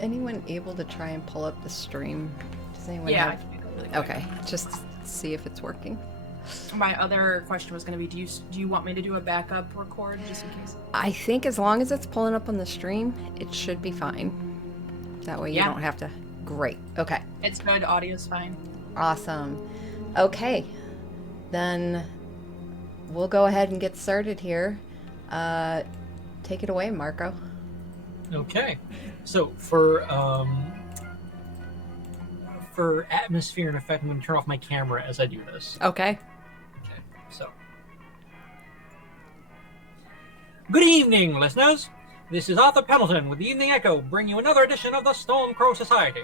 anyone able to try and pull up the stream? Does anyone Yeah, I have? can do that really quick. Okay, just see if it's working. My other question was going to be, do you want me to do a backup record just in case? I think as long as it's pulling up on the stream, it should be fine. That way you Yeah. don't have to. Great. Okay. It's good. Audio's fine. Awesome. Okay. Then we'll go ahead and get started here. Take it away, Marco. Okay, so for atmosphere and effect, I'm going to turn off my camera as I do this. Okay. Okay, so good evening, listeners. This is Arthur Pendleton with the Evening Echo, bringing you another edition of the Stormcrow Society.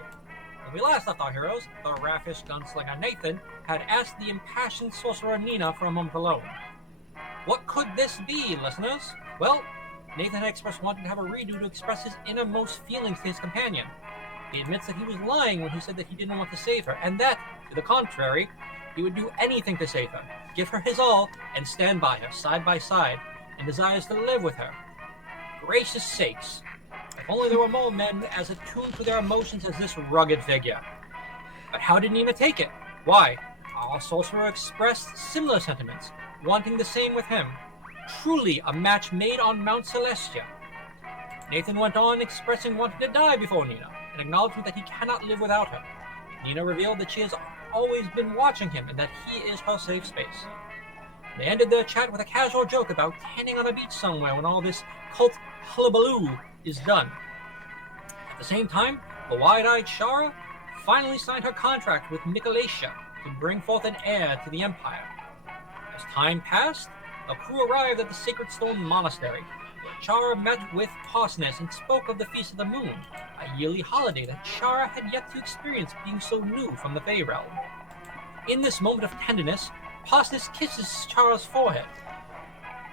When we last left our heroes, the raffish gunslinger Nathan had asked the impassioned sorcerer Nina for a moment alone. What could this be, listeners? Well, Nathan had expressed wanting to have a redo to express his innermost feelings to his companion. He admits that he was lying when he said that he didn't want to save her, and that, to the contrary, he would do anything to save her, give her his all, and stand by her, side by side, and desires to live with her. Gracious sakes, if only there were more men as attuned to their emotions as this rugged figure. But how did Nina take it? Why, our sorcerer expressed similar sentiments, wanting the same with him. Truly a match made on Mount Celestia. Nathan went on expressing wanting to die before Nina, an acknowledgement that he cannot live without her. Nina revealed that she has always been watching him and that he is her safe space. They ended their chat with a casual joke about tanning on a beach somewhere when all this cult hullabaloo is done. At the same time, the wide-eyed Shara finally signed her contract with Nicolacia to bring forth an heir to the Empire. As time passed, a crew arrived at the Sacred Stone Monastery, where Chara met with Parsoness and spoke of the Feast of the Moon, a yearly holiday that Chara had yet to experience being so new from the Fey realm. In this moment of tenderness, Parsoness kisses Chara's forehead.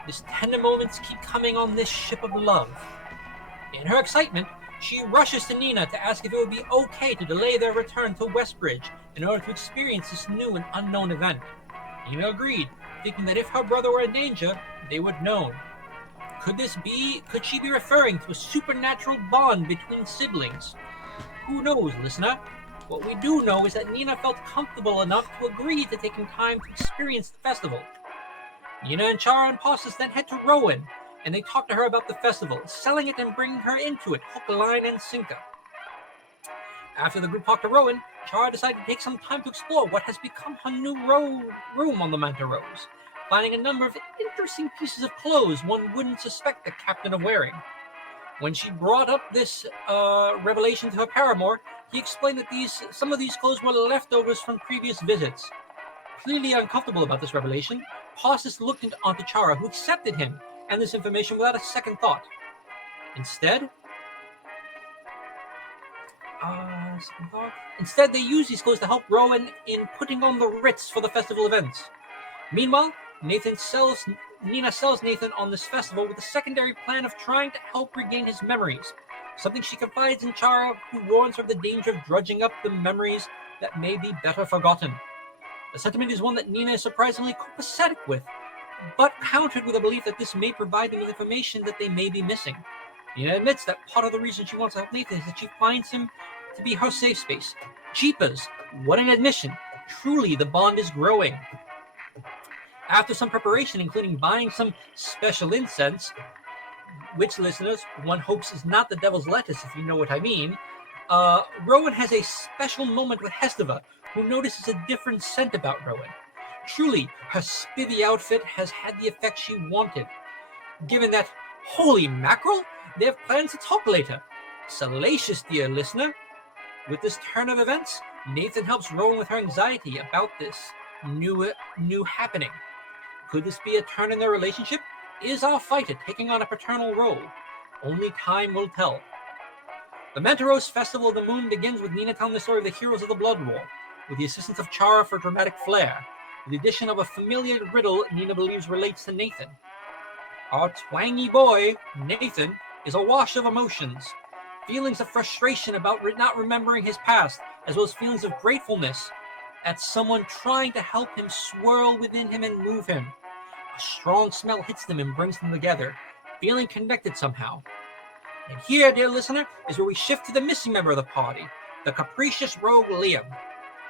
These tender moments keep coming on this ship of love. In her excitement, she rushes to Nina to ask if it would be okay to delay their return to Westbridge in order to experience this new and unknown event. Nina agreed, thinking that if her brother were in danger, they would know. Could she be referring to a supernatural bond between siblings? Who knows, listener? What we do know is that Nina felt comfortable enough to agree to taking time to experience the festival. Nina and Chara and Parsoness then head to Rowan, and they talk to her about the festival, selling it and bringing her into it, hook, line, and sinker. After the group talked to Rowan, Chara decided to take some time to explore what has become her new room on the Manta Rose, finding a number of interesting pieces of clothes one wouldn't suspect the captain of wearing. When she brought up this revelation to her paramour, he explained that some of these clothes were leftovers from previous visits. Clearly uncomfortable about this revelation, Parsoness looked onto Chara, who accepted him and this information without a second thought. Instead, they used these clothes to help Rowan in putting on the Ritz for the festival events. Meanwhile, Nina sells Nathan on this festival with a secondary plan of trying to help regain his memories, something she confides in Chara, who warns her of the danger of drudging up the memories that may be better forgotten. The sentiment is one that Nina is surprisingly copacetic with, but countered with a belief that this may provide them with information that they may be missing. Nina admits that part of the reason she wants to help Nathan is that she finds him to be her safe space. Jeepers, what an admission. Truly, the bond is growing. After some preparation, including buying some special incense, which, listeners, one hopes is not the devil's lettuce, if you know what I mean, Rowan has a special moment with Hestava, who notices a different scent about Rowan. Truly, her spivvy outfit has had the effect she wanted. Given that, holy mackerel, they have plans to talk later. Salacious, dear listener. With this turn of events, Nathan helps Rowan with her anxiety about this new happening. Could this be a turn in their relationship? Is our fighter taking on a paternal role? Only time will tell. The Manta Rose Festival of the Moon begins with Nina telling the story of the heroes of the Blood War, with the assistance of Chara for dramatic flair, with the addition of a familiar riddle Nina believes relates to Nathan. Our twangy boy, Nathan, is awash of emotions. Feelings of frustration about not remembering his past, as well as feelings of gratefulness at someone trying to help him swirl within him and move him. A strong smell hits them and brings them together, feeling connected somehow. And here, dear listener, is where we shift to the missing member of the party, the capricious rogue Liam.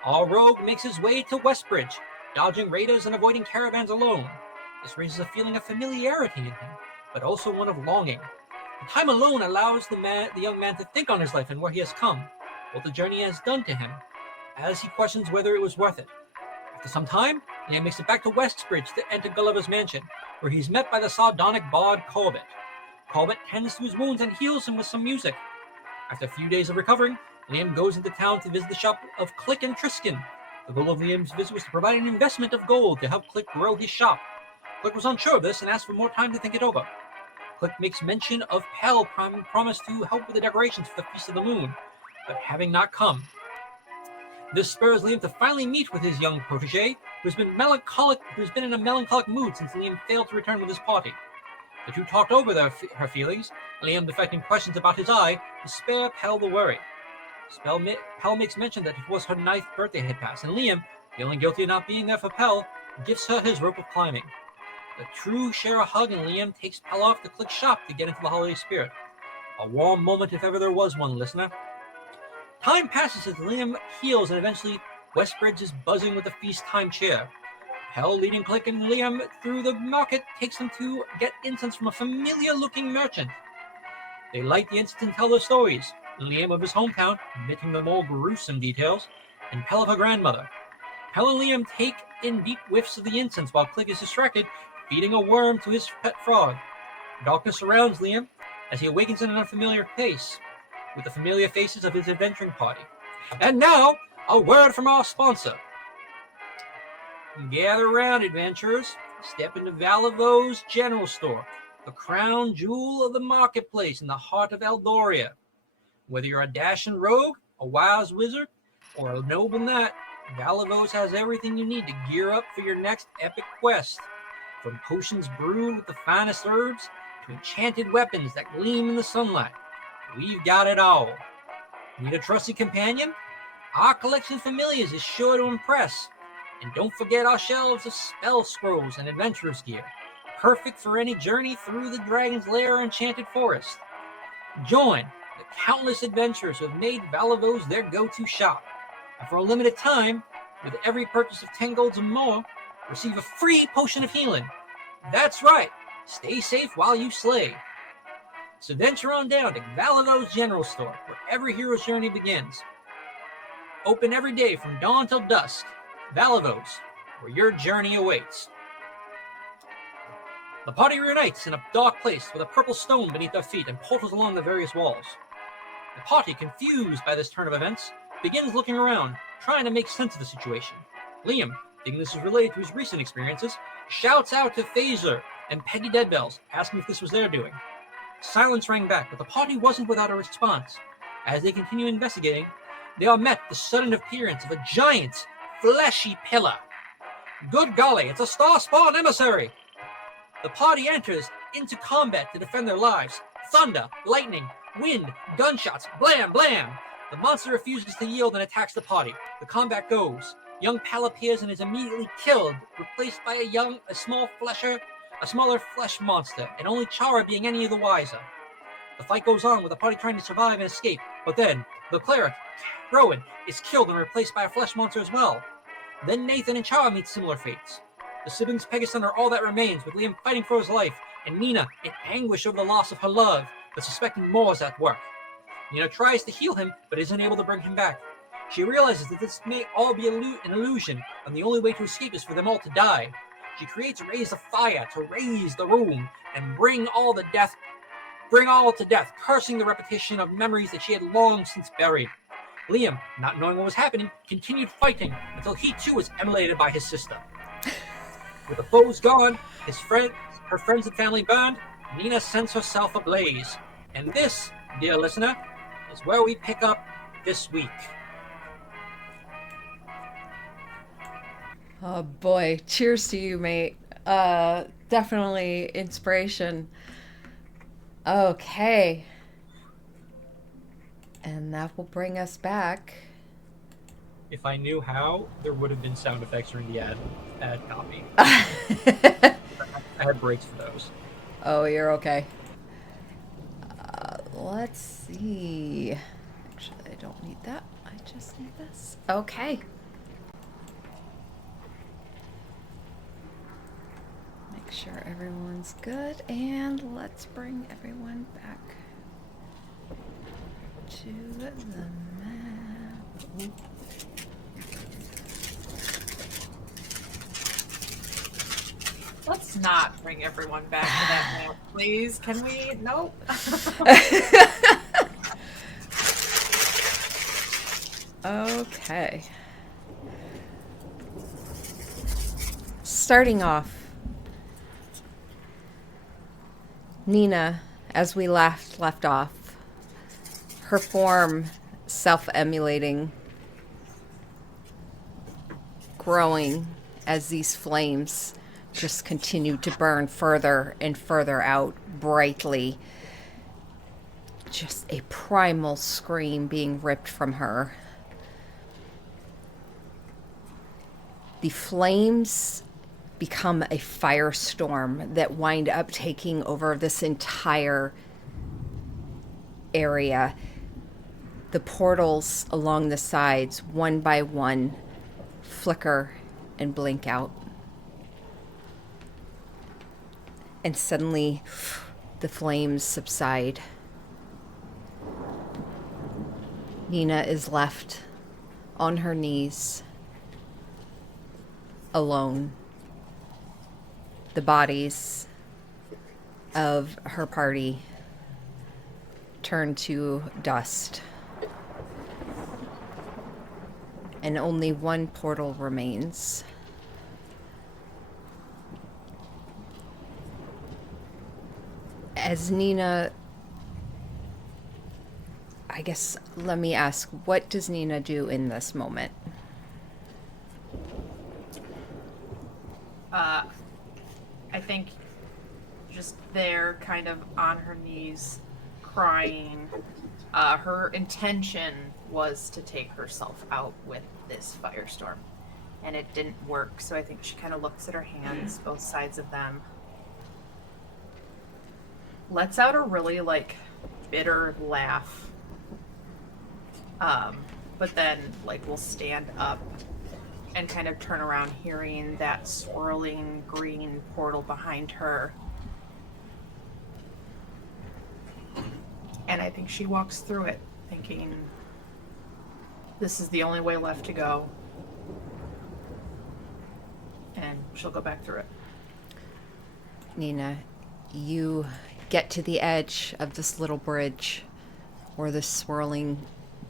Our rogue makes his way to Westbridge, dodging raiders and avoiding caravans alone. This raises a feeling of familiarity in him, but also one of longing. The time alone allows the young man to think on his life and where he has come, what the journey has done to him, as he questions whether it was worth it. After some time, Liam makes it back to Westbridge to enter Gulliver's mansion, where he's met by the sardonic bard Corbett. Corbett tends to his wounds and heals him with some music. After a few days of recovering, Liam goes into town to visit the shop of Click and Triskin. The goal of Liam's visit was to provide an investment of gold to help Click grow his shop. Click was unsure of this and asked for more time to think it over. Click makes mention of Pell promised to help with the decorations for the Feast of the Moon, but having not come. This spurs Liam to finally meet with his young protege, who's been in a melancholic mood since Liam failed to return with his party. The two talked over her feelings, Liam deflecting questions about his eye to spare Pell the worry. Pell makes mention that it was her 9th birthday had passed, and Liam, feeling guilty of not being there for Pell, gives her his rope of climbing. The two share a hug, and Liam takes Pell off to Click's shop to get into the holiday spirit. A warm moment if ever there was one, listener. Time passes as Liam heals, and eventually Westbridge is buzzing with the feast time cheer. Pell, leading Click and Liam through the market, takes them to get incense from a familiar-looking merchant. They light the incense and tell their stories. Liam of his hometown, admitting the more gruesome details, and Pell of her grandmother. Pell and Liam take in deep whiffs of the incense while Click is distracted, feeding a worm to his pet frog. Darkness surrounds Liam as he awakens in an unfamiliar place, with the familiar faces of his adventuring party. And now, a word from our sponsor. Gather around, adventurers. Step into Valavo's General Store, the crown jewel of the marketplace in the heart of Eldoria. Whether you're a dashing rogue, a wise wizard, or a noble knight, Valavo's has everything you need to gear up for your next epic quest. From potions brewed with the finest herbs to enchanted weapons that gleam in the sunlight, we've got it all. Need a trusty companion? Our collection of familiars is sure to impress. And don't forget our shelves of spell scrolls and adventurer's gear, perfect for any journey through the Dragon's Lair or Enchanted Forest. Join the countless adventurers who have made Valavo's their go-to shop. And for a limited time, with every purchase of 10 golds or more, receive a free potion of healing. That's right, stay safe while you slay. So venture on down to Valavo's General Store, where every hero's journey begins. Open every day from dawn till dusk. Valavo's, where your journey awaits. The party reunites in a dark place with a purple stone beneath their feet and portals along the various walls. The party, confused by this turn of events, begins looking around, trying to make sense of the situation. Liam, thinking this is related to his recent experiences, shouts out to Phaser and Peggy Deadbells, asking if this was their doing. Silence rang back, but the party wasn't without a response. As they continue investigating, they are met with the sudden appearance of a giant, fleshy pillar. Good golly, it's a star-spawn emissary! The party enters into combat to defend their lives. Thunder, lightning, wind, gunshots, blam, blam! The monster refuses to yield and attacks the party. The combat goes. Young Pal appears and is immediately killed, replaced by a smaller flesh monster, and only Chara being any of the wiser. The fight goes on with the party trying to survive and escape, but then the cleric, Rowan, is killed and replaced by a flesh monster as well. Then Nathan and Chara meet similar fates. The siblings Pegasus are all that remains, with Liam fighting for his life, and Nina in anguish over the loss of her love, but suspecting more is at work. Nina tries to heal him, but isn't able to bring him back. She realizes that this may all be an illusion, and the only way to escape is for them all to die. She creates rays of fire to raise the room and bring all to death, cursing the repetition of memories that she had long since buried. Liam, not knowing what was happening, continued fighting until he too was emulated by his sister. With the foes gone, her friends and family burned, Nina sends herself ablaze. And this, dear listener, is where we pick up this week. Oh boy, cheers to you, mate. Definitely inspiration. Okay. And that will bring us back. If I knew how, there would have been sound effects during the ad copy. I had breaks for those. Oh, you're okay. let's see. Actually, I don't need that. I just need this. Okay. Make sure everyone's good, and let's bring everyone back to the map. Ooh. Let's not bring everyone back to that map, please. Can we? Nope. Okay. Starting off, Nina, as we left off, her form self-emulating, growing as these flames just continue to burn further and further out brightly. Just a primal scream being ripped from her. The flames become a firestorm that wind up taking over this entire area. The portals along the sides, one by one, flicker and blink out. And suddenly, the flames subside. Nina is left on her knees, alone. The bodies of her party turn to dust. And only one portal remains. As Nina, I guess, let me ask, what does Nina do in this moment? I think just there, kind of on her knees, crying. Her intention was to take herself out with this firestorm, and it didn't work. So I think she kind of looks at her hands, both sides of them, lets out a really bitter laugh, but then will stand up and kind of turn around, hearing that swirling green portal behind her. And I think she walks through it thinking, this is the only way left to go. And she'll go back through it. Nina, you get to the edge of this little bridge where the swirling,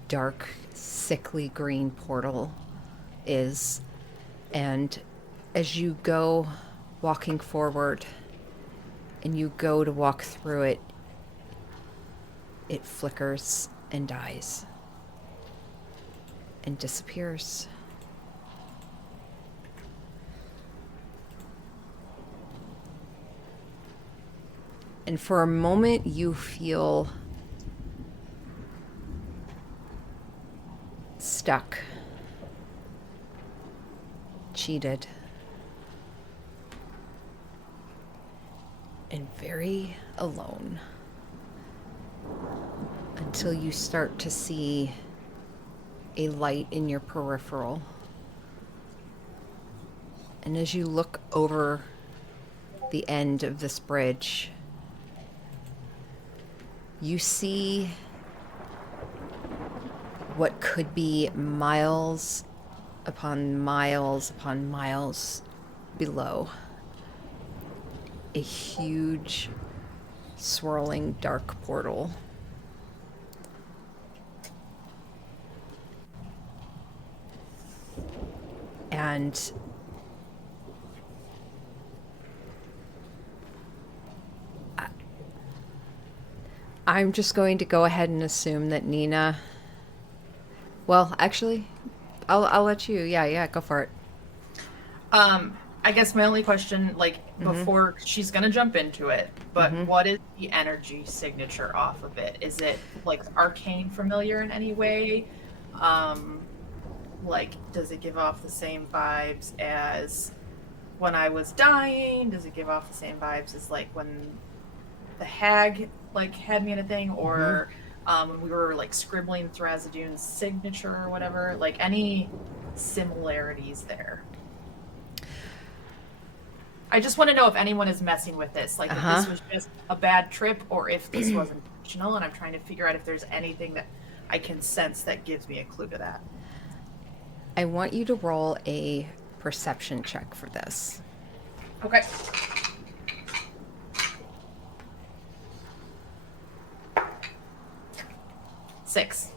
dark, sickly green portal is. And as you go walking forward and you go to walk through it, it flickers and dies and disappears. And for a moment you feel stuck, cheated, and very alone, until you start to see a light in your peripheral. And as you look over the end of this bridge, you see what could be miles upon miles upon miles below. A huge, swirling dark portal. And I'm just going to go ahead and assume that Nina... Well, actually, I'll let you. Yeah, go for it. I guess my only question, before she's gonna jump into it, but what is the energy signature off of it? Is it arcane familiar in any way? Does it give off the same vibes as when I was dying? Does it give off the same vibes as when the hag like had me in a thing, or when we were like scribbling Thrazidune's signature or whatever, like any similarities there. I just want to know if anyone is messing with this, like if this was just a bad trip or if this was intentional, and I'm trying to figure out if there's anything that I can sense that gives me a clue to that. I want you to roll a perception check for this. Okay. Six.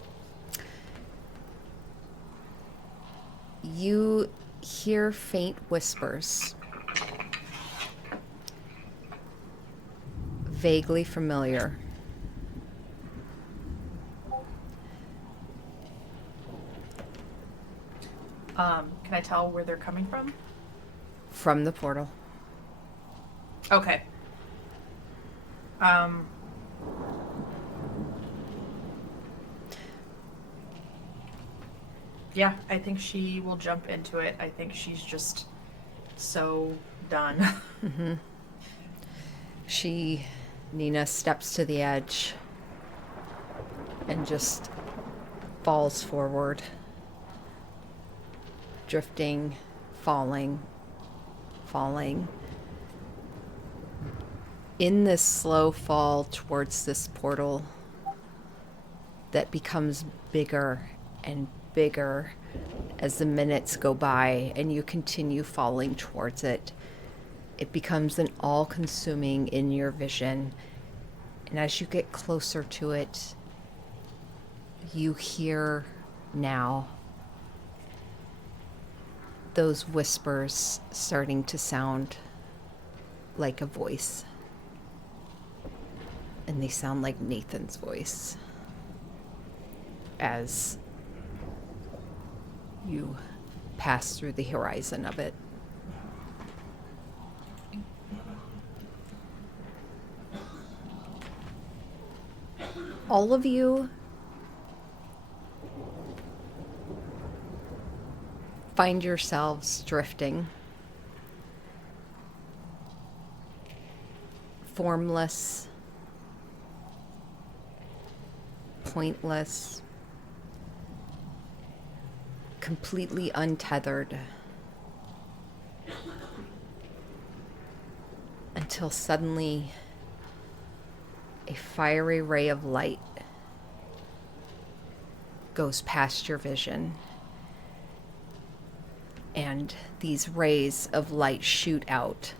You hear faint whispers. Vaguely familiar. Can I tell where they're coming from? From the portal. Okay. Yeah, I think she will jump into it. I think she's just so done. Nina steps to the edge and just falls forward, drifting, falling. In this slow fall towards this portal that becomes bigger and bigger as the minutes go by and you continue falling towards it. It becomes an all-consuming in your vision. And as you get closer to it, you hear now those whispers starting to sound like a voice. And they sound like Nathan's voice as you pass through the horizon of it. All of you find yourselves drifting, formless, pointless, completely untethered, until suddenly a fiery ray of light goes past your vision, and these rays of light shoot out,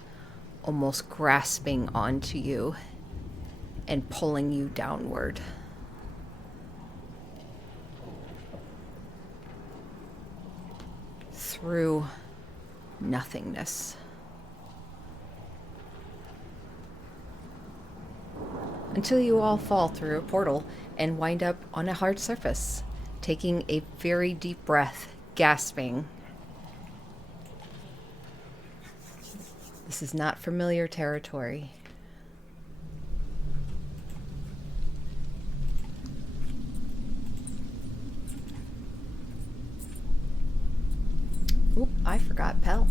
almost grasping onto you and pulling you downward. Through nothingness. Until you all fall through a portal and wind up on a hard surface, taking a very deep breath, gasping. This is not familiar territory. Oop, I forgot Pell.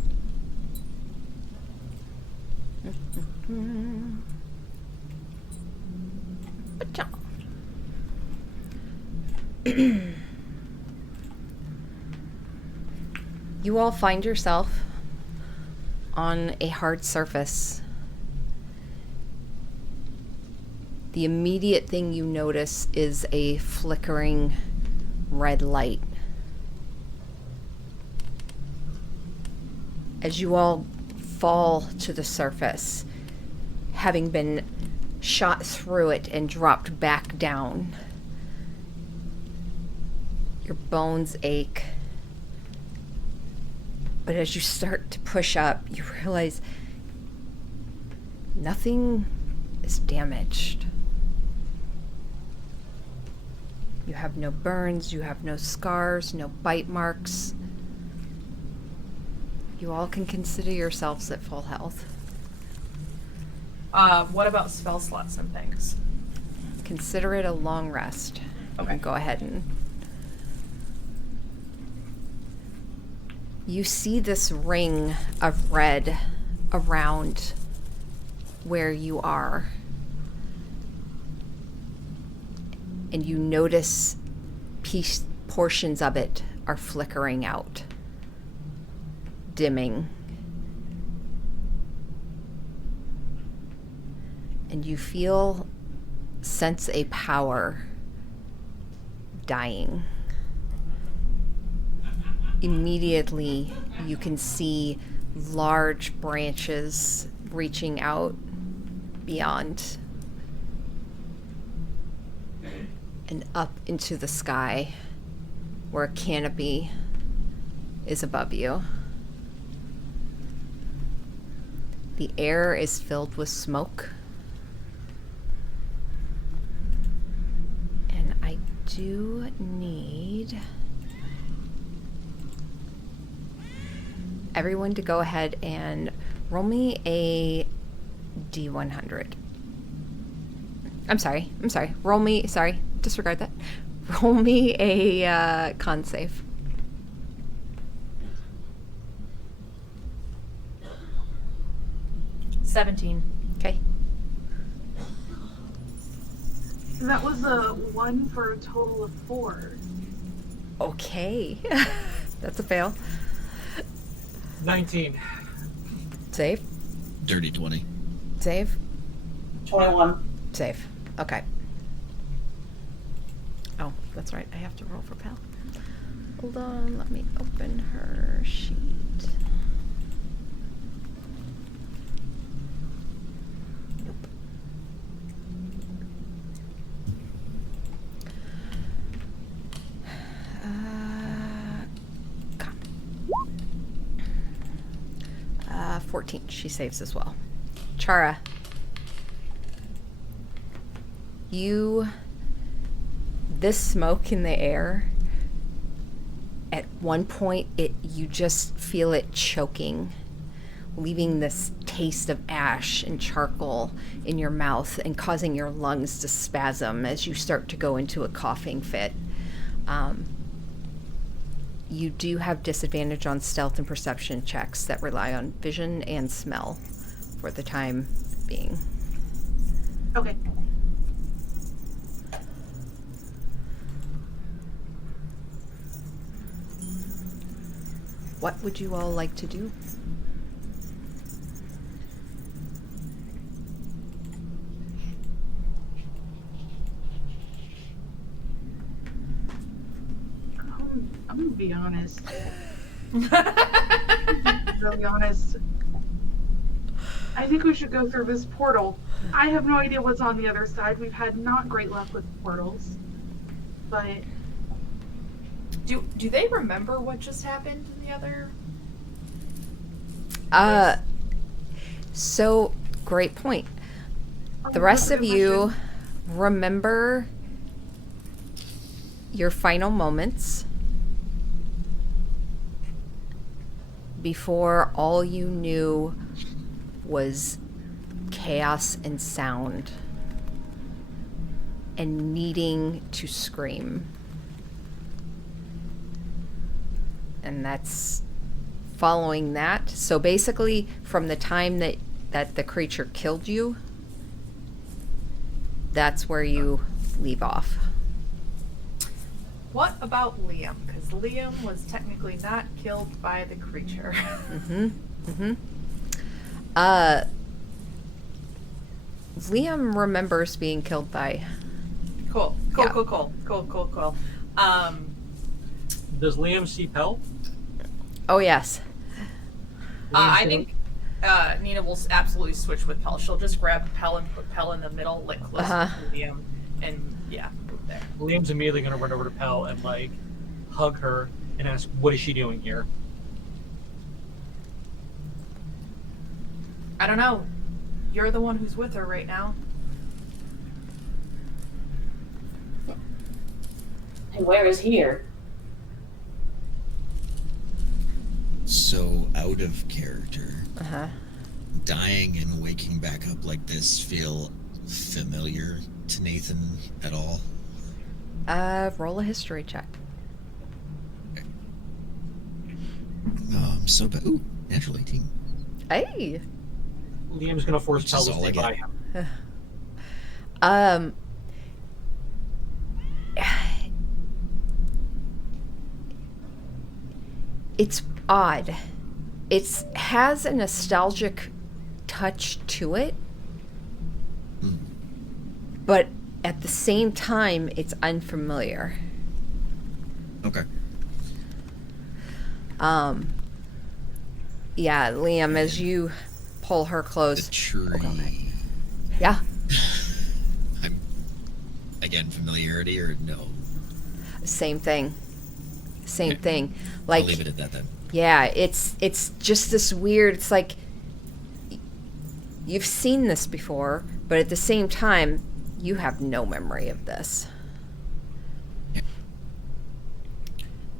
You all find yourself on a hard surface. The immediate thing you notice is a flickering red light. As you all fall to the surface, having been shot through it and dropped back down, your bones ache. But as you start to push up, you realize nothing is damaged. You have no burns, you have no scars, no bite marks. You all can consider yourselves at full health. What about spell slots and things? Consider it a long rest. Okay. And go ahead and... You see this ring of red around where you are. and you notice portions of it are flickering out, dimming. And you sense a power dying. Immediately, you can see large branches reaching out beyond and up into the sky where a canopy is above you. The air is filled with smoke. And I do need everyone to go ahead and roll me a D100. I'm sorry. Disregard that. Roll me a con save. 17. Okay. That was a 1 for a total of 4. Okay. That's a fail. 19. Save. Dirty 20. Save. 21. Save. Okay. Oh, that's right. I have to roll for Pal. Hold on. Let me open her sheet. Nope. Come. 14. She saves as well. Chara. This smoke in the air, at one point you just feel it choking, leaving this taste of ash and charcoal in your mouth and causing your lungs to spasm as you start to go into a coughing fit. You do have disadvantage on stealth and perception checks that rely on vision and smell for the time being. Okay. What would you all like to do? I'm gonna be honest. Really honest. I think we should go through this portal. I have no idea what's on the other side. We've had not great luck with portals. But Do they remember what just happened in the other? So great point. The rest of you remember your final moments before all you knew was chaos and sound and needing to scream. And that's following that. So basically, from the time that the creature killed you, that's where you leave off. What about Liam? Because Liam was technically not killed by the creature. Liam remembers being killed by... Cool. Yeah. Does Liam see Pell? Oh, yes. I think Nina will absolutely switch with Pell. She'll just grab Pell and put Pell in the middle, like close to Liam, and move there. Liam's immediately going to run over to Pell and hug her and ask, "What is she doing here?" I don't know. You're the one who's with her right now. And where is here? So out of character. Uh-huh. Dying and waking back up like this feel familiar to Nathan at all? Roll a history check. So bad. Ooh, natural 18. Hey! Liam's going to force Which Pell is to all I stay get. by him. It's odd. It has a nostalgic touch to it, but at the same time, it's unfamiliar. Okay. Yeah, Liam, as you pull her The close. tree. Yeah, I'm again familiarity or no? same thing. Same Okay. thing. I'll Like, leave it at that then. yeah, it's just this weird. It's like you've seen this before, but at the same time, you have no memory of this.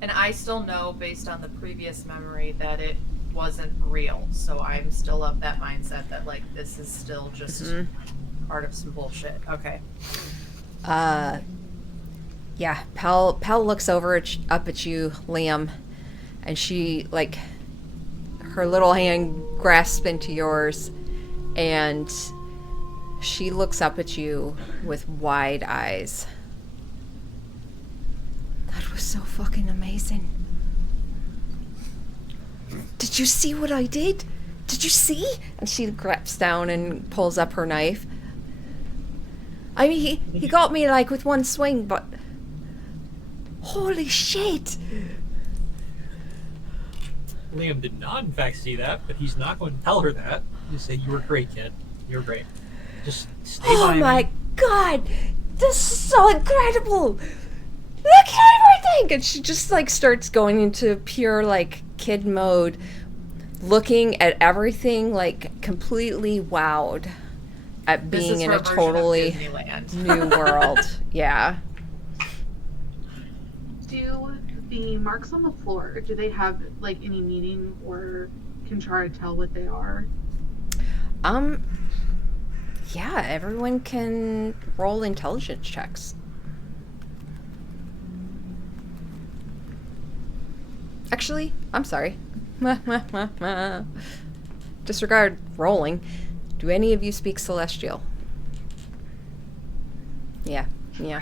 And I still know, based on the previous memory, that it wasn't real. So I'm still of that mindset that, like, this is still just part of some bullshit. Okay. Yeah, Pell looks up at you, Liam, and she, like, her little hand grasps into yours, and she looks up at you with wide eyes. That was so fucking amazing. Did you see what I did? Did you see? And she grabs down and pulls up her knife. I mean, he got me, like, with one swing, but... Holy shit! Liam did not, in fact, see that, but he's not going to tell her that. Just say, "You were great, kid. You were great. Just stay Oh by my me." god! This is so incredible! Look at everything! And she just, like, starts going into pure, like, kid mode, looking at everything, like, completely wowed at This being is in her a version totally of Disneyland. new world. Yeah. Do the marks on the floor, do they have like any meaning, or can Chara tell what they are? Yeah, everyone can roll intelligence checks. Actually, I'm sorry. Disregard rolling. Do any of you speak Celestial? Yeah. Yeah.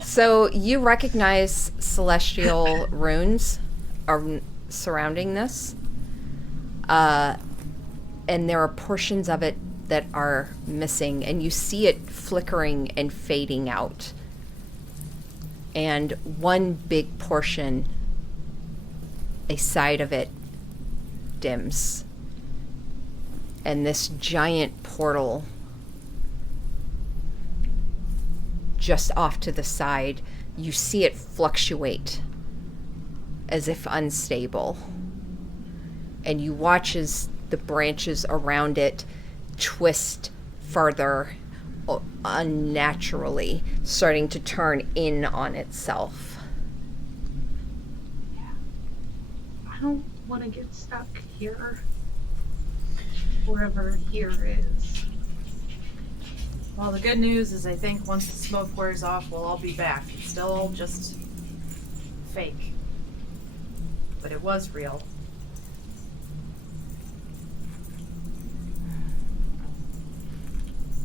So you recognize celestial runes are surrounding this. And there are portions of it that are missing, and you see it flickering and fading out. And one big portion, a side of it, dims. And this giant portal just off to the side, you see it fluctuate as if unstable. And you watch as the branches around it twist further unnaturally, starting to turn in on itself. I don't want to get stuck here. Wherever here is. Well, the good news is I think once the smoke wears off, we'll all be back. It's still all just fake. But it was real.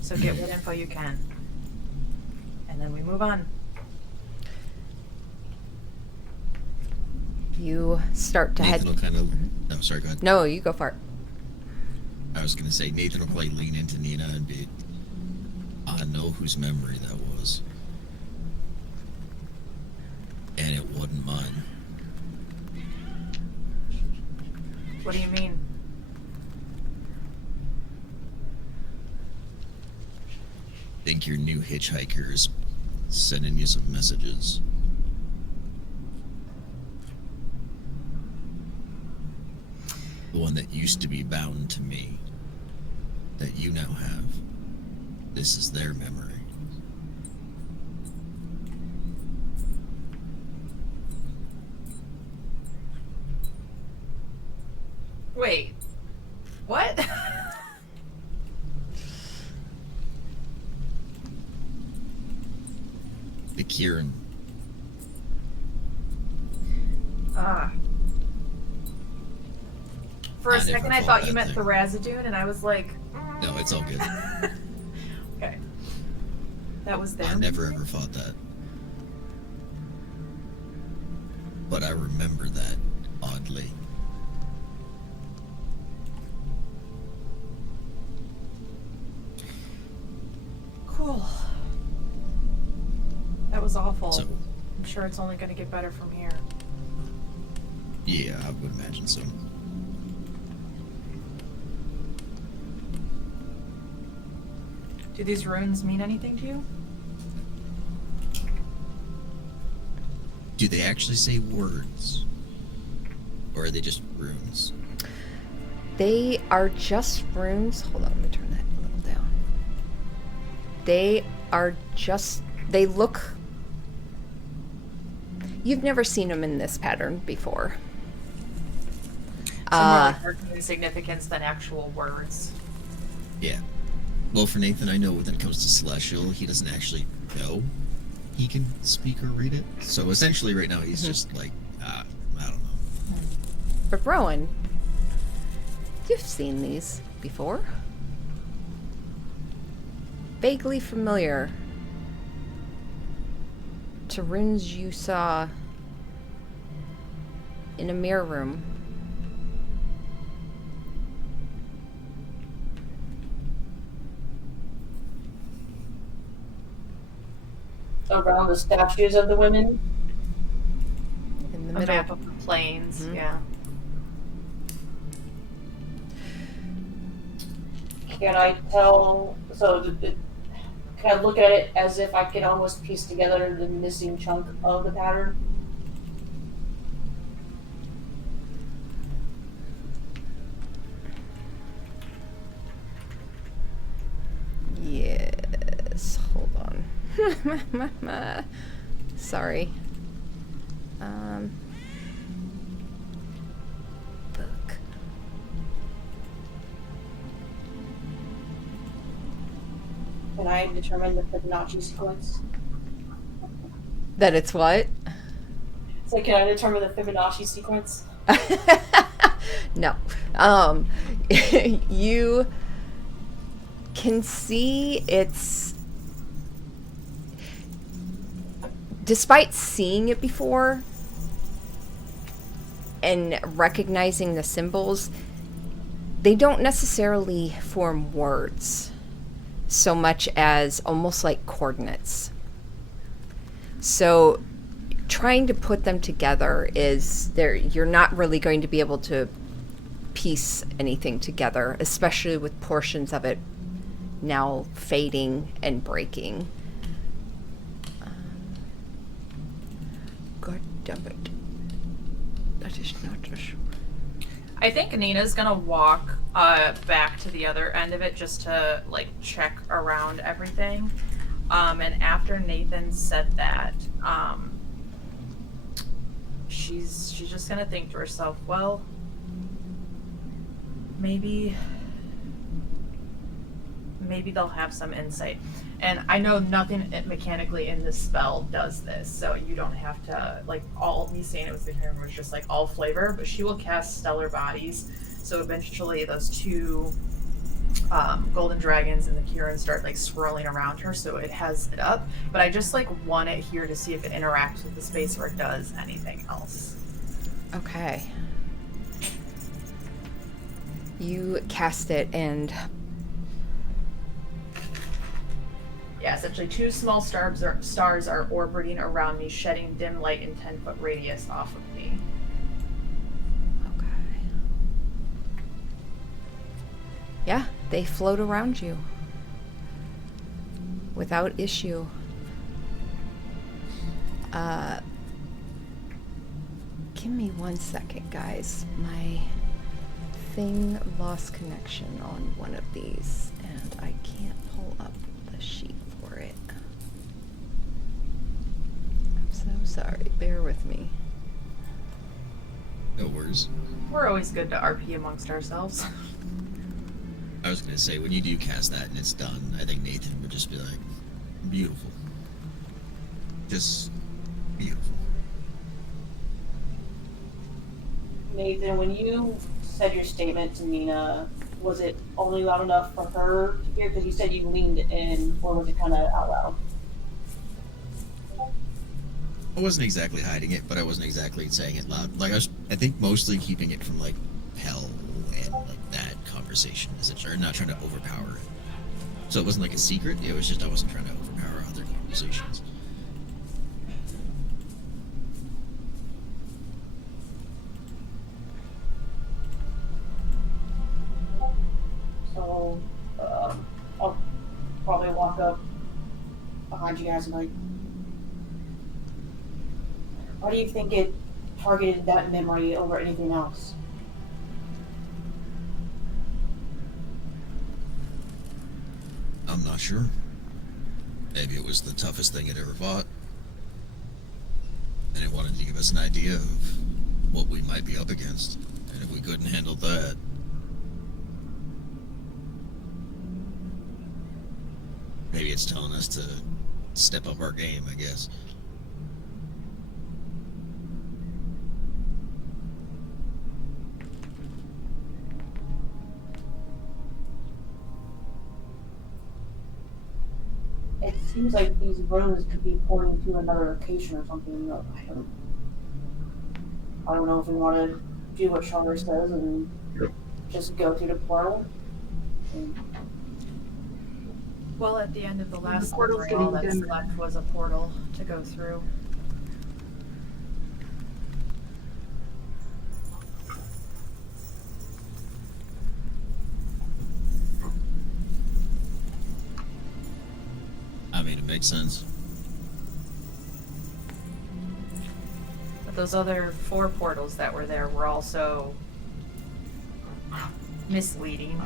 So get what info you can. And then we move on. You start to head. Nathan will kind of. No, sorry, go ahead. No, you go for it. I was going to say, Nathan will probably lean into Nina and be, I know whose memory that was. And it wasn't mine. What do you mean? Think your new hitchhiker is sending you some messages. The one that used to be bound to me, that you now have. This is their memory. Wait. What? The Kieran. For a I never second, I thought thought you that meant thing. Thrasadune, and I was like, No, it's all good. okay. That was I them. never ever fought that. but I remember that, oddly. Cool. That was awful. So, I'm sure it's only going to get better from here. yeah, I would imagine so. Do these runes mean anything to you? Do they actually say words? Or are they just runes? They are just runes. Hold on, let me turn that a little down. They are just, they look, you've never seen them in this pattern before. So more like arcane significance than actual words. Yeah. Well, for Nathan, I know when it comes to Celestial, he doesn't actually know he can speak or read it. So essentially right now he's just like, I don't know. But Rowan, you've seen these before. Vaguely familiar to runes you saw in a mirror room. Around the statues of the women. In the A middle. map of the plains, Mhm. yeah. Can I tell? So, can I look at it as if I can almost piece together the missing chunk of the pattern? Yes, hold on. Sorry. Book. Can I determine the Fibonacci sequence? That it's what? So, can I determine the Fibonacci sequence? No. You can see it's, despite seeing it before and recognizing the symbols, they don't necessarily form words so much as almost like coordinates. So trying to put them together is there, you're not really going to be able to piece anything together, especially with portions of it now fading and breaking. God damn it. That is not a sure. I think Nina's gonna walk back to the other end of it just to like check around everything. And after Nathan said that, she's just gonna think to herself, well, maybe they'll have some insight. And I know nothing mechanically in this spell does this, so you don't have to, like, all me saying it was the camera was just like all flavor, but she will cast Stellar Bodies, so eventually those two golden dragons and the Kieran start like swirling around her, so it has it up. But I just like want it here to see if it interacts with the space or it does anything else. Okay. You cast it and Yeah, essentially two small stars are orbiting around me, shedding dim light in 10-foot radius off of me. okay. Yeah, they float around you without issue. Give me 1 second, guys. My thing lost connection on one of these, and I can't pull up the sheet for it. I'm so sorry. Bear with me. No worries. We're always good to RP amongst ourselves. I was gonna say, when you do cast that and it's done, I think Nathan would just be like, beautiful. Just beautiful. Nathan, when you said your statement to Nina, was it only loud enough for her to hear? Because you said you leaned in, or was it kind of out loud? I wasn't exactly hiding it, but I wasn't exactly saying it loud. Like I think mostly keeping it from like Hell and like that conversation, essentially, or not trying to overpower it. So it wasn't like a secret. It was just I wasn't trying to overpower other conversations. So, I'll probably walk up behind you guys and like, why do you think it targeted that memory over anything else? I'm not sure. Maybe it was the toughest thing it ever fought. And it wanted to give us an idea of what we might be up against. And if we couldn't handle that, maybe it's telling us to step up our game, I guess. It seems like these runes could be pointing to another location or something. I don't know if we want to do what Chandra says and just go through the portal. And Well, at the end of the last portal's story, all getting that's dimmer. left was a portal to go through. I mean, it makes sense. But those other 4 portals that were there were also misleading.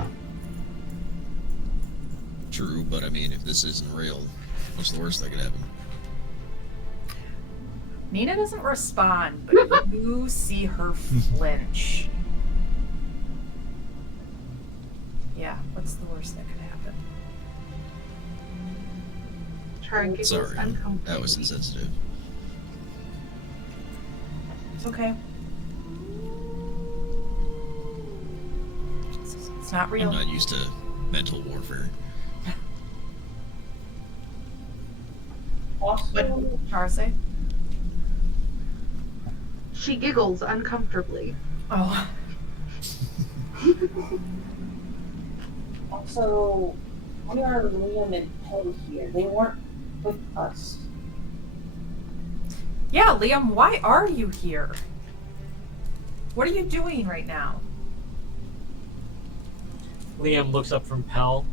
True, but I mean, if this isn't real, what's the worst that could happen? Nina doesn't respond, but you see her flinch. Yeah, what's the worst that could happen? Chara giggles Sorry, uncomfortably. that was insensitive. It's okay. It's not real. I'm not used to mental warfare. also, Charse? She giggles uncomfortably. Oh. also, why are Liam and Peg here? They weren't with us. Yeah, Liam, why are you here? What are you doing right now? Liam looks up from Pell.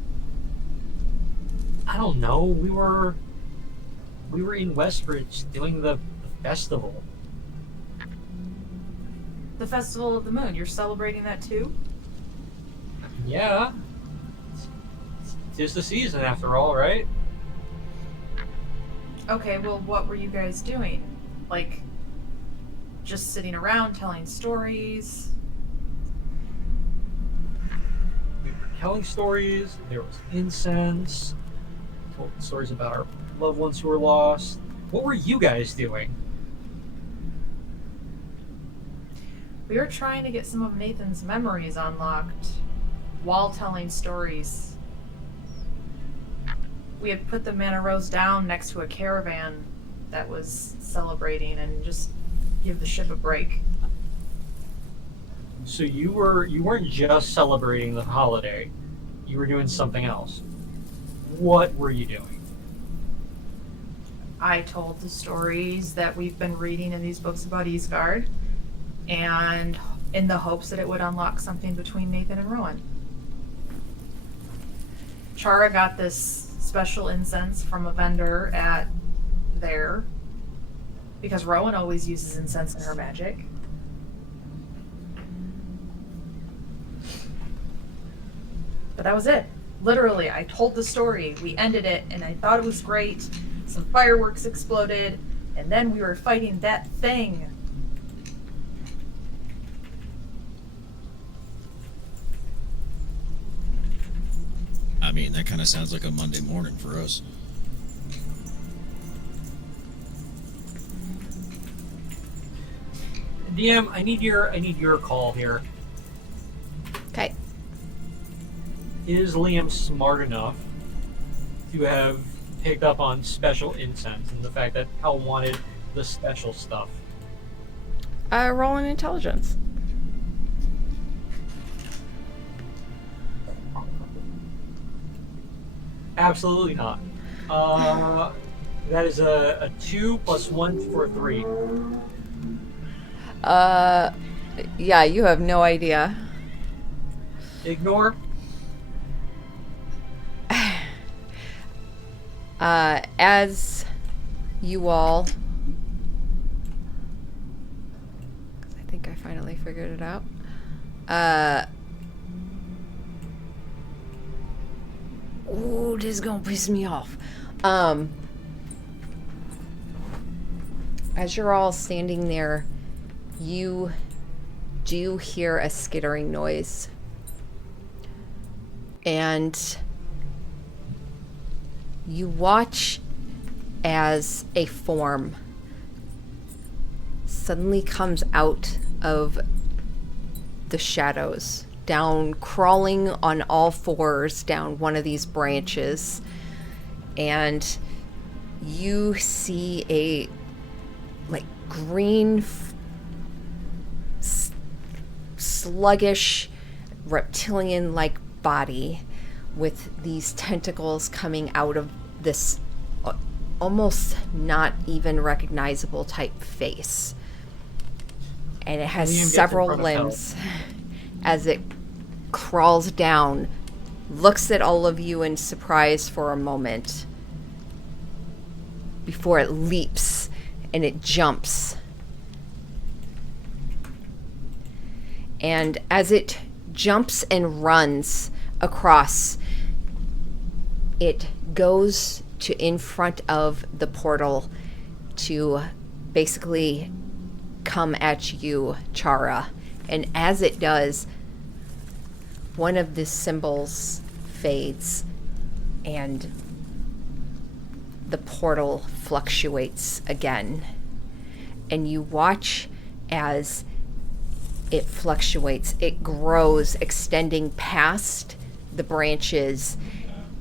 I don't know. We were in Westbridge doing the festival. The Festival of the Moon. You're celebrating that too? Yeah. Tis the season after all, right? Okay, well, what were you guys doing? Like, just sitting around telling stories? We were telling stories. There was incense. Told stories about our loved ones who were lost. What were you guys doing? We were trying to get some of Nathan's memories unlocked while telling stories. We had put the Mana Rose down next to a caravan that was celebrating and just give the ship a break. So you weren't just celebrating the holiday. You were doing something else. What were you doing? I told the stories that we've been reading in these books about Eastgard, and in the hopes that it would unlock something between Nathan and Rowan. Chara got this special incense from a vendor at there, because Rowan always uses incense in her magic. But that was it. Literally, I told the story, we ended it, and I thought it was great. Some fireworks exploded, and then we were fighting that thing. I mean, that kind of sounds like a Monday morning for us. DM, I need your call here. Okay. Is Liam smart enough to have picked up on special incense and the fact that Hell wanted the special stuff. Roll an intelligence. Absolutely not. That is a 2 plus 1 for 3. Yeah, you have no idea. Ignore. As you all, I think I finally figured it out. Ooh, this is gonna piss me off. As you're all standing there, you do hear a skittering noise. And you watch as a form suddenly comes out of the shadows, down, crawling on all fours down one of these branches. And you see a like green sluggish reptilian like body with these tentacles coming out of this almost not even recognizable type face, and it has Liam gets in several front of Hel. limbs as it crawls down, looks at all of you in surprise for a moment before it leaps and it jumps. And as it jumps and runs across, it goes to in front of the portal to basically come at you, Chara. And as it does, one of the symbols fades and the portal fluctuates again. And you watch as it fluctuates, it grows, extending past the branches,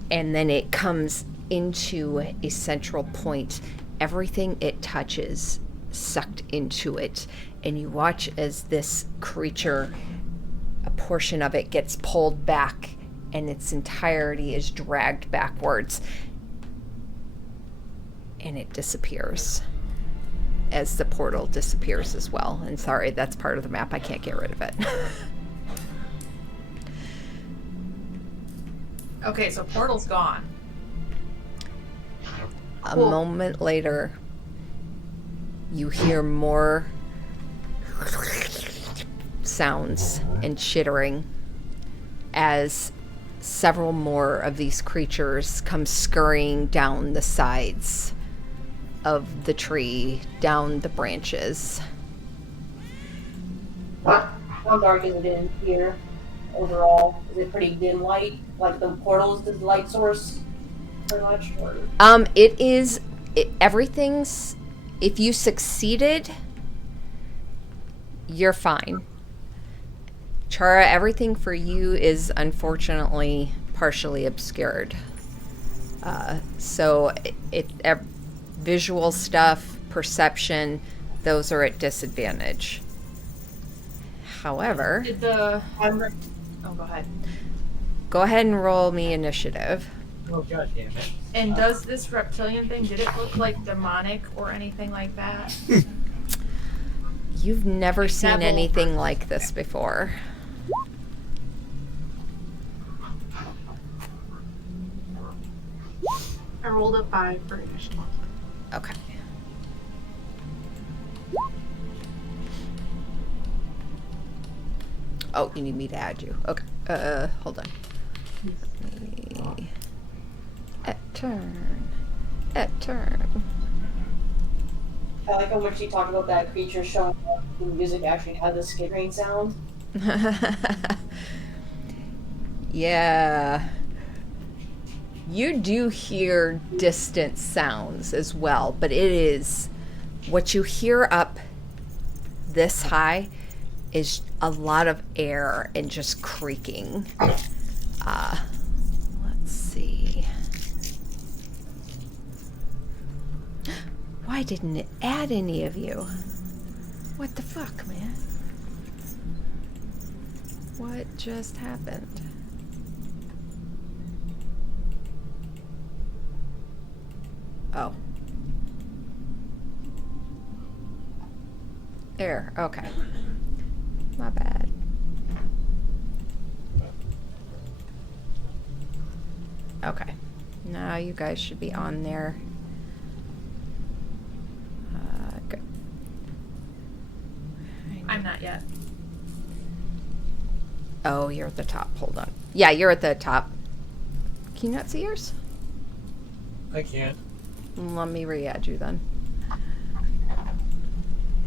and then it comes into a central point. Everything it touches sucked into it, and you watch as this creature, a portion of it gets pulled back and its entirety is dragged backwards, and it disappears as the portal disappears as well. And sorry, that's part of the map. I can't get rid of it. Okay, so portal's gone. A moment later, you hear more sounds and chittering as several more of these creatures come scurrying down the sides of the tree, down the branches. How dark is it in here overall? Is it pretty dim light? Like the portal is the light source pretty much? Or... Everything's, if you succeeded, you're fine. Chara, everything for you is unfortunately partially obscured. So visual stuff, perception, those are at disadvantage. However, Did the... Oh, go ahead. go ahead and roll me initiative. Oh, god damn it. And does this reptilian thing, did it look like demonic or anything like that? You've never seen Devil. anything like this before. I rolled a 5 for initiative. Okay. Oh, you need me to add you. Okay. Hold on. At turn. I like how when she talked about that creature showing up, the music actually had the skittering sound. Yeah. You do hear distant sounds as well, but it is what you hear up this high is a lot of air and just creaking. Let's see. Why I didn't add any of you. What the fuck, man? What just happened? Oh. There, okay. My bad. Okay. Now you guys should be on there. Good. I'm not yet. Oh, you're at the top. Hold on. Yeah, you're at the top. Can you not see yours? I can't. Let me re-add you then.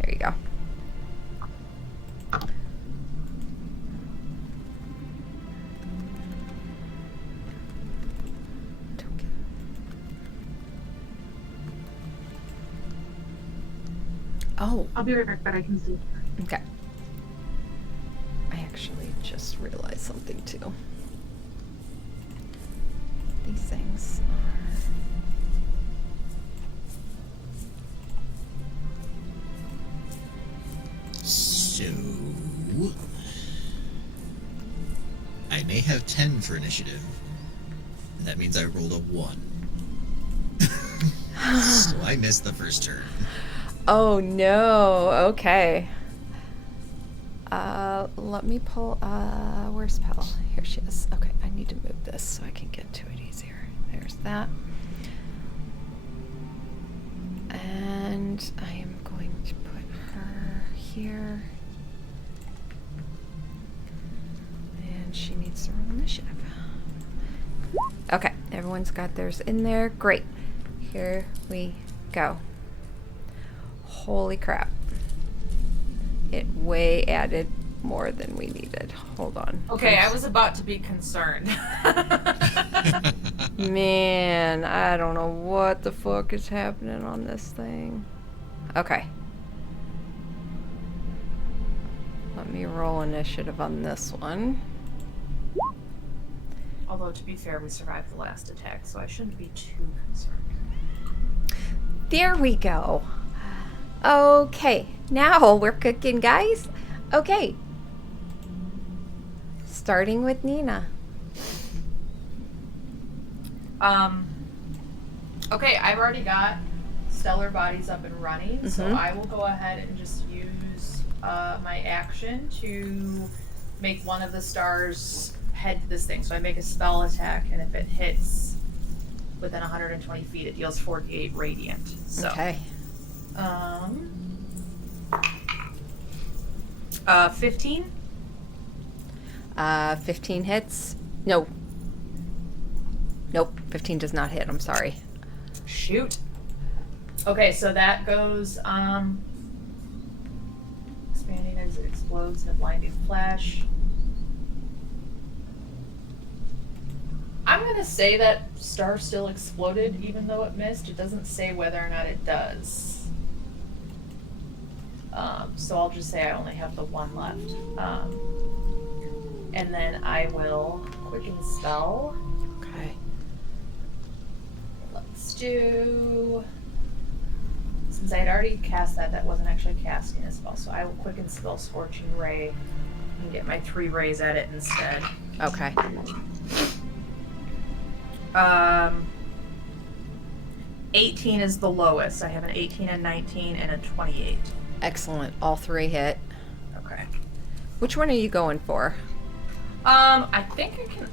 There you go. Don't get- Oh, I'll be right back, but I can see. okay. I actually just realized something too. These things are... So I may have 10 for initiative. And that means I rolled a 1. So I missed the first turn. Oh no, okay. Let me pull, where's Pell? Here she is. Okay, I need to move this so I can get to it easier. There's that. And I am going to put her here. And she needs to roll initiative. Okay, everyone's got theirs in there. Great. Here we go. Holy crap. It way added more than we needed. Hold on. Okay, I was about to be concerned. Man, I don't know what the fuck is happening on this thing. Okay. Let me roll initiative on this one. Although, to be fair, we survived the last attack, so I shouldn't be too concerned. There we go. Okay, now we're cooking, guys. Okay. Starting with Nina. Okay, I've already got Stellar Bodies up and running, so Mhm. I will go ahead and just use my action to make one of the stars head to this thing. So I make a spell attack, and if it hits within 120 feet, it deals 48 radiant. So, Okay. 15. 15 hits. No. Nope, 15 does not hit. I'm sorry. Shoot. Okay, so that goes expanding as it explodes in a blinding flash. I'm gonna say that star still exploded even though it missed. It doesn't say whether or not it does. So I'll just say I only have the one left. And then I will quicken spell. Okay. Let's do... Since I had already cast that, that wasn't actually casting a spell, so I will quicken spell Scorching Ray and get my 3 rays at it instead. Okay. 18 is the lowest. I have an 18, a 19, and a 28. Excellent. All 3 hit. Okay. Which one are you going for? I think I can...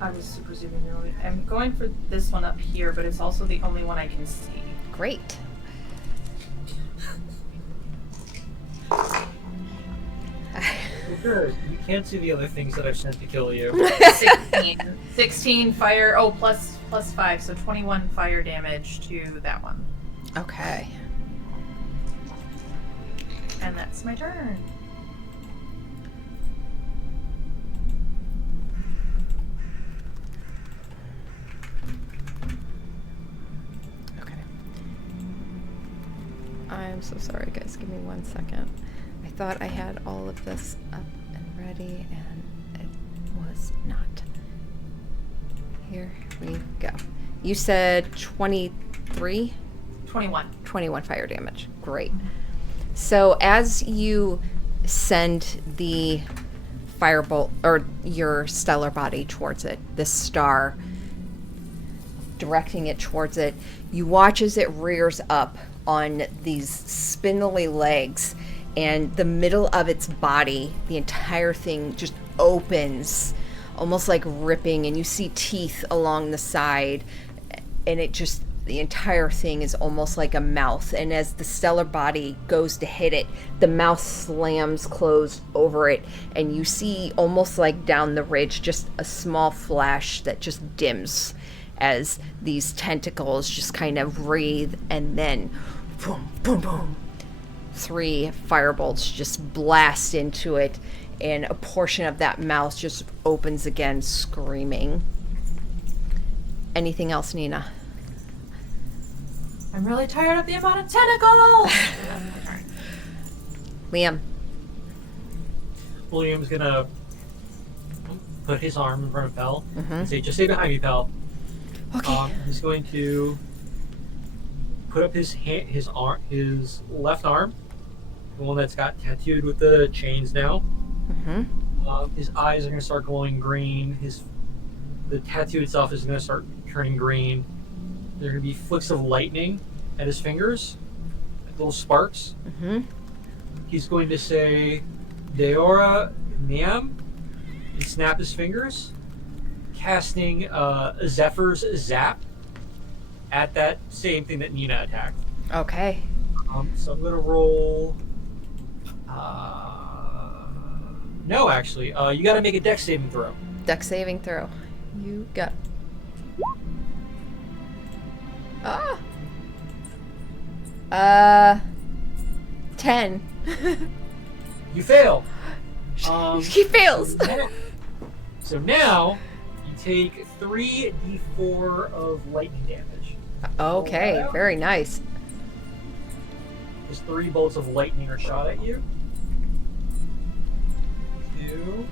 I was super zooming early. I'm going for this one up here, but it's also the only one I can see. Great. Good. You can't see the other things that I've sent to kill you. 16. 16 fire... Oh, plus 5, so 21 fire damage to that one. Okay. And that's my turn. Okay. I'm so sorry, guys. Give me 1 second. I thought I had all of this up and ready, and it was not. Here we go. You said 23? 21. 21 fire damage. Great. So as you send the firebolt or your stellar body towards it, this star, directing it towards it, you watch as it rears up on these spindly legs, and the middle of its body, the entire thing just opens, almost like ripping, and you see teeth along the side, and it just, the entire thing is almost like a mouth. And as the stellar body goes to hit it, the mouth slams closed over it, and you see almost like down the ridge just a small flash that just dims as these tentacles just kind of breathe, and then boom, boom, boom. 3 firebolts just blast into it, and a portion of that mouth just opens again, screaming. Anything else, Nina? I'm really tired of the amount of tentacles! Liam? William's gonna put his arm in front of Pell Mm-hmm. and say, "Just stay behind me, Pell." Okay. He's going to put up his left arm, the one that's got tattooed with the chains now. Mm-hmm. His eyes are going to start glowing green. The tattoo itself is going to start turning green. There are going to be flicks of lightning at his fingers, like little sparks. Mm-hmm. He's going to say, "Deora Niam," and snap his fingers, casting Zephyr's Zap at that same thing that Nina attacked. Okay. So I'm going to roll... no, actually. You got to make a dex saving throw. Dex saving throw. You got... Ah! 10. You fail. He fails. So now you take 3d4 of lightning damage. Okay, very nice. Just 3 bolts of lightning are shot at you. 2,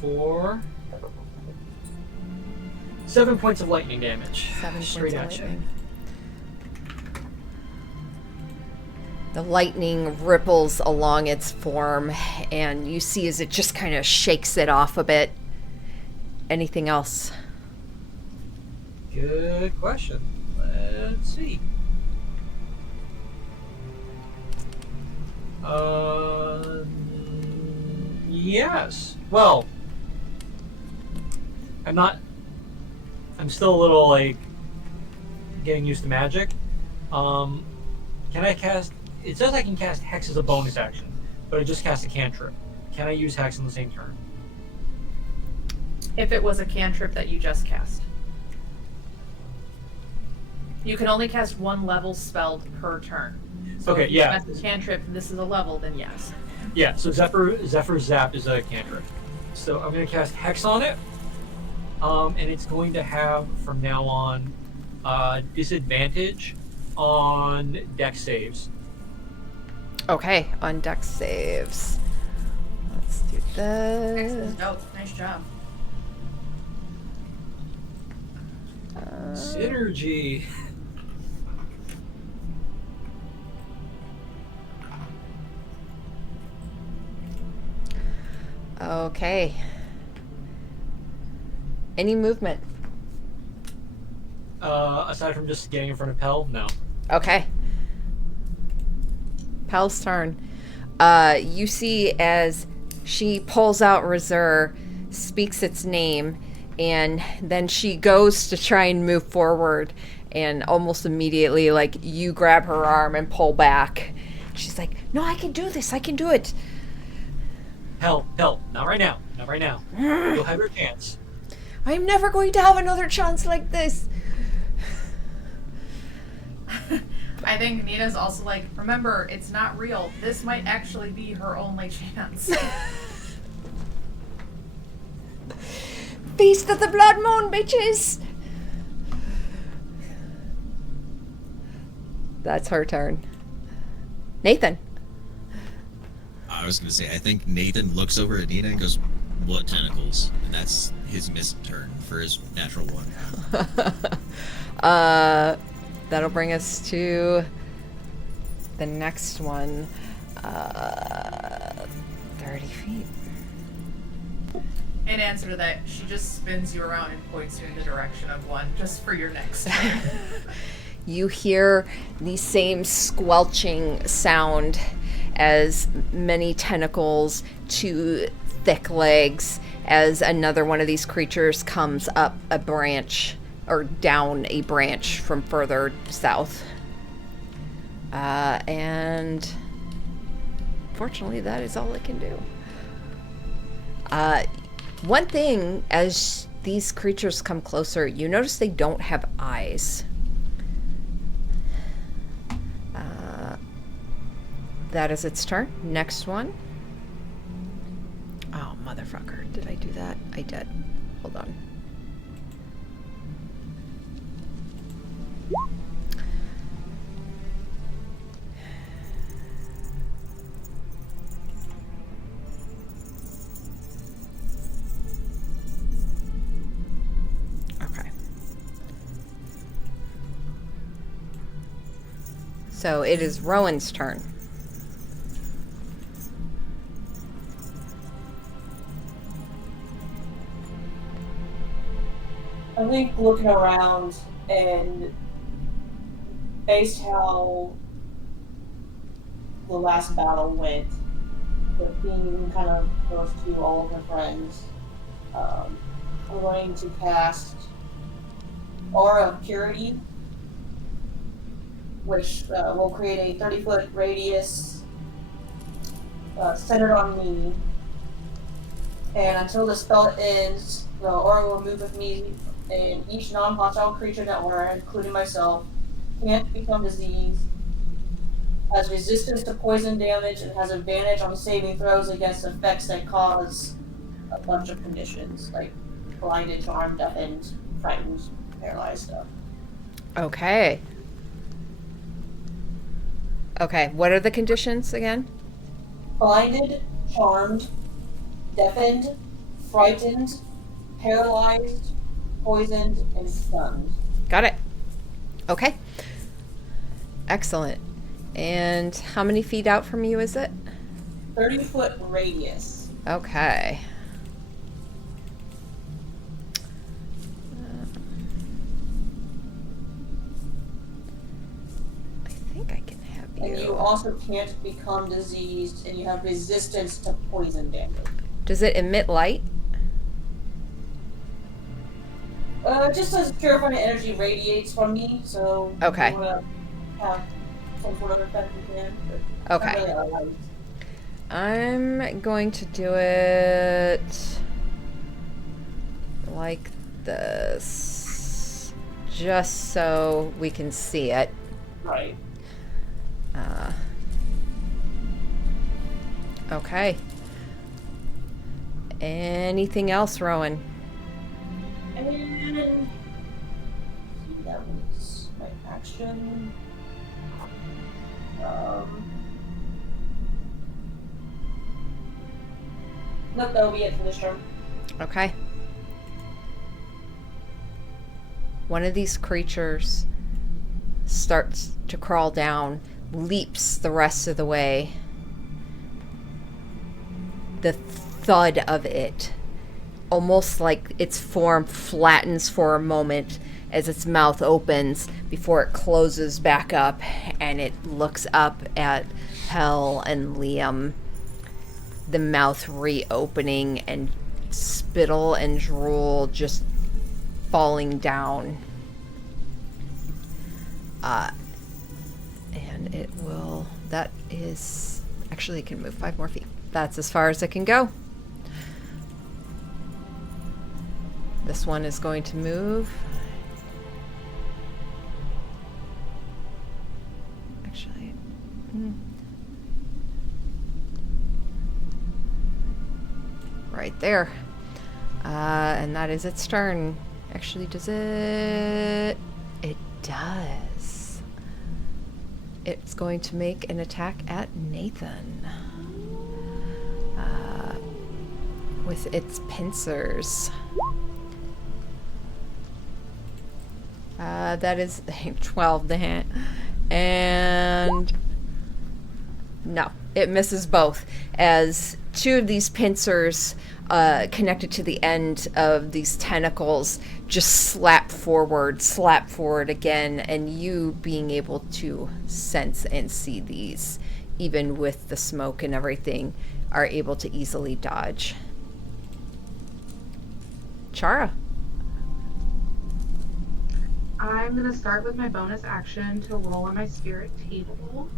4, 7 points of lightning damage. 7 Straight points at of you. lightning. The lightning ripples along its form, and you see as it just kind of shakes it off a bit. Anything else? Good question. Let's see. Yes. Well, I'm still a little like getting used to magic. Can I cast? It says I can cast Hex as a bonus action, but I just cast a cantrip. Can I use Hex on the same turn? If it was a cantrip that you just cast. You can only cast 1 level spell per turn. So Okay, if you yeah. cast a cantrip, this is a level, then yes. Yeah, so Zephyr's Zap is a cantrip. So I'm going to cast Hex on it. And it's going to have, from now on, disadvantage on dex saves. Okay, on dex saves. Let's do this. Dope. Nice job. Synergy. Okay. Any movement? Aside from just getting in front of Pell, no. Okay. Pel's turn. You see as she pulls out Reserve, speaks its name, and then she goes to try and move forward, and almost immediately, like, you grab her arm and pull back. She's like, "No, I can do this. I can do it." Pell, not right now. Not right now. You'll have your chance. I'm never going to have another chance like this. I think Nina's also like, remember, it's not real. This might actually be her only chance. Feast of the Blood Moon, bitches! That's her turn. Nathan. I was gonna say, I think Nathan looks over at Nina and goes, "What tentacles?" And that's his missed turn for his natural one. That'll bring us to the next one. 30 feet. In answer to that, she just spins you around and points you in the direction of one, just for your next turn. You hear the same squelching sound as many tentacles, two thick legs, as another one of these creatures comes up a branch, or down a branch from further south. And fortunately, that is all it can do. One thing, as these creatures come closer, you notice they don't have eyes. That is its turn. Next one. Oh, motherfucker. Did I do that? I did. Hold on. Okay. So it is Rowan's turn. I think looking around and based how the last battle went, with being kind of close to all of her friends, I'm going to cast Aura of Purity, which will create a 30-foot radius centered on me. And until the spell ends, the aura will move with me, and each non-hostile creature in that aura, including myself, can't become diseased, has resistance to poison damage, and has advantage on saving throws against effects that cause a bunch of conditions, like blinded, charmed, deafened, frightened, paralyzed stuff. Okay. Okay, what are the conditions again? Blinded, charmed, deafened, frightened, paralyzed, poisoned, and stunned. Got it. Okay. Excellent. And how many feet out from you is it? 30-foot radius. Okay. I think I can have you. And you also can't become diseased, and you have resistance to poison damage. Does it emit light? It just says purifying energy radiates from me, so Okay. if you want to have some sort of effect, you can. But Okay. not really a light. I'm going to do it like this, just so we can see it. Right. Okay. Anything else, Rowan? And that was my action. Nope, that'll be it for this turn. Okay. One of these creatures starts to crawl down, leaps the rest of the way. The thud of it, almost like its form flattens for a moment as its mouth opens before it closes back up, and it looks up at Hel and Liam, the mouth reopening and spittle and drool just falling down. And it will, that is, actually it can move 5 more feet. That's as far as it can go. This one is going to move. Actually, right there. And that is its turn. Actually, does it? It does. It's going to make an attack at Nathan. With its pincers. That is 12 to hit. And no, it misses both, as two of these pincers connected to the end of these tentacles just slap forward again, and you being able to sense and see these, even with the smoke and everything, are able to easily dodge. Chara. I'm gonna start with my bonus action to roll on my spirit table.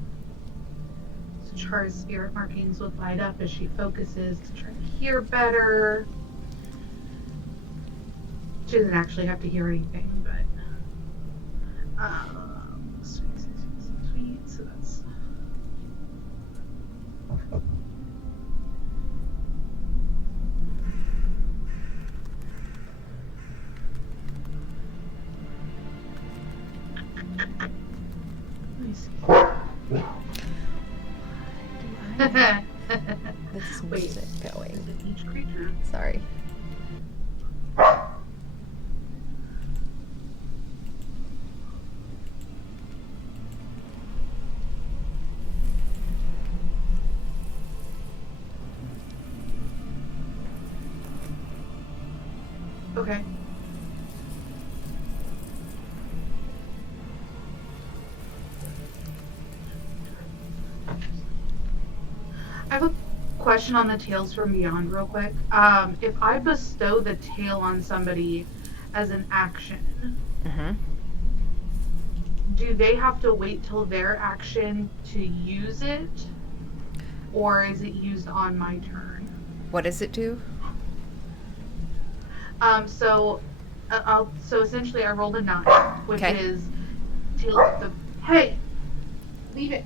So Chara's spirit markings would light up as she focuses to try to hear better. She doesn't actually have to hear anything, but sweet. So that's let me see. This is Wait, music going. is it each creature? Sorry. Okay. I have a question on the Tales from Beyond real quick. If I bestow the tail on somebody as an action, Mm-hmm. do they have to wait till their action to use it? Or is it used on my turn? What does it do? So essentially I rolled a 9, which Okay. is tail of the hey, leave it.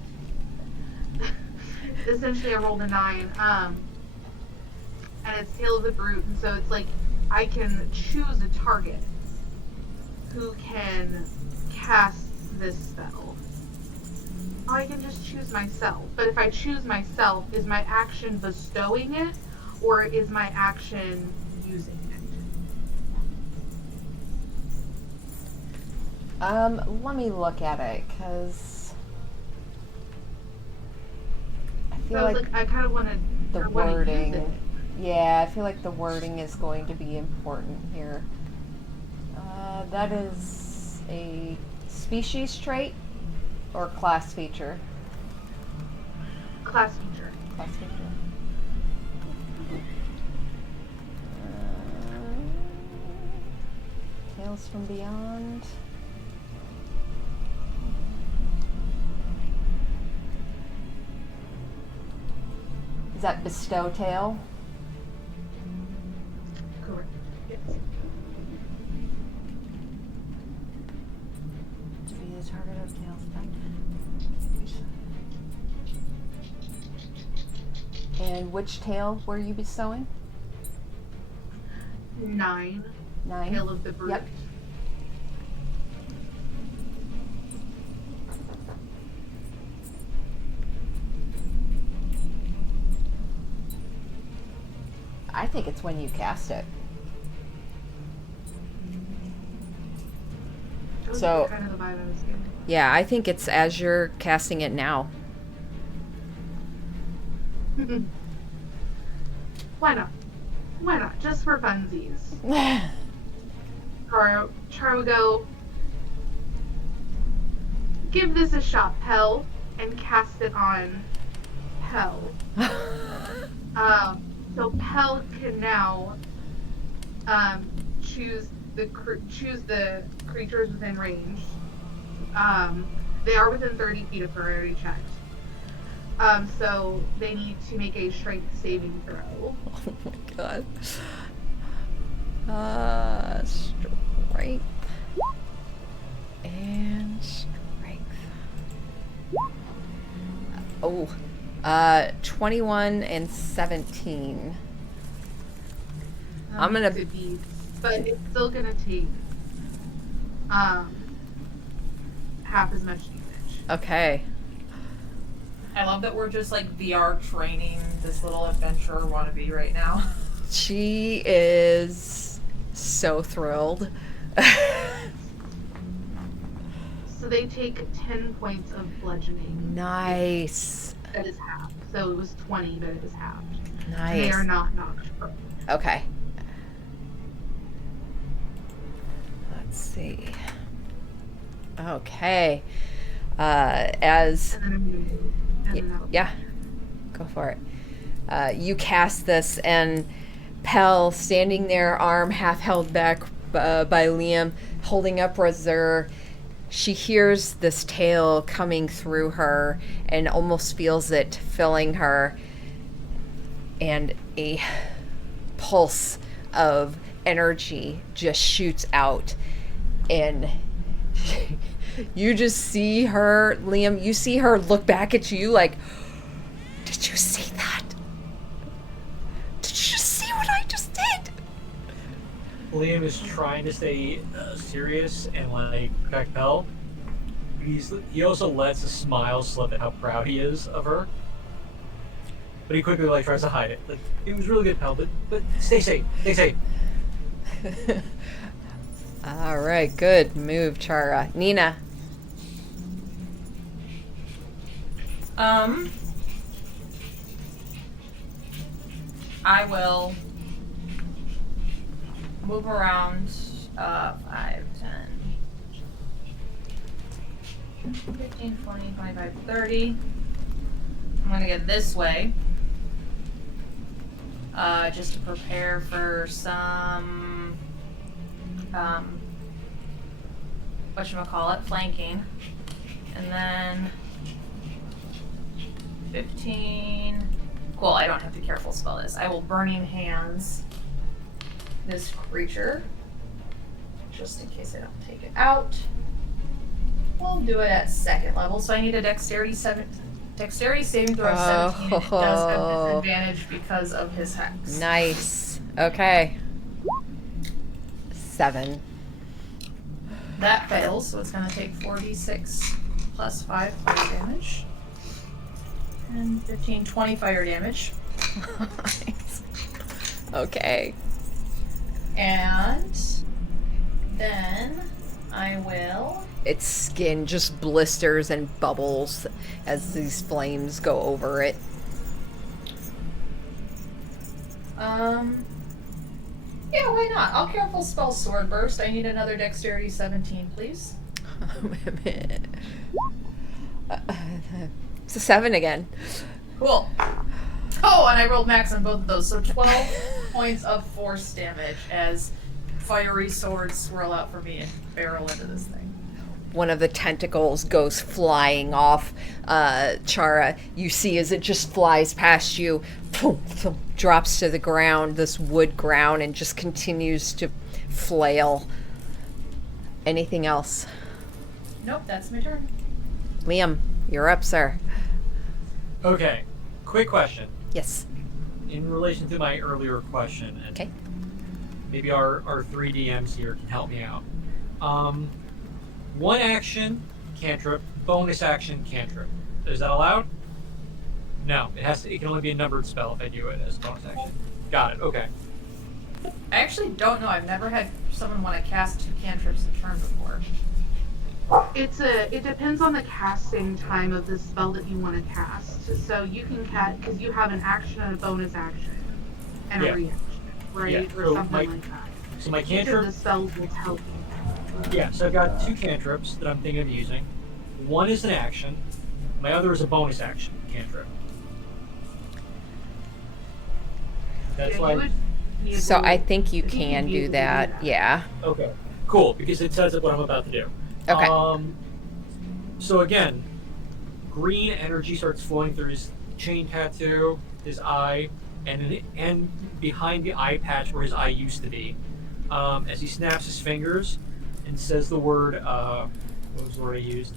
Essentially I rolled a 9, and it's tail of the brute, and so it's like I can choose a target who can cast this spell. I can just choose myself. But if I choose myself, is my action bestowing it, or is my action using it? Let me look at it, because I So feel I was like like, I kind of want to the use it. wording. Yeah, I feel like the wording is going to be important here. That is a species trait or class feature? Class feature. Class feature. Tales from Beyond. Is that bestow tail? Correct. Yes. To be the target of tail's effect. And which tail were you bestowing? 9. 9. Tail of the brute. Yep. I think it's when you cast it. That was So- kind of the vibe I was getting. Yeah, I think it's as you're casting it now. Why not? Why not? Just for funsies. Char would go, give this a shot, Pell, and cast it on Pell. So Pell can now choose the creatures within range. They are within 30 feet of her, I already checked. So they need to make a strength saving throw. Oh my god. Strength. And strength. Oh. 21 and 17. I'm gonna- Could be, but it's still gonna take half as much damage. Okay. I love that we're just like VR training this little adventurer wannabe right now. She is so thrilled. So they take 10 points of bludgeoning. Nice. That is half. So it was 20, but it was halved. And Nice. they are not knocked prone. Okay. Let's see. Okay. As And then I'm going to move. And then that'll be yeah, go for it. You cast this, and Pell, standing there, arm half held back by Liam, holding up Razur, she hears this tale coming through her and almost feels it filling her, and a pulse of energy just shoots out, and you just see her, Liam, you see her look back at you like, did you see that? Did you just see what I just did? Liam is trying to stay serious and like protect Pell. He also lets a smile slip at how proud he is of her. But he quickly like tries to hide it. Like, it was really good, Pell, but stay safe. Stay safe. All right, good move, Chara. Nina. I will move around 5, 10, 15, 20, 25, 30. I'm gonna get this way. Just to prepare for some whatchamacallit, flanking. And then 15. Cool, I don't have to careful spell this. I will Burning Hands this creature, just in case I don't take it out. We'll do it at 2nd level, so I need a dexterity saving throw of 17, and it does have disadvantage because of his hex. Nice. Okay. 7. That fails, so it's going to take 4d6 plus 5 fire damage. And 15, 20 fire damage. Nice. Okay. And then I will... Its skin just blisters and bubbles as these flames go over it. Yeah, why not? I'll careful spell Sword Burst. I need another dexterity 17, please. It's a 7 again. Cool. Oh, and I rolled max on both of those, so 12 points of force damage as fiery swords swirl out for me and barrel into this thing. One of the tentacles goes flying off Chara. You see as it just flies past you, boom, boom, drops to the ground, this wood ground, and just continues to flail. Anything else? Nope, that's my turn. Liam, you're up, sir. Okay, quick question. Yes. In relation to my earlier question, and Okay. maybe our 3 DMs here can help me out. One action, cantrip, bonus action, cantrip. Is that allowed? No, it can only be a numbered spell if I do it as a bonus action. Got it, okay. I actually don't know. I've never had someone want to cast 2 cantrips a turn before. It depends on the casting time of the spell that you want to cast. So you can cast, because you have an action and a bonus action and Yeah. a reaction, right? Yeah, Or so something like that. So my Each of cantrip, the spells will tell you. yeah, so I've got 2 cantrips that I'm thinking of using. One is an action, my other is a bonus action cantrip. That's Yeah, why. you would be So able- I think you you can be do able to that. Yeah. Okay, cool, because it sets up what I'm about to do. Okay. So again, green energy starts flowing through his chain tattoo, his eye, and behind the eye patch where his eye used to be. As he snaps his fingers and says the word, what was the word I used?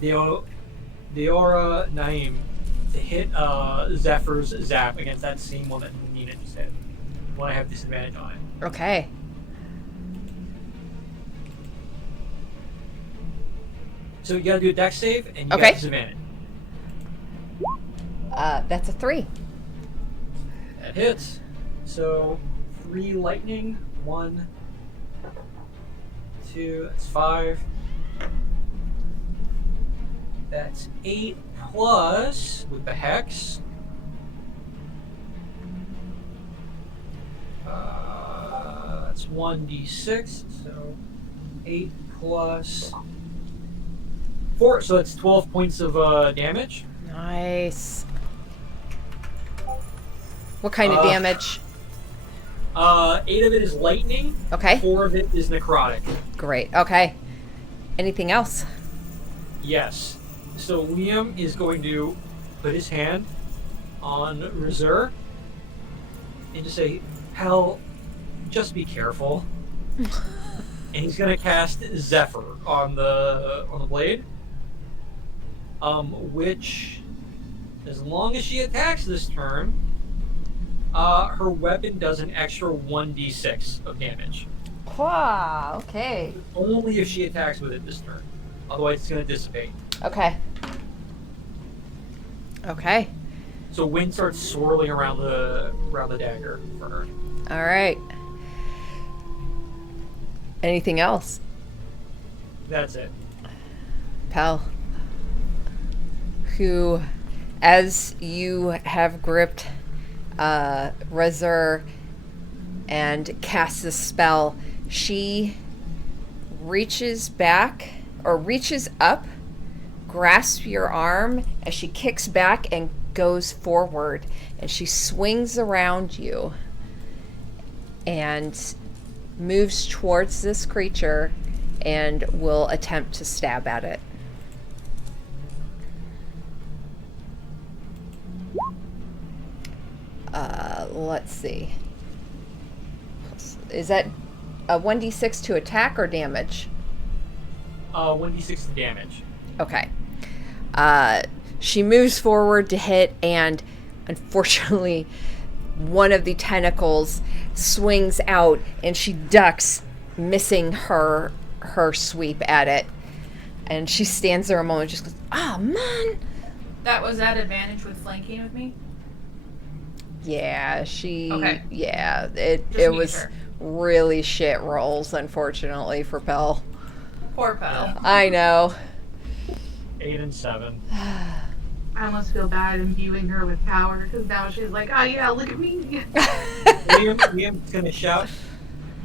Deora Naim, to hit Zephyr's zap against that same one that Nina just hit. When I have disadvantage on it. Okay. So you gotta do a dex save and you Okay. got disadvantage. That's a 3. That hits. So 3 lightning, 1, 2, that's 5. That's 8 plus with the hex. That's 1d6, so 8 plus 4, so that's 12 points of damage. Nice. What kind of damage? 8 of it is lightning, Okay. 4 of it is necrotic. Great. Okay. Anything else? Yes. So Liam is going to put his hand on Reserve and just say, Hell, just be careful. And he's going to cast Zephyr on the blade. Which, as long as she attacks this turn, her weapon does an extra 1d6 of damage. Wow. Okay. Only if she attacks with it this turn. Otherwise, it's going to dissipate. Okay. Okay. So wind starts swirling around the dagger for her. All right. Anything else? That's it. Pal, who, as you have gripped Razor and cast the spell, she reaches back or reaches up, grasps your arm as she kicks back and goes forward, and she swings around you and moves towards this creature and will attempt to stab at it. Let's see. Is that a 1d6 to attack or damage? 1d6 damage. Okay. She moves forward to hit, and unfortunately, one of the tentacles swings out, and she ducks, missing her sweep at it. And she stands there a moment, just goes, "Oh man!" That was at advantage with flanking with me. Yeah, she. Okay. Yeah, Just it making was sure. really shit rolls, unfortunately for Pell. Poor Pell. I know. 8 and 7. I almost feel bad imbuing her with power because now she's like, oh yeah, look at me. Liam's gonna shout,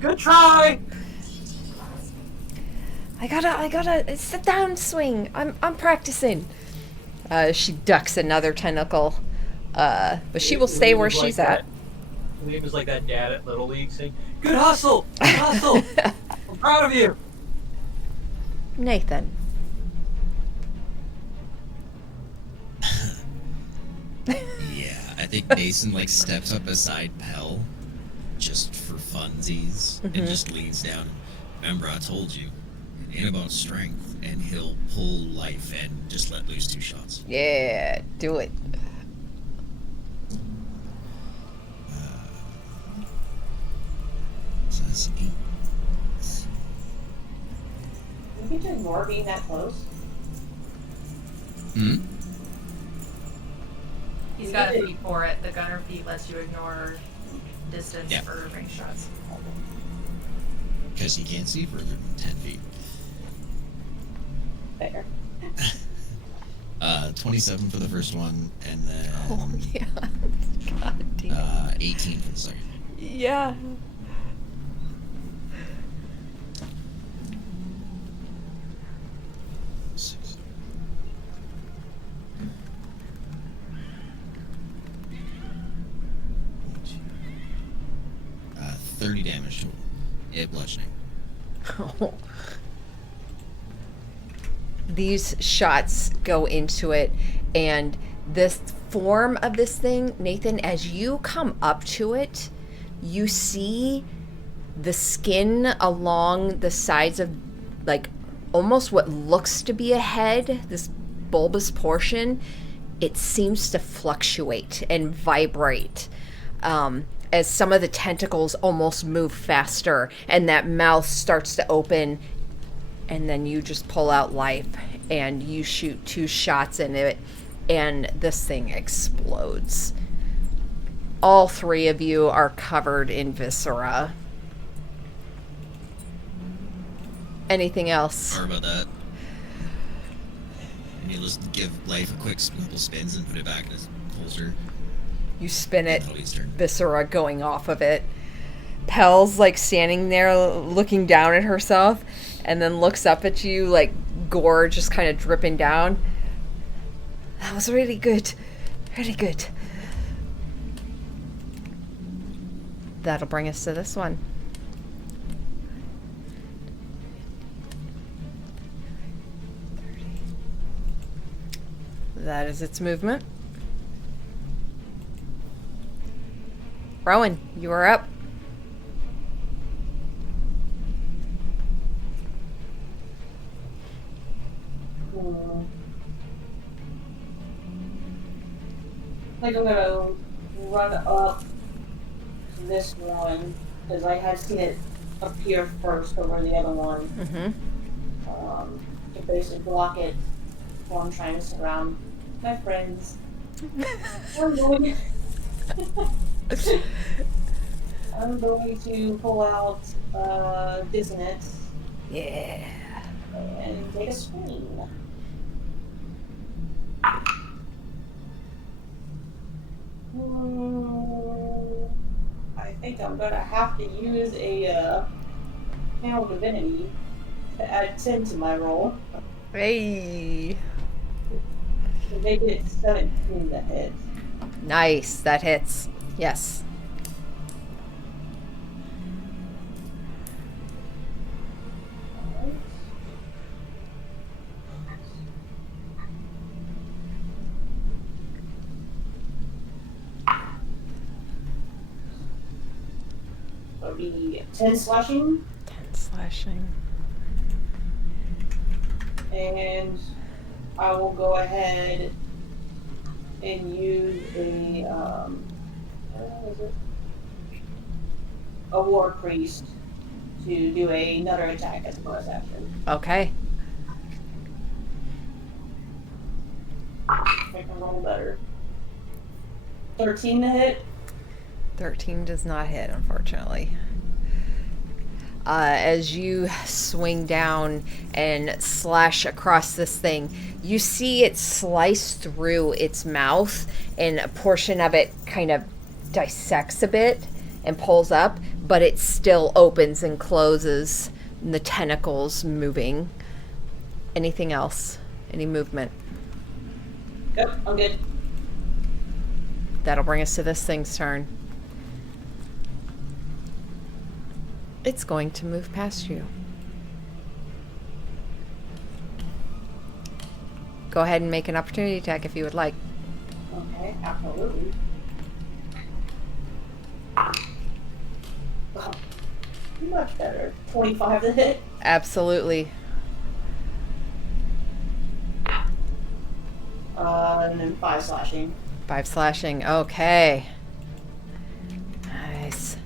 "Good try!" I gotta sit down, swing. I'm practicing. She ducks another tentacle, but she will stay where she's at. Liam is like that dad at Little League saying, "Good hustle! Good hustle! I'm proud of you!" Nathan. Yeah, I think Mason like steps up beside Pell, just for funsies, and just leans down. Remember, I told you, it ain't about strength, and he'll pull life and just let loose 2 shots. Yeah, do it. So that's 8. We could ignore being that close. Hmm. He's got a feat for it. The gunner feat lets you ignore distance Yeah. for range shots. Because he can't see further than 10 feet. Fair. 27 for the first one, and then Oh yeah. God damn. 18 for the second. Yeah. Six. One, two. 30 damage total. Yeah, bludgeoning. These shots go into it, and this form of this thing, Nathan, as you come up to it, you see the skin along the sides of, like, almost what looks to be a head, this bulbous portion. It seems to fluctuate and vibrate as some of the tentacles almost move faster, and that mouth starts to open, and then you just pull out life and you shoot 2 shots in it, and this thing explodes. All 3 of you are covered in viscera. Anything else? Sorry about that. and you'll just give Life a quick couple spins and put it back in his holster. You spin it, That'll be his turn. Viscera going off of it. Pel's like standing there looking down at herself and then looks up at you, like gore just kind of dripping down. That was really good. Really good. That'll bring us to this one. That is its movement. Rowan, you are up. I think I'm gonna run up this one because I had seen it appear first over the other one. To basically block it while I'm trying to surround my friends. I'm going to pull out Dissonance Yeah. and take a swing. I think I'm gonna have to use a Panel Divinity to add 10 to my roll. Hey. To make it 17 that hits. Nice. That hits. Yes. That'll be 10 slashing, 10 slashing. and I will go ahead and use a War Priest to do another attack as a bonus action. Okay. Make my roll better. 13 to hit. 13 does not hit, unfortunately. As you swing down and slash across this thing, you see it slice through its mouth, and a portion of it kind of dissects a bit and pulls up, but it still opens and closes, and the tentacles moving. Anything else? Any movement? Yep, I'm good. That'll bring us to this thing's turn. It's going to move past you. Go ahead and make an opportunity attack if you would like. Okay, absolutely. Oh, much better. 25 to hit. Absolutely. And then 5 slashing. 5 slashing. Okay. Nice.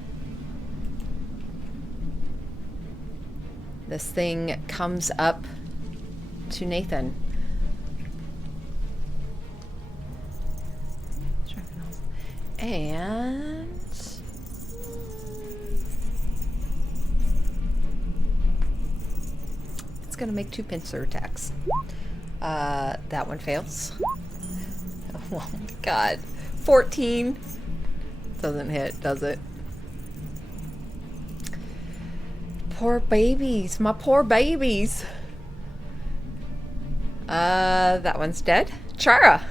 This thing comes up to Nathan. And it's going to make 2 pincer attacks. That one fails. Oh my god. 14. Doesn't hit, does it? Poor babies. My poor babies. That one's dead. Chara.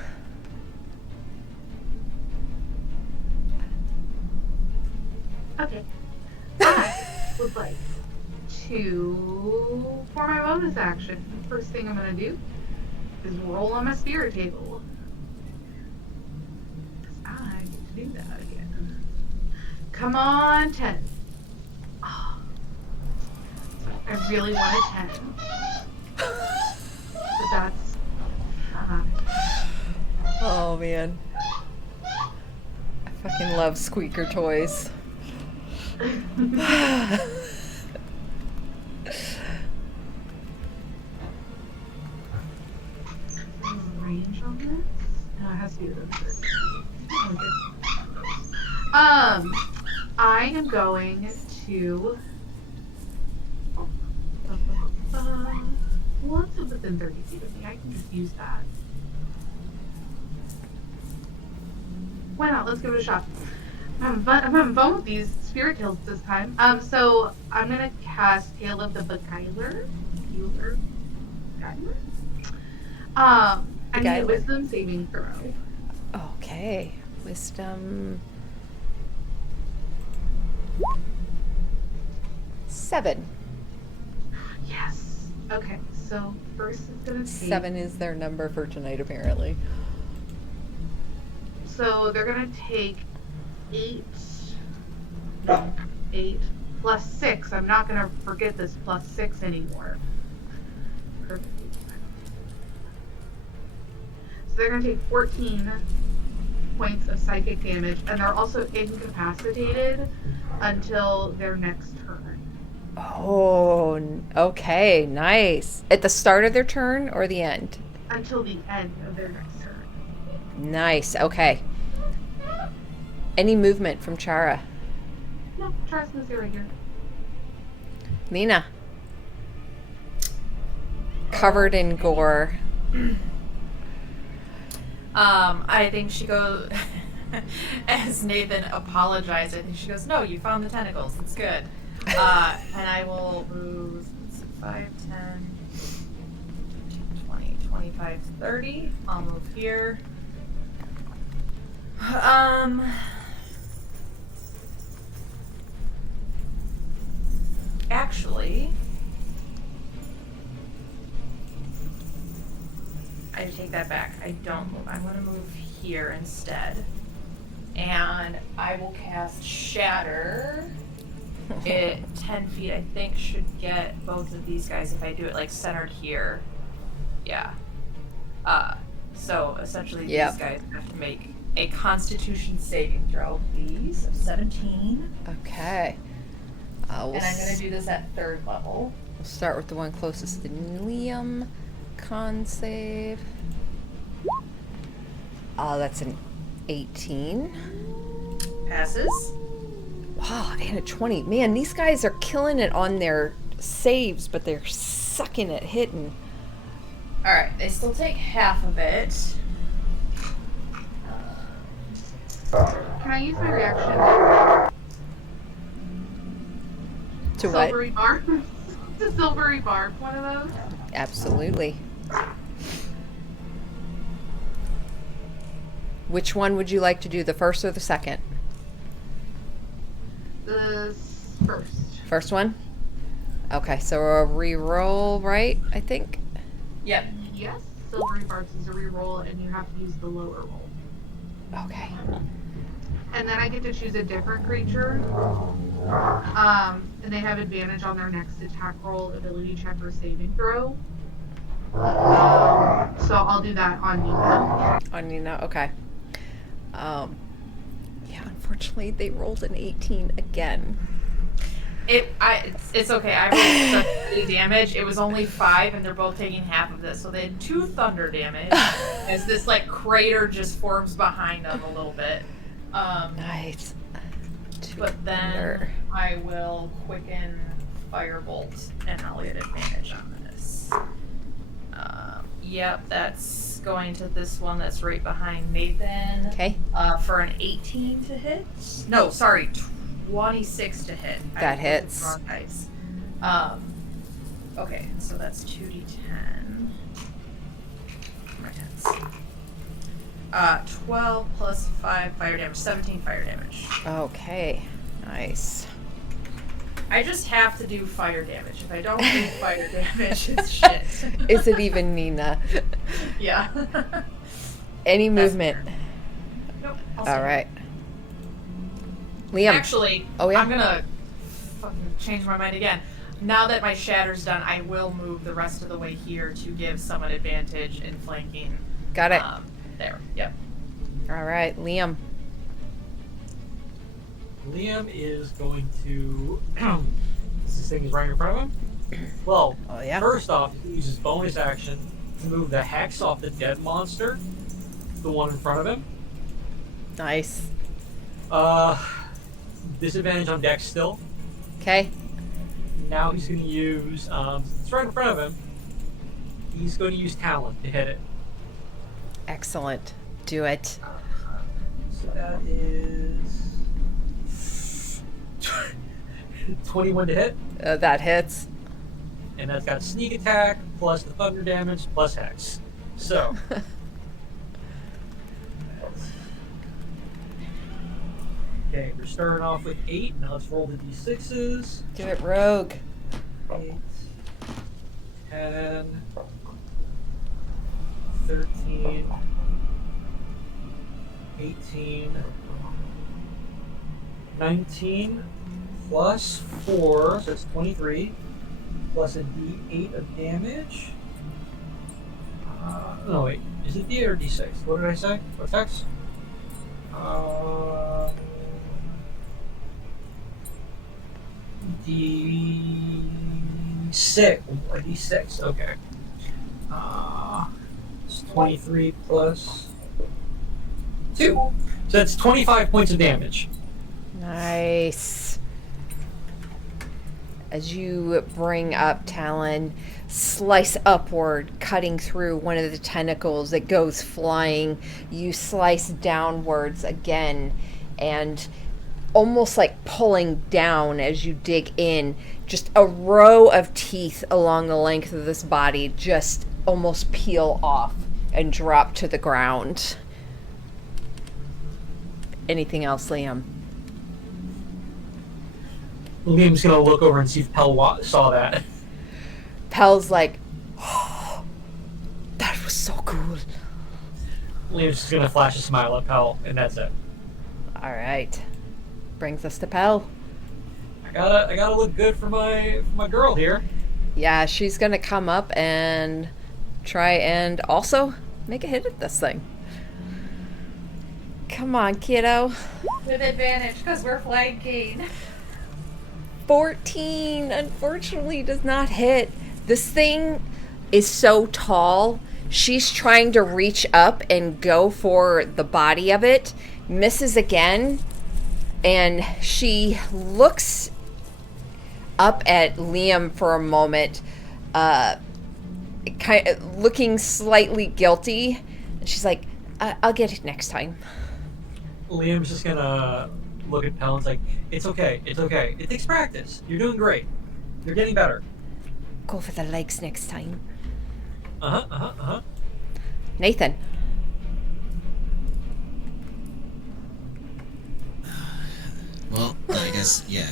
Okay. I would like to, for my bonus action, first thing I'm going to do is roll on my spirit table. 'Cause I get to do that again. Come on, 10. Oh, I really want a 10. But that's 5. Oh man. I fucking love squeaker toys. Range on this? No, it has to be with this. Okay. I am going to Well, it's within 30 feet of me. I can just use that. Why not? Let's give it a shot. I'm having fun with these spirit tales this time. So I'm gonna cast Tale of the Beguiler. Beguiler? I need a Beguiler. wisdom saving throw. Okay. Wisdom. 7. Yes. Okay, so first it's gonna take... 7 is their number for tonight, apparently. So they're gonna take 8 plus 6. I'm not gonna forget this plus 6 anymore. Perfect. So they're gonna take 14 points of psychic damage, and they're also incapacitated until their next turn. Oh, okay. Nice. At the start of their turn or the end? Until the end of their next turn. Nice. Okay. Any movement from Chara? No, Char's gonna stay right here. Lena. Covered in gore. I think she goes, as Nathan apologizes, I think she goes, no, you found the tentacles. It's good. And I will move 5, 10, 20, 25, 30. I'll move here. Actually, I take that back. I don't move. I'm going to move here instead. And I will cast Shatter. It 10 feet, I think, should get both of these guys if I do it like centered here. Yeah. So essentially Yep. these guys have to make a Constitution saving throw, please, of 17. Okay. We'll And I'm going to do this at 3rd level. We'll start with the one closest to Liam. Con save. That's an 18. Passes. Wow, and a 20. Man, these guys are killing it on their saves, but they're sucking at hitting. Alright, they still take half of it. Can I use my reaction? To what? Silvery barb? To silvery barb, one of those? Absolutely. Which one would you like to do, the first or the second? The first. First one? Okay, so a re-roll, right? I think. Yep. Yes, silvery barbs is a reroll, and you have to use the lower roll. Okay. And then I get to choose a different creature. And they have advantage on their next attack roll, ability check, or saving throw. So I'll do that on Nina. On Nina, okay. Yeah, unfortunately, they rolled an 18 again. It's okay. I rolled such pretty damage. It was only 5, and they're both taking half of this. So they had 2 thunder damage as this like crater just forms behind them a little bit. Nice. But then Thunder. I will quicken Firebolt, and I'll get advantage on this. Yep, that's going to this one that's right behind Nathan. Okay. For an 18 to hit. No, sorry, 26 to hit. I That rolled hits. the wrong dice. Okay, so that's 2d10. My tens. 12 plus 5 fire damage, 17 fire damage. Okay. Nice. I just have to do fire damage. If I don't do fire damage, it's shit. Is it even Nina? Yeah. Any That's movement? fair. Nope. I'll All stay. right. Liam. Actually, Oh, yeah? I'm gonna fucking change my mind again. Now that my shatter's done, I will move the rest of the way here to give someone advantage in flanking. Got it. There. Yep. All right, Liam. Liam is going to. This thing is right in front of him. Well, Oh, yeah? first off, he uses bonus action to move the hex off the dead monster, the one in front of him. Nice. Disadvantage on dex still. Okay. Now he's going to use. It's right in front of him. he's going to use Talon to hit it. Excellent. Do it. So that is 21 to hit, That hits. and that's got sneak attack plus the thunder damage plus hex. So. Okay, we're starting off with 8. Now let's roll the d6s. Do it, rogue. 8, 10, 13, 18, 19, plus 4, so it's 23, plus a d8 of damage. No, wait, is it d8 or d6? What did I say? What's hex? D6. D6, okay. It's 23 plus 2. So that's 25 points of damage. Nice. As you bring up Talon, slice upward, cutting through one of the tentacles that goes flying. You slice downwards again, and almost like pulling down as you dig in, just a row of teeth along the length of this body just almost peel off and drop to the ground. Anything else, Liam? Liam's gonna look over and see if Pell saw that. Pell's like, oh, that was so cool. Liam's just gonna flash a smile at Pell, and that's it. All right. Brings us to Pell. I gotta look good for my girl here. Yeah, she's gonna come up and try and also make a hit at this thing. Come on, kiddo. With advantage, because we're flanking. 14 unfortunately does not hit. This thing is so tall. She's trying to reach up and go for the body of it. Misses again. And she looks up at Liam for a moment, kind of looking slightly guilty. And she's like, I'll get it next time. Liam's just gonna look at Pell and like, it's okay. It takes practice. You're doing great. You're getting better. Go for the legs next time. Uh-huh. Nathan. Well, I guess, yeah,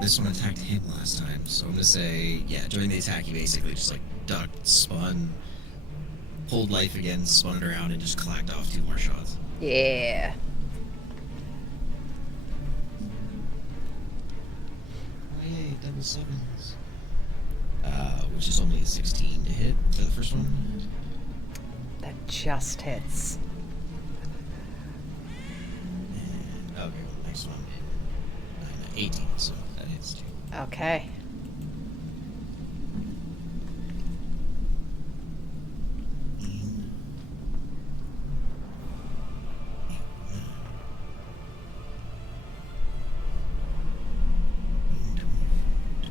this one attacked him last time, so I'm gonna say, yeah, during the attack he basically just, like, ducked, spun, pulled life again, spun it around, and just clacked off 2 more shots. Yeah. Oh, yay, double 7s. Which is only a 16 to hit for the first one. That just hits. And, okay, well, next one, 18, so that hits too. Okay. And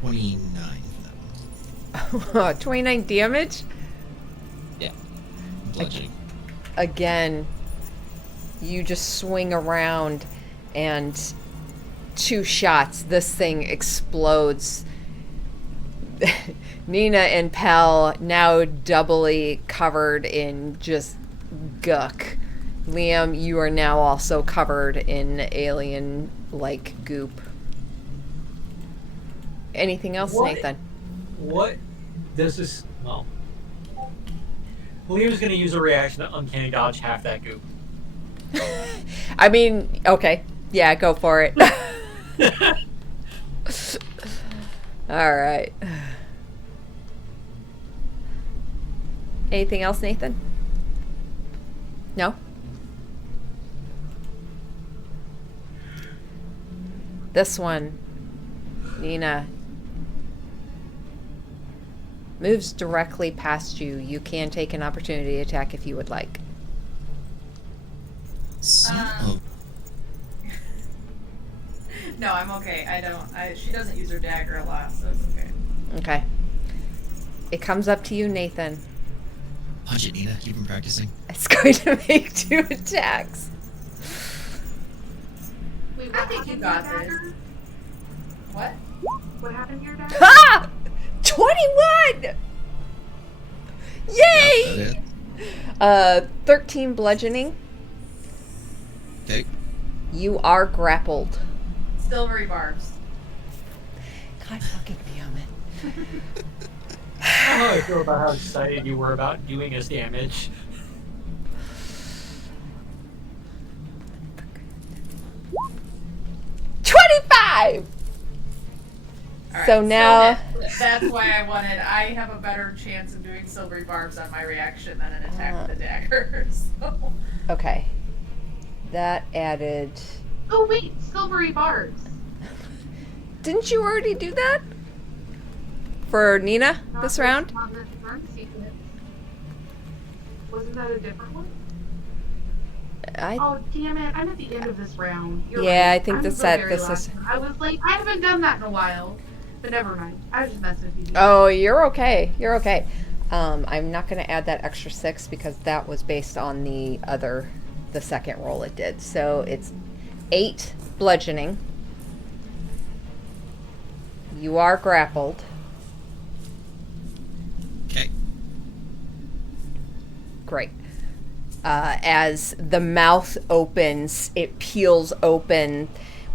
29 for that one. 29 damage? Yeah. Bludgeoning. Again, you just swing around and 2 shots, this thing explodes. Nina and Pell now doubly covered in just guck. Liam, you are now also covered in alien-like goop. Anything else, What? Nathan? What does this... Well... Liam's gonna use a reaction to uncanny dodge half that goop. I mean, okay. Yeah, go for it. All right. Anything else, Nathan? No? This one, Nina, moves directly past you. You can take an opportunity attack if you would like. No, I'm okay. She doesn't use her dagger a lot, so it's okay. Okay. It comes up to you, Nathan. Punch it, Nina. Keep him practicing. It's going to make 2 attacks. Wait, I think you got this. Dagger? What? What happened to your dagger? Ha! 21! Yay! That it? 13 bludgeoning. Okay. You are grappled. Silvery barbs. God fucking damn it. I don't know how I feel about how excited you were about doing us damage. $25! All So now- that's why I have a better chance of doing silvery barbs on my reaction than an attack with a dagger. So. Okay. That added... Oh wait, silvery barbs. Didn't you already do that? For Nina this round? On the burn sequence. Wasn't that a different one? Oh damn it! I'm at the end of this round. You're Yeah, right. I think I'm this the set- very this last is- one. I was like, I haven't done that in a while, but never mind. I was just messing with you. Oh, you're okay. You're okay. I'm not going to add that extra 6 because that was based on the second roll it did. So it's 8 bludgeoning. You are grappled. Okay. Great. As the mouth opens, it peels open.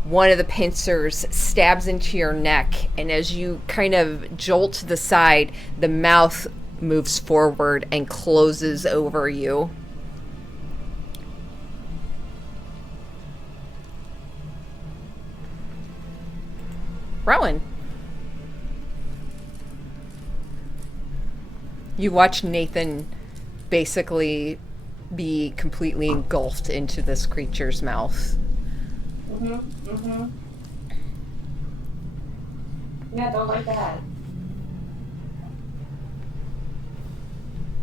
One of the pincers stabs into your neck, and as you kind of jolt to the side, the mouth moves forward and closes over you. Rowan. You watch Nathan basically be completely engulfed into this creature's mouth. Yeah, don't like that.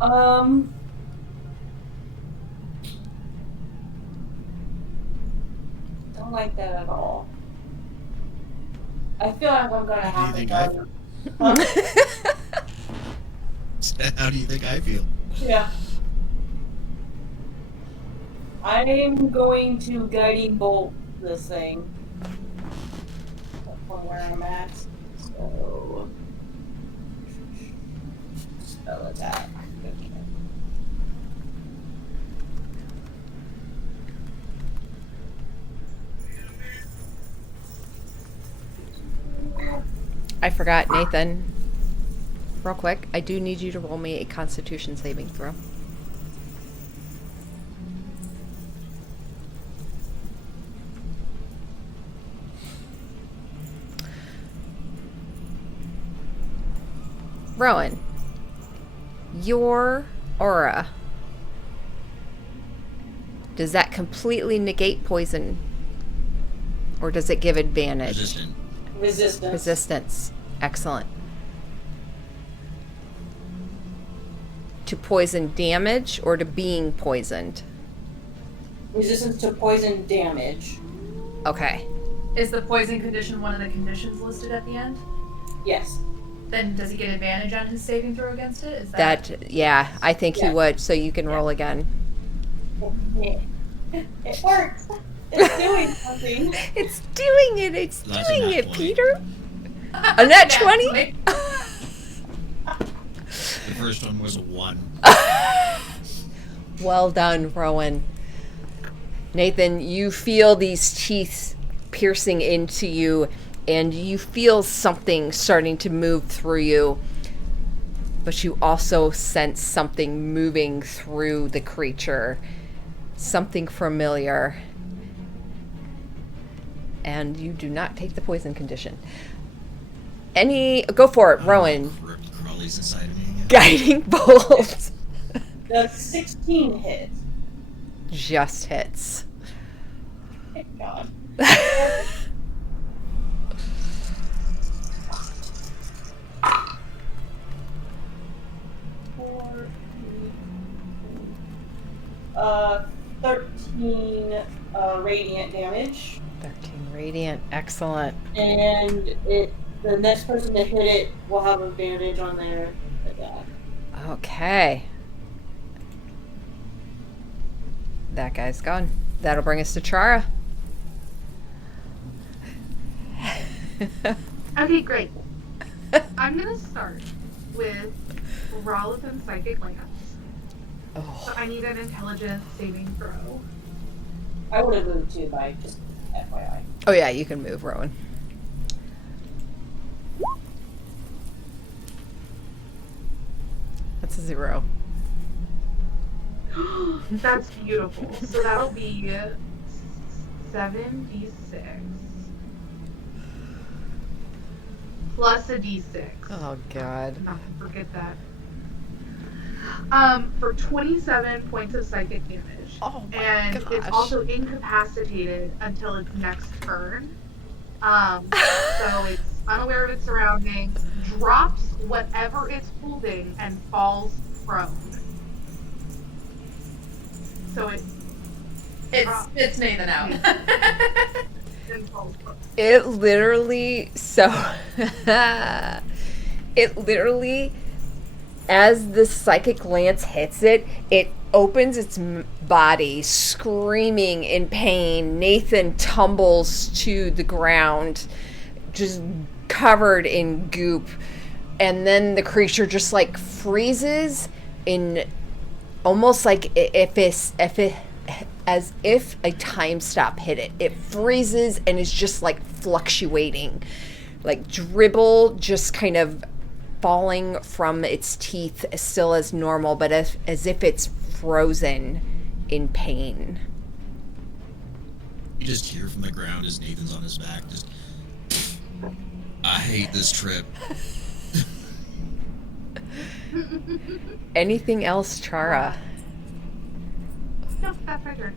Don't like that at all. I feel like I'm gonna How have do you to think go. How do you think I feel? Yeah. I'm going to guiding bolt this thing. From where I'm at. So spell attack. Okay. I forgot, Nathan. Real quick, I do need you to roll me a Constitution saving throw. Rowan, your aura, does that completely negate poison? Or does it give advantage? Resistant. Resistance. Resistance. Excellent. To poison damage or to being poisoned? Resistance to poison damage. Okay. Is the poison condition one of the conditions listed at the end? Yes. Then does he get advantage on his saving throw against it? Is That, yeah, I think Yeah. he would, so you can roll again. It works. It's doing something. It's doing it! It's That's a doing nat it, 20. Peter! A nat 20? The first one was a 1. Well done, Rowan. Nathan, you feel these teeth piercing into you, and you feel something starting to move through you. But you also sense something moving through the creature. Something familiar. And you do not take the poison condition. Go for it, Rowan. Crawlies inside of me again. Guiding bolt. That's 16 hits. Just hits. Thank God. Four, 13 radiant damage. 13 radiant. Excellent. And the next person to hit it will have advantage on their attack. Okay. That guy's gone. That'll bring us to Chara. Okay, great. I'm gonna start with Rolliff and Psychic Lance. So Oh. I need an intelligence saving throw. I would have moved too, by just FYI. Oh yeah, you can move, Rowan. That's a 0. That's beautiful. So that'll be 7d6 plus a d6. Oh god. Not to forget that. For 27 points of psychic damage. Oh my And gosh. it's also incapacitated until its next turn. So it's unaware of its surroundings, drops whatever it's holding, and falls prone. So it It spits Nathan out. then falls prone. It literally it literally, as the psychic lance hits it, it opens its body, screaming in pain. Nathan tumbles to the ground, just covered in goop, and then the creature just like freezes in, almost like as if a time stop hit it. It freezes and is just like fluctuating, like dribble just kind of falling from its teeth, still as normal, but as if it's frozen in pain. You just hear from the ground as Nathan's on his back, just, I hate this trip. Anything else, Chara? No, that's my turn.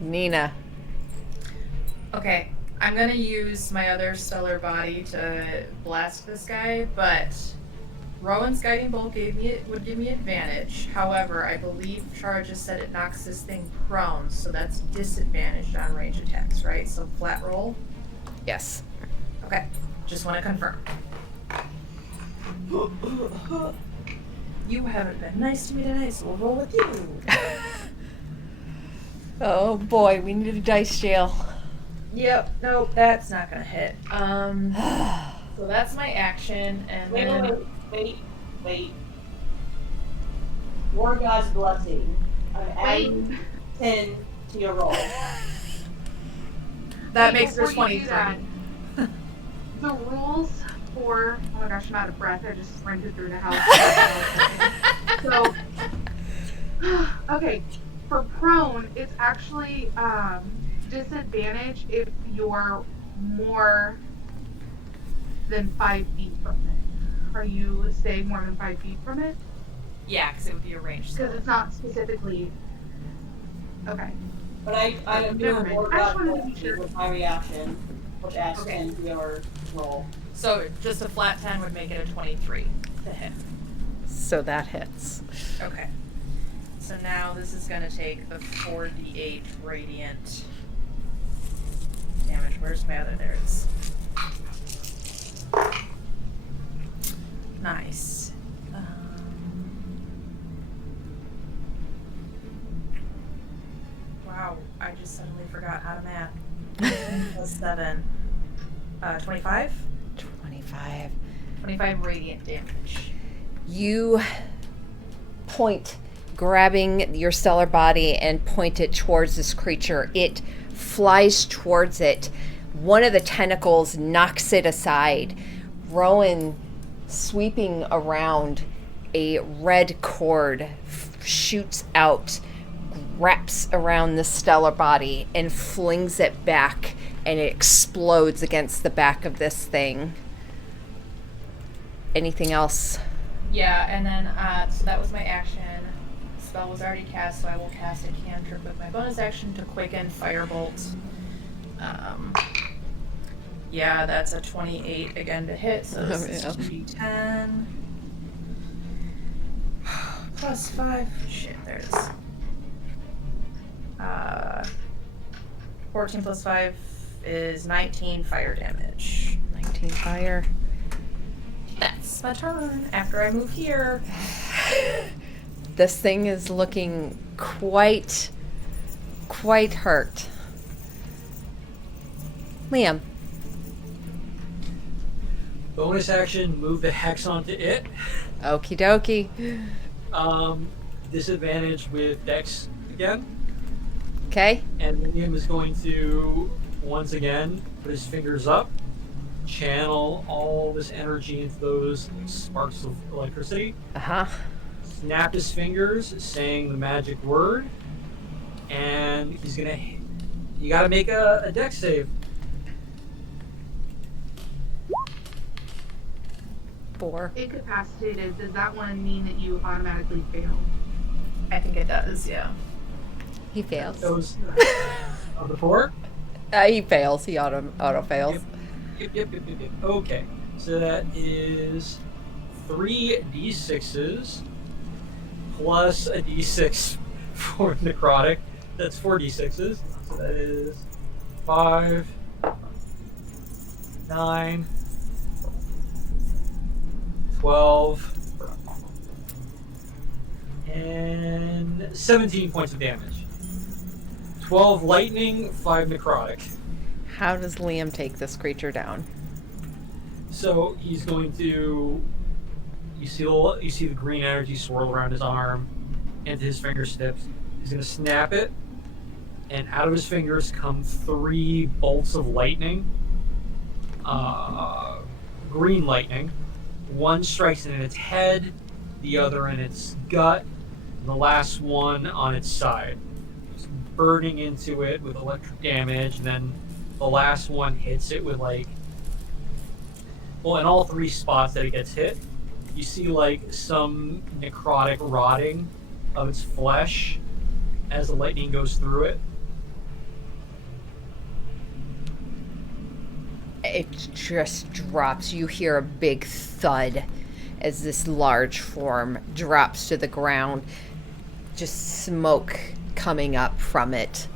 Nina. Okay, I'm gonna use my other stellar body to blast this guy, but Rowan's guiding bolt would give me advantage. However, I believe Chara just said it knocks this thing prone, so that's disadvantaged on range attacks, right? So flat roll. Yes. Okay, just want to confirm. You haven't been nice to me tonight, so we'll roll with you. Oh boy, we need a dice jail. Yep, nope, that's not gonna hit. So that's my action, and then Wait. War God's Blessing. I'm adding 10 to your roll. that Wait, makes her before you do 23. that, the rules for, oh my gosh, I'm out of breath. I just sprinted through the house. So, okay, for prone, it's actually disadvantage if you're more than 5 feet from it. Are you staying more than 5 feet from it? Yeah, because it would be a range Because spell. it's not specifically. Okay. But I'm Never doing mind. War I just God's wanted to be Blessing sure. with my reaction, which adds Okay. 10 to your roll. So just a flat 10 would make it a 23 to hit. So that hits. Okay. So now this is going to take the 4d8 radiant damage. Where's my other? There it is. Nice. Wow, I just suddenly forgot how to math. Plus 7. 25? 25. 25 radiant damage. You point, grabbing your stellar body, and point it towards this creature. It flies towards it. One of the tentacles knocks it aside. Rowan, sweeping around, a red cord shoots out, wraps around the stellar body, and flings it back, and it explodes against the back of this thing. Anything else? Yeah, and then, so that was my action. Spell was already cast, so I will cast a cantrip with my bonus action to quicken Firebolt. Yeah, that's a 28 again to hit, so this is yeah. 2d10. Plus 5. Shit, there it is. 14 plus 5 is 19 fire damage. 19 fire. That's my turn after I move here. This thing is looking quite quite hurt. Liam. Bonus action, move the hex onto it. Okie dokie. Disadvantage with Dex again. Okay. And Liam is going to, once again, put his fingers up, channel all this energy into those sparks of electricity, Uh-huh. snap his fingers, saying the magic word, and he's gonna. You gotta make a Dex save. 4. Incapacitated, does that one mean that you automatically fail? I think it does, yeah. He fails. Those of the 4. He fails. He auto fails. Yep. Okay, so that is 3 d6s plus a d6 for necrotic. That's 4 d6s. So that is 5, 9, 12, and 17 points of damage. 12 lightning, 5 necrotic. How does Liam take this creature down? So he's going to. You see the green energy swirl around his arm, into his fingertips. He's going to snap it, and out of his fingers come 3 bolts of lightning. Green lightning. One strikes in its head, the other in its gut, and the last one on its side. Just burning into it with electric damage, and then the last one hits it with in all 3 spots that it gets hit, you see some necrotic rotting of its flesh as the lightning goes through it. It just drops. You hear a big thud as this large form drops to the ground. Just smoke coming up from it.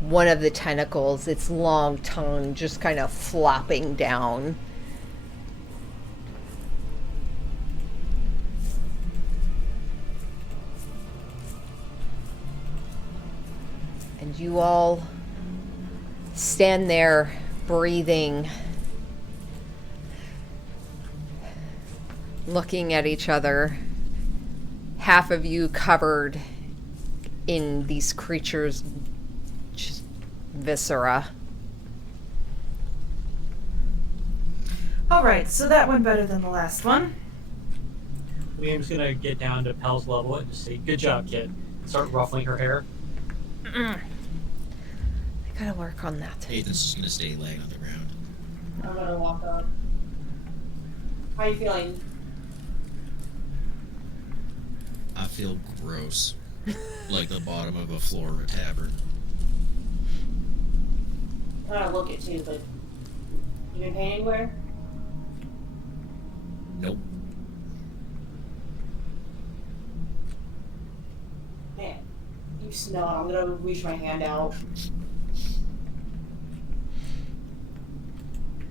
One of the tentacles, its long tongue, just kind of flopping down. And you all stand there, breathing, looking at each other. Half of you covered in these creatures' viscera. Alright, so that went better than the last one. Liam's gonna get down to Pel's level and just say, "Good job, kid." And start ruffling her hair. I gotta work on that. Nathan's just gonna stay laying on the ground. I'm gonna walk up. How you feeling? I feel gross. Like the bottom of a floor of a tavern. I'm gonna look at you, but you been pain anywhere? Nope. Man, you smell it. I'm gonna reach my hand out.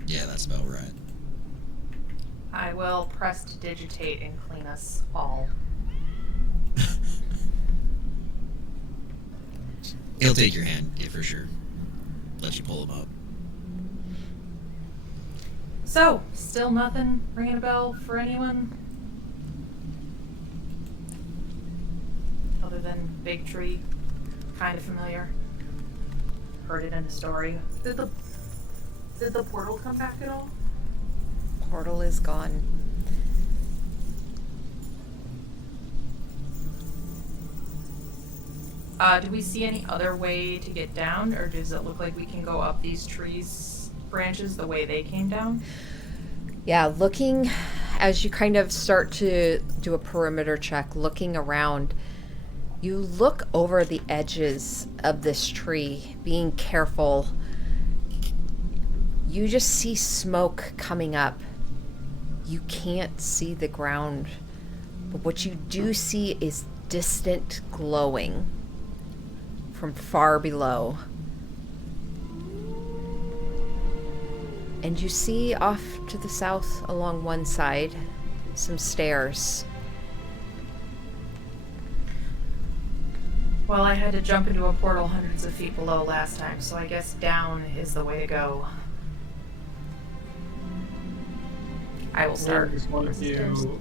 Yeah, that's about right. I will press to digitate and clean us all. He'll take your hand, yeah, for sure. Let you pull him up. So, still nothing ringing a bell for anyone? Other than Big Tree, kind of familiar. Heard it in the story. Did the portal come back at all? Portal is gone. Do we see any other way to get down, or does it look like we can go up these trees branches the way they came down? Yeah, looking as you kind of start to do a perimeter check, looking around, you look over the edges of this tree, being careful. You just see smoke coming up. You can't see the ground, but what you do see is distant glowing from far below. And you see off to the south along one side some stairs. Well, I had to jump into a portal hundreds of feet below last time, so I guess down is the way to go. I will start. Liam's going to.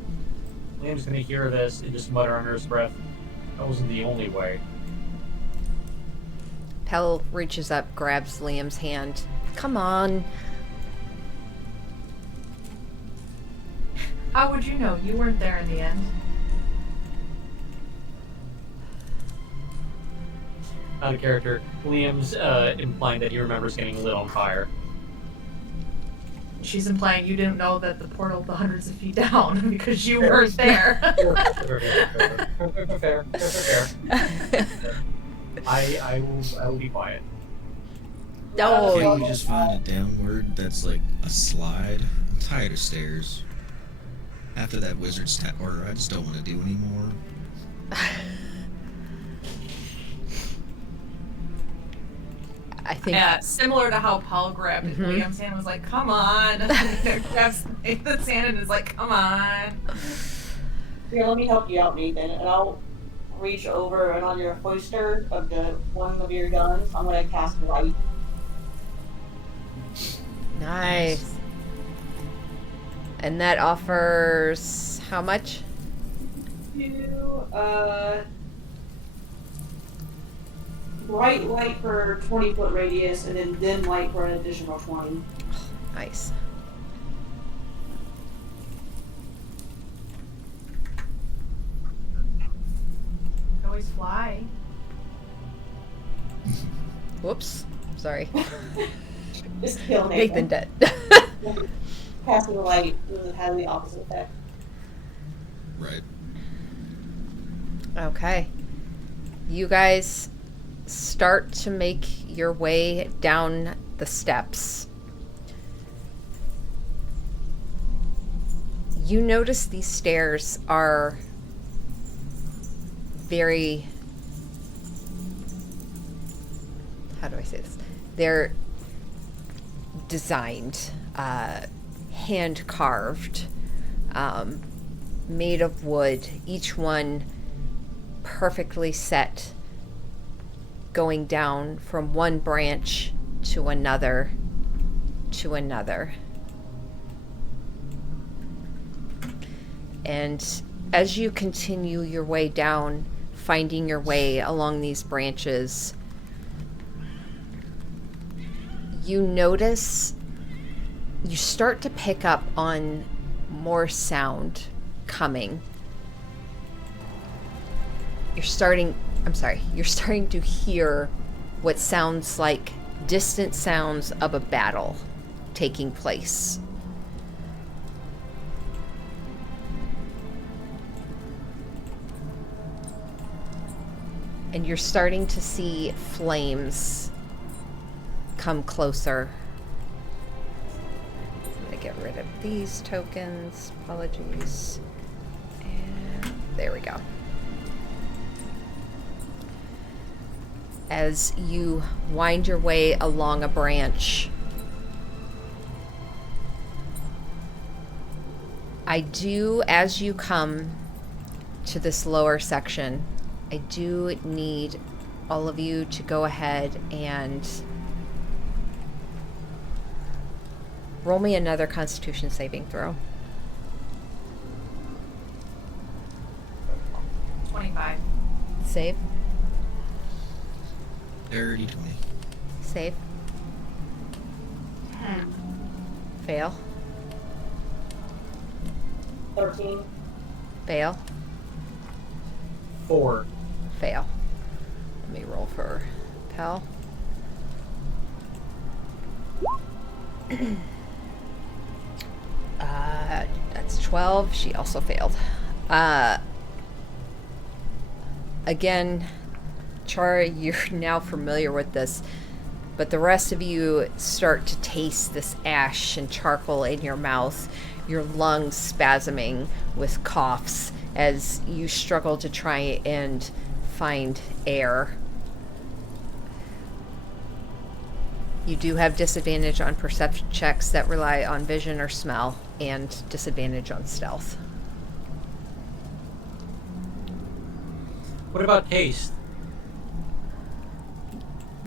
Liam's going to hear this and just mutter under his breath. That wasn't the only way. Pell reaches up, grabs Liam's hand. Come on. How would you know? You weren't there in the end. Out of character, Liam's implying that he remembers getting lit on fire. She's implying you didn't know that the portal the hundreds of feet down because you weren't there. Fair. I will be quiet. No. Can't we just find a downward that's like a slide? I'm tired of stairs. After that wizard's order, I just don't want to do anymore. I think Yeah, similar to how Paul grabbed Liam's hand and was like, come on. Grabs Nathan's hand and is like, come on. Here, let me help you out, Nathan, and I'll reach over and on your hoister of the one of your guns, I'm gonna cast light. nice. And that offers how much? You, bright light for 20-foot radius, and then dim light for an additional 20. Nice. Can always fly. Whoops. Sorry. Just kill Nathan. Nathan dead. Casting light has the opposite effect. Right. Okay. You guys start to make your way down the steps. You notice these stairs are very, how do I say this? They're designed, hand carved, made of wood, each one perfectly set, going down from one branch to another to another. And as you continue your way down, finding your way along these branches, you notice, you start to pick up on more sound coming. You're starting to hear what sounds like distant sounds of a battle taking place. And you're starting to see flames come closer. I'm gonna get rid of these tokens. Apologies. And there we go. As you wind your way along a branch, as you come to this lower section, I do need all of you to go ahead and roll me another Constitution saving throw. 25. Save. Dirty 20. Save. 10. Fail. 13. Fail. 4. Fail. Let me roll for Pell. That's 12. She also failed. Again, Chara, you're now familiar with this, but the rest of you start to taste this ash and charcoal in your mouth, your lungs spasming with coughs as you struggle to try and find air. You do have disadvantage on perception checks that rely on vision or smell, and disadvantage on stealth. What about taste?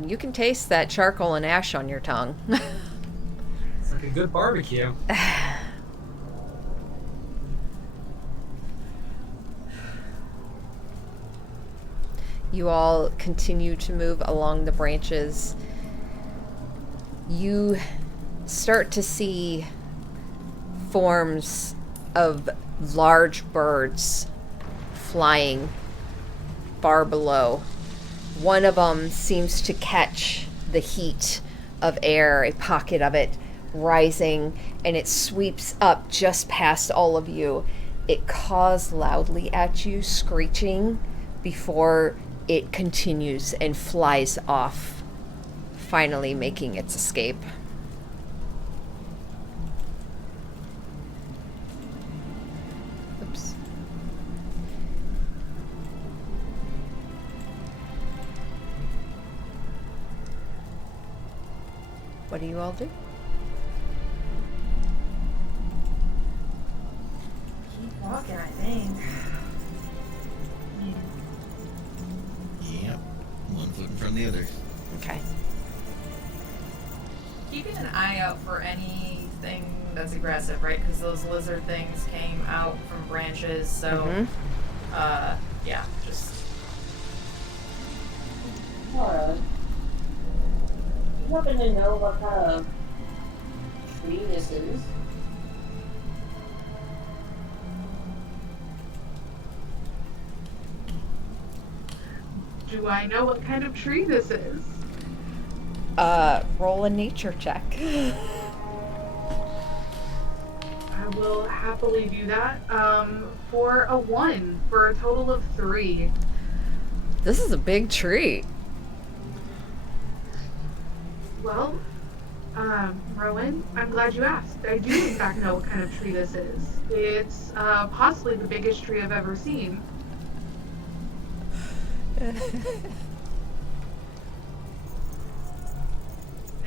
You can taste that charcoal and ash on your tongue. It's like a good barbecue. You all continue to move along the branches. You start to see forms of large birds flying far below. One of them seems to catch the heat of air, a pocket of it rising, and it sweeps up just past all of you. It caws loudly at you, screeching, before it continues and flies off, finally making its escape. Oops. What do you all do? Keep walking, I think. Yep. One foot in front of the other. Okay. Keeping an eye out for anything that's aggressive, right? Because those lizard things came out from branches, so Mhm. yeah, just Alright. You happen to know what kind of tree this is? Do I know what kind of tree this is? Roll a nature check. I will happily do that. For a 1, for a total of 3. This is a big tree. Well, Rowan, I'm glad you asked. I do in fact know what kind of tree this is. It's possibly the biggest tree I've ever seen. And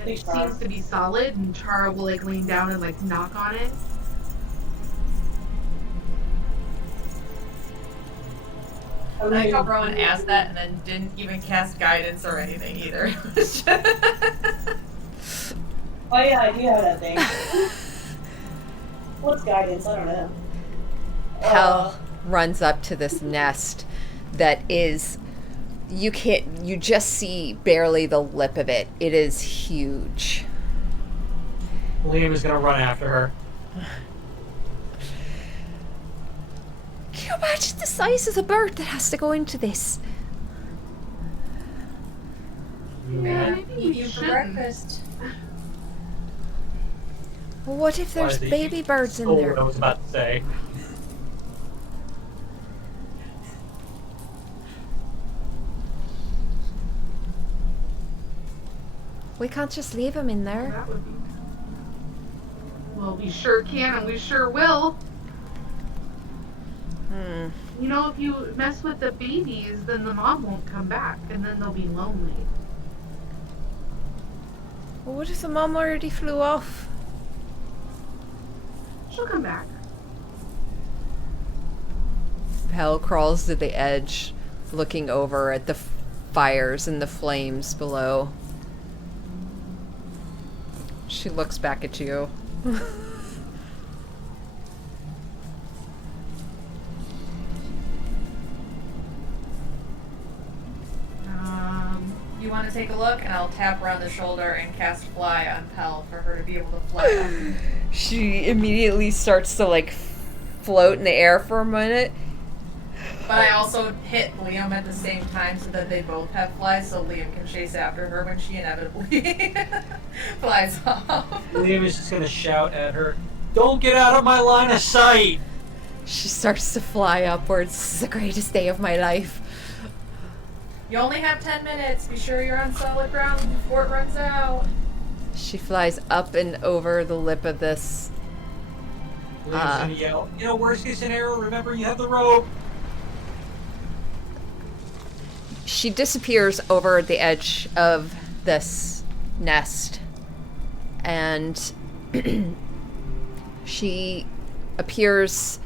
it seems to be solid, and Chara will like lean down and like knock on it. I like how Rowan asked that and then didn't even cast guidance or anything either. Oh yeah, I do have that thing. What's guidance? I don't know. Hal runs up to this nest that is, you just see barely the lip of it. It is huge. Liam is gonna run after her. Can you imagine the size of the bird that has to go into this? Yeah, maybe you you for shouldn't. breakfast. What if there's Why, baby birds in stole there? what I was about to say. We can't just leave them in there. That would be. Well, we sure can, and we sure will. Hmm. You know, if you mess with the babies, then the mom won't come back, and then they'll be lonely. Well, what if the mom already flew off? She'll come back. Hal crawls to the edge, looking over at the fires and the flames below. She looks back at you. You want to take a look, and I'll tap around the shoulder and cast Fly on Pell for her to be able to fly up. She immediately starts to like float in the air for a minute. But I also hit Liam at the same time so that they both have flies, so Liam can chase after her when she inevitably flies off. Liam is just gonna shout at her, "Don't get out of my line of sight!" She starts to fly upwards. This is the greatest day of my life. You only have 10 minutes. Be sure you're on solid ground before it runs out. She flies up and over the lip of this. Liam's gonna yell, worst case scenario, remember you have the rope. She disappears over the edge of this nest, and she appears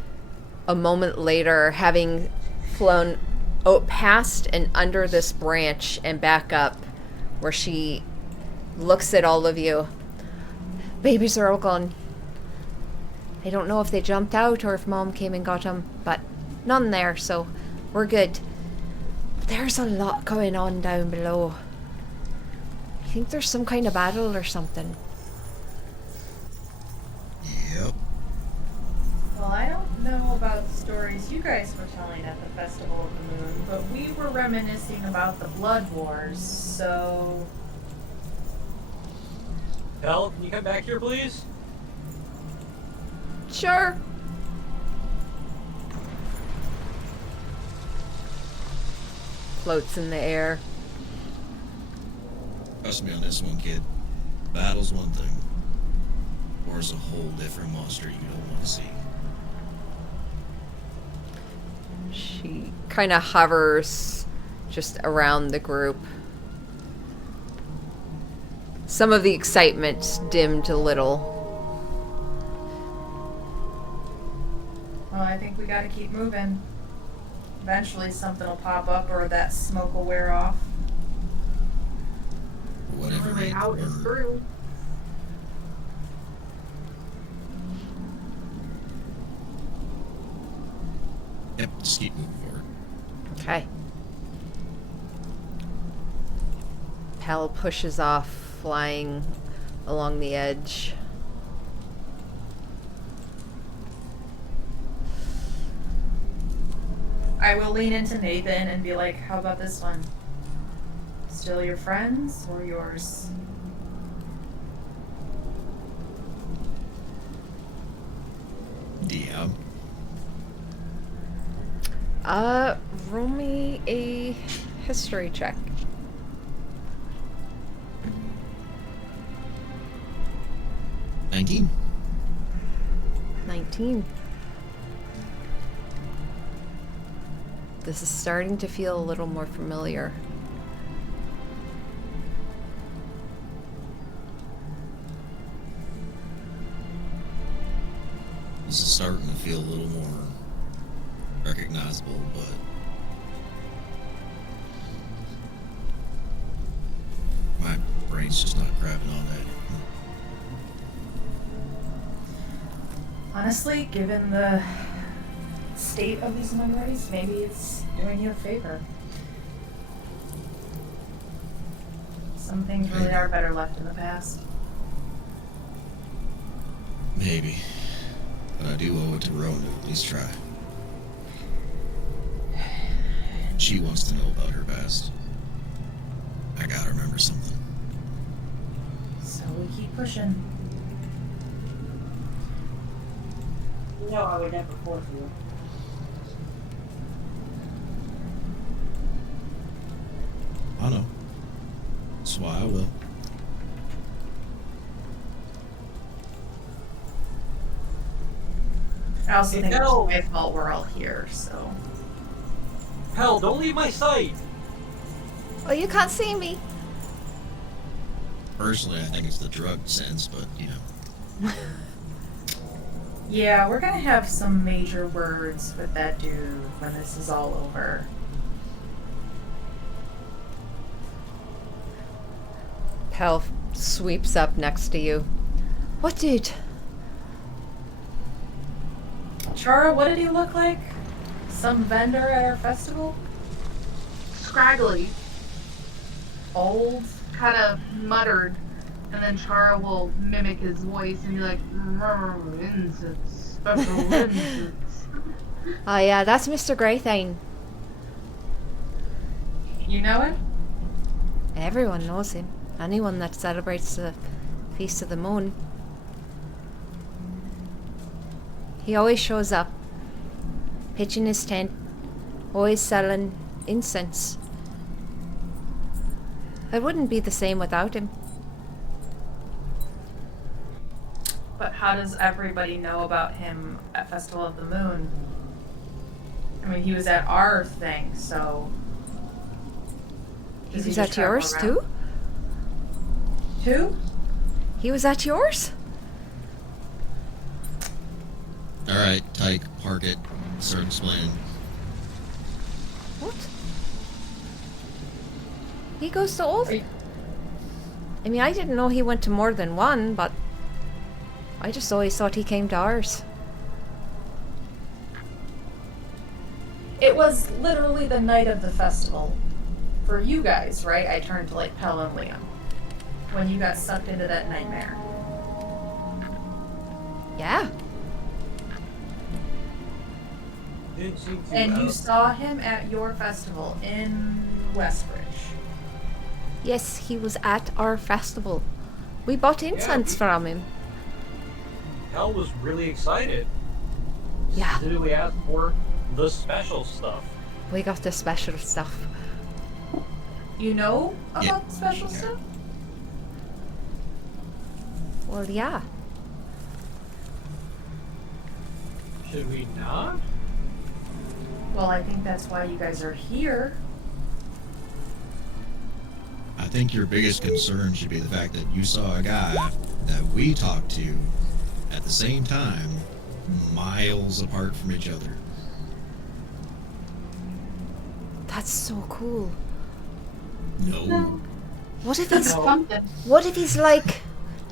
a moment later, having flown past and under this branch and back up where she looks at all of you. Babies are all gone. I don't know if they jumped out or if Mom came and got them, but none there, so we're good. There's a lot going on down below. I think there's some kind of battle or something. Yep. Well, I don't know about the stories you guys were telling at the Festival of the Moon, but we were reminiscing about the Blood Wars, so... Hell, can you come back here, please? Sure. Floats in the air. Trust me on this one, kid. Battle's one thing. War's a whole different monster you don't want to see. She kind of hovers just around the group. Some of the excitement dimmed a little. Well, I think we gotta keep moving. Eventually something will pop up or that smoke will wear off. Whatever The way ain't out the is word. through. Yep, just keep moving forward. Okay. Pell pushes off, flying along the edge. I will lean into Nathan and be like, how about this one? Still your friends or yours? DM. Roll me a history check. 19. 19. This is starting to feel a little more familiar. This is starting to feel a little more recognizable, but my brain's just not grabbing on that. Honestly, given the state of these memories, maybe it's doing you a favor. Some things really are better left in the past. Maybe. But I do owe it to Roan to at least try. She wants to know about her past. I gotta remember something. So we keep pushing. You know I would never force you. I know. That's why I will. I also Hey, think no. it's my fault we're all here, so. Hell, don't leave my sight! Oh, you can't see me. Personally, I think it's the drug sense, but, you know. Yeah, we're gonna have some major words with that dude when this is all over. Pell sweeps up next to you. What dude? Chara, what did he look like? Some vendor at our festival? Scraggly, Old? kind of muttered, and then Chara will mimic his voice and be like, incense, special incense. Oh yeah, that's Mr. Greythane. You know him? Everyone knows him. Anyone that celebrates the Feast of the Moon. He always shows up, pitching his tent, always selling incense. It wouldn't be the same without him. But how does everybody know about him at Festival of the Moon? I mean, he was at our thing, so. He Does was just at travel yours around? too? Who? He was at yours? Alright, Tyke, park it. Start explaining. What? He goes to Old. Are you- I mean, I didn't know he went to more than one, but I just always thought he came to ours. It was literally the night of the festival. For you guys, right? I turned to like Pell and Liam. When you got sucked into that nightmare. Yeah. Didn't seem to. And you saw him at your festival in Westbridge. Yes, he was at our festival. We bought incense from him. Hell was really excited. Yeah. Specifically asked for the special stuff. We got the special stuff. You know about Yeah. special stuff? Well, yeah. Should we not? Well, I think that's why you guys are here. I think your biggest concern should be the fact that you saw a guy that we talked to at the same time, miles apart from each other. That's so cool. No. What if he's Something. What if he's like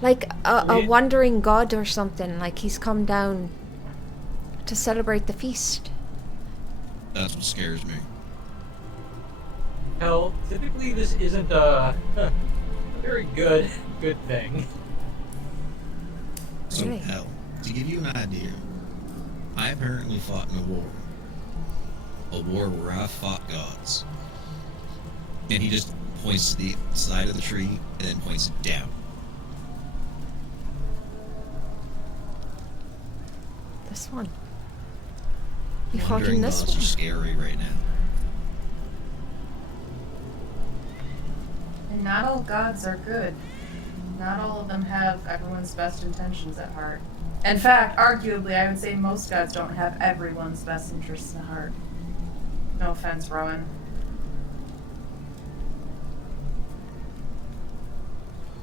a Wait. wandering god or something? Like he's come down to celebrate the feast. That's what scares me. Hell, typically this isn't a very good thing. So, Really? hell, to give you an idea, I apparently fought in a war. A war where I fought gods. And he just points to the side of the tree and then points it down. This one. You Wandering fucking this gods are one. scary right now. And not all gods are good. Not all of them have everyone's best intentions at heart. In fact, arguably, I would say most gods don't have everyone's best interests at heart. No offense, Rowan.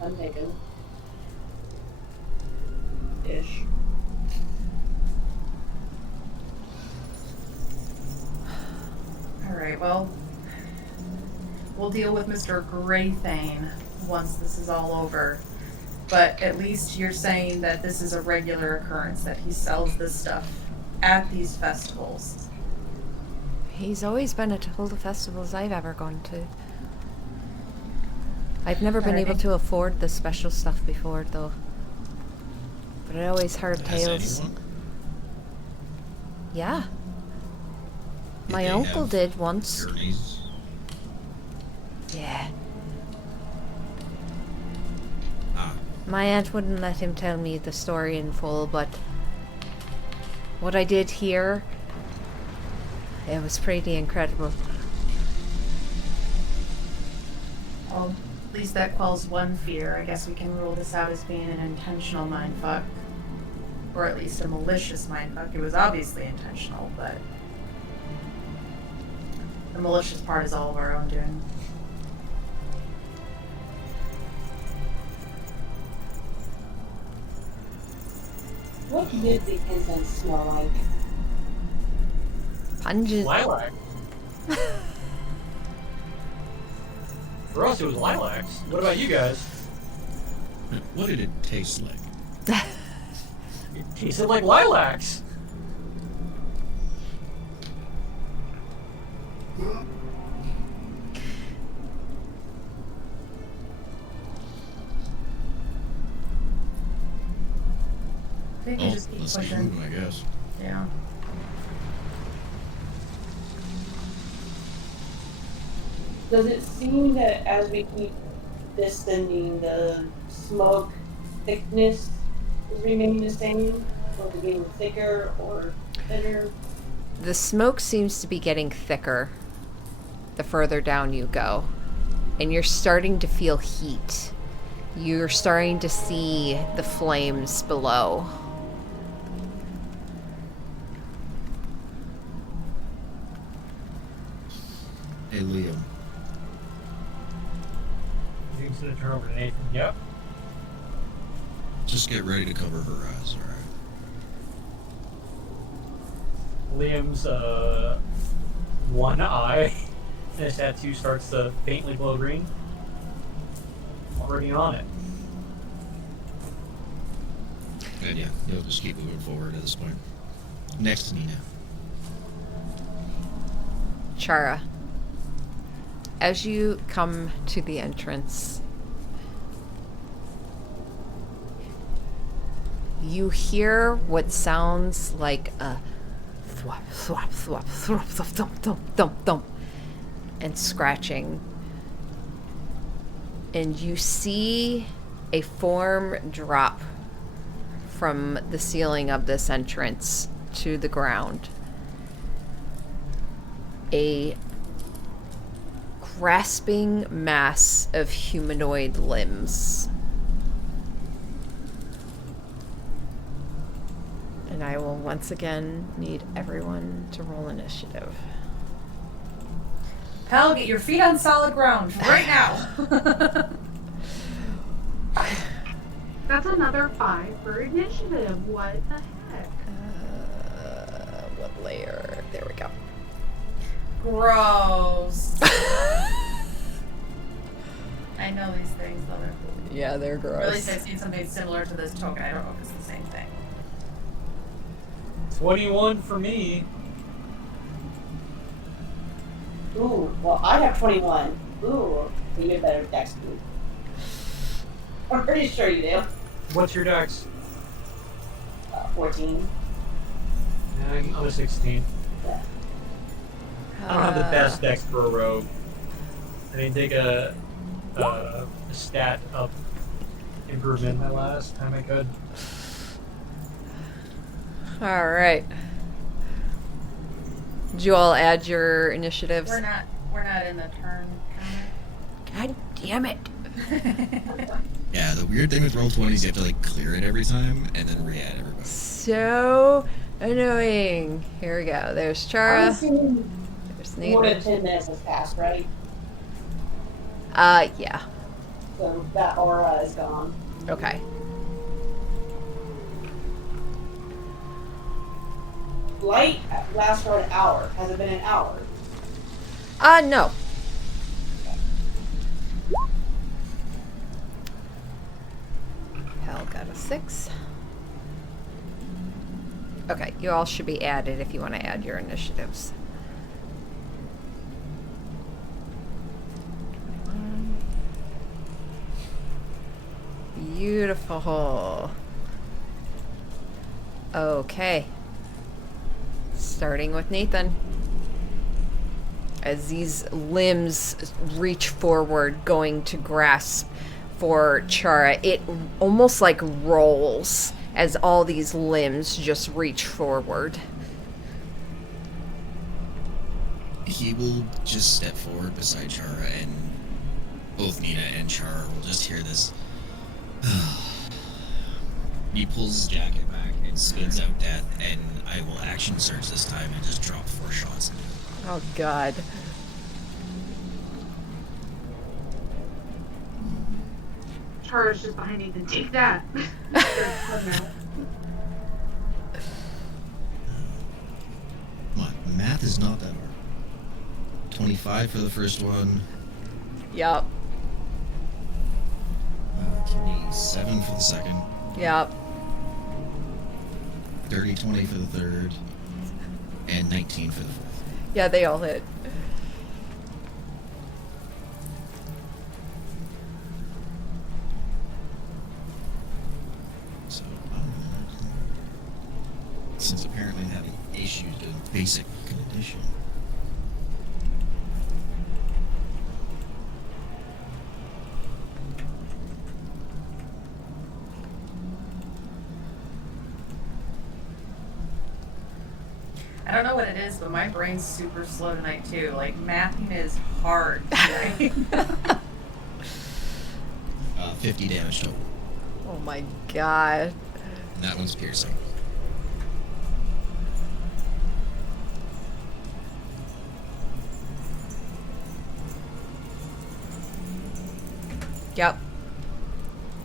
I'm taken. Ish. Alright, well, we'll deal with Mr. Greythane once this is all over. But at least you're saying that this is a regular occurrence, that he sells this stuff at these festivals. He's always been at all the festivals I've ever gone to. I've never been able Alrighty. to afford the special stuff before, though. But I always heard Has tales. anyone? Yeah. Did My they uncle have did once. Journeys? Yeah. Ah, My aunt wouldn't let him tell me the story in full, but what I did hear, it was pretty incredible. Well, at least that quells one fear. I guess we can rule this out as being an intentional mindfuck. Or at least a malicious mindfuck. It was obviously intentional, but the malicious part is all of our own doing. What did the incense smell like? Pungent. Lilac. For us, it was lilacs. What about you guys? what did it taste like? It tasted like lilacs. I think we Oh, just keep let's keep pushing. moving, I guess. Yeah. Does it seem that as we keep descending, the smoke thickness is remaining the same? Or is it getting thicker or thinner? The smoke seems to be getting thicker the further down you go. And you're starting to feel heat. You're starting to see the flames below. Hey, Liam. You can send a turn over to Nathan. Yep. Just get ready to cover her eyes, alright? Liam's one eye and his tattoo starts to faintly glow green. Already on it. And yeah, he'll just keep moving forward at this point. Next to Nina. Chara, as you come to the entrance, you hear what sounds like a thwap, thwap, thwap, thwap, thump, thump, thump, thump, thump, and scratching. And you see a form drop from the ceiling of this entrance to the ground. A grasping mass of humanoid limbs. And I will once again need everyone to roll initiative. Pal, get your feet on solid ground right now. That's another 5 for initiative. What the heck? What layer? There we go. Gross. I know these things, though. They're cool. Yeah, they're Or at least gross. I've seen something similar to this token. I don't know if it's the same thing. 21 for me. Ooh, well, I have 21. Ooh, you get better dex too. I'm pretty sure you do. What's your dex? 14. I'm a 16. Yeah. I don't have the best dex for a rogue. I didn't take a stat up improvement the last time I could. All right. Did you all add your initiatives? We're not in the turn God damn it. counter. Yeah, the weird thing with Roll20 is you have to like clear it every time and then re-add everybody. So annoying. Here we go. There's I'm Chara. assuming There's more than Nathan. 10 minutes has passed, right? Yeah. So that aura is gone. Okay. Light lasts for an hour. Has it been an hour? No. Hell got a 6. Okay, you all should be added if you want to add your initiatives. 21. Beautiful. Okay. Starting with Nathan. As these limbs reach forward, going to grasp for Chara, it almost like rolls as all these limbs just reach forward. He will just step forward beside Chara, and both Nina and Chara will just hear this. He pulls his jacket back and spins out death, and I will action surge this time and just drop 4 shots. Oh god. Chara's just behind Nathan. Take that. Come on, math is not that hard. 25 for the first one. Yup. 27 for the second. Yup. 30, 20 for the third. And 19 for the fourth. Yeah, they all hit. So, since apparently I'm having issues with basic condition. I don't know what it is, but my brain's super slow tonight too. Like mathing is hard tonight. 50 damage total. Oh my god. And that one's piercing. Yep.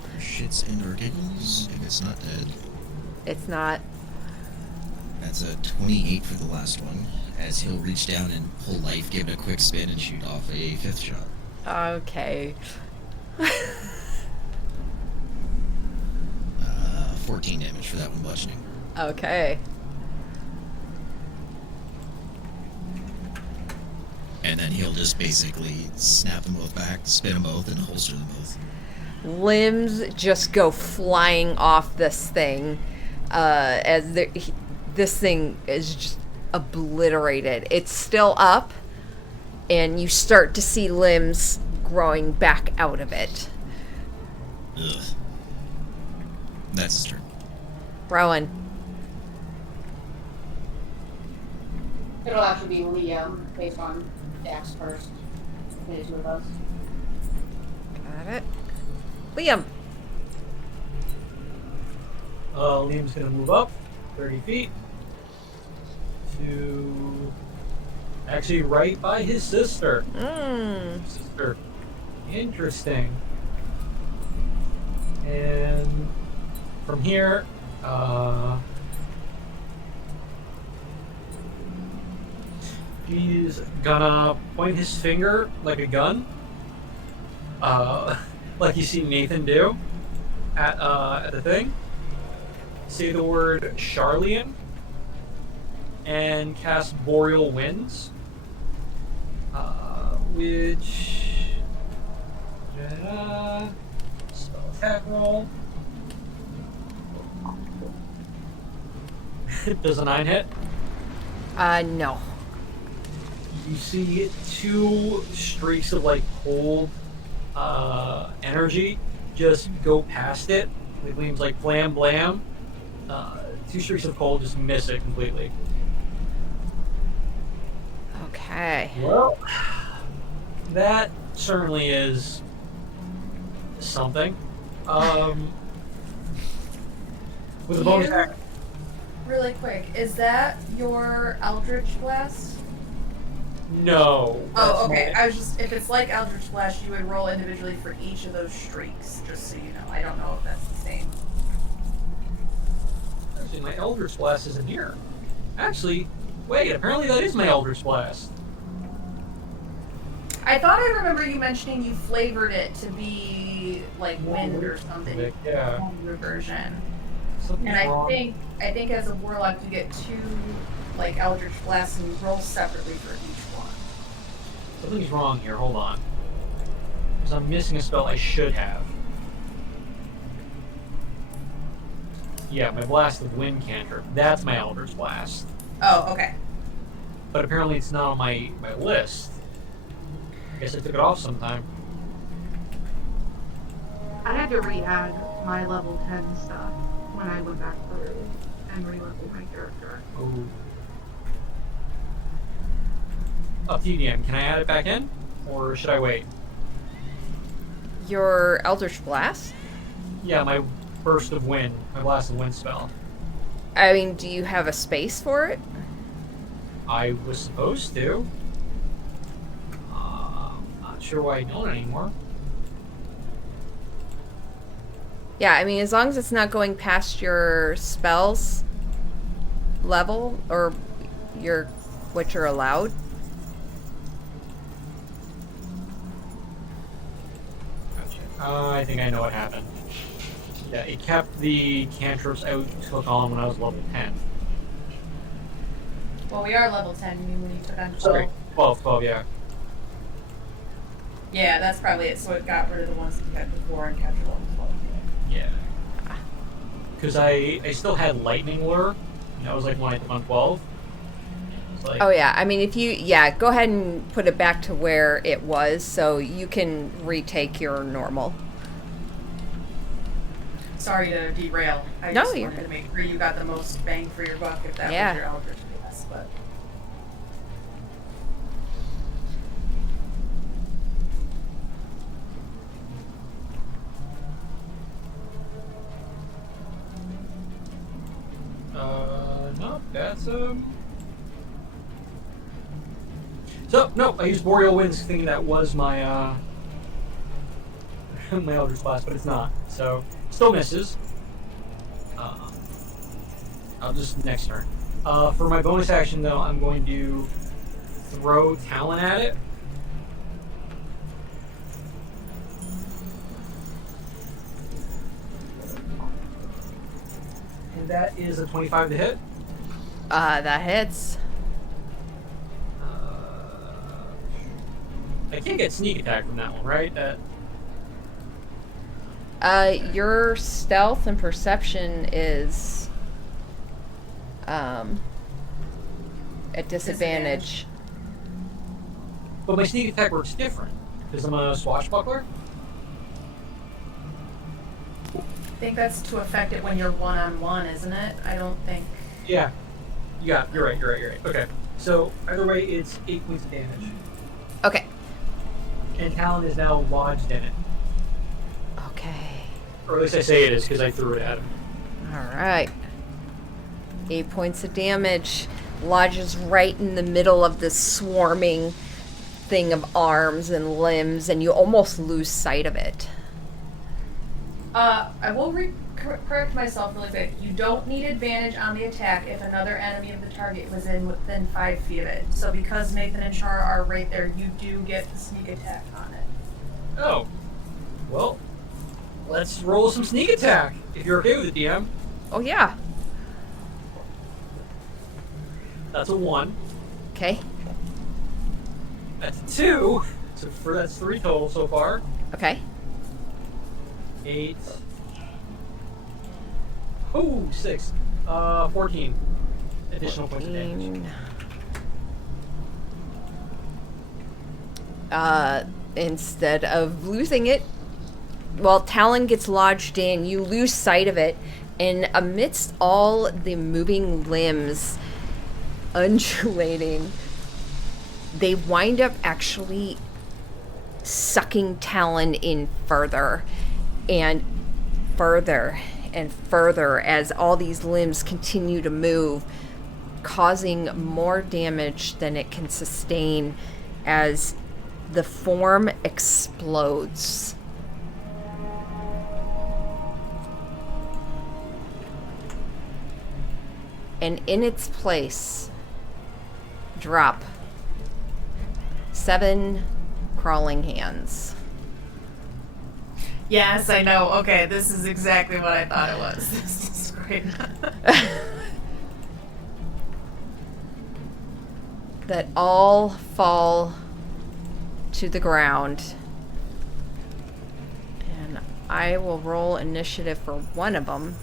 For shits and or giggles, if it's not dead. It's not. That's a 28 for the last one, as he'll reach down and pull life, give it a quick spin, and shoot off a 5th shot. Okay. 14 damage for that one bludgeoning. Okay. And then he'll just basically snap them both back, spin them both, and holster them both. Limbs just go flying off this thing this thing is just obliterated. It's still up, and you start to see limbs growing back out of it. Ugh. That's his turn. Rowan. It'll actually be Liam based on Dax first. The two of us. Got it. Liam. Liam's gonna move up 30 feet to actually right by his sister. Sister. Interesting. And from here, he's gonna point his finger like a gun, like you see Nathan do at the thing. Say the word Charlian and cast Boreal Winds, which spell attack roll. Does a 9 hit? No. You see 2 streaks of like cold energy just go past it. It gleams like blam blam. 2 streaks of cold just miss it completely. Okay. Well, that certainly is something. With a bonus You- action. Really quick, is that your Eldritch Blast? No. Oh, okay. that's I was just, if it's like Eldritch Blast, you would roll individually for each of those streaks, just so you know. I don't know if that's the same. Actually, my Eldritch Blast isn't here. Actually, wait, apparently that is my Eldritch Blast. I thought I remember you mentioning you flavored it to be like wind or something. Yeah. Longer version. Something's And wrong. I think as a warlock you get 2 like Eldritch Blasts and you roll separately for each one. Something's wrong here, hold on. Because I'm missing a spell I should have. Yeah, my Blast of Wind cantrip. That's my Eldritch Blast. Oh, okay. But apparently it's not on my list. I guess I took it off sometime. I had to re-add my level 10 stuff when I went back through and re-leveled my character. Oh. Up to you, DM. Can I add it back in? Or should I wait? Your Eldritch Blast? Yeah, my Burst of Wind. My Blast of Wind spell. I mean, do you have a space for it? I was supposed to. Not sure why I don't anymore. Yeah, I mean, as long as it's not going past your spells level or your what you're allowed. I think I know what happened. Yeah, it kept the cantrips out to a column when I was level 10. Well, we are level 10, you mean when you took on 12? Sorry, 12, yeah. Yeah, that's probably it. So it got rid of the ones that you had before and kept your level 12. Yeah. Because I still had Lightning Lure. That was like when I took on 12. It's like, Oh yeah, I mean, if you go ahead and put it back to where it was, so you can retake your normal. Sorry to derail. I No, just you're wanted to good. make sure you got the most bang for your buck if that Yeah. was your Eldritch Blast, but... no, that's So no, I used Boreal Winds thinking that was my my Eldritch Blast, but it's not. So still misses. I'll just next turn. For my bonus action though, I'm going to throw Talon at it. And that is a 25 to hit. That hits. I can't get sneak attack from that one, right? Your stealth and perception is at disadvantage. But my sneak attack works different because I'm a swashbuckler. I think that's to affect it when you're one-on-one, isn't it? I don't think... Yeah. You're right. Okay. So either way, it's 8 points of damage. Okay. And Talon is now lodged in it. Okay. Or at least I say it is because I threw it at him. Alright. 8 points of damage. Lodges right in the middle of this swarming thing of arms and limbs, and you almost lose sight of it. I will correct myself really quick. You don't need advantage on the attack if another enemy of the target was within 5 feet of it. So because Nathan and Char are right there, you do get the sneak attack on it. Oh. Well, let's roll some sneak attack, if you're okay with it, DM. Oh, yeah. That's a 1. Okay. That's a 2. So that's 3 total so far. Okay. 8. Oh, 6. 14. Additional points of damage. Instead of losing it, well, Talon gets lodged in, you lose sight of it, and amidst all the moving limbs undulating, they wind up actually sucking Talon in further and further and further as all these limbs continue to move, causing more damage than it can sustain as the form explodes. And in its place, drop 7 crawling hands. Yes, I know. Okay, this is exactly what I thought it was. This is great. That all fall to the ground. And I will roll initiative for one of them,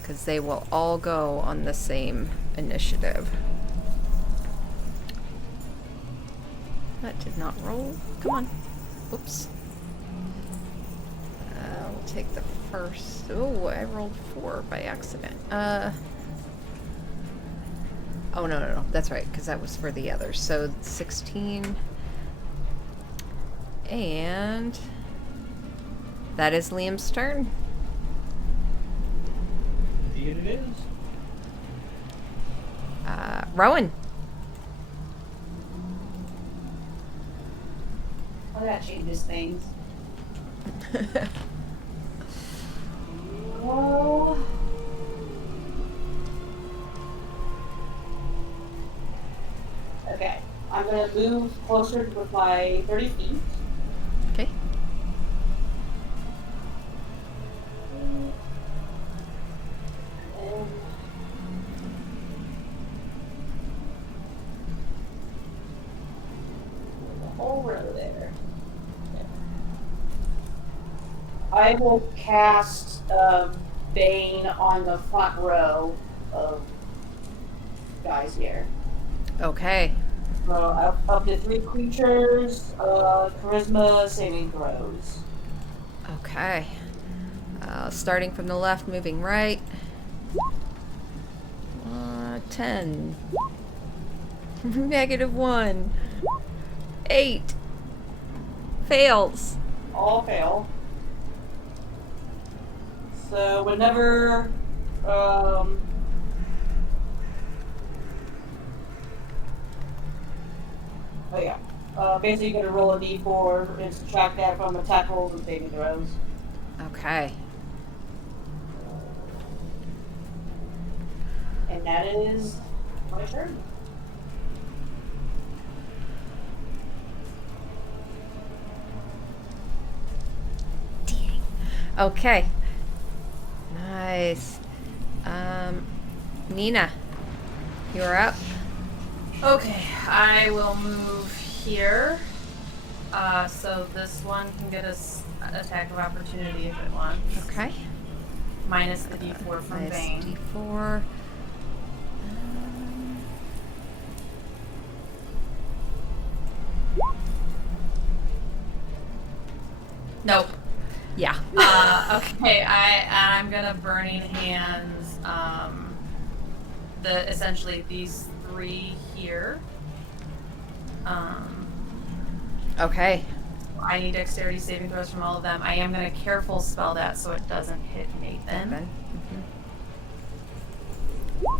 because they will all go on the same initiative. That did not roll. Come on. Whoops. We'll take the first. Oh, I rolled 4 by accident. Oh, no. That's right, because that was for the others. So 16. And that is Liam's turn. Indeed it is. Rowan. I gotta change these things. Oh. Okay, I'm gonna move closer with my 30 feet. Okay. And the whole row there. Okay. I will cast Bane on the front row of guys here. Okay. Up to 3 creatures, charisma saving throws. Okay. Starting from the left, moving right. 10. -1. 8. Fails. All fail. So whenever basically you're gonna roll a d4 and subtract that from attack rolls and saving throws. Okay. And that is my turn. Okay. Nice. Nina, you're up. Okay, I will move here. So this one can get us attack of opportunity if it wants. Okay. Minus the D4 from Minus Bane. D4. Nope. Yeah. Okay, I'm gonna Burning Hands. Essentially these 3 here. Okay. I need dexterity saving throws from all of them. I am gonna careful spell that so it doesn't hit Nathan. Then.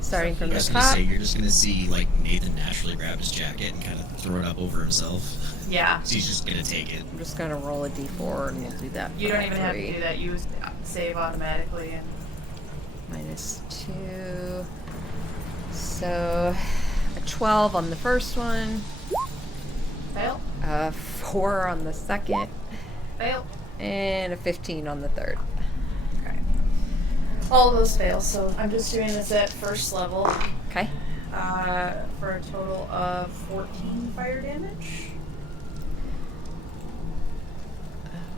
Starting from I the was gonna top. say you're just gonna see like Nathan naturally grab his jacket and kind of throw it up over himself. Yeah. So he's just gonna take it. I'm just gonna roll a D4 and we'll do that. You for don't even have to 3. do that. You save automatically and Minus 2. So a 12 on the first one. fail, A 4 on the second. fail. And a 15 on the third. Okay. All of those fail, so I'm just doing this at first level. Okay. For a total of 14 fire damage.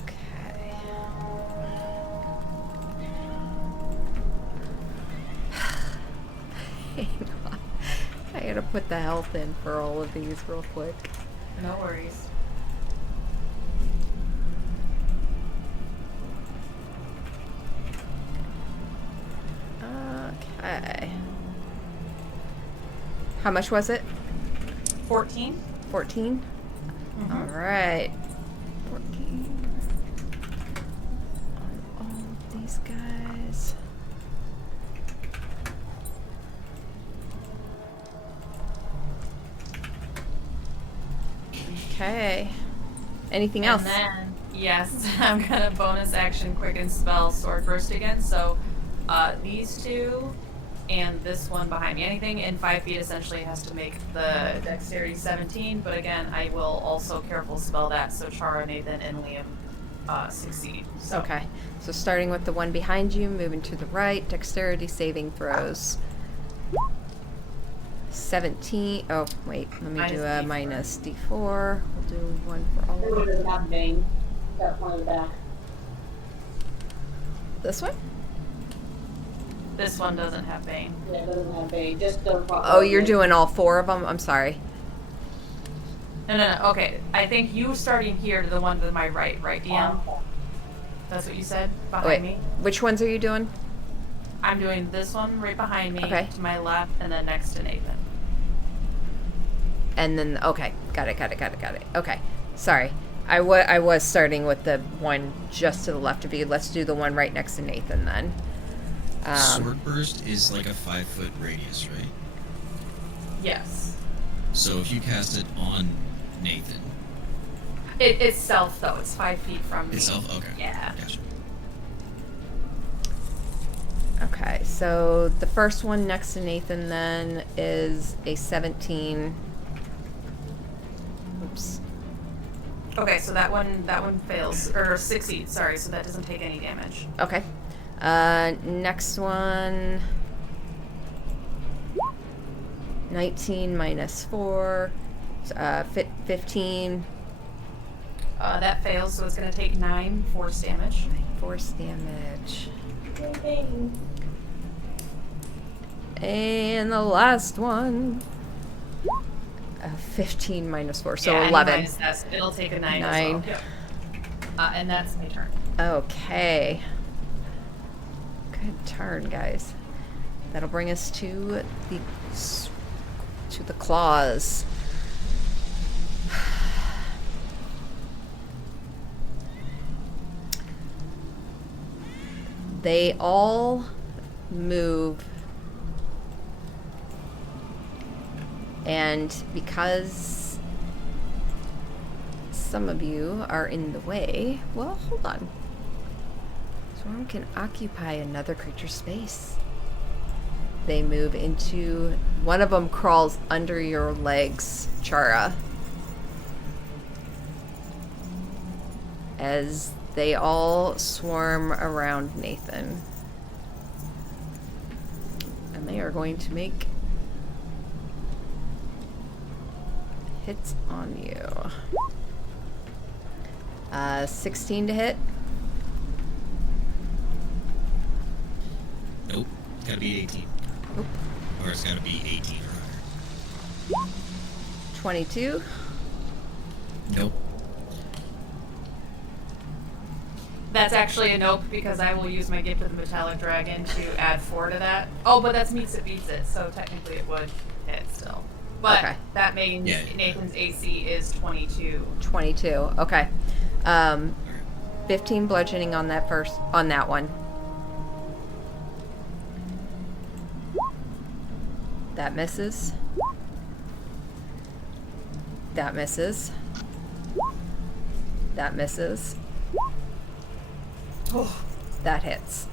Okay. Hang on. I gotta put the health in for all of these real quick. No worries. Okay. How much was it? 14. 14? Alright. 14. On all of these guys. Okay. Anything else? And then, yes, I'm gonna bonus action quicken spell sword burst again. So, these 2 and this one behind me. Anything in 5 feet essentially has to make the dexterity 17. But again, I will also careful spell that so Chara, Nathan, and Liam succeed. So, Okay. So starting with the one behind you, moving to the right, dexterity saving throws. 17. Oh, wait. Let me do a Minus D4. minus D4. We'll do one for all of It them. doesn't have Bane. Got one in the back. This one? This one doesn't have Bane. Yeah, it doesn't have Bane. Just the. Oh, you're doing all 4 of them? I'm sorry. No. Okay, I think you starting here to the one to my right, DM? That's what you said behind Wait. me. Which ones are you doing? I'm doing this one right behind me, Okay. to my left, and then next to Nathan. And then, okay. Got it. Okay. Sorry. I was starting with the one just to the left of you. Let's do the one right next to Nathan then. Sword burst is like a 5-foot radius, right? Yes. So if you cast it on Nathan It's stealth though. It's 5 feet from me. itself, okay. Yeah. Gotcha. Okay, so the first one next to Nathan then is a 17. Oops. Okay, so that one fails or succeeds. Sorry, so that doesn't take any damage. Okay. Next one. 19 minus 4. 15. That fails, so it's gonna take 9 force damage. Force damage. Bane. And the last one. 15 minus 4, so Yeah, and 11. minus that, so it'll take a 9 as 9. well. Yep. And that's my turn. Okay. Good turn, guys. That'll bring us to the claws. They all move, and because some of you are in the way, well, hold on. Swarm can occupy another creature's space. They move into, one of them crawls under your legs, Chara, as they all swarm around Nathan. Am I they are going to make hits on you. 16 to hit. Nope. It's gotta be 18. Oop. Or it's gotta be 18 or higher. 22. Nope. That's actually a nope because I will use my gift of the metallic dragon to add 4 to that. Oh, but that's meets it beats it, so technically it would hit still. But Okay. that means Yeah. Nathan's AC is 22. 22. Okay. 15 bludgeoning on that one. That misses. That misses. That misses. That hits.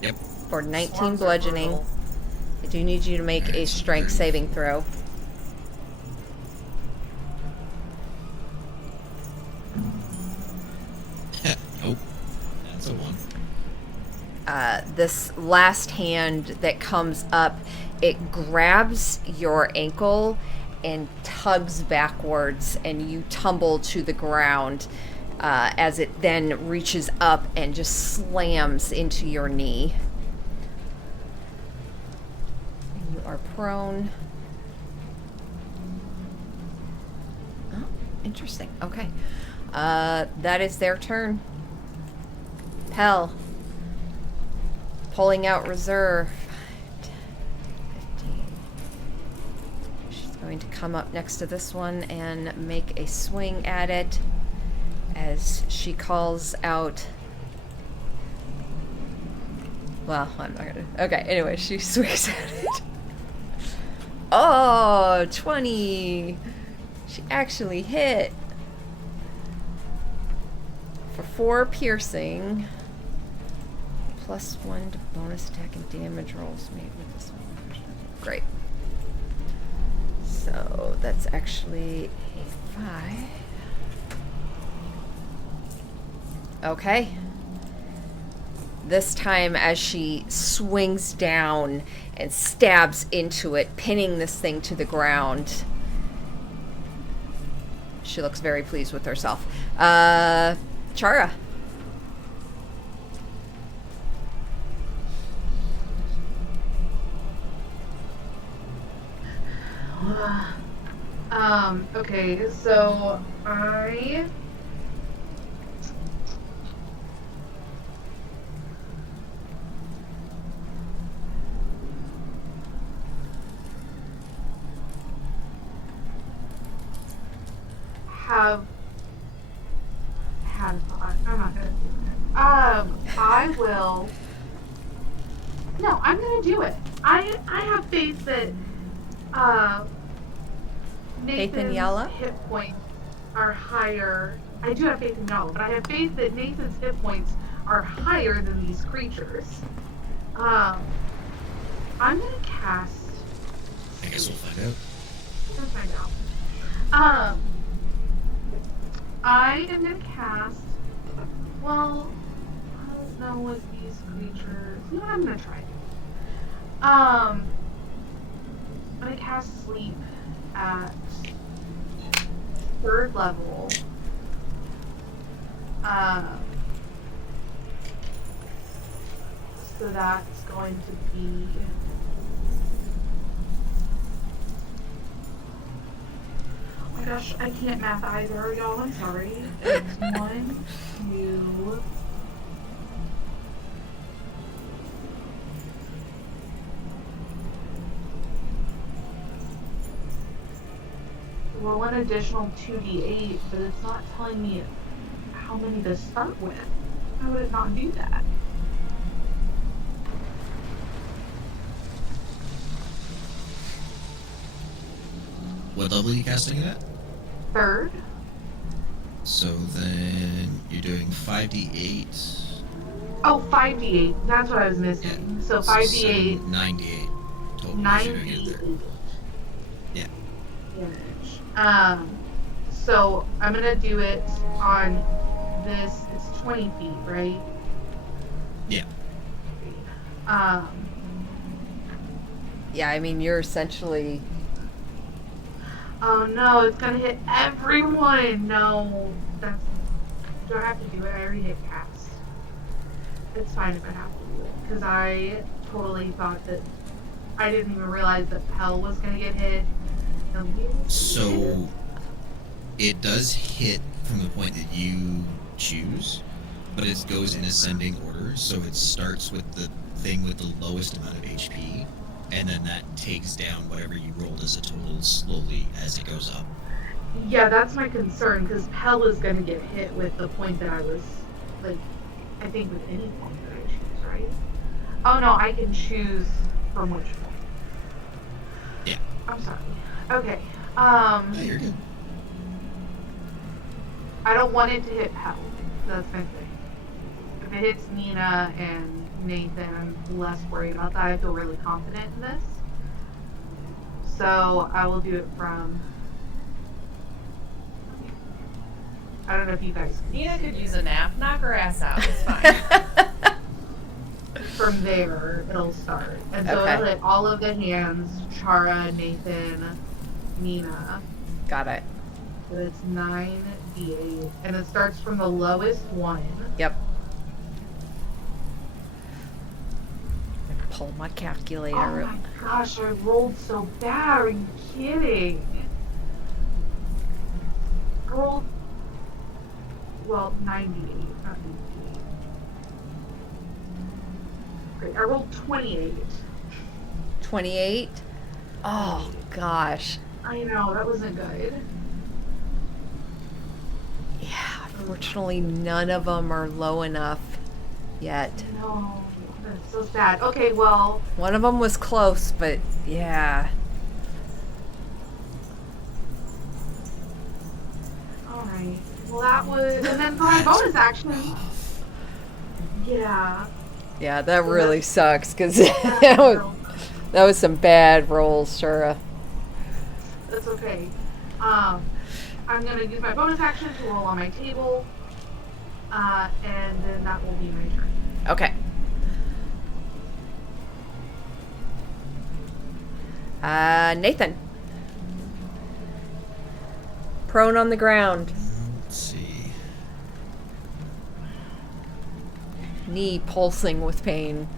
Yep. For 19 Swarms are bludgeoning, brutal. I do need you to make a strength saving throw. Nope. That's a 1. This last hand that comes up, it grabs your ankle and tugs backwards, and you tumble to the ground as it then reaches up and just slams into your knee. And you are prone. Oh, interesting. Okay. That is their turn. Pell. Pulling out reserve. 15. She's going to come up next to this one and make a swing at it as she calls out. Well, I'm not gonna. Okay, anyway, she swings at it. Oh, 20. She actually hit. For 4 piercing. +1 to bonus attack and damage rolls made with this one. Great. So that's actually a 5. Okay. This time, as she swings down and stabs into it, pinning this thing to the ground, she looks very pleased with herself. Chara. Okay, so I have had a thought. I'm not gonna do it. I will. No, I'm gonna do it. I have faith that Faith in Nathan's Yala? hit points are higher. I do have faith in Yala, but I have faith that Nathan's hit points are higher than these creatures. I'm gonna cast. I guess we'll find out. We'll find out. I am gonna cast. Well, I don't know what these creatures. You know what? I'm gonna try. I'm gonna cast sleep at 3rd level. So that's going to be. Oh my gosh, I can't math either, y'all. I'm sorry. It's 1, 2. Roll an additional 2d8, but it's not telling me how many to start with. How would it not do that? What level are you casting it at? 3rd. So then you're doing 5d8. Oh, 5d8. That's what I was missing. So 5d8 98 total. if you're doing it there. 90 Yeah. damage. So I'm gonna do it on this. It's 20 feet, right? Yeah. Yeah, I mean, you're essentially. Oh no, it's gonna hit everyone. No, that's. Do I have to do it? I already hit cast. It's fine if I have to do it because I totally thought that I didn't even realize that Pell was gonna get hit. So it does hit from the point that you choose, but it goes in ascending order. So it starts with the thing with the lowest amount of HP, and then that takes down whatever you rolled as a total slowly as it goes up. Yeah, that's my concern because Pell is gonna get hit with the point that I was like. I think with any point that I choose, right? Oh no, I can choose from which point. Yeah. I'm sorry. Okay. Yeah, you're good. I don't want it to hit Pell. That's my thing. If it hits Nina and Nathan, I'm less worried about that. I feel really confident in this. So I will do it from. I don't know if you guys can Nina see could it. use a nap. Knock her ass out. It's fine. From there, it'll start. And so Okay. it'll hit all of the hands, Chara, Nathan, Nina. Got it. So it's 9d8. And it starts from the lowest one. Yep. Pull my calculator. Oh my gosh, I rolled so bad. Are you kidding? I rolled, well, 98, not 98. Great, I rolled 28. 28. Oh gosh. I know, that wasn't good. Yeah. Unfortunately, none of them are low enough yet. No, that's so sad. Okay, well, One of them was close, but yeah. alright. Well, that was, and then for my bonus action, yeah. Yeah, that really sucks because that was some bad rolls, Shura. That's okay. I'm gonna use my bonus action to roll on my table, and then that will be my turn. Okay. Nathan. Prone on the ground. Let's see. Knee pulsing with pain.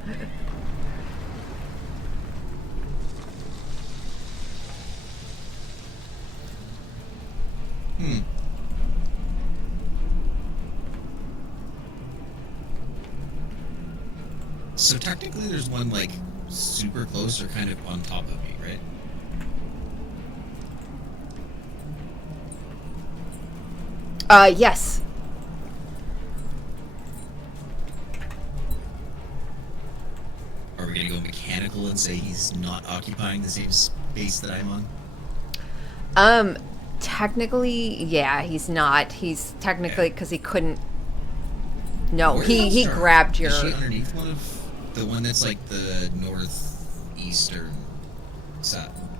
So technically there's one like super close or kind of on top of me, right? Yes. Are we gonna go mechanical and say he's not occupying the same space that I'm on? Technically, yeah, he's not. He's technically because he couldn't. No, Where's he Elster? grabbed your. Is she underneath the one that's like the northeastern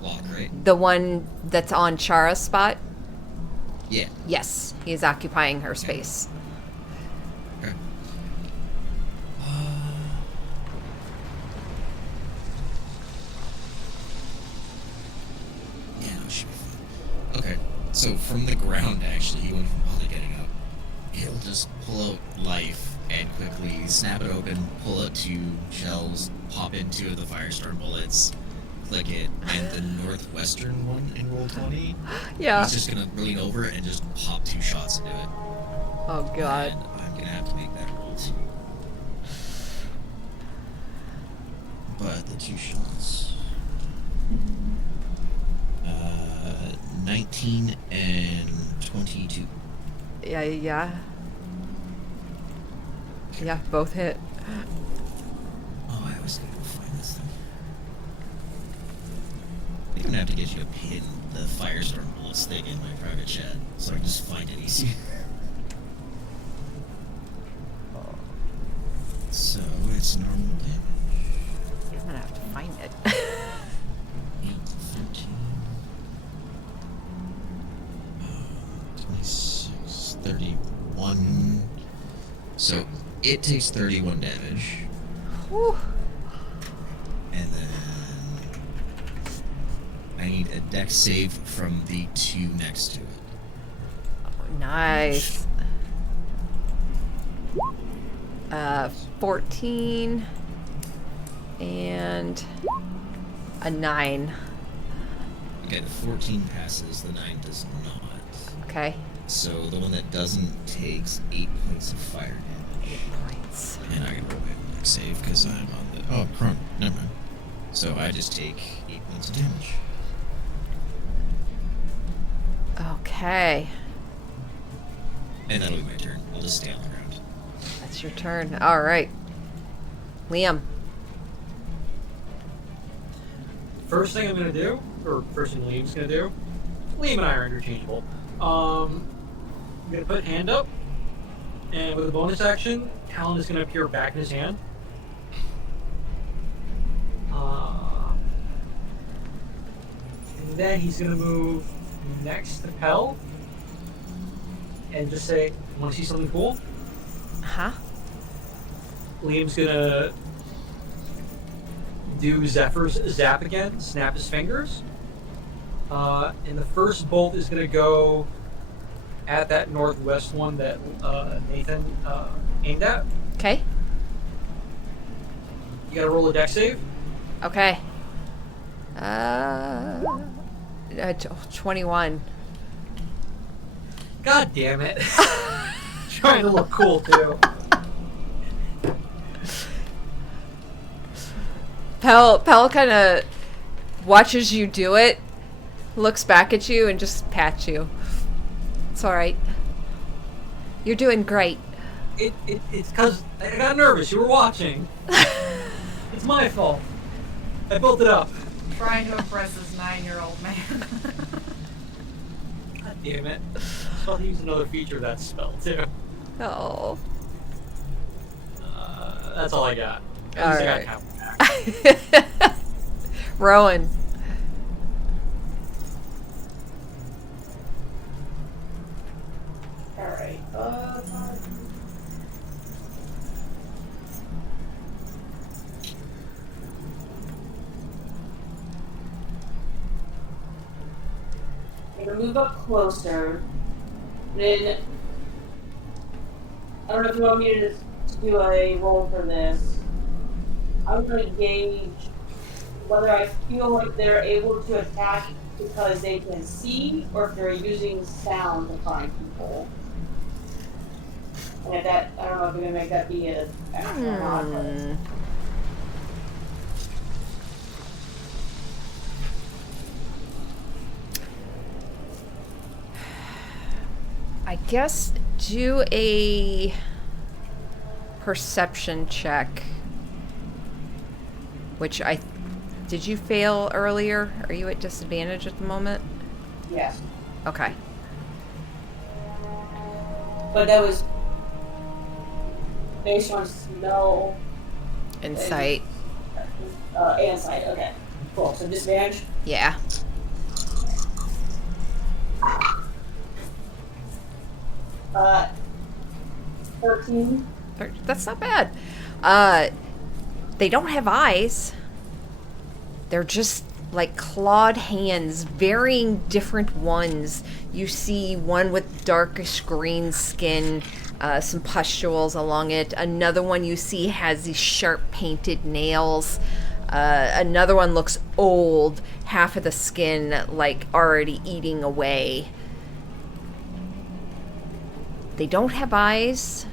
block, right? The one that's on Chara's spot. Yeah. Yes, he is occupying her space. Okay. Yeah, no, should be fine. Okay, so from the ground, actually, he went from probably getting up. He'll just pull out life and quickly snap it open, pull out 2 shells, pop in 2 of the Firestorm bullets, click it, and the northwestern one in roll 20, Yeah. he's just gonna lean over and just pop 2 shots into it. Oh God. And I'm gonna have to make that roll too. But the 2 shots. 19 and 22. Yeah, yeah. Yeah, both hit. Oh, I was gonna go find this thing. I think I'm gonna have to get you to pin the Firestorm bullets thing in my private chat so I can just find it easier. So it's normal damage. I'm gonna have to find it. 8, 13, 26, 31. So it takes 31 damage. Whew. And then I need a dex save from the two next to it. Nice. 14 and a 9. Okay, the 14 passes, the 9 does not. Okay. So the one that doesn't takes 8 points of fire damage. Points. And I can roll my dex save because I'm on the. Oh, prone. Never mind. So I just take 8 points of damage. Okay. And that'll be my turn. I'll just stay on the ground. That's your turn. All right. Liam. First thing I'm gonna do, or first thing Liam's gonna do, Liam and I are interchangeable. I'm gonna put hand up, and with a bonus action, Talon is gonna appear back in his hand. And then he's gonna move next to Pell, and just say, "Want to see something cool?" Huh? Liam's gonna do Zephyr's Zap again, snap his fingers. And the first bolt is gonna go at that northwest one that Nathan aimed at. Okay. You gotta roll a dex save. Okay. 21. God damn it. Trying to look cool too. Pell kind of watches you do it, looks back at you, and just pats you. It's all right. You're doing great. It's because I got nervous. You were watching. It's my fault. I built it up. Trying to impress this 9-year-old man. God damn it. I'll use another feature of that spell too. Oh. That's all I got. At All least I got right. half back. Rowan. Alright. I'm gonna move up closer. Then I don't know if you want me to just do a roll for this. I'm gonna gauge whether I feel like they're able to attack because they can see or if they're using sound to find people. And if that, I don't know if we're gonna make that be a action or not. But I guess do a perception check. Which did you fail earlier? Are you at disadvantage at the moment? yes. Okay. But that was based on smell Insight. and sight. Okay. Cool. So disadvantage. Yeah. Uh, 13. That's not bad. They don't have eyes. They're just like clawed hands, varying different ones. You see one with darkish green skin, some pustules along it. Another one you see has these sharp painted nails. Another one looks old, half of the skin like already eating away. They don't have eyes.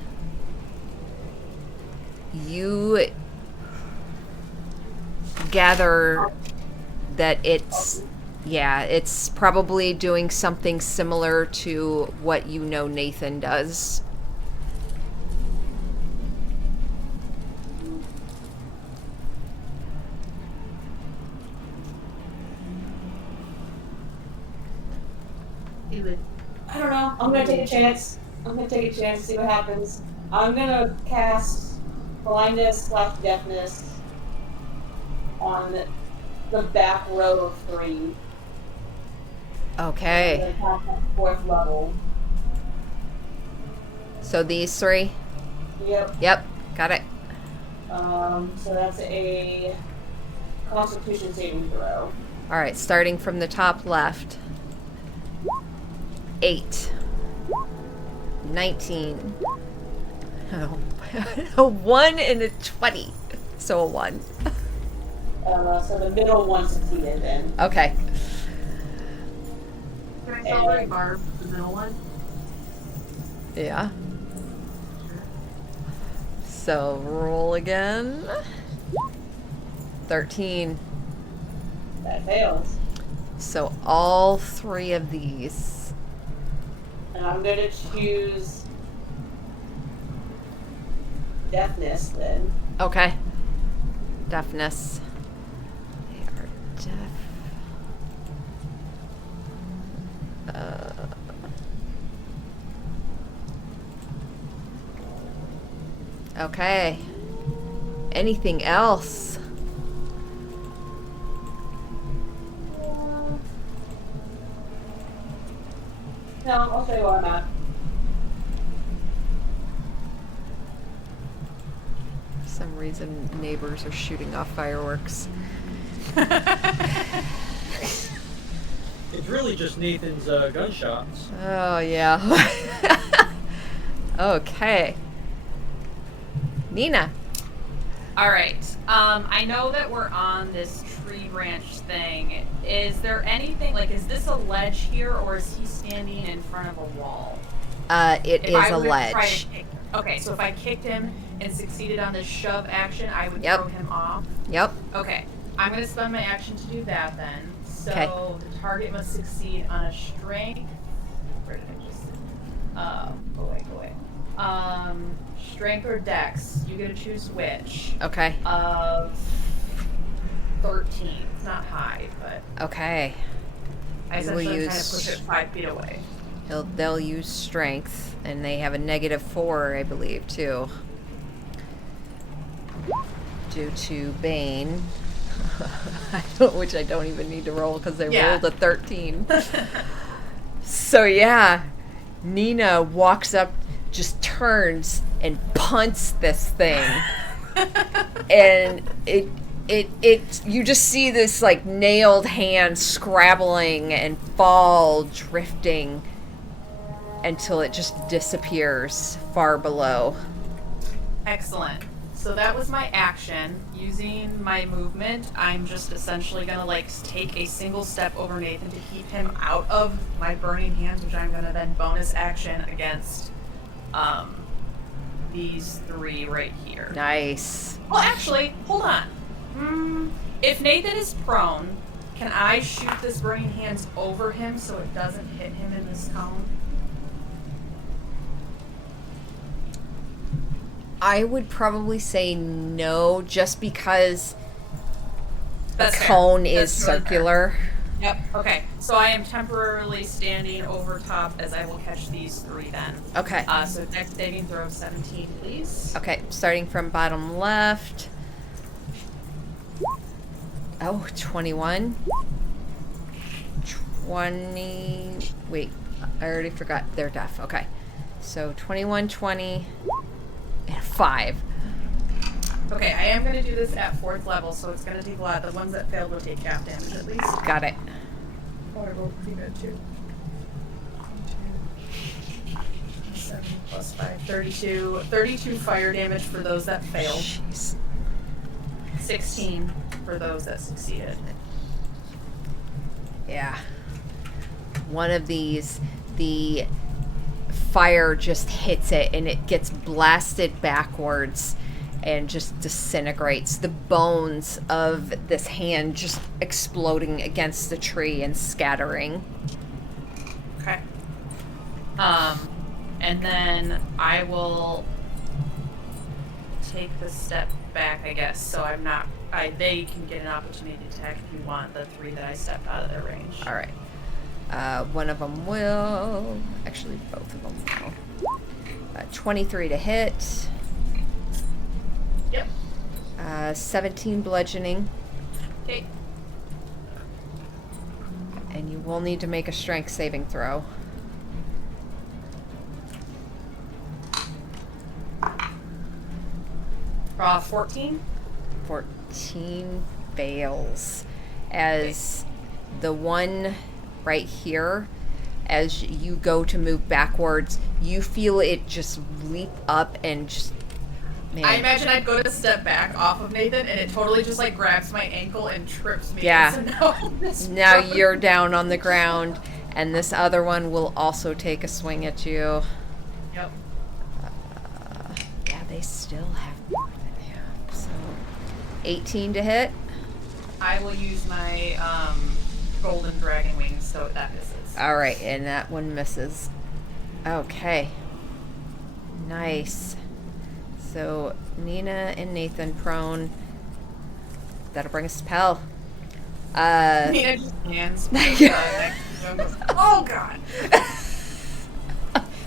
You gather that it's probably doing something similar to what you know Nathan does. I don't know. I'm gonna take a chance. See what happens. I'm gonna cast blindness / deafness on the back row of 3. Okay. And then cast at 4th level. So these 3? Yep. Yep. Got it. So that's a Constitution saving throw. All right, starting from the top left. 8. 19. Oh, a 1 and a 20. So a 1. So the middle one succeeded then. Okay. Can I celebrate Barb, the middle one? Yeah. So roll again. 13. That fails. So all 3 of these. And I'm gonna choose deafness then. Okay. Deafness. They are deaf. Okay. Anything else? No, I'll show you where I'm at. For some reason, neighbors are shooting off fireworks. It's really just Nathan's gunshots. Oh, yeah. Okay. Nina. All right. I know that we're on this tree branch thing. Is there anything, like, is this a ledge here, or is he standing in front of a wall? It is a ledge. Okay, so if I kicked him and succeeded on this shove action, I would Yep. throw him off. Yep. Okay, I'm going to spend my action to do that then. So Okay. the target must succeed on a strength. Where did I just? Go away. Strength or dex. You get to choose which. Okay. Of 13. It's not high, but Okay. I You will essentially kind of use- push it 5 feet away. They'll use strength, and they have a -4, I believe, too. Due to Bane. Which I don't even need to roll because they Yeah. rolled a 13. So yeah, Nina walks up, just turns and punts this thing, and it you just see this like nailed hand scrabbling and fall drifting until it just disappears far below. Excellent. So that was my action. Using my movement, I'm just essentially gonna like take a single step over Nathan to keep him out of my burning hands, which I'm gonna then bonus action against these 3 right here. Nice. Well, actually, hold on. If Nathan is prone, can I shoot this burning hands over him so it doesn't hit him in this cone? I would probably say no, just because the That's fair. cone is That's really fair. circular. Yep. Okay. So I am temporarily standing over top as I will catch these 3 then. Okay. So next saving throw of 17, please. Okay, starting from bottom left. Oh, 21. 20. Wait, I already forgot. They're deaf. Okay. So 21, 20, and 5. Okay, I am going to do this at 4th level, so it's going to take a lot. The ones that failed will take half damage at least. Got it. Oh, I rolled pretty good too. 7 plus 5, 32. 32 fire damage for those that failed. Jeez. 16 for those that succeeded. Yeah. One of these, the fire just hits it and it gets blasted backwards and just disintegrates. The bones of this hand just exploding against the tree and scattering. Okay. And then I will take the step back, I guess, so I'm not. They can get an opportunity to attack if you want the 3 that I stepped out of their range. All right. One of them will. Actually, both of them will. 23 to hit. Yep. 17 bludgeoning. Okay. And you will need to make a strength saving throw. Raw 14. 14 fails. As the one right here, as you go to move backwards, you feel it just leap up and just, man. I imagine I'd go to step back off of Nathan, and it totally just like grabs my ankle and trips me. Yeah. So now, I'm this Now prone. you're down on the ground, and this other one will also take a swing at you. Yep. Yeah, they still have more than half. So 18 to hit. I will use my golden dragon wings, so that misses. All right, and that one misses. Okay. Nice. So Nina and Nathan prone. That'll bring us to Pell. Nina just hands next to him and goes, oh god!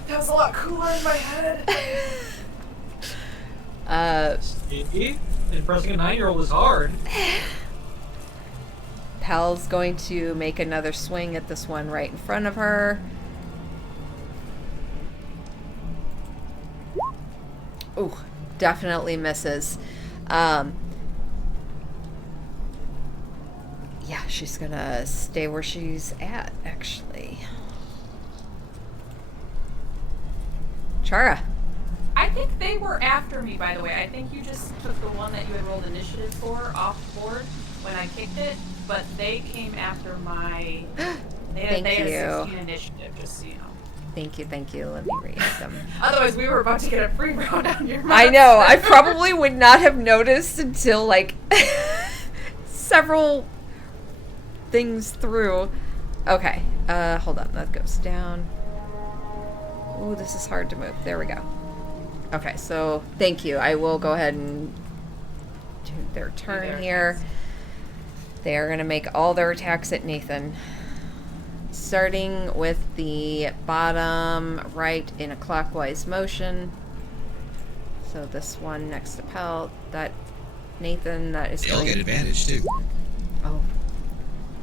That was a lot cooler in my head. See? Impressing a 9-year-old is hard. Pell's going to make another swing at this one right in front of her. Ooh, definitely misses. Yeah, she's gonna stay where she's at, actually. Chara. I think they were after me, by the way. I think you just took the one that you had rolled initiative for off the board when I kicked it, but they came after my... They had Thank you. 16 initiative, just so you know. Thank you. Let me read them. Otherwise, we were about to get a free round on your I know. I probably would not have noticed until, like, several things through. Okay. Hold on. That goes down. Ooh, this is hard to move. There we go. Okay, so thank you. I will go ahead and do their turn here. They are going to make all their attacks at Nathan. Starting with the bottom right in a clockwise motion. So this one next to Pell, that Nathan, that is They all going... get advantage too. Oh.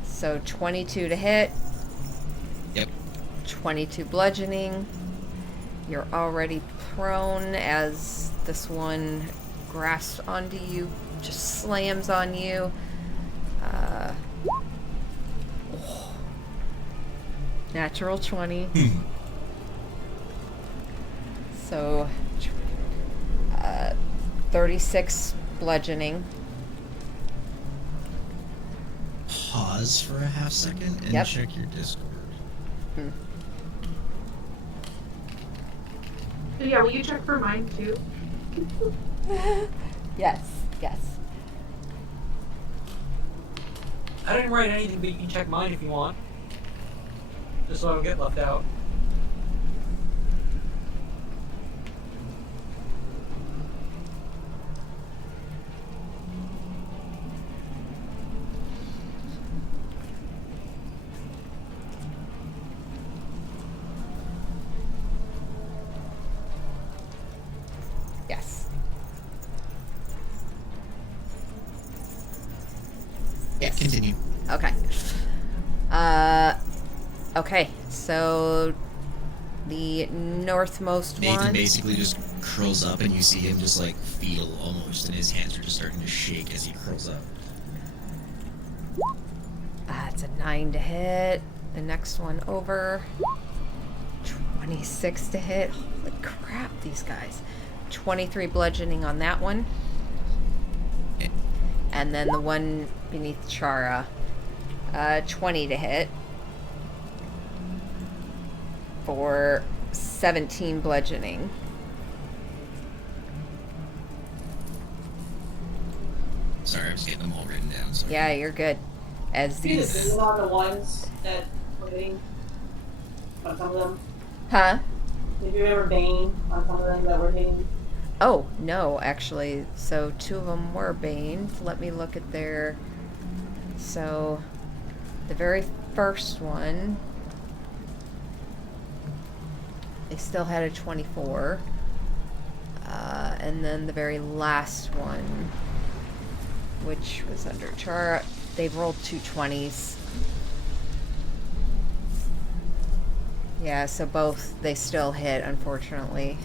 So 22 to hit. Yep. 22 bludgeoning. You're already prone as this one grasps onto you, just slams on you. Natural 20. So 36 bludgeoning. Pause for a half second and Yep. check your Discord. So yeah, will you check for mine too? Yes. I didn't write anything, but you can check mine if you want. Just so I don't get left out. Yes. Yeah, continue. Okay. Okay, so the northmost Nathan one. basically just curls up and you see him just like feel almost and his hands are just starting to shake as he curls up. It's a 9 to hit. The next one over. 26 to hit. Holy crap, these guys. 23 bludgeoning on that one. Okay. And then the one beneath Chara. 20 to hit. For 17 bludgeoning. Sorry, I was getting them all written down. Sorry. Yeah, you're good. As these... These are the ones that were hitting on some of them. Huh? Did you remember Bane on some of them that were hitting? Oh, no, actually. So 2 of them were Bane. Let me look at their... So, the very first one, they still had a 24. And then the very last one, which was under Chara, they rolled 2 20s. Yeah, so both, they still hit, unfortunately.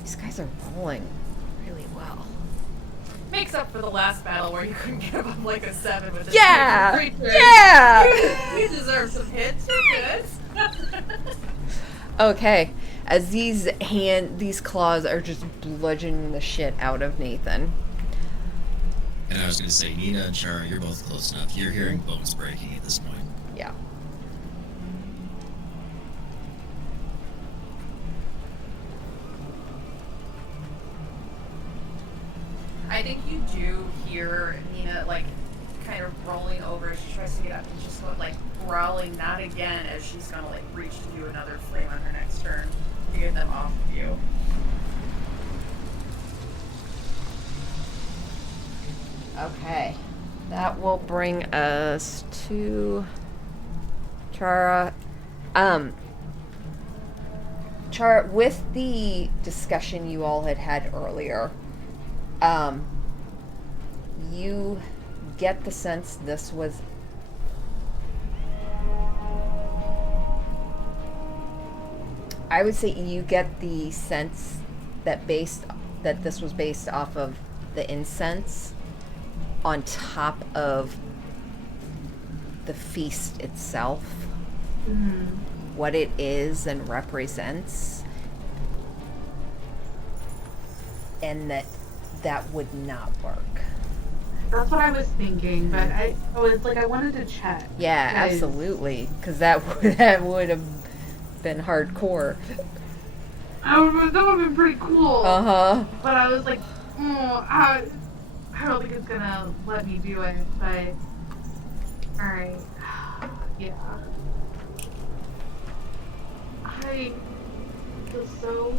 These guys are rolling really well. Makes up for the last battle where you couldn't get above like a 7 with this Yeah! creature. Yeah! You deserve some hits. You're good. Okay, as these claws are just bludgeoning the shit out of Nathan. And I was gonna say, Nina and Chara, you're both close enough. You're hearing bones breaking at this point. Yeah. I think you do hear Nina like kind of rolling over as she tries to get up and just like growling, not again, as she's gonna like reach to do another flame on her next turn to get them off of you. Okay. That will bring us to Chara. Chara, with the discussion you all had earlier, you get the sense this was I would say you get the sense that this was based off of the incense on top of the feast itself, what it is and represents, and that would not work. That's what I was thinking, but I was like, I wanted to check. Yeah, 'cause absolutely, because that would have been hardcore. That would have been pretty cool. Uh-huh. But I was like, I don't think it's gonna let me do it, but alright. Yeah. I feel so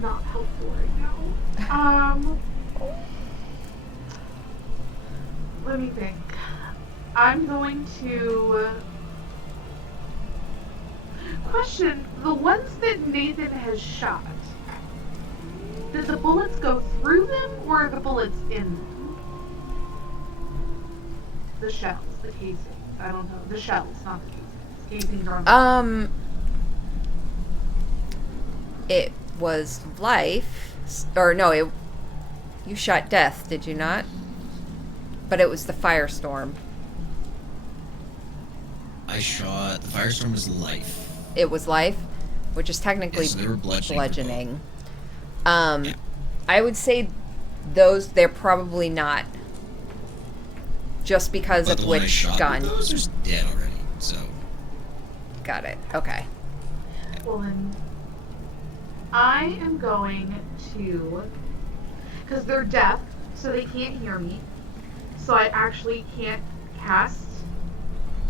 not helpful right now. Let me think. I'm going to question the ones that Nathan has shot. Did the bullets go through them, or are the bullets in them? The shells, the casings. I don't know. The shells, not the casings. Casings are on the It was life, or no, you shot death, did you not? But it was the firestorm. The firestorm was life. It was life, which is technically Yeah, so they were bludgeoning. bludgeoning. I would say they're probably not. Just because But of the one I which shot gun. with those are dead already, so. Got it. Okay. Well then, I am going to, because they're deaf, so they can't hear me. So I actually can't cast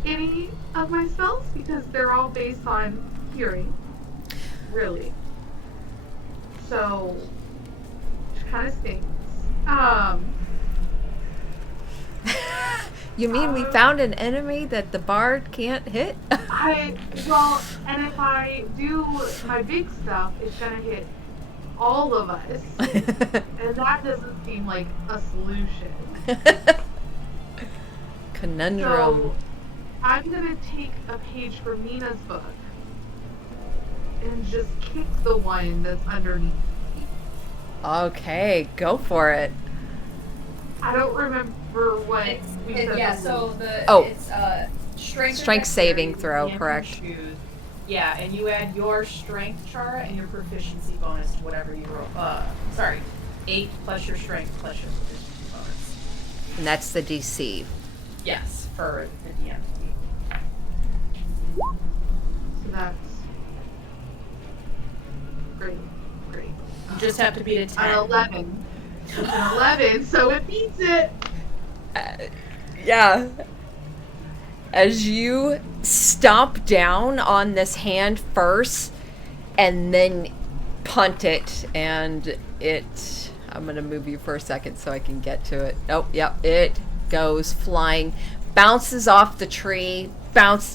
any of my spells because they're all based on hearing. Really. So, which kind of stinks. You mean we found an enemy that the bard can't hit? And if I do my big stuff, it's gonna hit all of us. And that doesn't seem like a solution. Conundrum. So, I'm gonna take a page from Nina's book and just kick the one that's underneath. Okay, go for it. I don't remember what we said. Oh. It's strength. Strength saving throw, and correct. choose. Yeah, and you add your strength, Chara, and your proficiency bonus to whatever you roll. 8 plus your strength plus your proficiency bonus. And that's the DC. Yes, for the DM. So that's great. You just have to beat a 10. An 11. It's an 11, so it beats it. Yeah. As you stomp down on this hand first and then punt it, and I'm going to move you for a second so I can get to it. Oh, yep, it goes flying, bounces off the tree,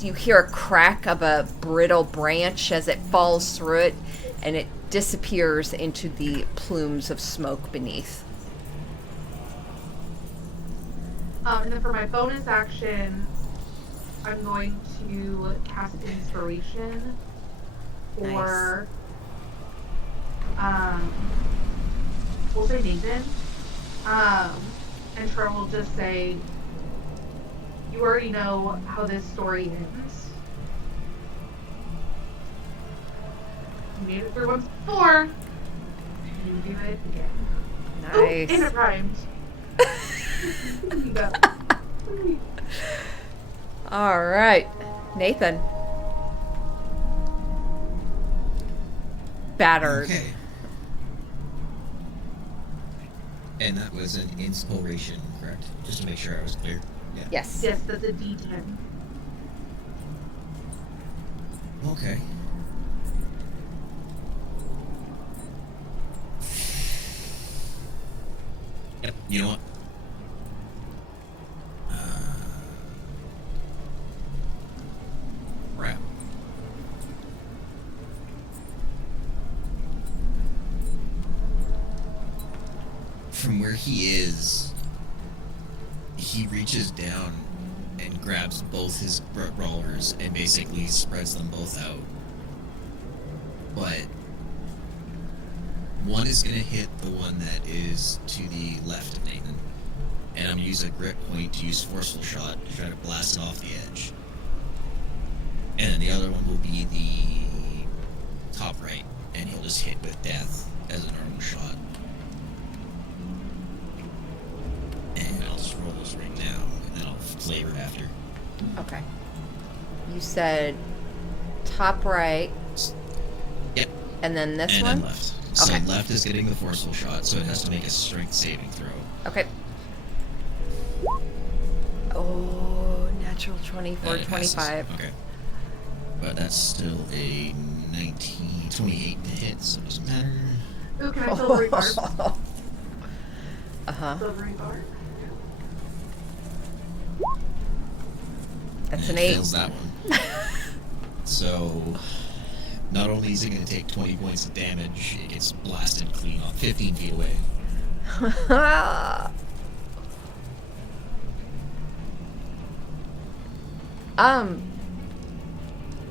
you hear a crack of a brittle branch as it falls through it, and it disappears into the plumes of smoke beneath. And then for my bonus action, I'm going to cast Inspiration for, we'll say Nathan. And Troy will just say, "You already know how this story ends. You made it through once before. You do it again." Oh, Nice. and it rhymed. No. All right, Nathan. Battered. Okay. And that was an inspiration, correct? Just to make sure I was clear. Yeah. Yes. Yes, that's a D10. Okay. Yep. You know what? Crap. From where he is, he reaches down and grabs both his brawlers and basically spreads them both out. But one is going to hit the one that is to the left of Nathan. And I'm going to use a grip point to use Forceful Shot to try to blast it off the edge. And then the other one will be the top right, and he'll just hit with Death as a normal shot. And I'll just roll this ring now, and then I'll flavor it after. Okay. You said top right, Yep. and then this And one? then left. So Okay. left is getting the Forceful Shot, so it has to make a strength saving throw. Okay. Oh, natural 24, And it passes. 25. Okay. But that's still a 19, 28 to hit, so it doesn't matter. Ooh, can I silvery barb? Uh-huh. Silvery barb? That's And an it 8. fails that one. So, not only is it going to take 20 points of damage, it gets blasted clean off 15 feet away.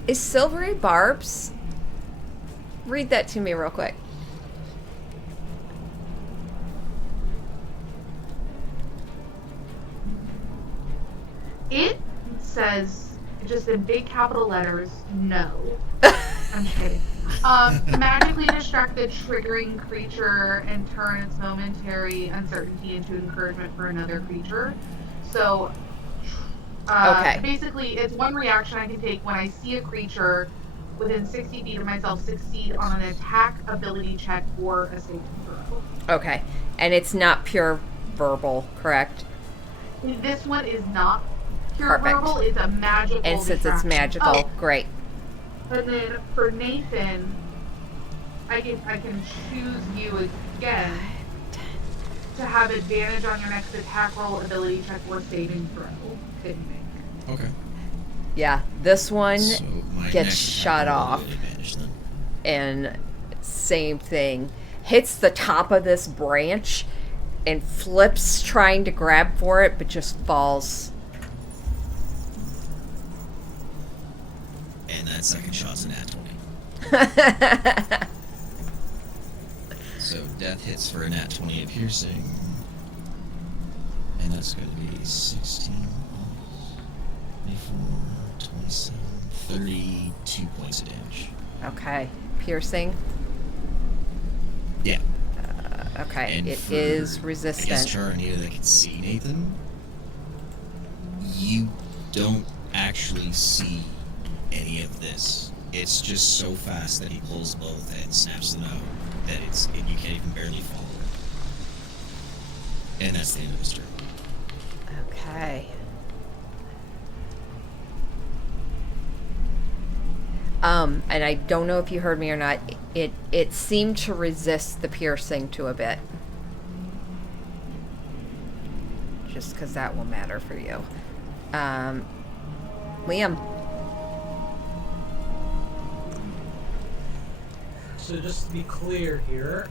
Is Silvery Barbs? Read that to me real quick. It says, just in big capital letters, no. I'm kidding. Magically distract the triggering creature and turn its momentary uncertainty into encouragement for another creature. So, Okay. basically, it's one reaction I can take when I see a creature within 60 feet of myself succeed on an attack ability check or a saving throw. Okay. And it's not pure verbal, correct? This one is not pure Perfect. verbal, it's a magical And since it's distraction. magical, Oh, great. and then for Nathan, I can choose you again to have advantage on your next attack roll, ability check, or saving throw. Okay. Yeah, this one So my gets next shot attack roll off. will advantage then. and same thing. Hits the top of this branch and flips trying to grab for it, but just falls. And that second shot's an nat 20. So death hits for a nat 20 of piercing. And that's going to be 16, 24, 27, 32 points of damage. Okay, piercing. Yeah. Okay, And it for, is I guess resistant. Char and Anita that can see Nathan, you don't actually see any of this. It's just so fast that he pulls both and snaps them out that you can't even barely follow it. And that's the end of his turn. Okay. And I don't know if you heard me or not. It seemed to resist the piercing to a bit. Just because that will matter for you. Liam. So just to be clear here,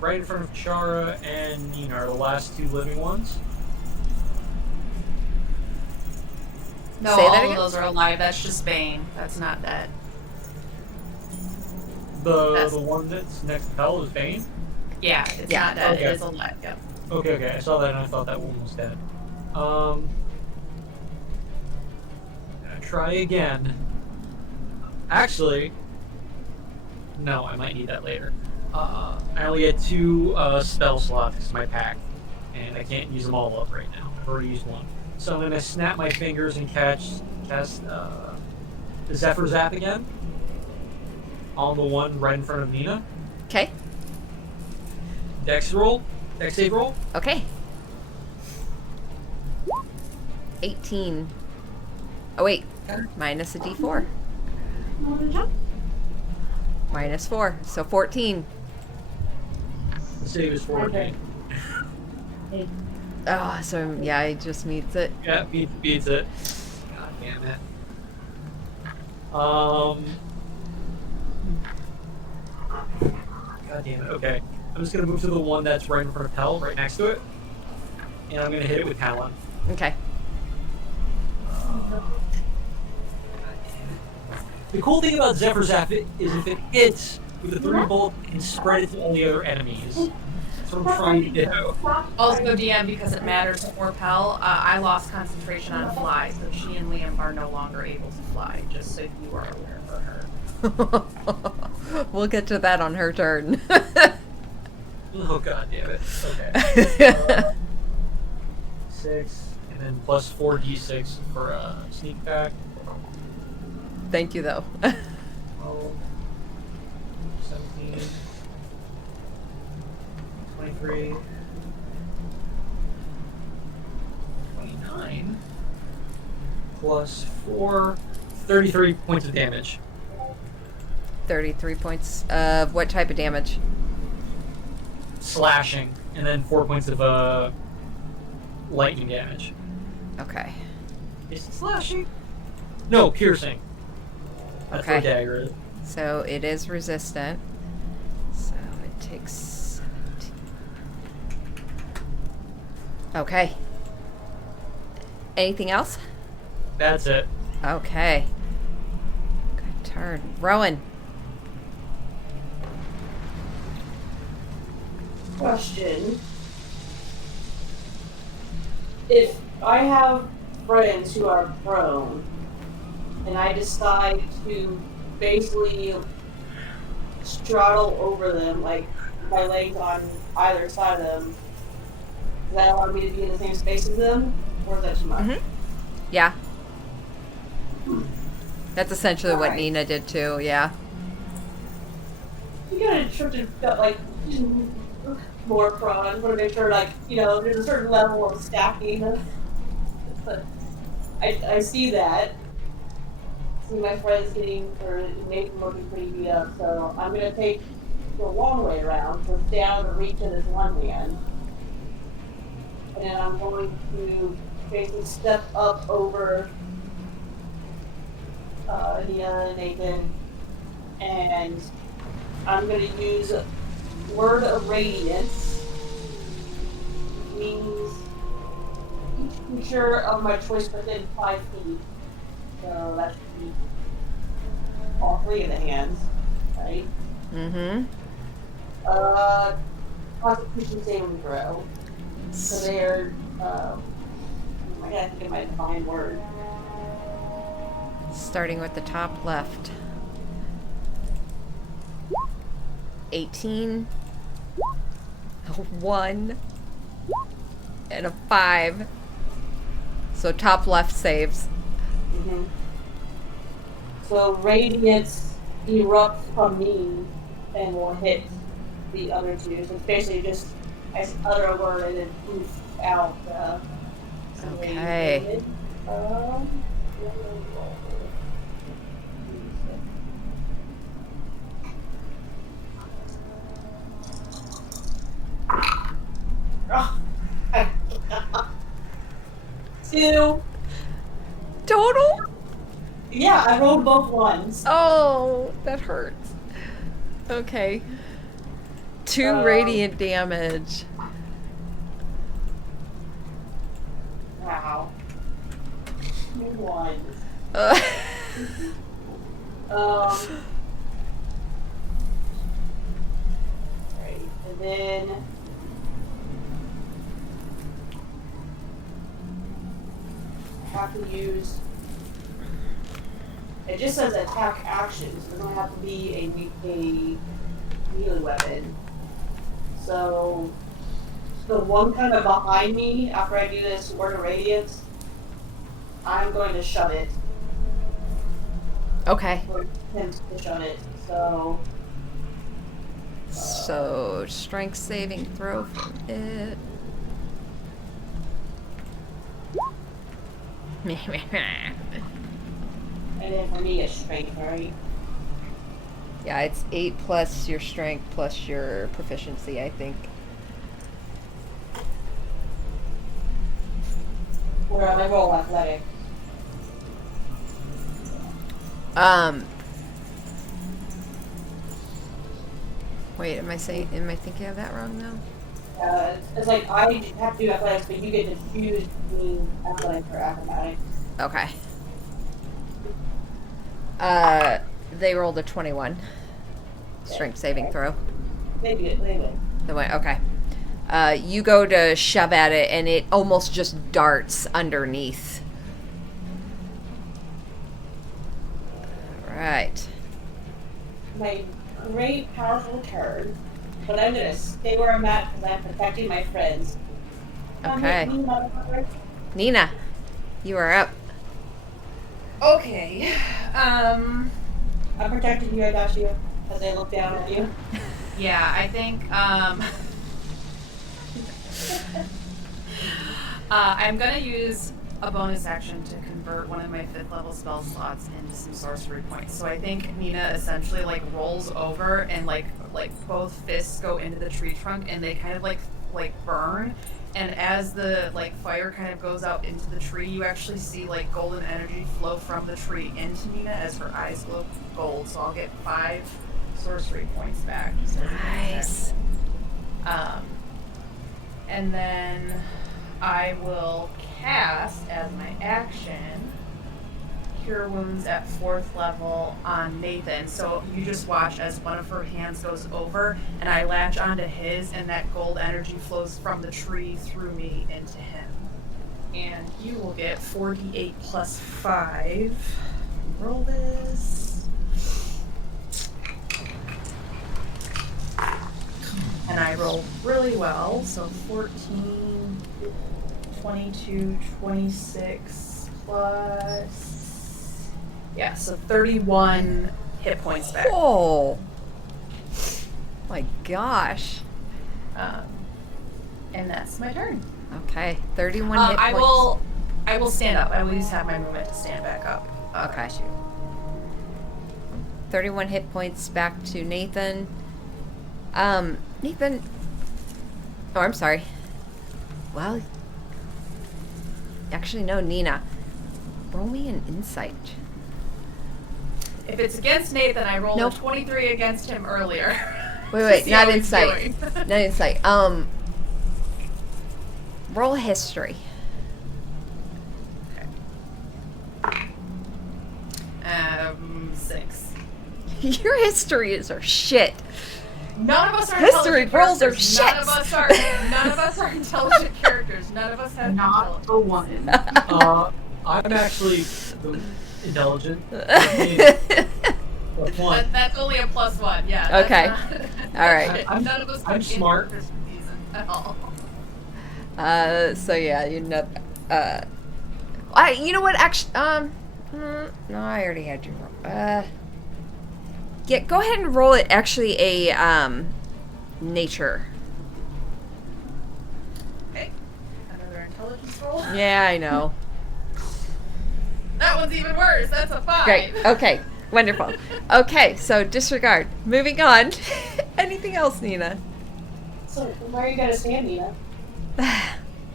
right in front of Chara and Nina are the last two living ones. No, Say that all again? of those are alive. That's just Bane. That's not dead. The Yes. one that's next to Bell is Bane. Yeah, it's Yeah. not dead. Okay. It is alive. Yep. Okay, I saw that and I thought that one was dead. Gonna try again. Actually, no, I might need that later. I only get 2 spell slots because my pack, and I can't use them all up right now. I've already used one. So I'm gonna snap my fingers and cast the Zephyr Zap again on the one right in front of Nina. Okay. Dex save roll. Okay. 18. Oh wait, minus a d4. Minus 4, so 14. The save is 14. Oh, so yeah, it just meets it. Yeah, beats it. God damn it. God damn it. Okay. I'm just gonna move to the one that's right in front of Pell, right next to it. And I'm gonna hit it with Talon. Okay. The cool thing about Zephyr Zap is if it hits with a 3 bolt, it can spread it to all the other enemies. That's what I'm trying to do. Also, DM, because it matters for Pell, I lost concentration on fly, so she and Liam are no longer able to fly, just so you are aware for her. We'll get to that on her turn. Oh god damn it. Okay. 6, and then plus 4d6 for sneak attack. Thank you, though. 12, 17, 23, 29, plus 4, 33 points of damage. 33 points of what type of damage? Slashing, and then 4 points of lightning damage. Okay. Is it slashing? No, piercing. That's Okay. what dagger is. So it is resistant. So it takes 17. Okay. Anything else? That's it. Okay. Good turn. Rowan. Question. If I have friends who are prone, and I decide to basically straddle over them, like my legs on either side of them, does that allow me to be in the same space as them? Or is that too much? Mhm. Yeah. That's essentially what Alright. Nina did too, yeah. You gotta try to got like more prone. I just want to make sure, like, you know, there's a certain level of stacking. But I see that. See my friends getting, or Nathan looking pretty beat up, so I'm gonna take the long way around, so it's down the reach of this one man. And then I'm going to basically step up over Nia and Nathan, and I'm going to use Word of Radiance. Means each creature of my choice within 5 feet. So that should be all 3 of the hands, right? Mm-hmm. Constitution saving throw. So they're, I gotta think of my divine word. Starting with the top left. 18. A 1. And a 5. So top left saves. Mm-hmm. So radiance erupts from me and will hit the other 2. So it's basically just I utter a word and then poof out. Okay. Two. Total? Yeah, I rolled both ones. Oh, that hurts. Okay. 2 radiant damage. Wow. 2 ones. Uh, Right, and then I have to use. It just says attack actions. It doesn't have to be a melee weapon. So the one kind of behind me after I do this Word of Radiance, I'm going to shove it. Okay. Or attempt to shove it. So So, strength saving throw from it. and then for me it's strength, right? Yeah, it's 8 plus your strength plus your proficiency, I think. Where I roll athletic. Wait, am I thinking of that wrong though? It's like I have to do athletics, but you get to choose between athletics or acrobatics. Okay. They rolled a 21. Strength saving throw. They did. The way, okay. You go to shove at it, and it almost just darts underneath. All right. My great, powerful turn, but I'm gonna stay where I'm at because I'm protecting my friends. Okay. You motherfucker. Nina, you are up. Okay. I'm protecting you, I got you. As I look down at you. Yeah, I think I'm gonna use a bonus action to convert one of my 5th level spell slots into some sorcery points. So I think Nina essentially like rolls over and like both fists go into the tree trunk and they kind of like burn. And as the like fire kind of goes out into the tree, you actually see like golden energy flow from the tree into Nina as her eyes glow gold. So I'll get 5 sorcery points back. So Nice. and then I will cast as my action Cure Wounds at 4th level on Nathan. So you just watch as one of her hands goes over and I latch onto his and that gold energy flows from the tree through me into him. And you will get 48 plus 5. Roll this. And I roll really well, so 14, 22, 26 plus... Yeah, so 31 hit points back. Oh. My gosh. And that's my turn. Okay. 31 hit I points. I will stand up. I will just have my movement to stand back up. Okay. Too. 31 hit points back to Nathan. Nathan. Oh, I'm sorry. Well, actually, no, Nina. Roll me an insight. If it's against Nathan, I rolled Nope. a 23 against him earlier. Wait, See not how he's insight. doing. Not insight. Roll history. 6. Your histories are shit. None of us are History intelligent rolls are characters. shit. None of us are intelligent characters. None of us have Not intelligence. a one. I'm actually intelligent. Plus one. That's only a +1. Yeah. that's Okay. not- All right. None of us I'm are smart. intelligent at all. So yeah, you're not. You know what? Actually, no, I already had you roll. Yeah, go ahead and roll it. Actually, a nature. Okay. Another intelligence roll. Yeah, I know. That one's even worse. That's a 5. Great. Okay. Wonderful. Okay, so disregard. Moving on. Anything else, Nina? So where are you gonna stand, Nina?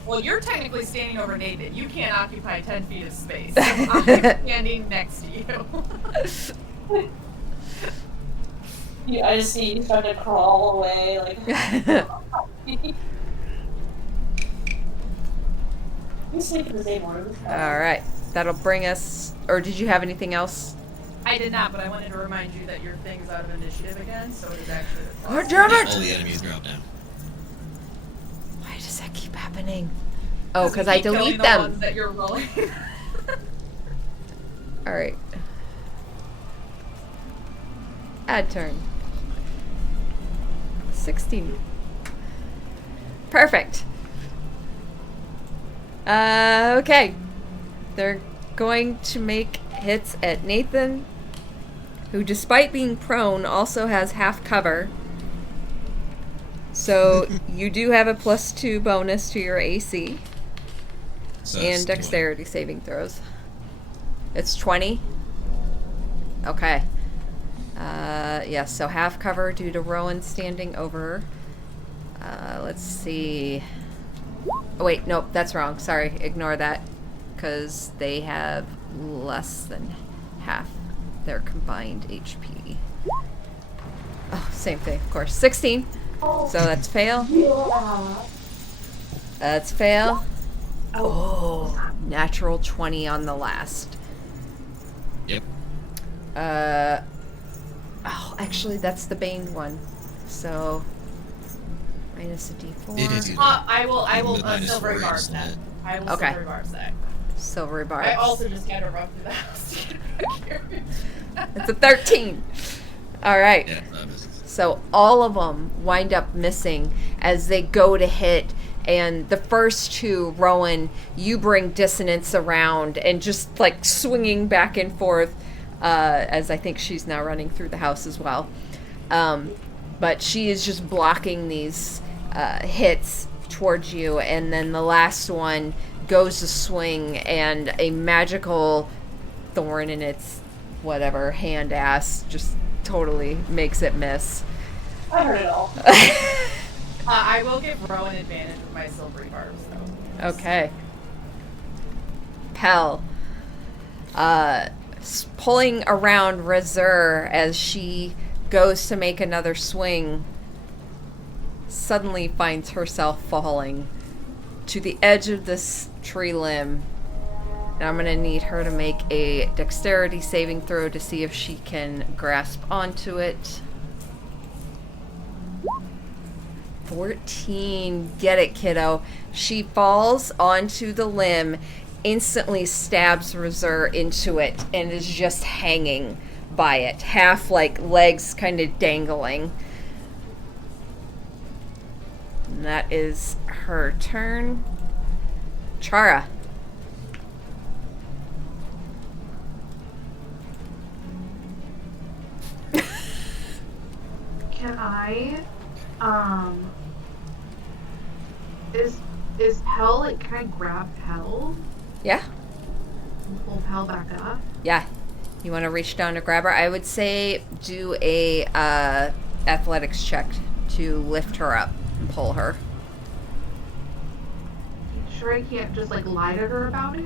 Well, you're technically standing over Nathan. You can't occupy 10 feet of space. So I'm standing next to you. I just see you trying to crawl away, like. We sleep in the same room. All right. That'll bring us. Or did you have anything else? I did not, but I wanted to remind you that your thing's out of initiative again, so it is actually. Oh, damn it! All the enemies drop down. happening? Oh, because we I keep killing delete the them. ones that you're rolling. All right. Add turn. 16. Perfect. Okay. They're going to make hits at Nathan, who, despite being prone, also has half cover. So you do have a +2 bonus to your AC So and that's dexterity saving throws. It's 20. Okay. Yes, so half cover due to Rowan standing over. Let's see. Oh, wait, nope, that's wrong. Sorry, ignore that. Because they have less than half their combined HP. Oh, same thing, of course. 16. So that's fail. That's fail. Oh, natural 20 on the last. Yep. Oh, actually, that's the Bane one. So, minus a D4. It is either. I will The minus silvery 4 barbs is that. net. I will Okay. silvery barbs that. Silvery barbs. I also just had to run through the house. It's a 13. All right. Yeah, that was. So all of them wind up missing as they go to hit. And the first two, Rowan, you bring dissonance around and just like swinging back and forth, as I think she's now running through the house as well. But she is just blocking these hits towards you. And then the last one goes to swing, and a magical thorn in its whatever hand ass just totally makes it miss. I heard it all. I will give Rowan advantage with my silvery barbs, though. Okay. Pell. Pulling around Razur as she goes to make another swing, suddenly finds herself falling to the edge of this tree limb. And I'm going to need her to make a dexterity saving throw to see if she can grasp onto it. 14. Get it, kiddo. She falls onto the limb, instantly stabs Razur into it, and is just hanging by it, half like legs kind of dangling. And that is her turn. Chara. Can I, is Pell, like, can I grab Pell Yeah? and pull Pell back up? Yeah. You want to reach down to grab her? I would say do a athletics check to lift her up and pull her. You sure I can't just, like, lie to her about it?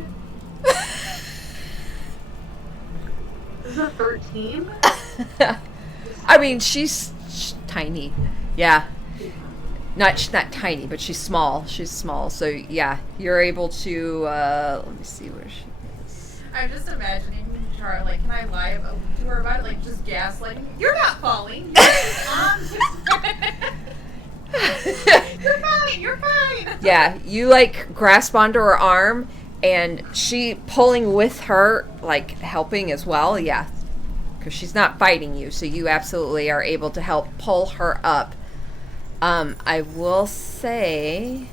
This is a 13? I mean, she's tiny. Yeah. She's not tiny, but she's small. She's small. So, yeah, you're able to, let me see where she is. I'm just imagining Chara, like, can I lie to her about it? Like, just gaslighting. You're not falling. You're just on You're fine. You're fine. Yeah, you, like, grasp onto her arm, and she pulling with her, like, helping as well. Yeah. Because she's not fighting you, so you absolutely are able to help pull her up. I will say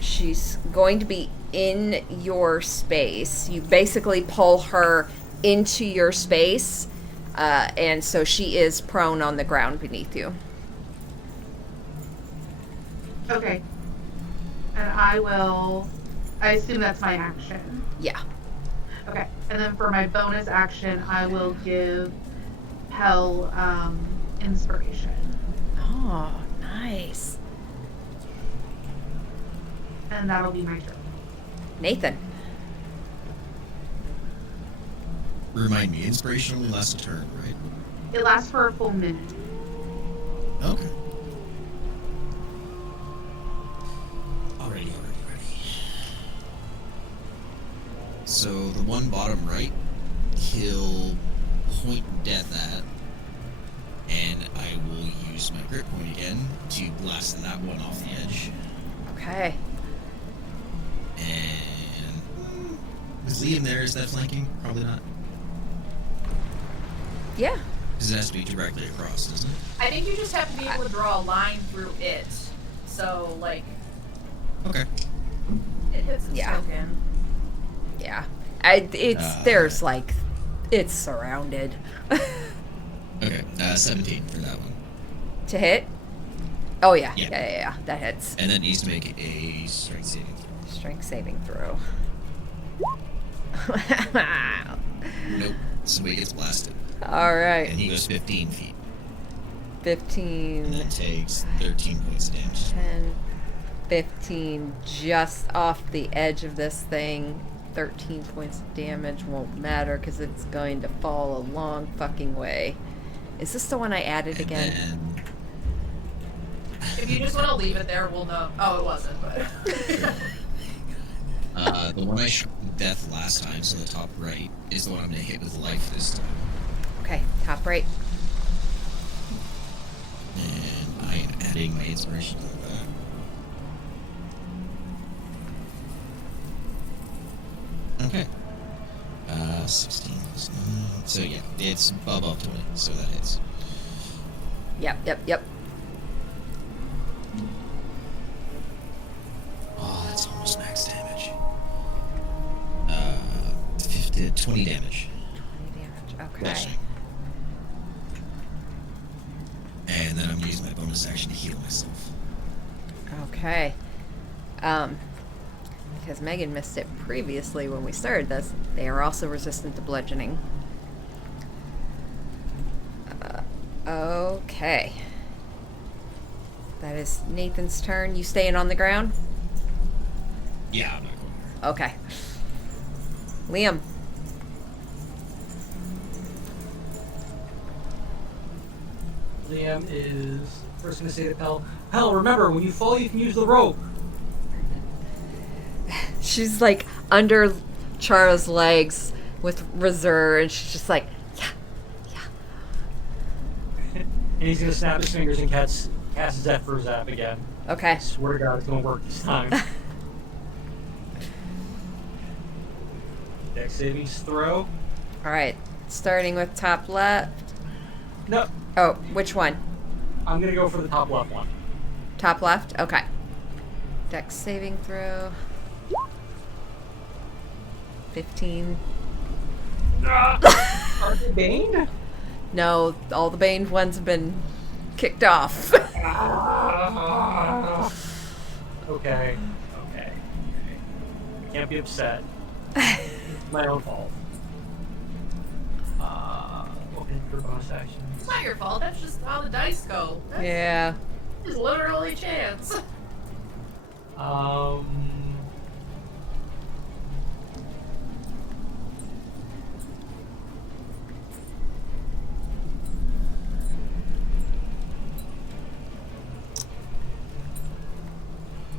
she's going to be in your space. You basically pull her into your space, and so she is prone on the ground beneath you. Okay. And I assume that's my action. Yeah. Okay. And then for my bonus action, I will give Pell, inspiration. Oh, nice. And that'll be my turn. Nathan. Remind me, inspiration only lasts a turn, right? It lasts for a full minute. Okay. Alrighty. So the one bottom right, he'll point death at, and I will use my grip point again to blast that one off the edge. Okay. And is Liam there? Is that flanking? Probably not. Yeah. Because it has to be directly across, doesn't it? I think you just have to be able to draw a line through it. So, like, Okay. it hits its Yeah. token. Yeah. There's like, it's surrounded. Okay. 17 for that one. To hit? Oh, yeah. Yeah. Yeah. That hits. And then it needs to make a strength saving throw. Strength saving throw. Nope. Somebody gets blasted. All right. And he goes 15 feet. 15. And that takes 13 points of damage. 10, 15, just off the edge of this thing. 13 points of damage won't matter because it's going to fall a long fucking way. Is this the one I added And again? then If you just want to leave it there, we'll know. Oh, it wasn't, but. the one I shot death last time, so the top right, is the one I'm going to hit with life this time. Okay, top right. And I am adding my inspiration to that. 16 plus 9. So yeah, it's above 20, so that hits. Yep. Oh, that's almost max damage. 20 damage. 20 damage. Okay. Bludgeoning. And then I'm using my bonus action to heal myself. Okay. Because Megan missed it previously when we started this, they are also resistant to bludgeoning. Okay. That is Nathan's turn. You staying on the ground? Yeah, I'm not going there. Okay. Liam. Liam is first going to say to Pell, Pell, remember, when you fall, you can use the rope. She's like under Chara's legs with reserve, and she's just like, yeah. And he's going to snap his fingers and cast Zephyr Zap again. Okay. I swear to God, it's going to work this time. Dex savings throw. Alright. Starting with top left. No, Oh, which one? I'm going to go for the top left one. Top left? Okay. Dex saving throw. 15. Are they Bane? No, all the Bane ones have been kicked off. Okay. Can't be upset. It's my own fault. Open for bonus action. It's not your fault. That's just how the dice go. That's Yeah. just literally chance.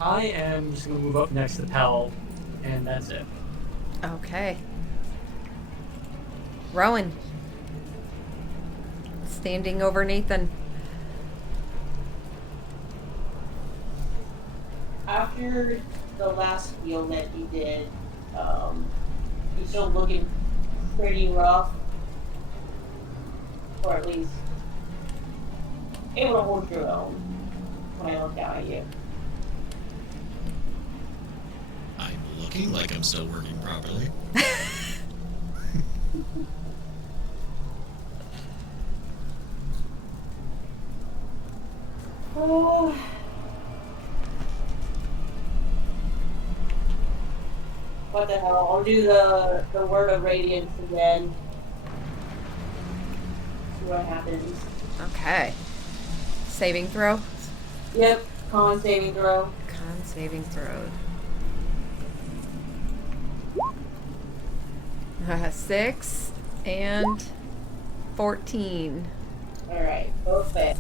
I am just going to move up next to Pell, and that's it. Okay. Rowan. Standing over Nathan. After the last heal that you did, you're still looking pretty rough. Or at least able to hold your own when I look down at you. I'm looking like I'm still working properly. Oh. What the hell? I'll do the word of radiance again. See what happens. Okay. Saving throw? Yep, con saving throw. Con saving throw. 6 and 14. Alright, both fit.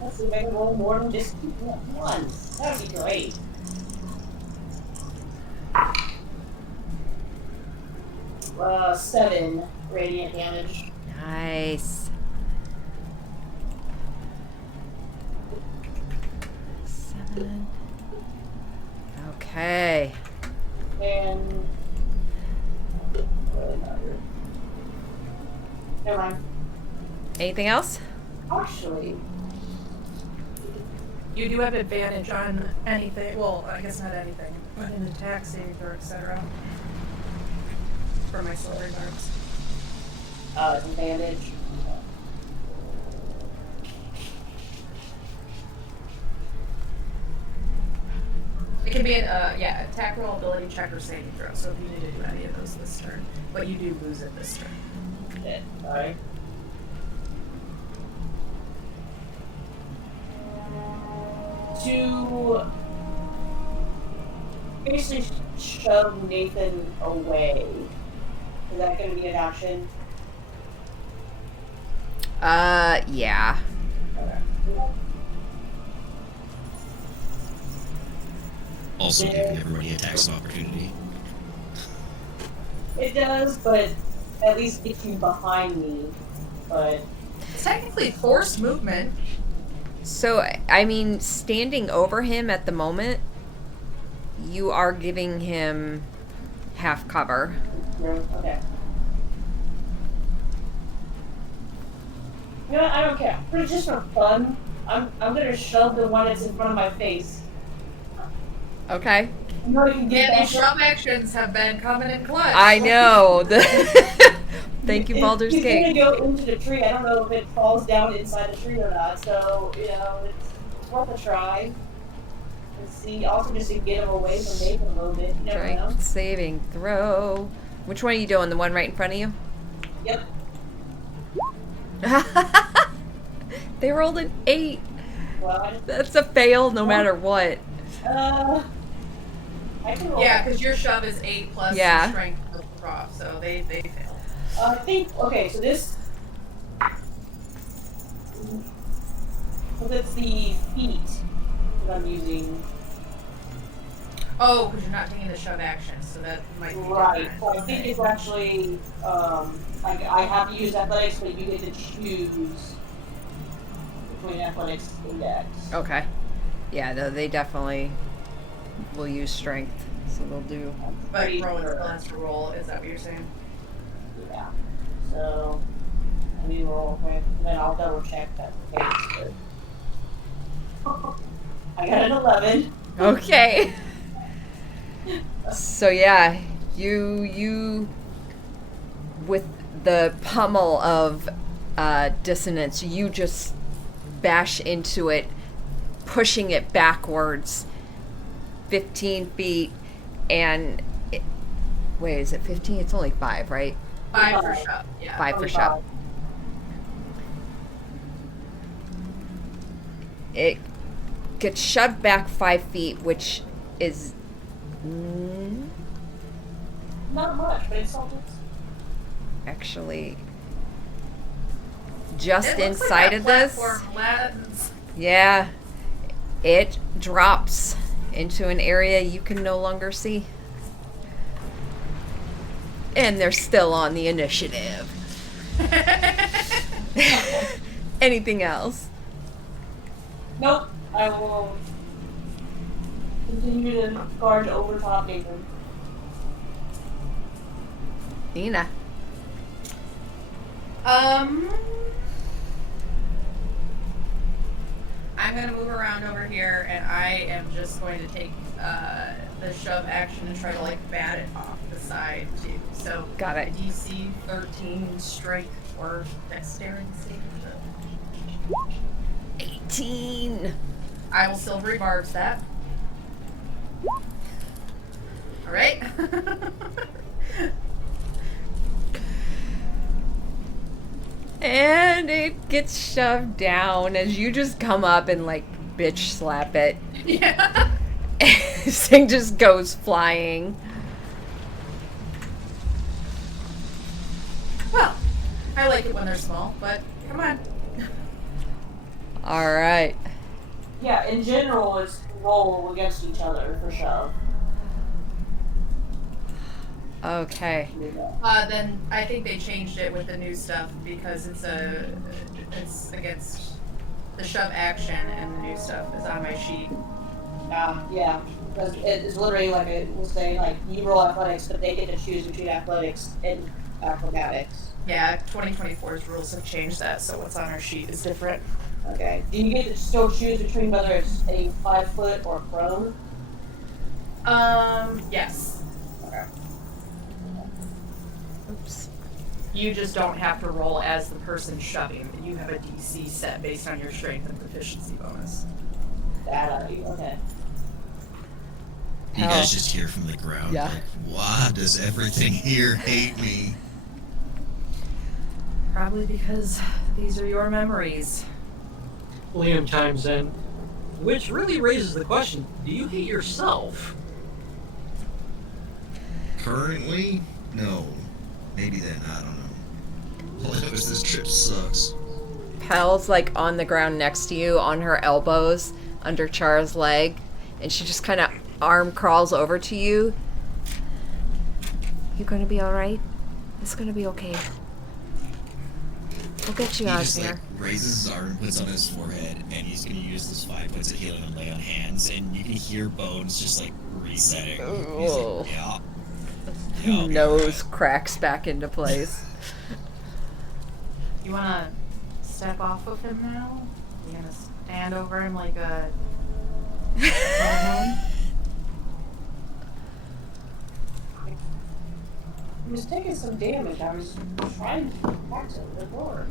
Let's see if I can roll more than just one. That would be great. 7 radiant damage. Nice. 7. Okay. And never mind. Anything else? Actually, You do have advantage on anything. Well, I guess not anything. But an attack saving throw, etc. For my silvery barbs. advantage. It can be an attack roll, ability check, or saving throw. So if you need to do any of those this turn, but you do lose it this turn. Shit, sorry. To basically shove Nathan away. Is that going to be an action? Yeah. Okay. Also giving everybody attacks of opportunity. It does, but at least get you behind me. But It's technically forced movement. So, I mean, standing over him at the moment, you are giving him half cover. okay. You know what? I don't care. For just for fun, I'm gonna shove the one that's in front of my face. Okay. You know, you can get Yeah, that these shove actions have been coming in clutch. I know. Thank you, Baldur's It's Gate. gonna go into the tree. I don't know if it falls down inside the tree or not. So it's worth a try. And see, also just to get him away from Nathan a little bit. You never know. Strength saving throw. Which one are you doing? The one right in front of you? Yep. They rolled an 8. Well, I just, That's a fail no matter what. I can roll. Yeah, because your shove is 8 plus Yeah. your strength plus the prof, so they fail. I think okay. So this. So that's the feet that I'm using. Oh, because you're not taking the shove action, so that might be Right. different. So I think it's actually I have to use athletics, but you get to choose between athletics and dex. Okay. Yeah, no, they definitely will use strength. So they'll do. But Pretty Rowan sure. still has to roll, is that what you're saying? Yeah. So let me roll quick, and then I'll double check that's the case. But I got an 11. Okay. So yeah, you with the pummel of dissonance, you just bash into it, pushing it backwards 15 feet, and wait, is it 15? It's only 5, right? 5 for shove, yeah. 5 for shove. It gets shoved back 5 feet, which is Not much, but it's something. actually just It looks inside like of that this. platform lands. Yeah, it drops into an area you can no longer see. And they're still on the initiative. Anything else? Nope. I will continue to guard over top Nathan. Nina. I'm gonna move around over here, and I am just going to take the shove action and try to like bat it off the side too. So Got it. DC 13 strength or dexterity saving throw. 18. I will silvery barbs that. All right. And it gets shoved down as you just come up and like bitch slap it. Yeah. This thing just goes flying. Well, I like it when they're small, but come on. All right. Yeah, in general, it's roll against each other for shove. Okay. Then I think they changed it with the new stuff because it's against the shove action, and the new stuff is on my sheet. Yeah. Because it's literally like it will say like you roll athletics, but they get to choose between athletics and acrobatics. Yeah, 2024's rules have changed that, so what's on our sheet is different. Okay. Do you get to still choose between whether it's a 5 foot or prone? Yes. Okay. Oops. You just don't have to roll as the person shoving. You have a DC set based on your strength and proficiency bonus. Okay. You Hell. guys just hear from the ground, Yeah. like, why does everything here hate me? Probably because these are your memories. Liam chimes in, which really raises the question: do you hate yourself? Currently, no. Maybe then, I don't know. All I know is this trip sucks. Pel's like on the ground next to you, on her elbows, under Chara's leg, and she just kind of arm crawls over to you. You gonna be alright? It's gonna be okay. We'll get you He out just of like here. raises his arm, puts on his forehead, and he's gonna use those 5 points of healing and lay on hands, and you can hear Bones just like resetting. He's Ooh. like, yeah. Yeah, I'll be Nose cracks back into place. You wanna step off of him now? You gonna stand over him like a... He was taking some damage. I was trying to protect him before.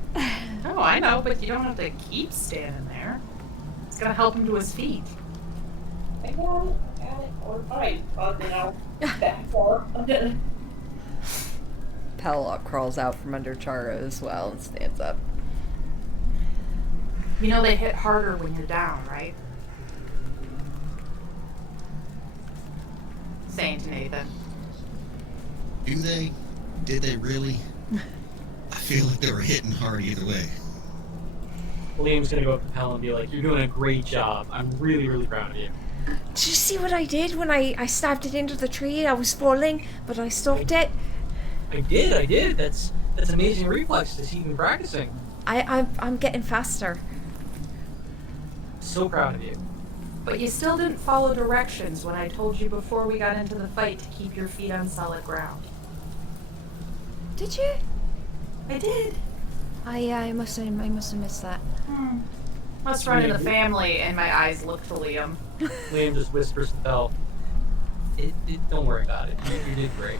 Oh, I know, but you don't have to keep standing there. It's gonna help him to his feet. I got it. Or fine. Back up. Pel crawls out from under Chara as well and stands up. You know they hit harder when you're down, right? Saying to Nathan. Do they? Did they really? I feel like they were hitting hard either way. Liam's gonna go up to Pel and be like, "You're doing a great job. I'm really, really proud of you." Did you see what I did when I stabbed it into the tree? I was falling, but I stopped it. I did. That's amazing reflexes you've been practicing. I'm getting faster. So proud of you. But you still didn't follow directions when I told you before we got into the fight to keep your feet on solid ground. Did you? I did. I must have missed that. Must run in the family, and my eyes look to Liam. Liam just whispers to Pel, don't worry about it. You did great.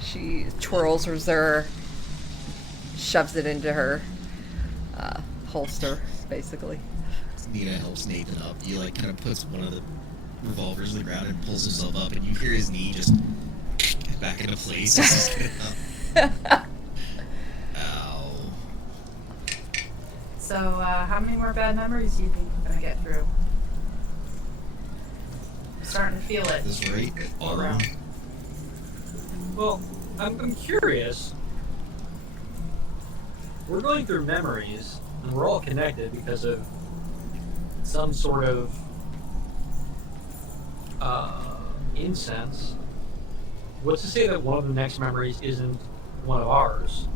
She twirls her zr, shoves it into her holster, basically. Nina helps Nathan up. He like kind of puts one of the revolvers on the ground and pulls himself up, and you hear his knee just back into place as he's getting up. Ow. So, how many more bad memories do you think you're gonna get through? I'm starting to feel it. This right? All around. Well, I'm curious. We're going through memories, and we're all connected because of some sort of incense. What's to say that one of the next memories isn't one of ours?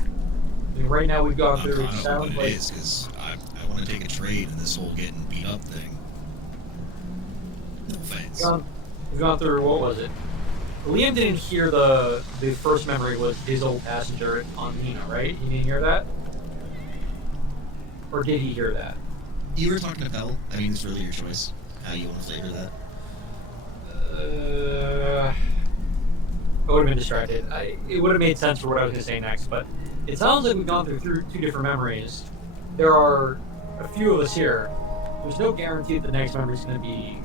I mean, right now we've gone I'm through. kind It of sounds what like it is, because I want to take a trade in this whole getting beat up thing. No offense. we've gone through. What was it? Liam didn't hear the first memory was his old passenger on Nina, right? He didn't hear that, or did he hear that? You were talking to Pel. I mean, it's really your choice how you want to flavor that. I would have been distracted. It would have made sense for what I was going to say next, but it sounds like we've gone through two different memories. There are a few of us here. There's no guarantee that the next memory is going to be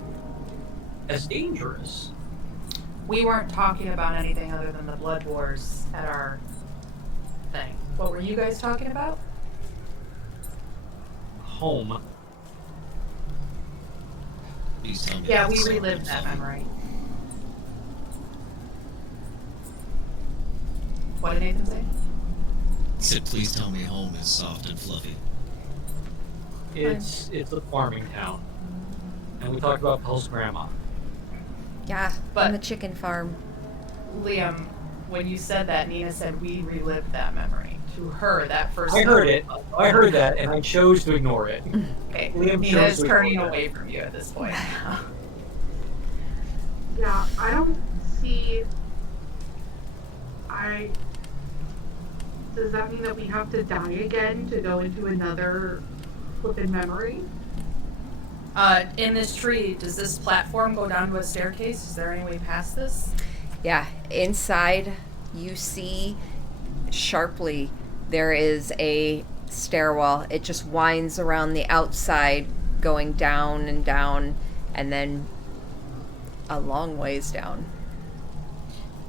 as dangerous. We weren't talking about anything other than the blood wars at our thing. What were you guys talking about? Home. Please tell me. Yeah, that's we something relived that fun. memory. What did Nathan say? He said, "Please tell me home is soft and fluffy." It's a farming town, and we talked about Pel's grandma. Yeah, But- on the chicken farm. Liam, when you said that, Nina said we relived that memory. To her, that first. I heard it. I heard that, and I chose to ignore it. Okay, Liam Nina chose is to ignore turning that. away from you at this point. Yeah, I don't see. I. Does that mean that we have to die again to go into another flippin' memory? In this tree, does this platform go down to a staircase? Is there any way past this? Yeah, inside you see sharply there is a stairwell. It just winds around the outside, going down and down, and then a long ways down.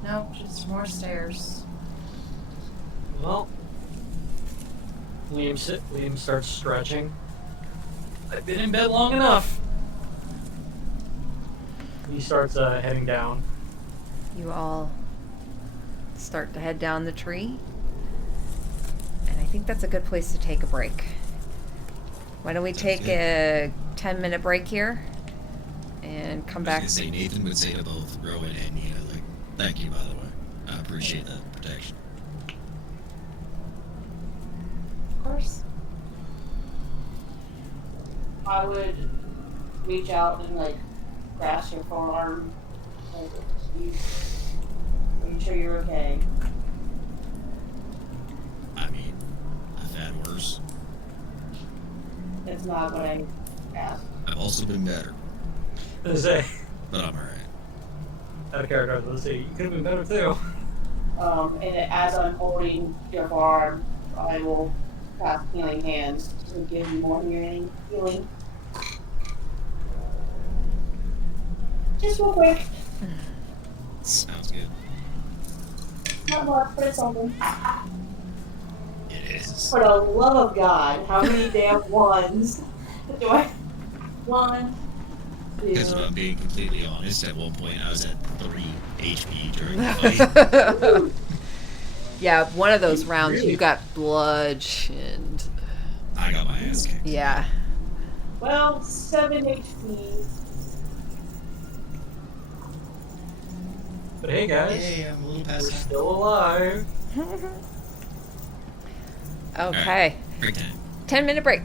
No, just more stairs. Well, Liam starts stretching. I've been in bed long enough. He starts heading down. You all start to head down the tree. And I think that's a good place to take a break. Why don't we Sounds take good. a 10-minute break here and come I was back? gonna say Nathan would say to both Rowan and Nina, like, thank you, by the way. I appreciate the protection. Of course. I would reach out and like grasp your forearm. Like, are you sure you're okay? I mean, I've had worse. That's not what I asked. I've also been better, I was gonna say, but I'm alright. out of character, I was gonna say, you could have been better too. And as I'm holding your forearm, I will cast healing hands to give you more healing. Just real quick. Sounds good. Not much, but it's something. It is. For the love of God, how many damn ones do I? 1, 2. Because if I'm being completely honest, at one point I was at 3 HP during the fight. Yeah, one of those rounds Really? you got bludgeoned. I got my ass kicked. Yeah. Well, 7 HP. But hey, guys, Hey, I'm a little we're past that. still alive. Okay. Break time. 10-minute break.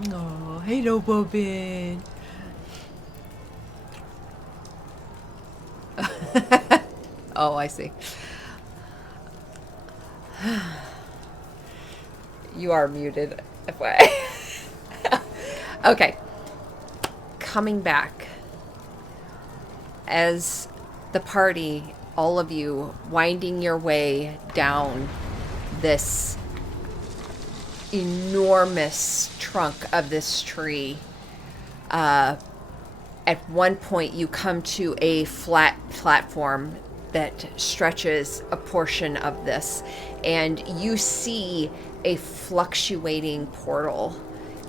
Oh, hello, Bobbin. Oh, I see. You are muted, FYI. Okay. Coming back. As the party, all of you, winding your way down this enormous trunk of this tree, at one point you come to a flat platform that stretches a portion of this, and you see a fluctuating portal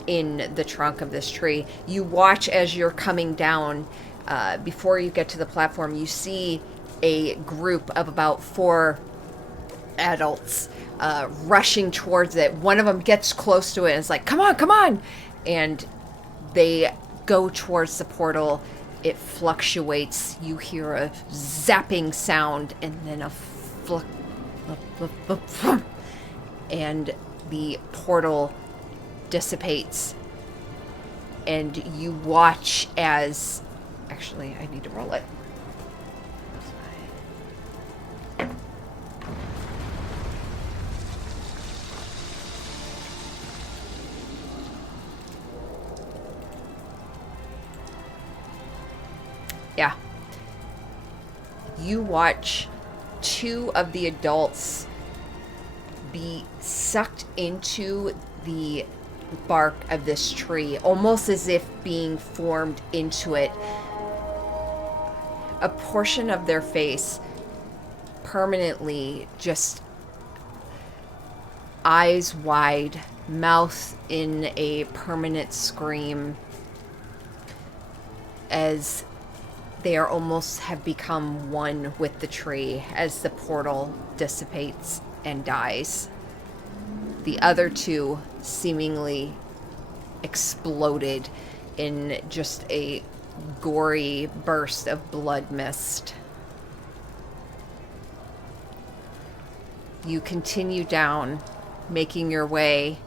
in the trunk of this tree. You watch as you're coming down. Before you get to the platform, you see a group of about 4 adults rushing towards it. One of them gets close to it and is like, come on, come on! And they go towards the portal. It fluctuates. You hear a zapping sound and then a and the portal dissipates. And you watch as... Actually, I need to roll it. Yeah. You watch 2 of the adults be sucked into the bark of this tree, almost as if being formed into it. A portion of their face permanently just eyes wide, mouth in a permanent scream, as they are almost have become one with the tree as the portal dissipates and dies. The other 2 seemingly exploded in just a gory burst of blood mist. You continue down, making your way.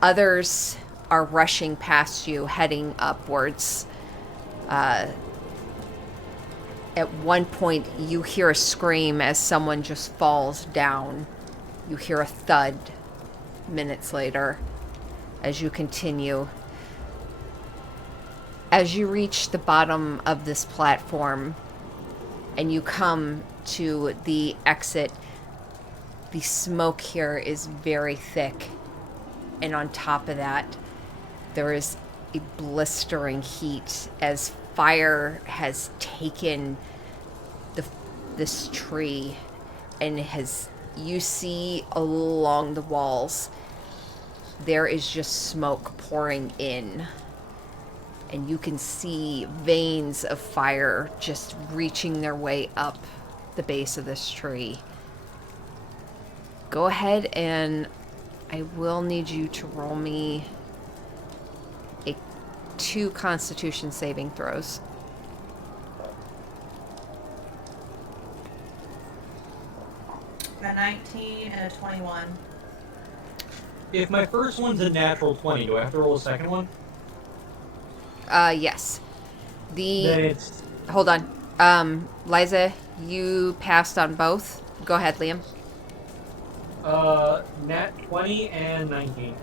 Others are rushing past you, heading upwards. At one point, you hear a scream as someone just falls down. You hear a thud minutes later as you continue. As you reach the bottom of this platform and you come to the exit, the smoke here is very thick. And on top of that, there is a blistering heat as fire has taken this tree and you see along the walls, there is just smoke pouring in. And you can see veins of fire just reaching their way up the base of this tree. Go ahead and I will need you to roll me 2 Constitution saving throws. A 19 and a 21. If my first one's a natural 20, do I have to roll a second one? Yes. Then it's... Hold on. Liza, you passed on both. Go ahead, Liam. Nat 20 and 19.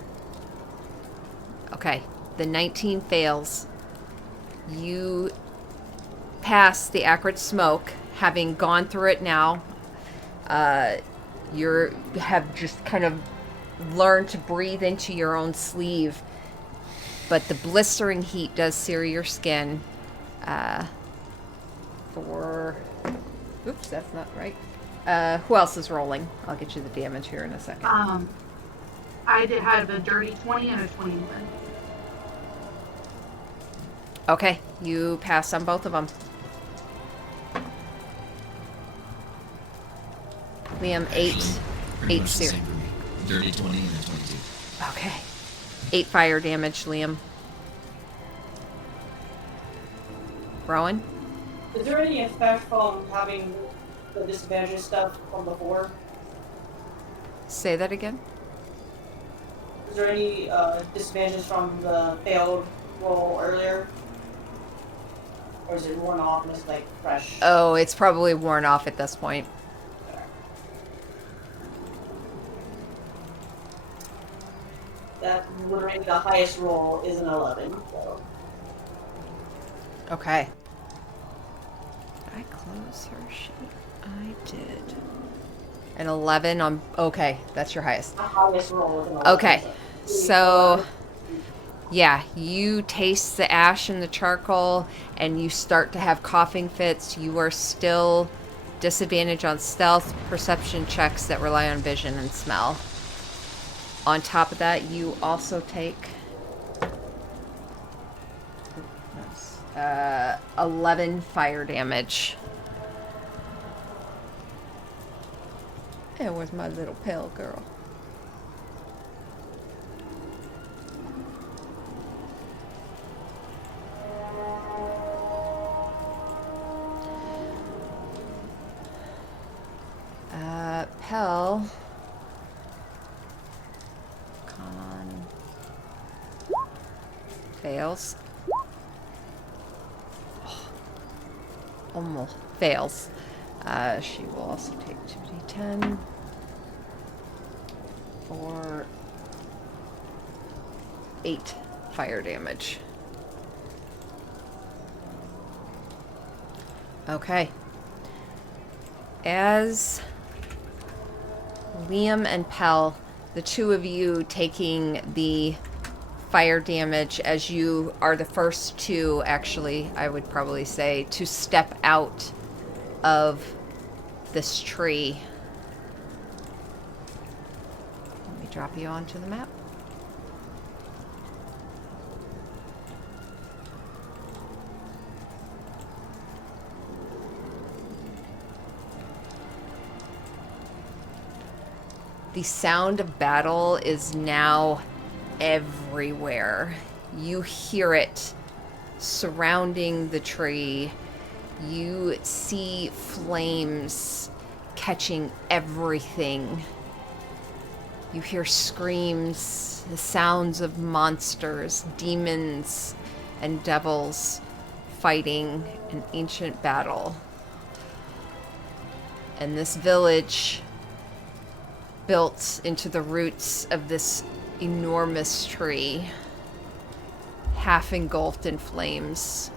Okay. The 19 fails. You pass the acrid smoke, having gone through it now. You have just kind of learned to breathe into your own sleeve. But the blistering heat does sear your skin. Oops, that's not right. Who else is rolling? I'll get you the damage here in a second. I did have a dirty 20 and a 21. Okay, you passed on both of them. Liam, 8. Pretty 8 much the sear. same for me. Dirty 20 and a 22. Okay. 8 fire damage, Liam. Rowan? Is there any effect from having the disadvantage stuff from before? Say that again? Is there any disadvantages from the failed roll earlier? Or is it worn off and it's like fresh? Oh, it's probably worn off at this point. That literally the highest roll is an 11. So. Okay. Did I close her sheet? I did. An 11 on... Okay, that's your highest. The highest roll is an 11. Okay, so... Yeah, you taste the ash and the charcoal, and you start to have coughing fits. You are still disadvantaged on stealth, perception checks that rely on vision and smell. On top of that, you also take 11 fire damage. And where's my little pale girl? Pell. Con. Fails. Oh, almost fails. She will also take 2d10 for 8 fire damage. Okay. As Liam and Pell, the two of you taking the fire damage, as you are the first two, actually, I would probably say, to step out of this tree. Let me drop you onto the map. The sound of battle is now everywhere. You hear it surrounding the tree. You see flames catching everything. You hear screams, the sounds of monsters, demons, and devils fighting an ancient battle. And this village, built into the roots of this enormous tree, half engulfed in flames.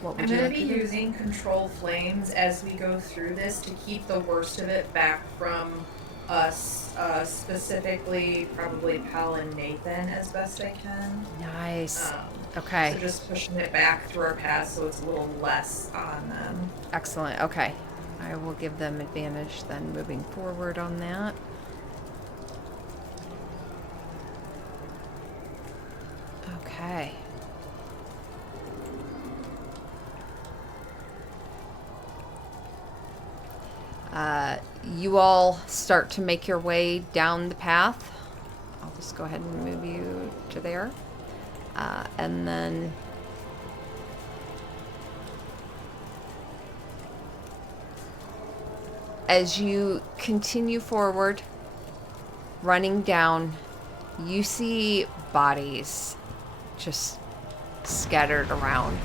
What would I'm you going like to be to do? using control flames as we go through this to keep the worst of it back from us, specifically probably Pal and Nathan as best I can. Nice. So Okay. just pushing it back through our path so it's a little less on them. Excellent. Okay. I will give them advantage then moving forward on that. Okay. You all start to make your way down the path. I'll just go ahead and move you to there. And then as you continue forward, running down, you see bodies just scattered around.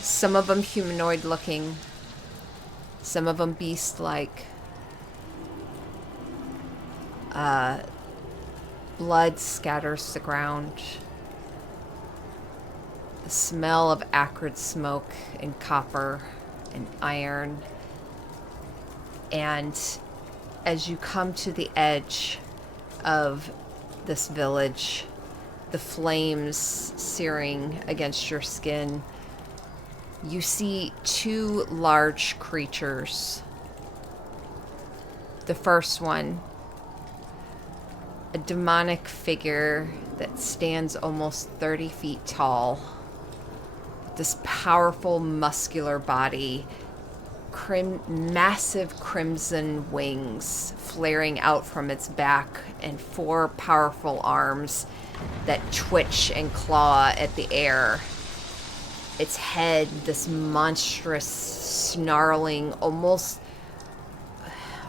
Some of them humanoid looking, some of them beast-like. Blood scatters the ground. The smell of acrid smoke and copper and iron. And as you come to the edge of this village, the flames searing against your skin, you see two large creatures. The first one, a demonic figure that stands almost 30 feet tall. This powerful, muscular body, massive crimson wings flaring out from its back, and 4 powerful arms that twitch and claw at the air. its head, this monstrous, snarling, almost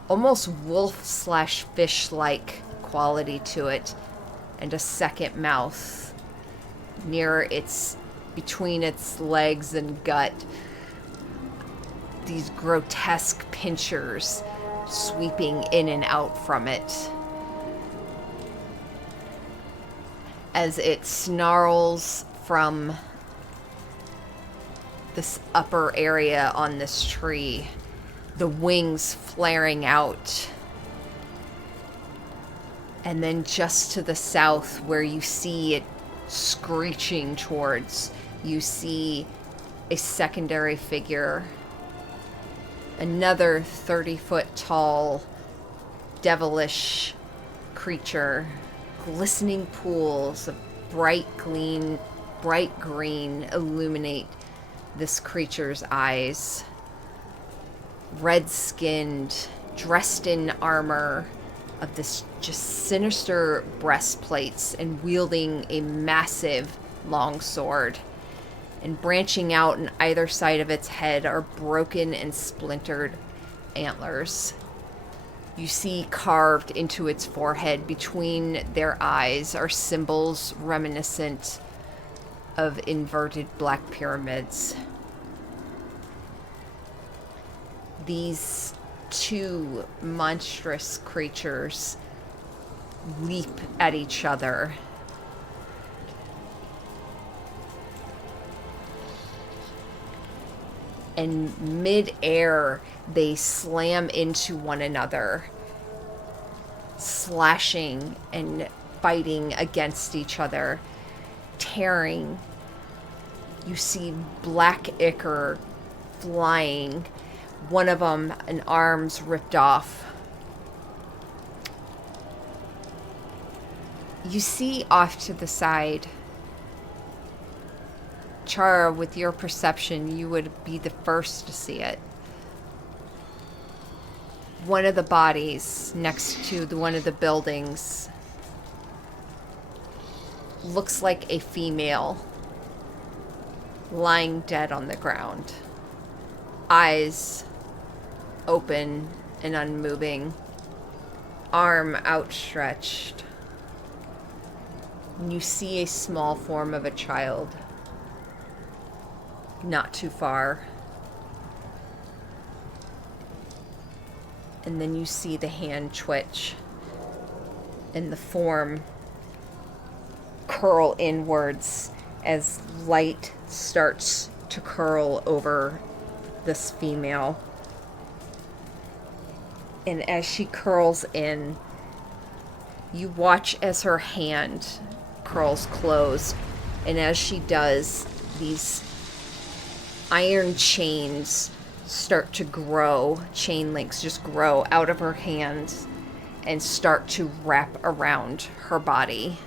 wolf/fish-like quality to it, and a second mouth between its legs and gut. These grotesque pinchers sweeping in and out from it. As it snarls from this upper area on this tree, the wings flaring out. And then just to the south, where you see it screeching towards, you see a secondary figure. Another 30-foot tall, devilish creature. Glistening pools of bright green illuminate this creature's eyes. Red-skinned, dressed in armor of this just sinister breastplates and wielding a massive long sword. And branching out on either side of its head are broken and splintered antlers. You see carved into its forehead between their eyes are symbols reminiscent of inverted black pyramids. These two monstrous creatures leap at each other. And mid-air, they slam into one another, slashing and fighting against each other, tearing. You see black ichor flying. One of them, an arm's ripped off. You see off to the side, Chara, with your perception, you would be the first to see it. One of the bodies next to one of the buildings looks like a female lying dead on the ground. Eyes open and unmoving. Arm outstretched. And you see a small form of a child. Not too far. And then you see the hand twitch and the form curl inwards as light starts to curl over this female. And as she curls in, you watch as her hand curls closed. And as she does, these iron chains start to grow, chain links just grow out of her hands and start to wrap around her body.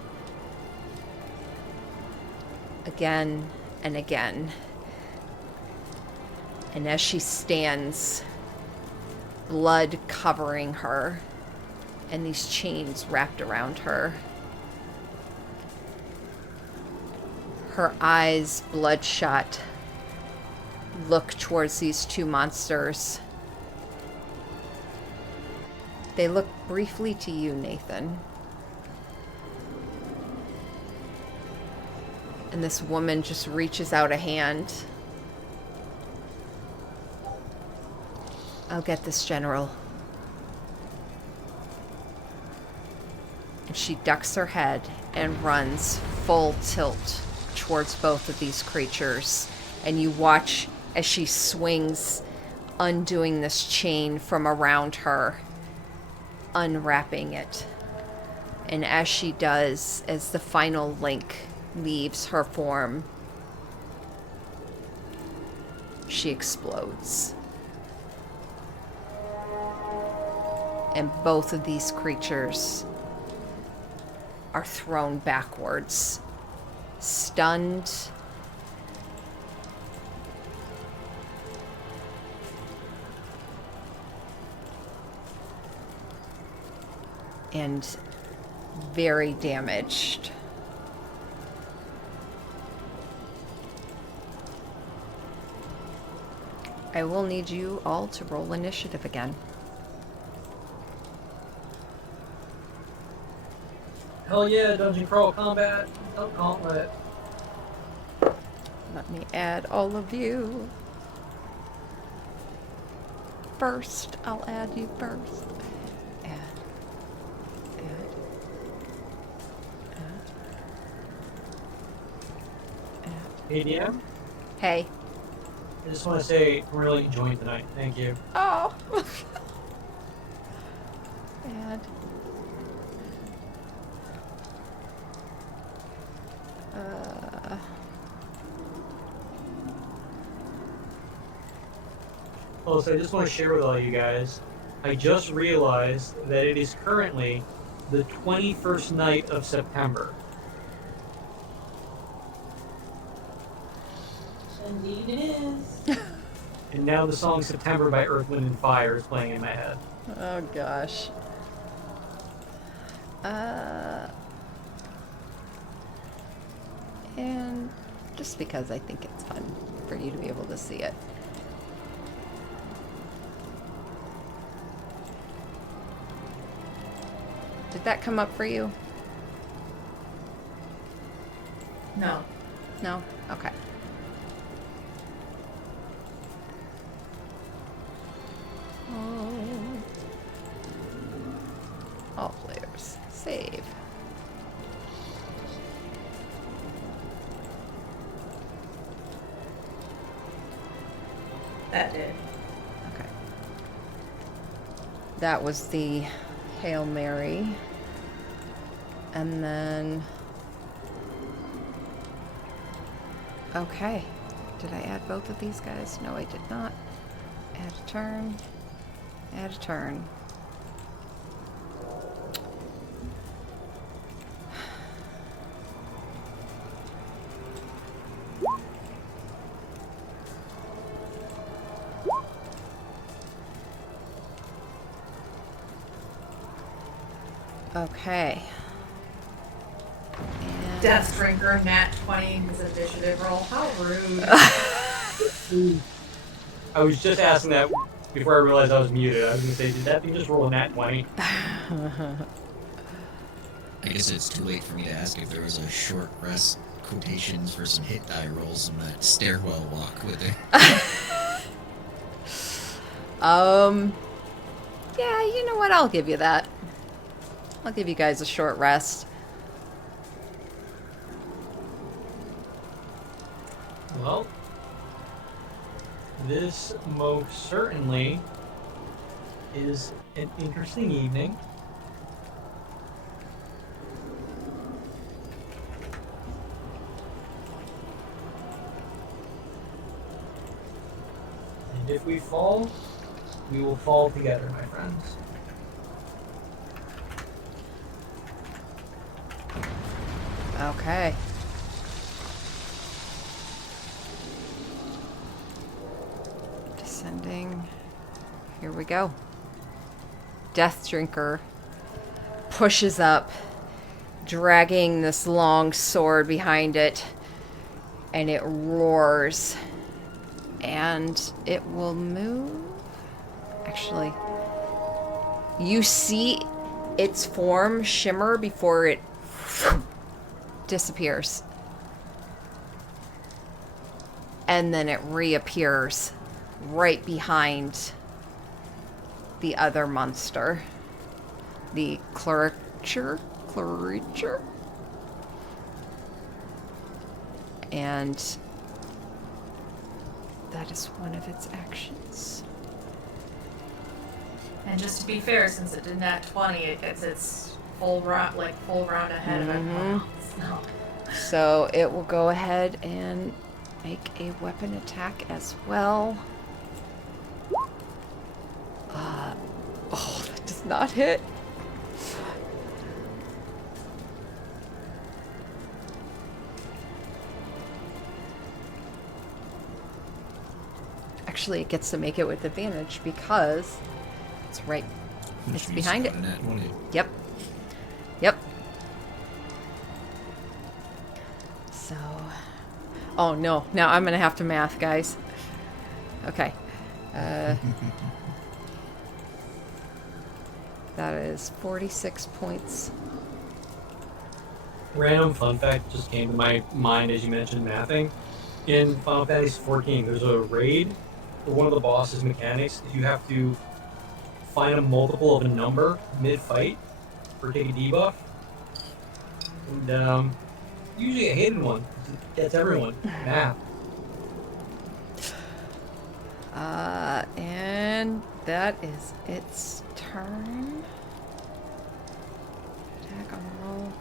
Again and again. And as she stands, blood covering her and these chains wrapped around her. Her eyes bloodshot look towards these two monsters. They look briefly to you, Nathan. And this woman just reaches out a hand. I'll get this, General. And she ducks her head and runs full tilt towards both of these creatures. And you watch as she swings, undoing this chain from around her, unwrapping it. And as she does, as the final link leaves her form, she explodes. And both of these creatures are thrown backwards, stunned, and very damaged. I will need you all to roll initiative again. Hell yeah, Dungeon Crawl Combat. Don't gauntlet. Let me add all of you. First, I'll add you first. Add. ADM, Hey. I just want to say I'm really enjoying tonight. Thank you. Oh. Add. Also, I just want to share with all you guys, I just realized that it is currently the 21st night of September. Indeed it is. And now the song September by Earth, Wind, and Fire is playing in my head. Oh gosh. And just because I think it's fun for you to be able to see it. Did that come up for you? No. No? Okay. All players. Save. That did. Okay. That was the Hail Mary. And then... Okay. Did I add both of these guys? No, I did not. Add a turn. Add a turn. Okay. And Death Drinker, Nat 20 was initiative roll. How rude. I was just asking that before I realized I was muted. I was going to say, did that thing just roll a nat 20? I guess it's too late for me to ask if there was a short rest quotations for some hit die rolls on that stairwell walk with it. Yeah, you know what? I'll give you that. I'll give you guys a short rest. Well, this most certainly is an interesting evening. And if we fall, we will fall together, my friends. Okay. Descending. Here we go. Death Drinker pushes up, dragging this long sword behind it, and it roars. And it will move. Actually, you see its form shimmer before it disappears. And then it reappears right behind the other monster. The Clericher? And that is one of its actions. And just to be fair, since it did Nat 20, it's its full round ahead of everyone else. No. So it will go ahead and make a weapon attack as well. Oh, that does not hit. Actually, it gets to make it with advantage because it's right. It's behind it. Yep. Yep. So. Oh no. Now I'm going to have to math, guys. Okay. That is 46 points. Random fun fact just came to my mind as you mentioned mathing. In Final Fantasy XIV, there's a raid where one of the boss's mechanics is you have to find a multiple of a number mid-fight or take a debuff. And usually a hidden one. It gets everyone. Math. And that is its turn. Attack on roll.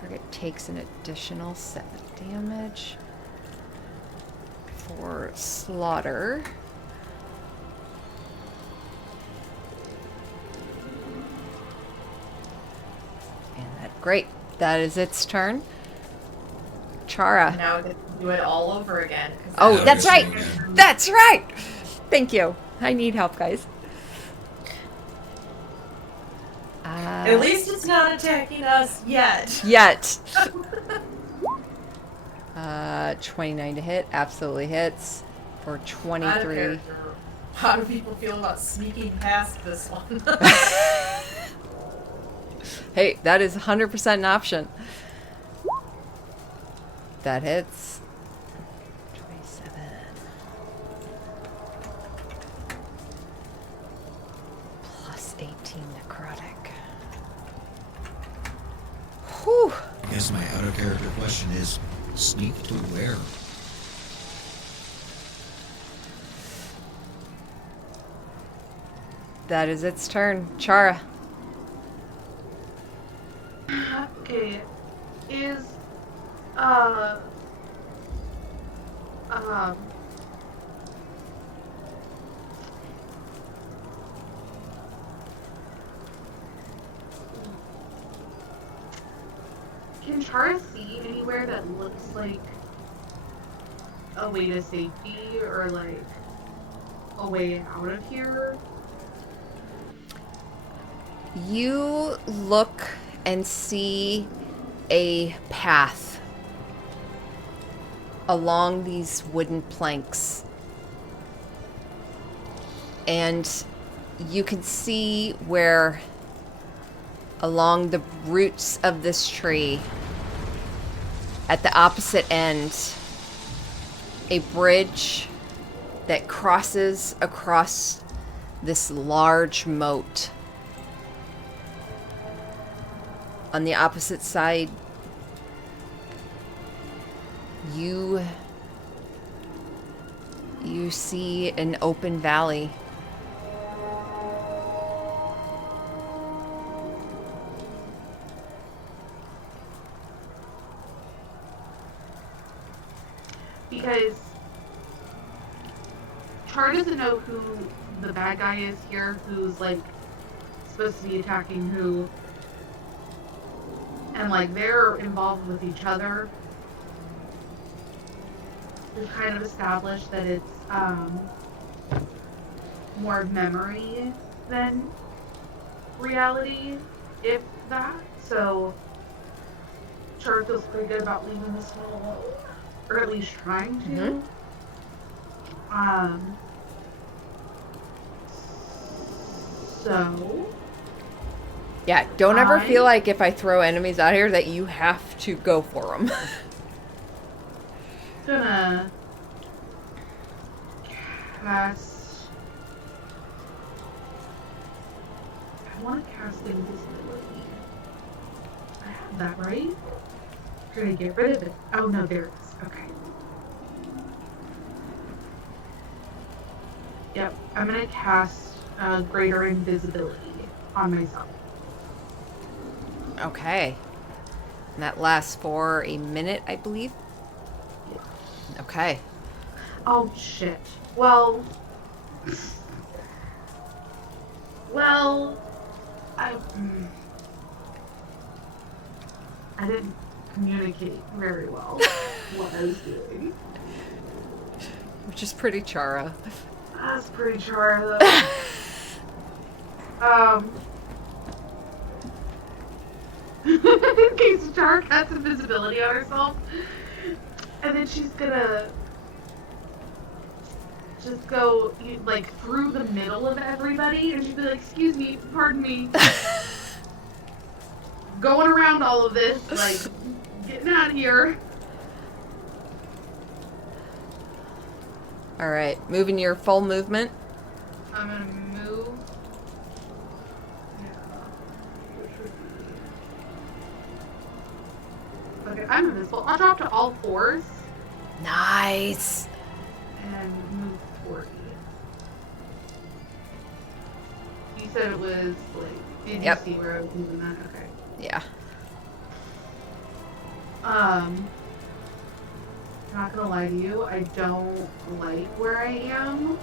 Target takes an additional 7 damage for slaughter. And great. That is its turn. Chara. Now we get to do it all over again. 'cause Oh, Yeah, that's right. yeah. That's right. Thank you. I need help, guys. At least it's not attacking us yet. Yet. 29 to hit. Absolutely hits. For Out of 23. character. How do people feel about sneaking past this one? Hey, that is 100% an option. That hits. 27. Plus 18 necrotic. Whew. I guess my out of character question is sneak to where? That is its turn. Chara. Okay. Is can Chara see anywhere that looks like a way to safety or like a way out of here? You look and see a path along these wooden planks. And you can see where along the roots of this tree, at the opposite end, a bridge that crosses across this large moat. On the opposite side, you see an open valley. Because Char doesn't know who the bad guy is here, who's like supposed to be attacking who, and like they're involved with each other. We've kind of established that it's more of memory than reality, if that. So Char feels pretty good about leaving this one alone. Or at least trying to. So Yeah, don't ever I- feel like if I throw enemies out here that you have to go for them. gonna cast. I want to cast invisibility. I have that right. Trying to get rid of it. Oh no, there it is. Okay. Yep, I'm gonna cast greater invisibility on myself. Okay. And that lasts for a minute, I believe. Okay. Oh shit. Well, I didn't communicate very well what I was doing. Which is pretty Chara. That's pretty Chara though. In case Chara casts invisibility on herself, and then she's gonna just go like through the middle of everybody and just be like, "Excuse me, pardon me." Going around all of this, like getting out of here. All right, moving your full movement. I'm gonna move. Yeah. Okay, I'm invisible. I'll drop to all fours Nice. and move 40. You said it was like, did Yep. you see where I was moving that? Okay. Yeah. Not gonna lie to you, I don't like where I am.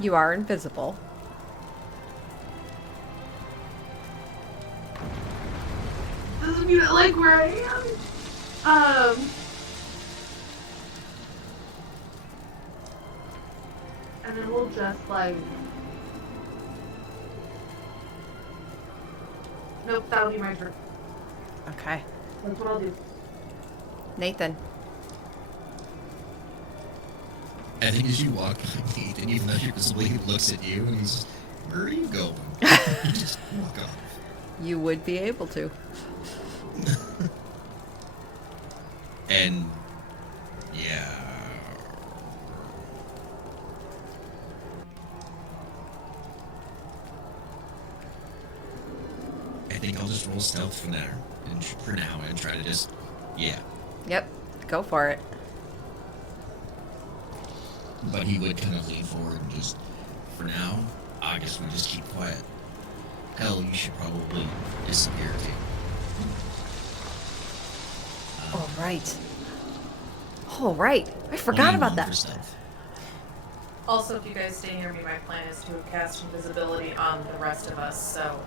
You are invisible. Doesn't mean I like where I am. And then we'll just like. Nope, that'll be my turn. Okay. That's what I'll do. Nathan. I think as you walk by Nathan, even though you're visible, he looks at you and he's, where are you going? You just walk off. You would be able to. And yeah. I think I'll just roll stealth for now, and try to just, yeah. Yep. Go for it. But he would kind of lean forward and just, for now, I guess we just keep quiet. Hell, you should probably disappear too. All right. All right. I forgot about that. Also, if you guys stay near me, my plan is to cast invisibility on the rest of us, so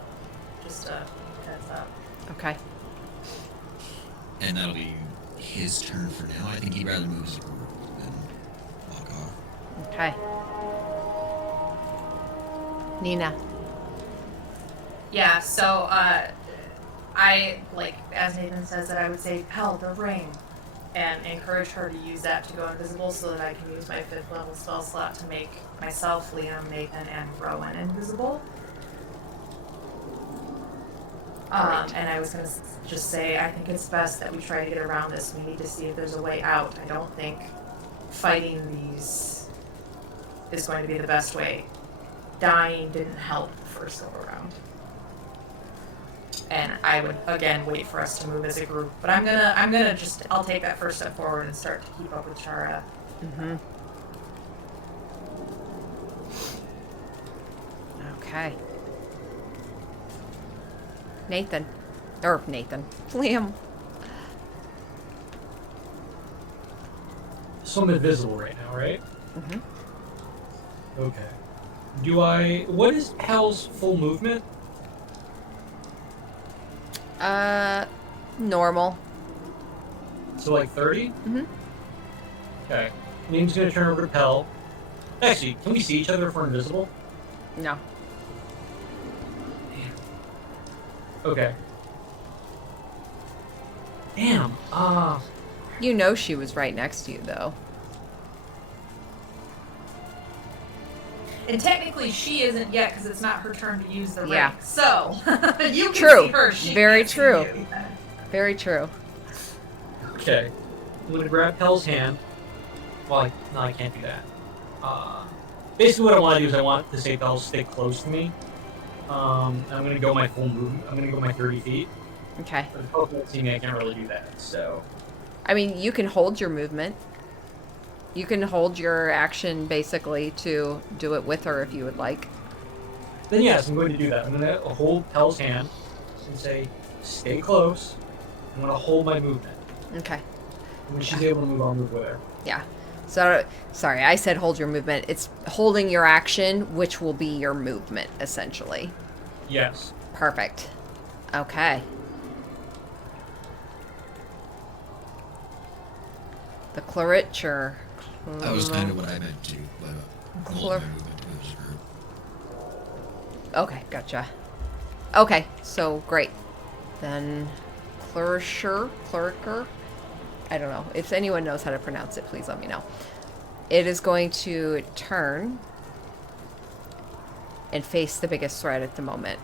just a heads up. Okay. And that'll be his turn for now. I think he'd rather move as a group than walk off. Okay. Nina. Yeah, so, I, like, as Nathan says that, I would say, Hell, the ring, and encourage her to use that to go invisible so that I can use my 5th level spell slot to make myself, Liam, Nathan, and Rowan invisible. And I was going to just say, I think it's best that we try to get around this. We need to see if there's a way out. I don't think fighting these is going to be the best way. Dying didn't help the first go around. And I would again wait for us to move as a group. But I'll take that first step forward and start to keep up with Chara. Mm-hmm. Okay. Nathan. Liam. So I'm invisible right now, right? Mm-hmm. Okay. What is Hell's full movement? Normal. So like 30? Mm-hmm. Okay. Liam's gonna turn over to Pell. Actually, can we see each other if we're invisible? No. Okay. Damn. You know she was right next to you, though. And technically, she isn't yet because it's not her turn to use the Yeah. ring. So you can True. see her. She Very can't see true. you. Very true. Okay. I'm gonna grab Pell's hand. Well, no, I can't do that. Basically, what I want to do is I want to say Pell stick close to me. I'm gonna go my full movement. I'm gonna go my 30 feet. Okay. But if Pell can't see me, I can't really do that. So. I mean, you can hold your movement. You can hold your action, basically, to do it with her if you would like. Then yes, I'm going to do that. I'm going to hold Pell's hand and say, stay close. I'm going to hold my movement. Okay. And when she's able to move, I'll move with her. Yeah. So, sorry, I said hold your movement. It's holding your action, which will be your movement, essentially. Yes. Perfect. Okay. The Cloriture. That was kind of what I meant too, but hold my movement to move as a group. Okay, gotcha. Okay, so great. Then Cloriture. I don't know. If anyone knows how to pronounce it, please let me know. It is going to turn and face the biggest threat at the moment.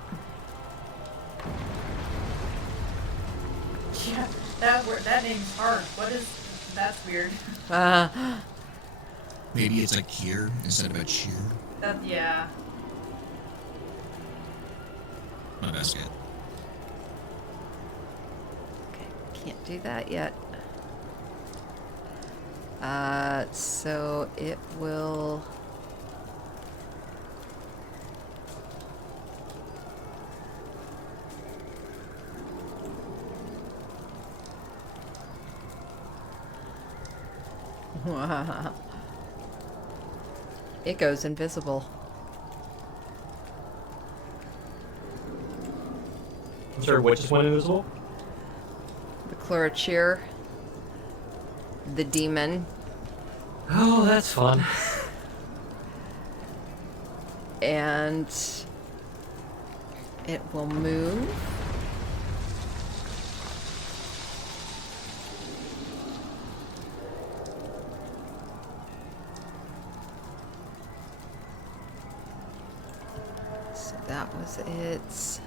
Yeah, that name's hard. What is... That's weird. Maybe it's like here instead of a cheer. Yeah. My best guess. Okay, can't do that yet. So it will... It goes invisible. I'm sorry, which is one invisible? The Chlorocheer, the demon, Oh, that's fun. and it will move. So that was its.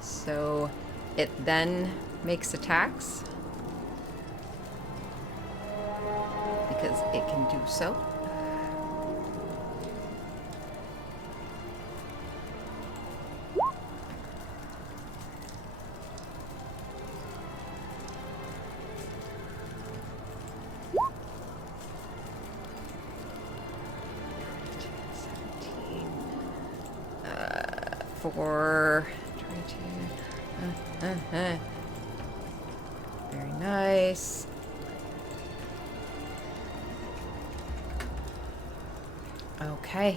So it then makes attacks because it can do so. For 22. Very nice. Okay.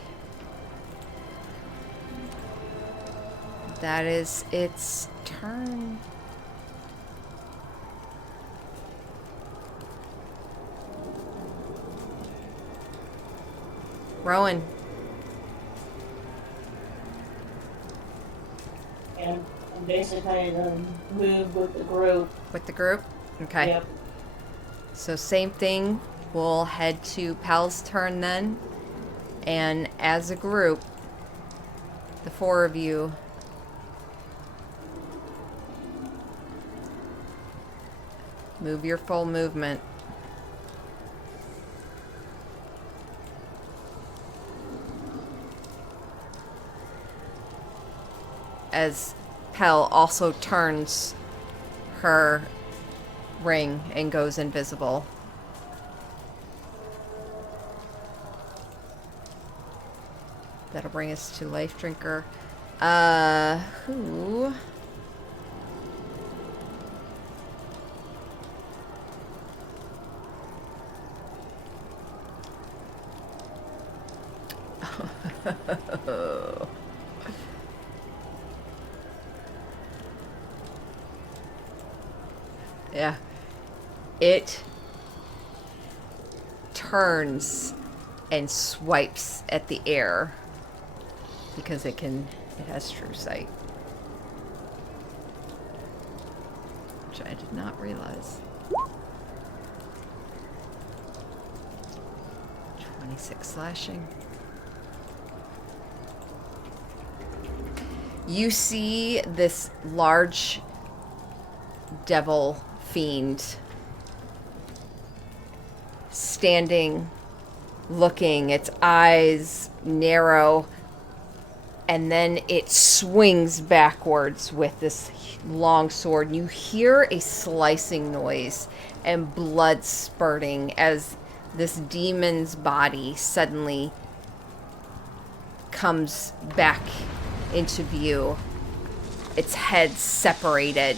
That is its turn. Rowan. And I'm basically gonna move with the group. With the group? Okay. Yep. So same thing. We'll head to Pal's turn then. And as a group, the four of you move your full movement. As Pell also turns her ring and goes invisible. That'll bring us to Life Drinker. Who? Yeah. It turns and swipes at the air because it has true sight. Which I did not realize. 26 slashing. You see this large devil fiend standing, looking, its eyes narrow, and then it swings backwards with this long sword. You hear a slicing noise and blood spurting as this demon's body suddenly comes back into view. Its head separated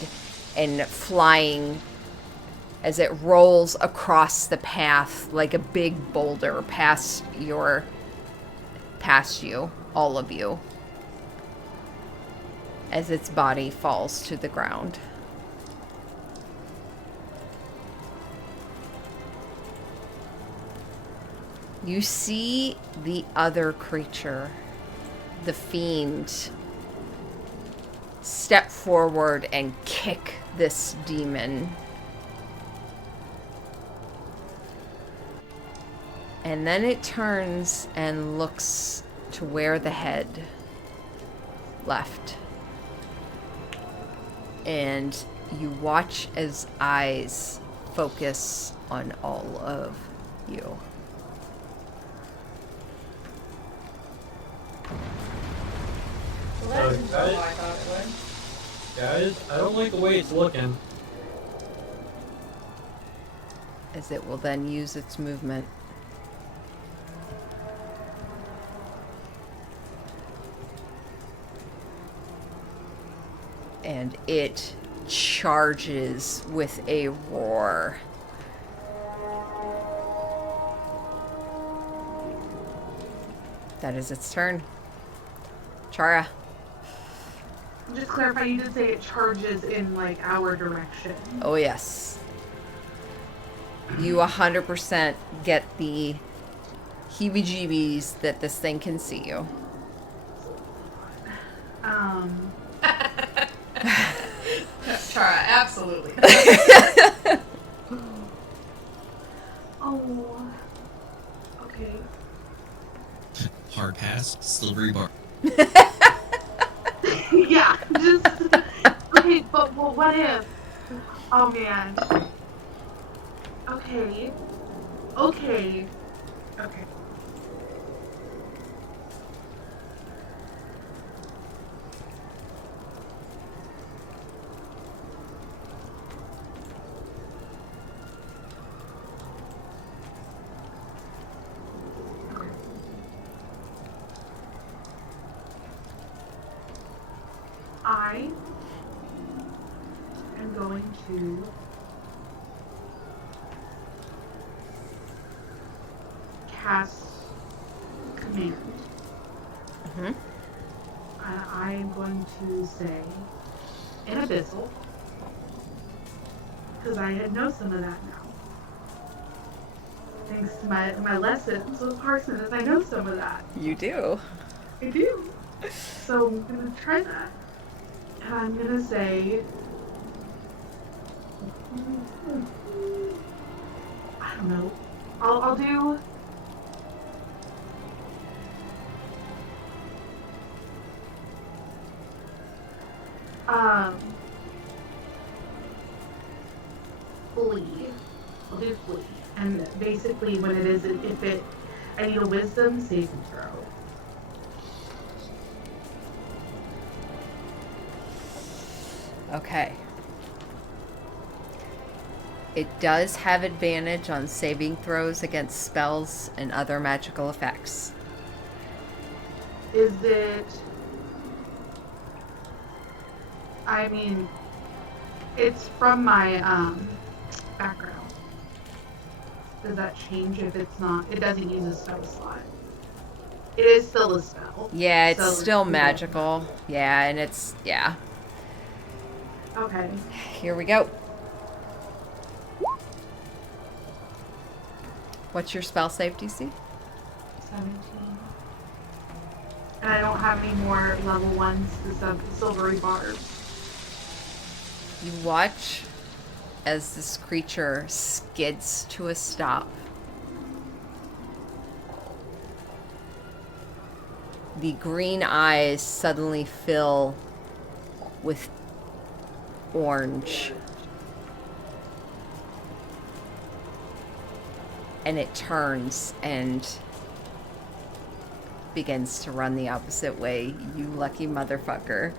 and flying as it rolls across the path like a big boulder past you, all of you, as its body falls to the ground. You see the other creature, the fiend, step forward and kick this demon. And then it turns and looks to where the head left. And you watch as eyes focus on all of you. Well, that didn't go Okay. how I thought it would. Guys, I don't like the way it's looking. As it will then use its movement. And it charges with a roar. That is its turn. Chara. Just clarify, you did say it charges in like our direction. Oh, yes. You 100% get the heebie-jeebies that this thing can see you. Chara, absolutely. Oh. Okay. Hard pass, slippery bar. Yeah, just okay. But well, what if? Oh man. Okay. Okay. Okay. I am going to cast command. Mhm. And I am going to say in abyssal, because I know some of that now. Thanks to my lessons with Parsons, I know some of that. You do. I do. So I'm gonna try that. And I'm gonna say, I don't know. I'll do. Flee. I'll do flee. And basically, when it is, I need a wisdom saving throw. Okay. It does have advantage on saving throws against spells and other magical effects. Is it? I mean, it's from my background. Does that change if it's not? It doesn't use a spell slot. It is still a spell. Yeah, it's So still yeah. magical. Yeah, and it's, yeah. Okay. Here we go. What's your spell save DC? 17. And I don't have any more level ones, the silvery bars. You watch as this creature skids to a stop. The green eyes suddenly fill with orange. And it turns and begins to run the opposite way. You lucky motherfucker.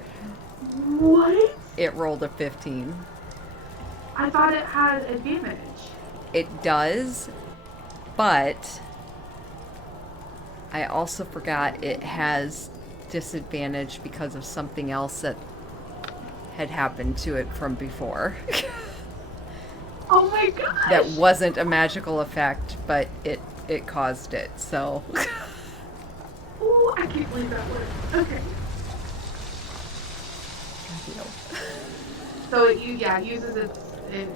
What? It rolled a 15. I thought it had advantage. It does, but I also forgot it has disadvantage because of something else that had happened to it from before. Oh my gosh. That wasn't a magical effect, but it caused it, so. Ooh, I can't believe that worked. Okay. So it uses it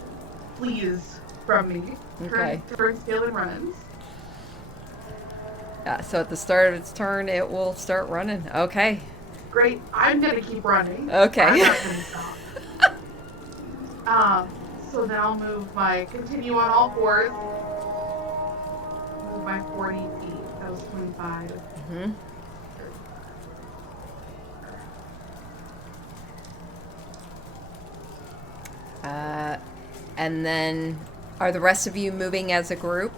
flees from me. Okay. Turns tail and runs. Yeah, so at the start of its turn, it will start running. Okay. Great. I'm gonna keep running. Okay. I'm not gonna stop. So then I'll continue on all fours. Move my 40 feet. That was 25. Mm-hmm. And then, are the rest of you moving as a group?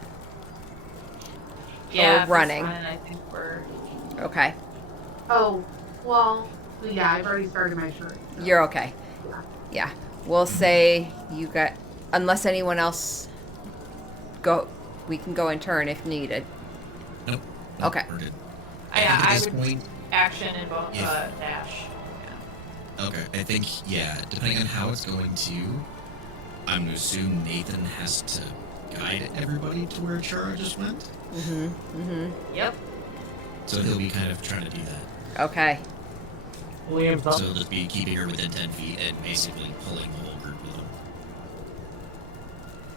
Yeah, Or running? I think we're. Okay. Oh, well, yeah, I've already started my shirt. So. You're okay. Yeah. We'll say you got, unless anyone else we can go in turn if needed. Nope. Okay. We're good. Yeah, At I this would point, action and Yeah. dash. okay, I think, yeah, depending on how it's going to, I'm going to assume Nathan has to guide everybody to where Chara just went. Mm-hmm. Mm-hmm. Yep. So he'll be kind of trying to do that. Okay. Liam's up. So he'll just be keeping her within 10 feet and basically pulling the whole group with him.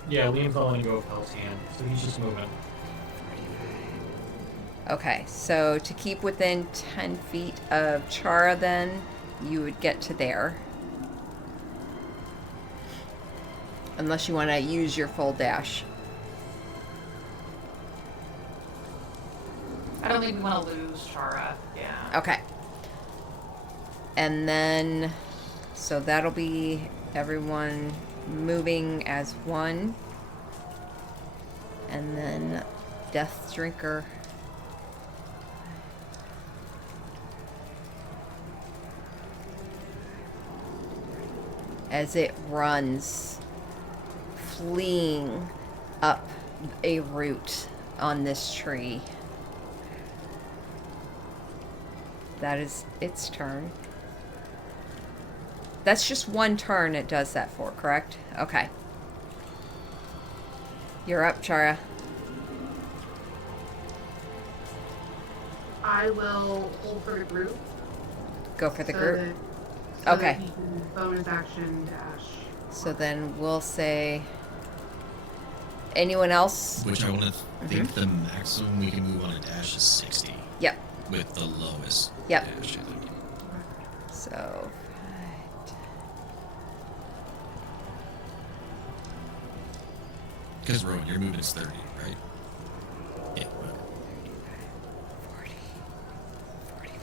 Yeah, Liam's not letting go of Hell's hand, so he's just moving. Okay, so to keep within 10 feet of Chara, then you would get to there. Unless you want to use your full dash. I don't think we want to lose Chara. Yeah. Okay. And then, so that'll be everyone moving as one. And then Death Drinker. As it runs, fleeing up a root on this tree. That is its turn. That's just one turn it does that for, correct? Okay. You're up, Chara. I will hold for the group. Go for the so group. That, Okay. That he can bonus action dash. So then we'll say... Anyone else? Which I want to think the maximum we can move on a dash is 60. Yep. With the lowest Yep. dash, I think. So... Because Rowan, your movement's 30, right? Yeah. 40, 45,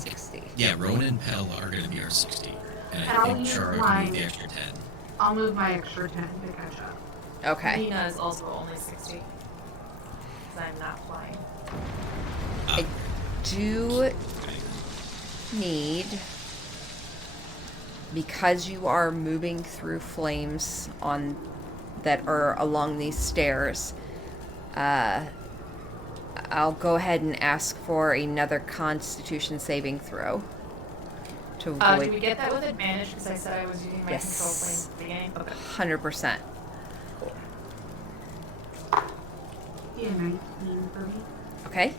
60. Yeah, Rowan and Pell are going to be our 60. And I I'll think use Chara can mine. move the extra 10. I'll move my extra 10 to catch up. Okay. Nina is also only 60. Because I'm not flying. Do need, because you are moving through flames on that are along these stairs, I'll go ahead and ask for another Constitution saving throw to Do avoid we get that with advantage? Because I said I was using my control Yes. plane at the beginning. Okay. 100%. Yeah, 19 for me. Okay,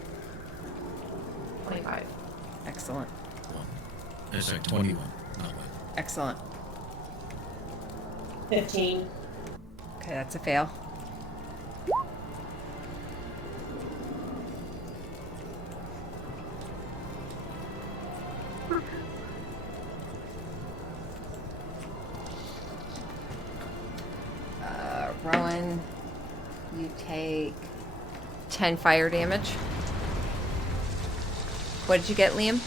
25. excellent, 21. Not 1. excellent. 15. Okay, that's a fail. Rowan, you take 10 fire damage. What did you get, Liam?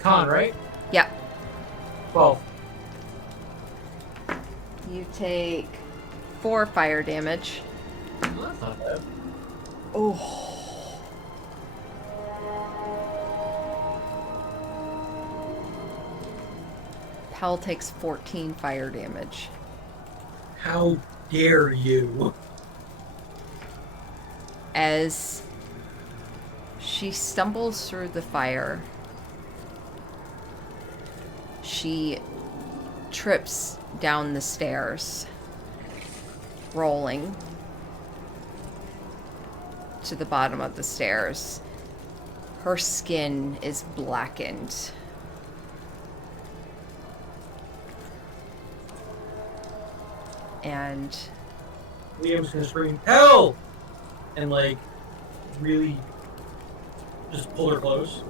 Con, right? Yep. 12. You take 4 fire damage. That's not bad. Oh. Pell takes 14 fire damage. How dare you? As she stumbles through the fire, she trips down the stairs, rolling to the bottom of the stairs. Her skin is blackened. And Liam's gonna scream, "Hell!" and like really just pull her close.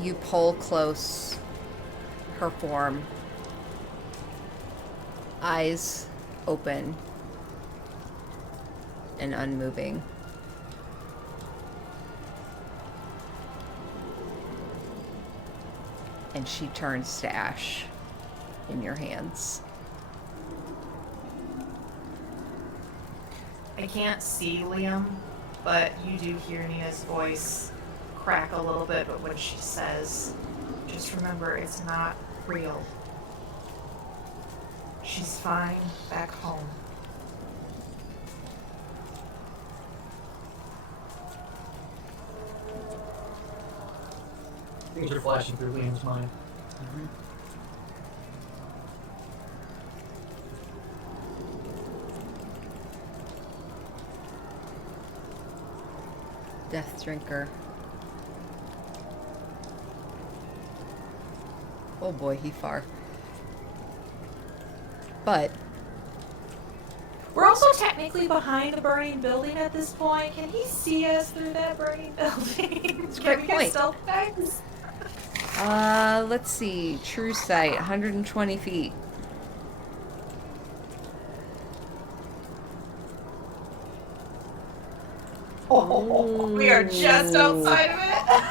you pull close her form, eyes open and unmoving. And she turns to ash in your hands. I can't see Liam, but you do hear Nina's voice crack a little bit, but when she says, just remember it's not real. She's fine back home. Things are flashing through Liam's mind. Death Drinker. Oh boy, he far. But We're also technically behind the burning building at this point. Can he see us through that burning building? a Can great we get point. stealth checks? let's see. True sight, 120 feet. We are just outside of it.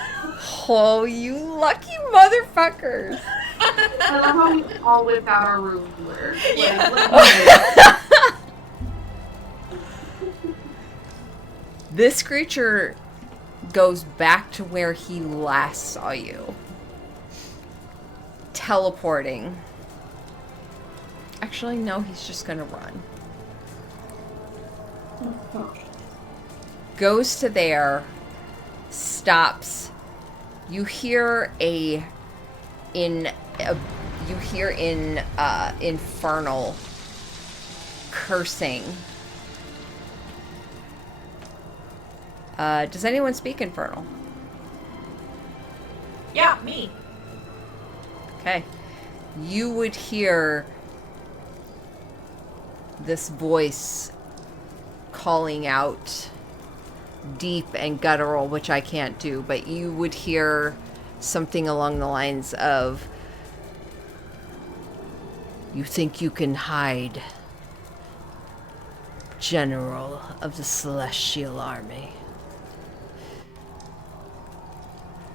Oh, you lucky motherfuckers. I love how we all whip out our ruler. Yeah. This creature goes back to where he last saw you. Teleporting. Actually, no, he's just gonna run. Goes to there, stops. You hear infernal cursing. Does anyone speak infernal? Yeah, me. Okay. You would hear this voice calling out deep and guttural, which I can't do, but you would hear something along the lines of, "You think you can hide, General of the Celestial Army?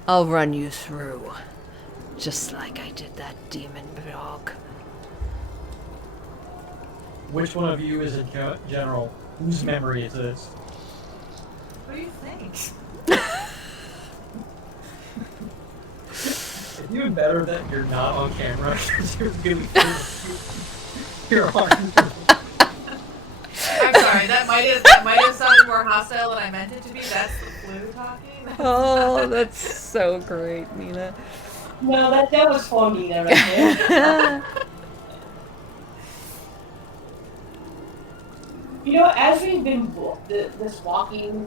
I'll run you through, just like I did that demon dog." Which one of you is in general? Whose memory is this? What do you think? It's even better that you're not on camera because you're really you're on. I'm sorry, that might have sounded more hostile than I meant it to be. That's the flu talking. Oh, that's so great, Nina. No, that was funny there right there. You know, as we've been this walking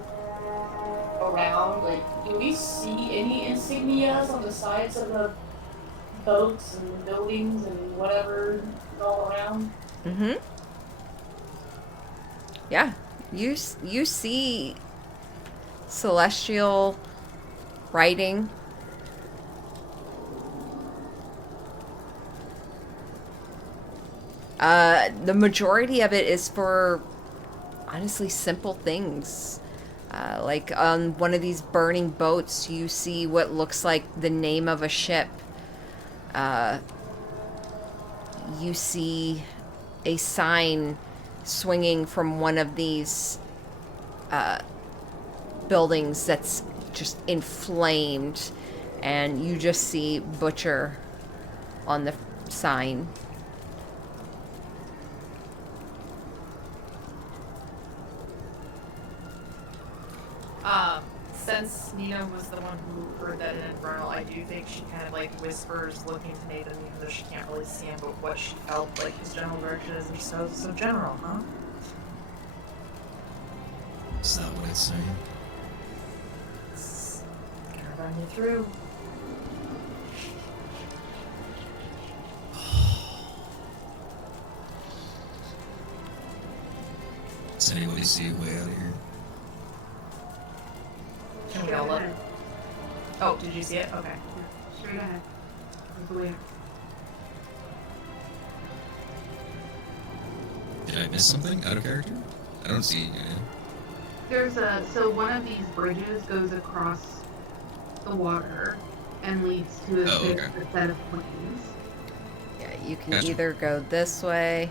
around, like, do we see any insignias on the sides of the boats and buildings and whatever all around? Mm-hmm. Yeah, you see celestial writing. The majority of it is for, honestly, simple things. Like on one of these burning boats, you see what looks like the name of a ship. You see a sign swinging from one of these buildings that's just inflamed, and you just see Butcher on the sign. Since Nina was the one who heard that in Infernal, I do think she kind of like whispers, looking to Nathan, even though she can't really see him, but what she felt like his general direction is. And so general, huh? Is that what it's saying? It's gonna run you through. Does anybody see a way out of here? Can we all look? Oh, did you see it? Okay. Straight ahead. There's the way. Did I miss something out of character? I don't see. So one of these bridges goes across the water and leads to a Oh, fifth okay. set of planes. Yeah, you can Gotcha. either go this way.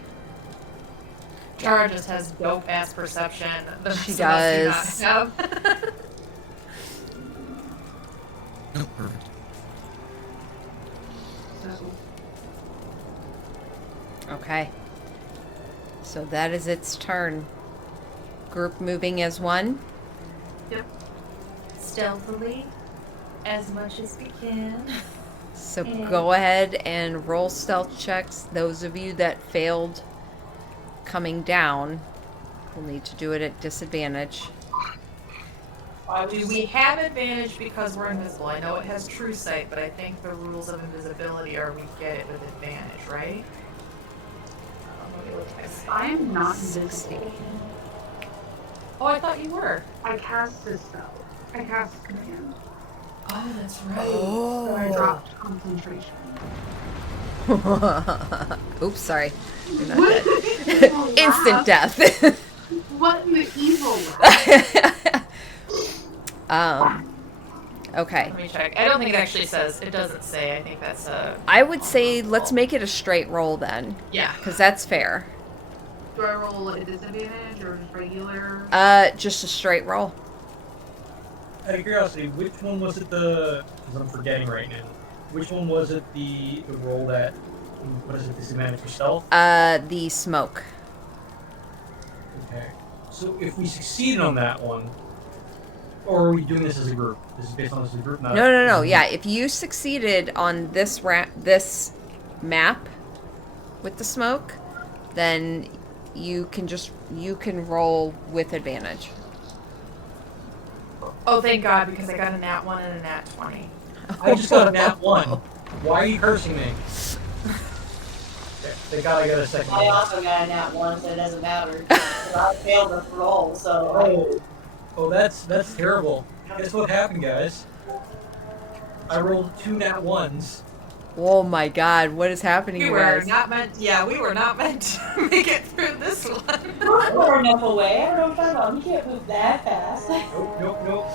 Chara just has dope ass perception. The She rest of us does. do not have. Oh, perfect. So Okay. So that is its turn. Group moving as one. Stealthily, as much as we can. So go ahead and roll stealth checks. Those of you that failed coming down will need to do it at disadvantage. Do we have advantage because we're invisible? I know it has true sight, but I think the rules of invisibility are we get it with advantage, right? Let me look at this. I am not 60. invisible. Oh, I thought you were. I cast a spell. I cast command. Oh, that's right. So I dropped concentration. Oops, sorry. You're not What dead. an evil Instant laugh. death. What an evil laugh. Okay. Let me check. I don't think it actually says. It doesn't say. I think that's a. I would say let's make it a straight roll then, Yeah. because that's fair. Do I roll at a disadvantage or just regular? Just a straight roll. Out of curiosity, which one was it because I'm forgetting right now. Which one was it the roll that, what is it, disadvantage for stealth? The smoke. Okay. So if we succeeded on that one, or are we doing this as a group? This is based on this as a group, not No. Yeah, if you succeeded on this this map with the smoke, then you can roll with advantage. Oh, thank God, because I got a nat 1 and a nat 20. I just got a nat 1. Why are you cursing me? Thank God I got a second I one. also got a nat 1, so it doesn't matter. 'Cause I failed the roll, so. Oh, that's terrible. Guess what happened, guys? I rolled 2 nat 1s. Oh my God, what is happening, We you were guys? not meant. Yeah, we were not meant to make it through this one. We're far enough away. I don't know what you're talking about. You can't move that fast. Nope.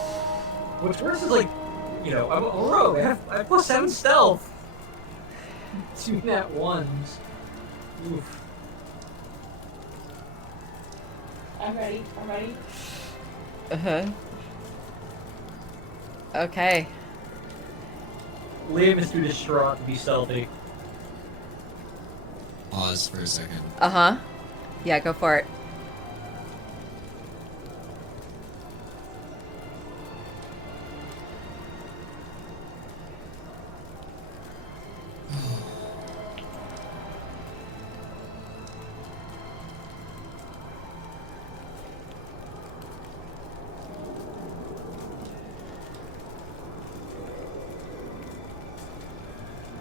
What's worse is like, I'm a rogue. I have plus 7 stealth. 2 nat 1s. Oof. I'm ready. Uh-huh. Okay. Liam is too distraught to be stealthy. Pause for a second. Uh-huh. Yeah, go for it.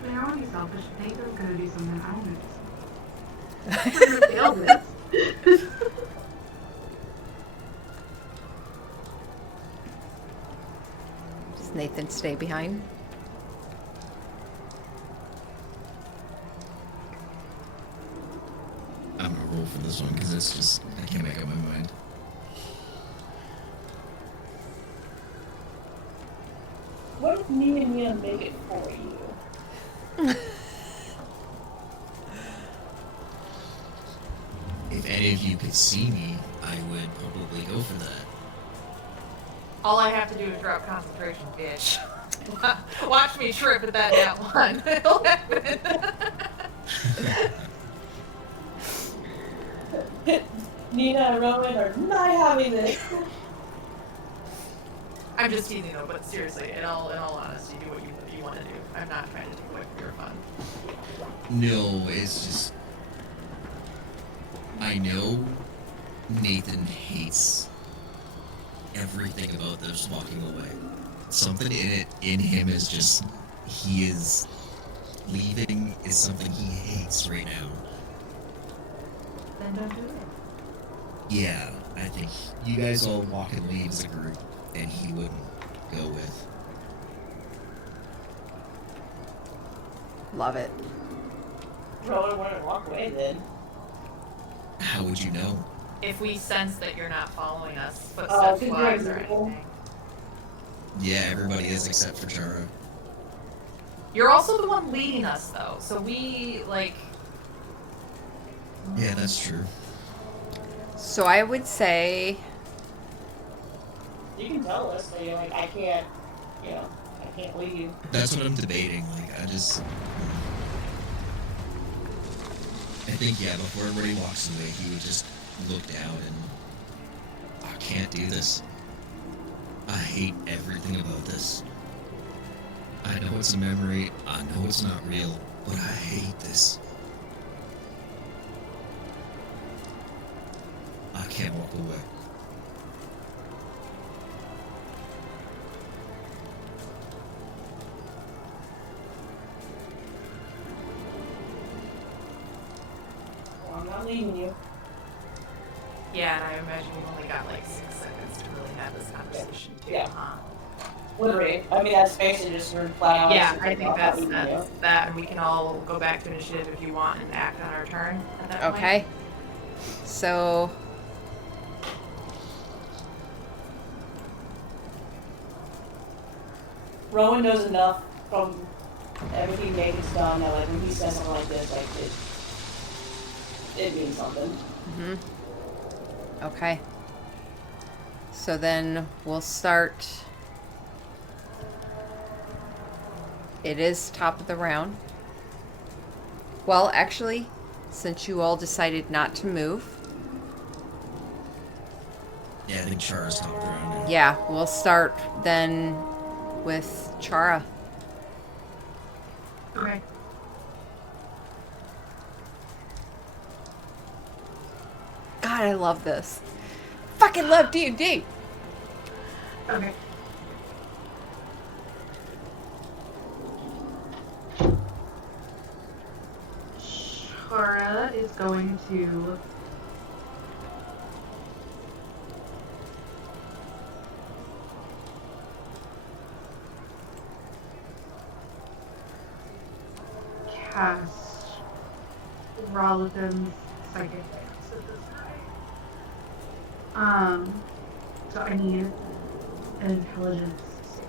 I don't want to be selfish. Nathan's gonna do something. I want to do something. We're gonna fail this. Does Nathan stay behind? I'm gonna roll for this one because it's just I can't make up my mind. What if me and Mia make it for you? If any of you could see me, I would probably go for that. All I have to do is drop concentration, bitch. Watch me trip at that nat 1. It'll happen. Nina and Rowan are not having this. I'm just teasing though, but seriously, in all honesty, do what you want to do. I'm not trying to take away from your fun. No, it's just I know Nathan hates everything about this walking away. Something in him is just he is leaving is something he hates right now. Then don't do it. Yeah. I think you guys all walk and leave as a group, and he wouldn't go with. Love it. Rowan wouldn't walk away then. How would you know? If we sense that you're not following us, Oh, footsteps wise or people. anything. Yeah, everybody is except for Chara. You're also the one leading us, though, so we, like... Yeah, that's true. So I would say, You can tell us that you're like, I can't leave. That's what I'm debating. Like, I think, yeah, before everybody walks away, he would just look down and, I can't do this. I hate everything about this. I know it's a memory, I know it's not real, but I hate this. I can't walk away. Well, I'm not leaving you. Yeah, and I imagine we've only got, like, 6 seconds to really have this conversation, too, Yeah. huh? Literally. I mean, that's basically just her flat out. Yeah, just I think I'm not that's leaving you. that, and we can all go back to initiative if you want and act on our turn at that point. okay. So Rowan knows enough from everything Megan's done that, like, when he says something like this, like, it means something. okay. So then we'll start. It is top of the round. Well, actually, since you all decided not to move, Yeah, I think Chara's top of the round now. yeah, we'll start then with Chara. Okay. God, I love this. Fucking love D&D. Okay. Chara is going to cast Roloden's psychic dance at this guy. So I need an intelligence saving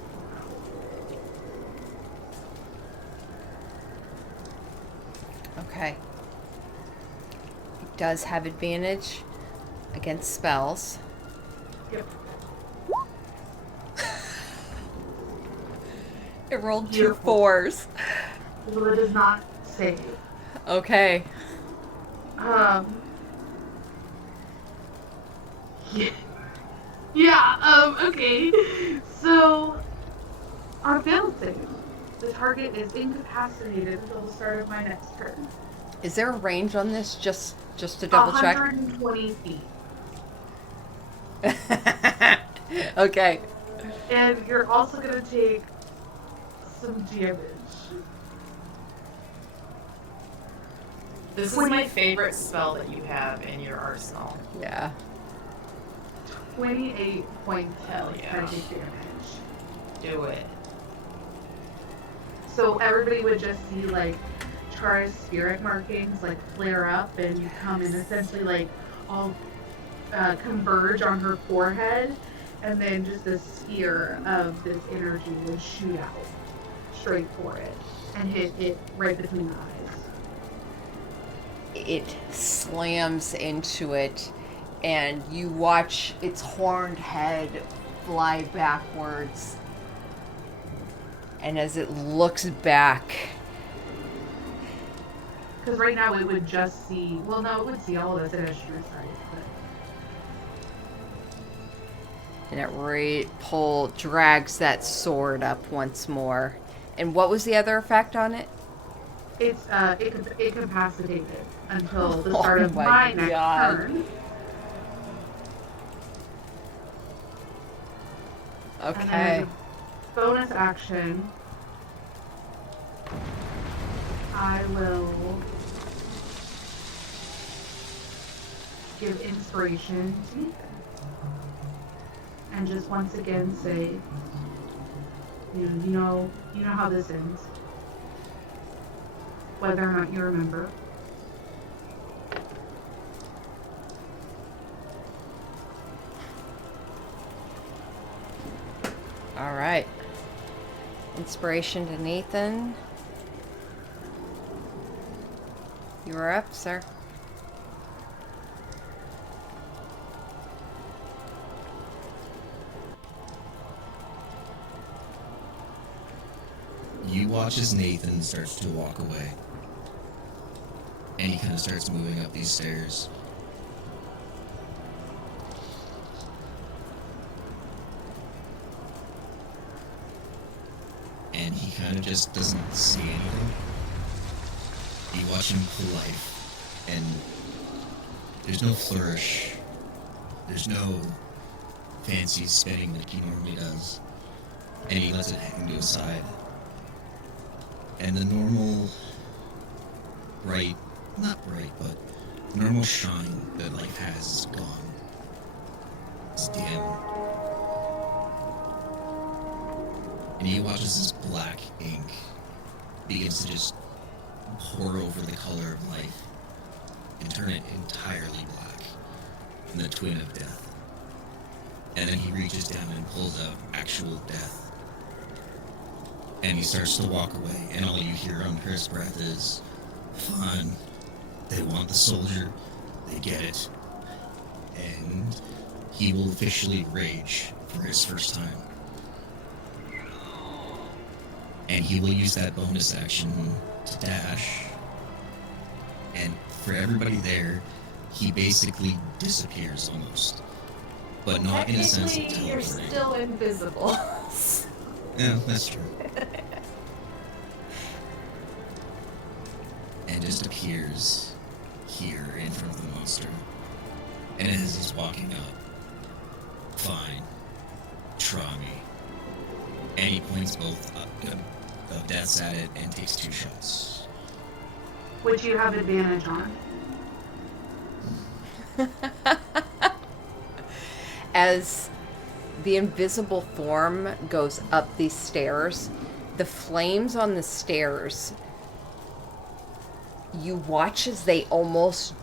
throw. Okay. It does have advantage against spells. Yep. It rolled 2 Beautiful. 4s. Well, it does not save. Okay. Okay. So, on failed save, the target is incapacitated until the start of my next turn. Is there a range on this? Just to double check. 120 feet. Okay. And you're also going to take some damage. This is my favorite spell that you have in your arsenal. Yeah. 28 points Hell of yeah. psychic damage. Do it. So everybody would just see like Chara's spirit markings like flare up and come and essentially like all converge on her forehead, and then just a sphere of this energy would shoot out straight for it and hit it right between the eyes. It slams into it, and you watch its horned head fly backwards. And as it looks back, Because right now it would just see, well, no, it would see all of us in a true sight. and it drags that sword up once more. And what was the other effect on it? It's incapacitated until the Oh start of my my next God. turn. And then Okay. as a bonus action, I will give inspiration to Ethan. and just once again say, you know how this ends. Whether or not you remember. All right. Inspiration to Nathan. You are up, sir. You watch as Nathan starts to walk away. And he kind of starts moving up these stairs. And he kind of just doesn't see anything. You watch him pull life, and there's no flourish. There's no fancy spinning like he normally does. And he lets it hang to his side. And the normal bright, not bright, but normal shine that life has is gone. It's dim. And he watches this black ink begins to just pour over the color of life and turn it entirely black, the twin of death. And then he reaches down and pulls out actual death. And he starts to walk away, and all you hear under his breath is, "Fine. They want the soldier. They get it." And he will officially rage for his first time. And he will use that bonus action to dash. And for everybody there, he basically disappears almost. But not in a sense of Technically, you're teleporting. still invisible. Yeah, that's true. And just appears here in front of the monster. And as he's walking up, "Fine, try me." And he points both of deaths at it and takes 2 shots. Which you have advantage on. As the invisible form goes up these stairs, the flames on the stairs, you watch as they almost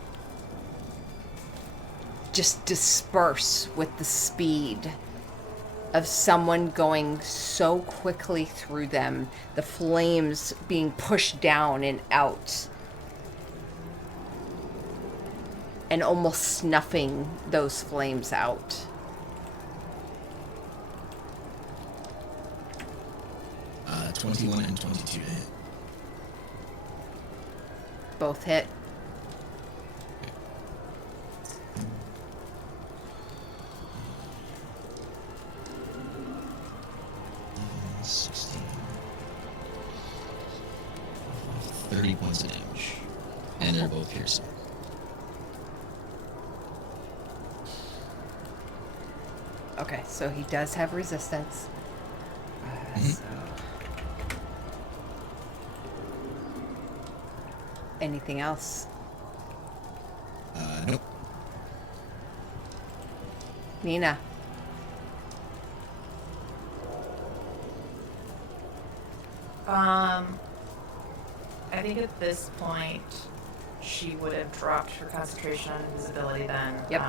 just disperse with the speed of someone going so quickly through them, the flames being pushed down and out, and almost snuffing those flames out. 21 and 22 to hit. Both hit. Uh, 16. 30 points of damage. And they're both piercing. Okay, so he does have resistance. Mhm. So. Anything else? Nope. Nina. I think at this point she would have dropped her concentration on invisibility then. Yep.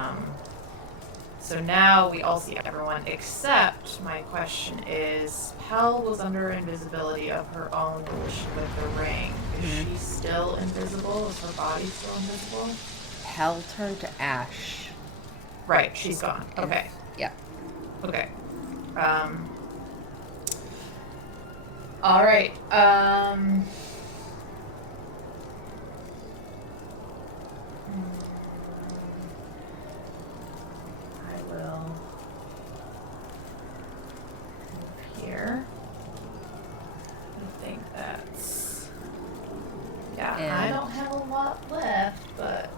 So now we all see everyone except my question is, Pell was under invisibility of her own volition with the ring. Is she still invisible? Is her body still invisible? Hell turned to ash. Right, she's gone. Okay. Yeah. Okay. All right. I will move here. I think that's. Yeah, I And- don't have a lot left, but.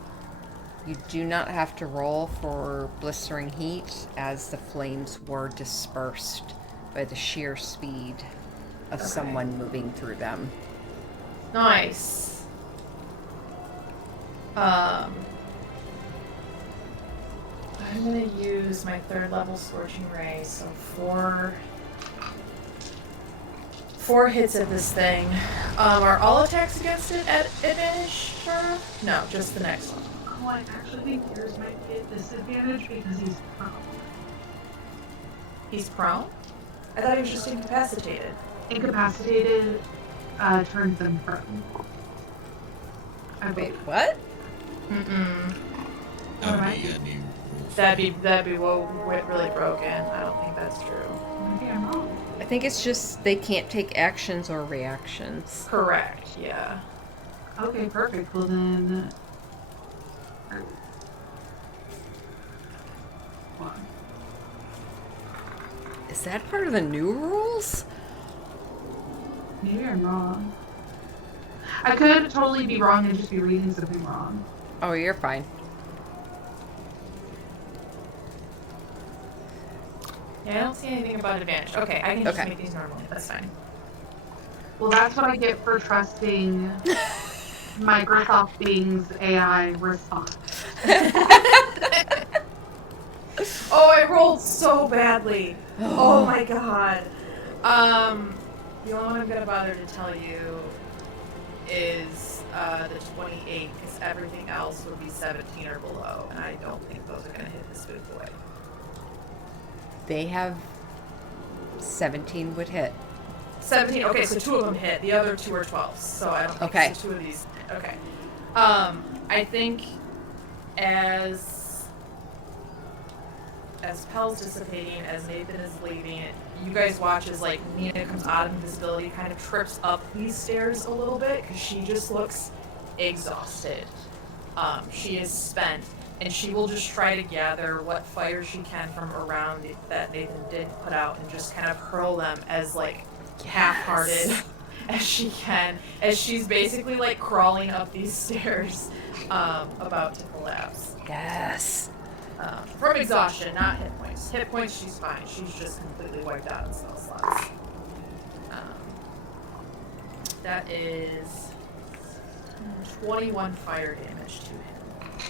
You do not have to roll for blistering heat, as the flames were dispersed by the sheer speed of Okay. someone moving through them. Nice. I I'm gonna use my 3rd level Scorching Ray, so 4 hits at this thing. Are all attacks against it at advantage, Shara? No, just the next one. Oh, I actually think yours might be at disadvantage because he's prone. He's prone? I thought he was just incapacitated. Incapacitated turns them prone. Wait, what? Mm-mm. That would be a new rule. That'd be really broken. I don't think that's true. Maybe I'm wrong. I think it's just they can't take actions or reactions. Correct, yeah. Okay, perfect. Well then... One. Is that part of the new rules? Maybe I'm wrong. I could totally be wrong and just be reading something wrong. Oh, you're fine. Yeah, I don't see anything about advantage. Okay, I can just Okay. make these normally. That's fine. Well, that's what I get for trusting Microsoft Bing's AI response. Oh, I rolled so badly. Oh my god. The only one I'm gonna bother to tell you is the 28, because everything else would be 17 or below, and I don't think those are gonna hit the spook boy. They have 17 would hit. 17. Okay, so 2 of them hit. The other 2 are 12s. So I don't think Okay. so 2 of these. Okay. I think as Pel's dissipating, as Nathan is leaving it, you guys watch as like Nina comes out of invisibility, kind of trips up these stairs a little bit because she just looks exhausted. She is spent, and she will just try to gather what fire she can from around that Nathan did put out and just kind of hurl them as like half-hearted as she can, as she's basically like crawling up these stairs, about to collapse. Yes. From exhaustion, not hit points. Hit points, she's fine. She's just completely wiped out in spell slots. That is 21 fire damage to him.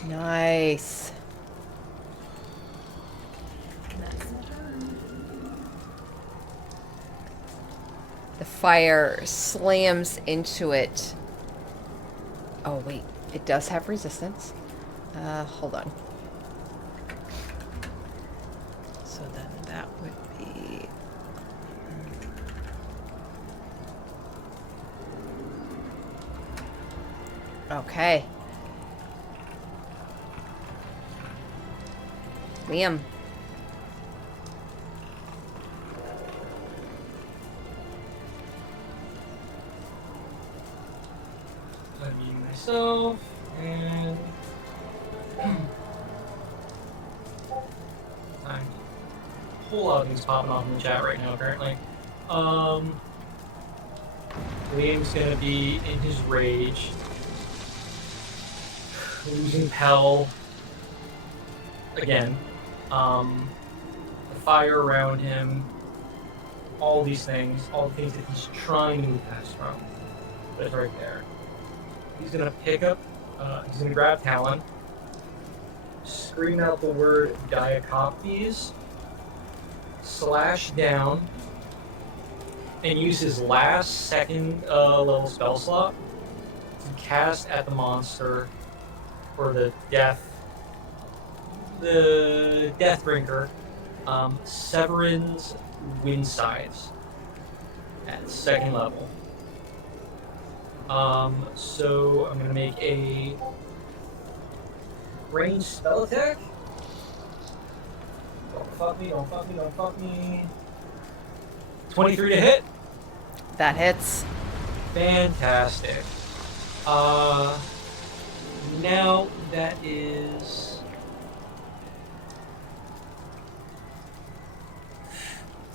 Nice. And that's my turn. The fire slams into it. Oh, wait. It does have resistance. Hold on. So then that would be... Okay. Liam. Unmute myself and I'm a whole lot of things popping off in the chat right now apparently. Liam's gonna be in his rage, losing Pel again. The fire around him, all these things, all the things that he's trying to move past from, but it's right there. He's gonna pick up, he's gonna grab Talon, scream out the word Diacoptes, slash down, and use his last second level spell slot to cast at the monster for the Deathbringer, Severin's Windsides at second level. So I'm gonna make a ranged spell attack. Don't fuck me, don't fuck me, don't fuck me. 23 to hit. That hits. Fantastic. Now that is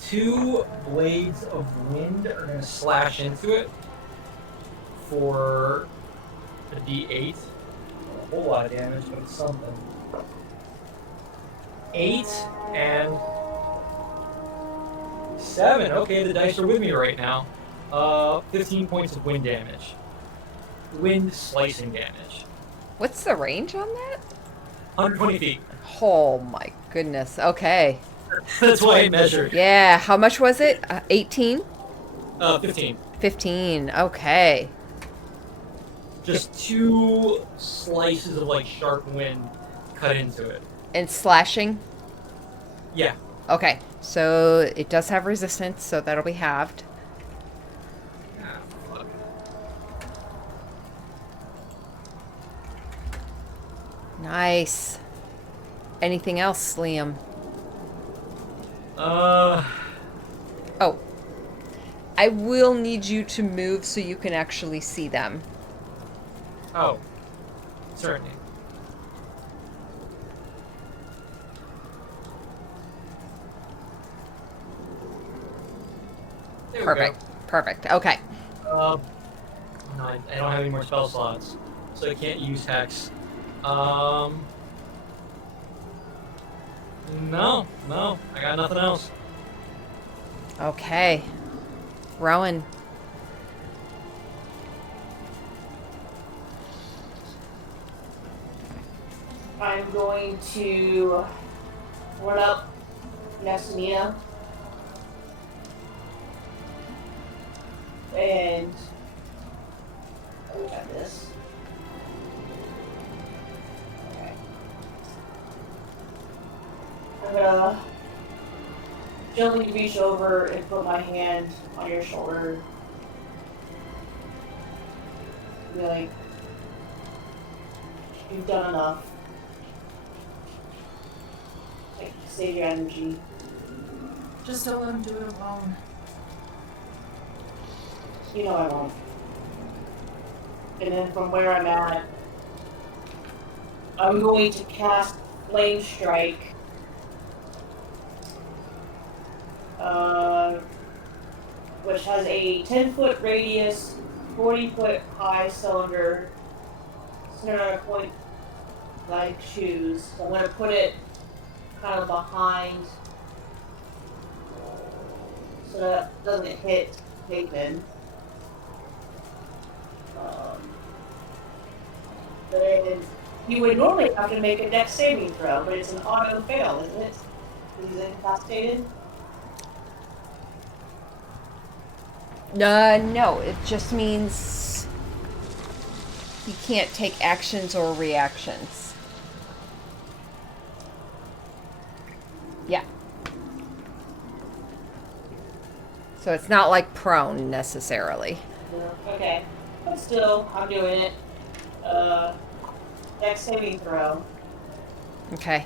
2 blades of wind are gonna slash into it for a D8. A whole lot of damage, but it's something. 8 and 7. Okay, the dice are with me right now. 15 points of wind damage. Wind slicing damage. What's the range on that? 120 feet. Oh my goodness. Okay. That's why I measured. Yeah. How much was it? 18? 15. 15. Okay. Just 2 slices of like sharp wind cut into it. And slashing? Yeah. Okay. So it does have resistance, so that'll be halved. Ah, fuck. Nice. Anything else, Liam? Oh. I will need you to move so you can actually see them. Oh. Certainly. There we Perfect. Perfect. Okay. go. No, I don't have any more spell slots, so I can't use Hex. No, I got nothing else. Okay. Rowan. I'm going to run up next to Nina and look at this. Okay. I'm gonna gently reach over and put my hand on your shoulder. Be like, you've done enough. Like, save your energy. Just don't let him do it alone. You know I won't. And then from where I'm at, I'm going to cast Flame Strike. Which has a 10-foot radius, 40-foot high cylinder, centered on a point that I choose. So I'm going to put it kind of behind so that it doesn't hit Nathan. Then you would normally have to make a dex saving throw, but it's an auto fail, isn't it? Because he's incapacitated. No, it just means he can't take actions or reactions. Yeah. So it's not like prone necessarily. Okay, but still, I'm doing it. Dex saving throw. Okay.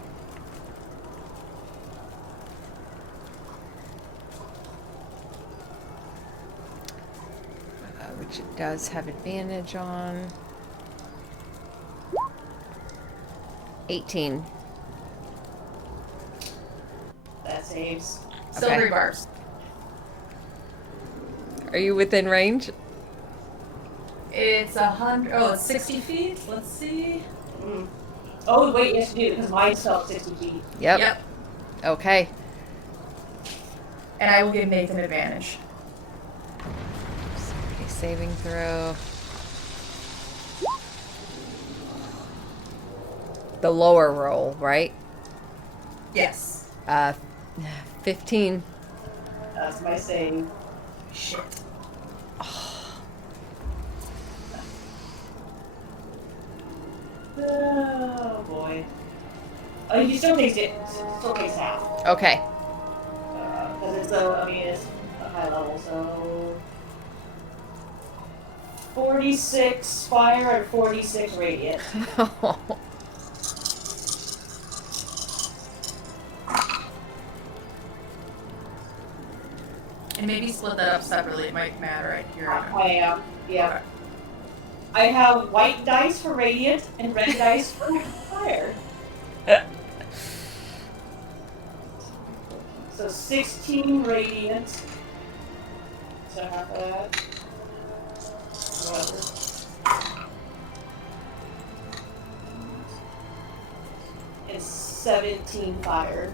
Which it does have advantage on. 18. That saves. Silvery Okay. bars. Are you within range? It's 100. Oh, it's 60 feet. Let's see. Mm. Oh wait, yes you do, because mine's still 60 feet. Yep. Okay. And I will give Nathan advantage. Okay, saving throw. The lower roll, right? Yes. 15. That's my save. Shit. Oh boy. Oh, he still takes it. Still takes half. Okay. Because it's it's a high level, so 46 fire and 46 radiant. And maybe split that up separately. It might matter at your end. I am. Yeah. I have white dice for radiant and red dice for fire. So 16 radiant. So half of that. Whatever. And 17 fire.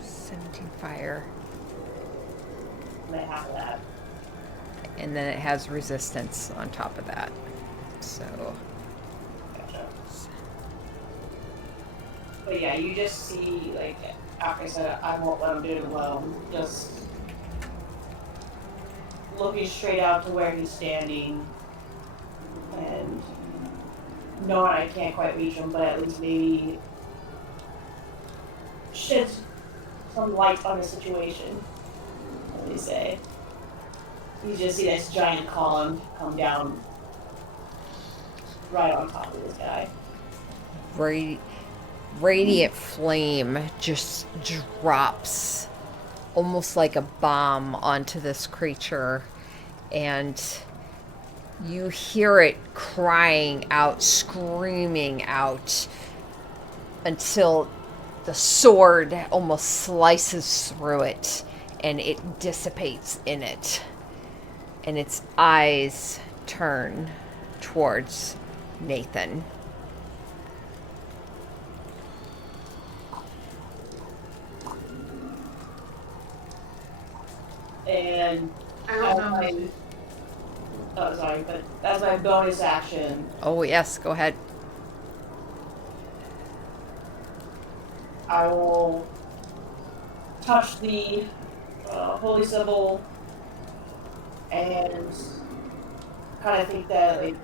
17 fire. And then half of that. And then it has resistance on top of that. So, Gotcha. But yeah, you just see, like, after I said, I won't let him do it alone. Just looking straight out to where he's standing, and knowing I can't quite reach him, but at least maybe shed some light on the situation, as they say. You just see this giant column come down right on top of this guy. Radiant flame just drops almost like a bomb onto this creature, and you hear it crying out, screaming out, until the sword almost slices through it and it dissipates in it, and its eyes turn towards Nathan. And I don't know. but as my bonus action, Oh yes, go ahead. I will touch the holy symbol and kind of think that like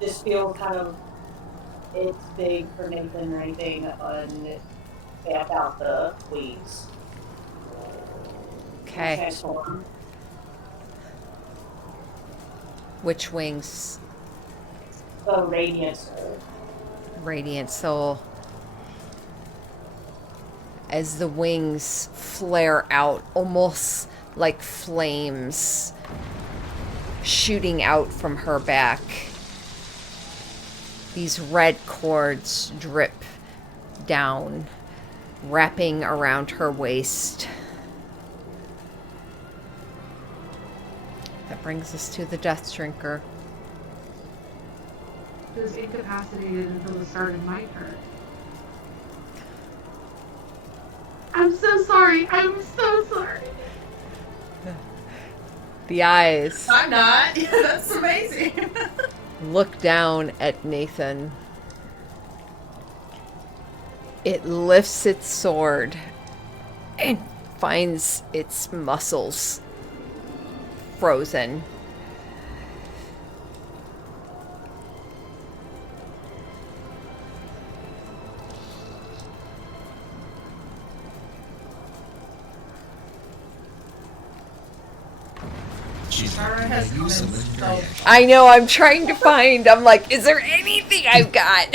this feels kind of it's big for Nathan or anything and stamp out the wings. Okay. Transform. Which wings? The radiant soul. Radiant soul. As the wings flare out, almost like flames shooting out from her back. These red cords drip down, wrapping around her waist. That brings us to the Death Drinker. He was incapacitated until the start of my turn. I'm so sorry. I'm so sorry. The eyes I'm not. Yeah, that's amazing. look down at Nathan. It lifts its sword and finds its muscles frozen. She's Tara like, has "Yeah, you comments, summoned so- her, yeah." I know, I'm trying to find. I'm like, is there anything I've got?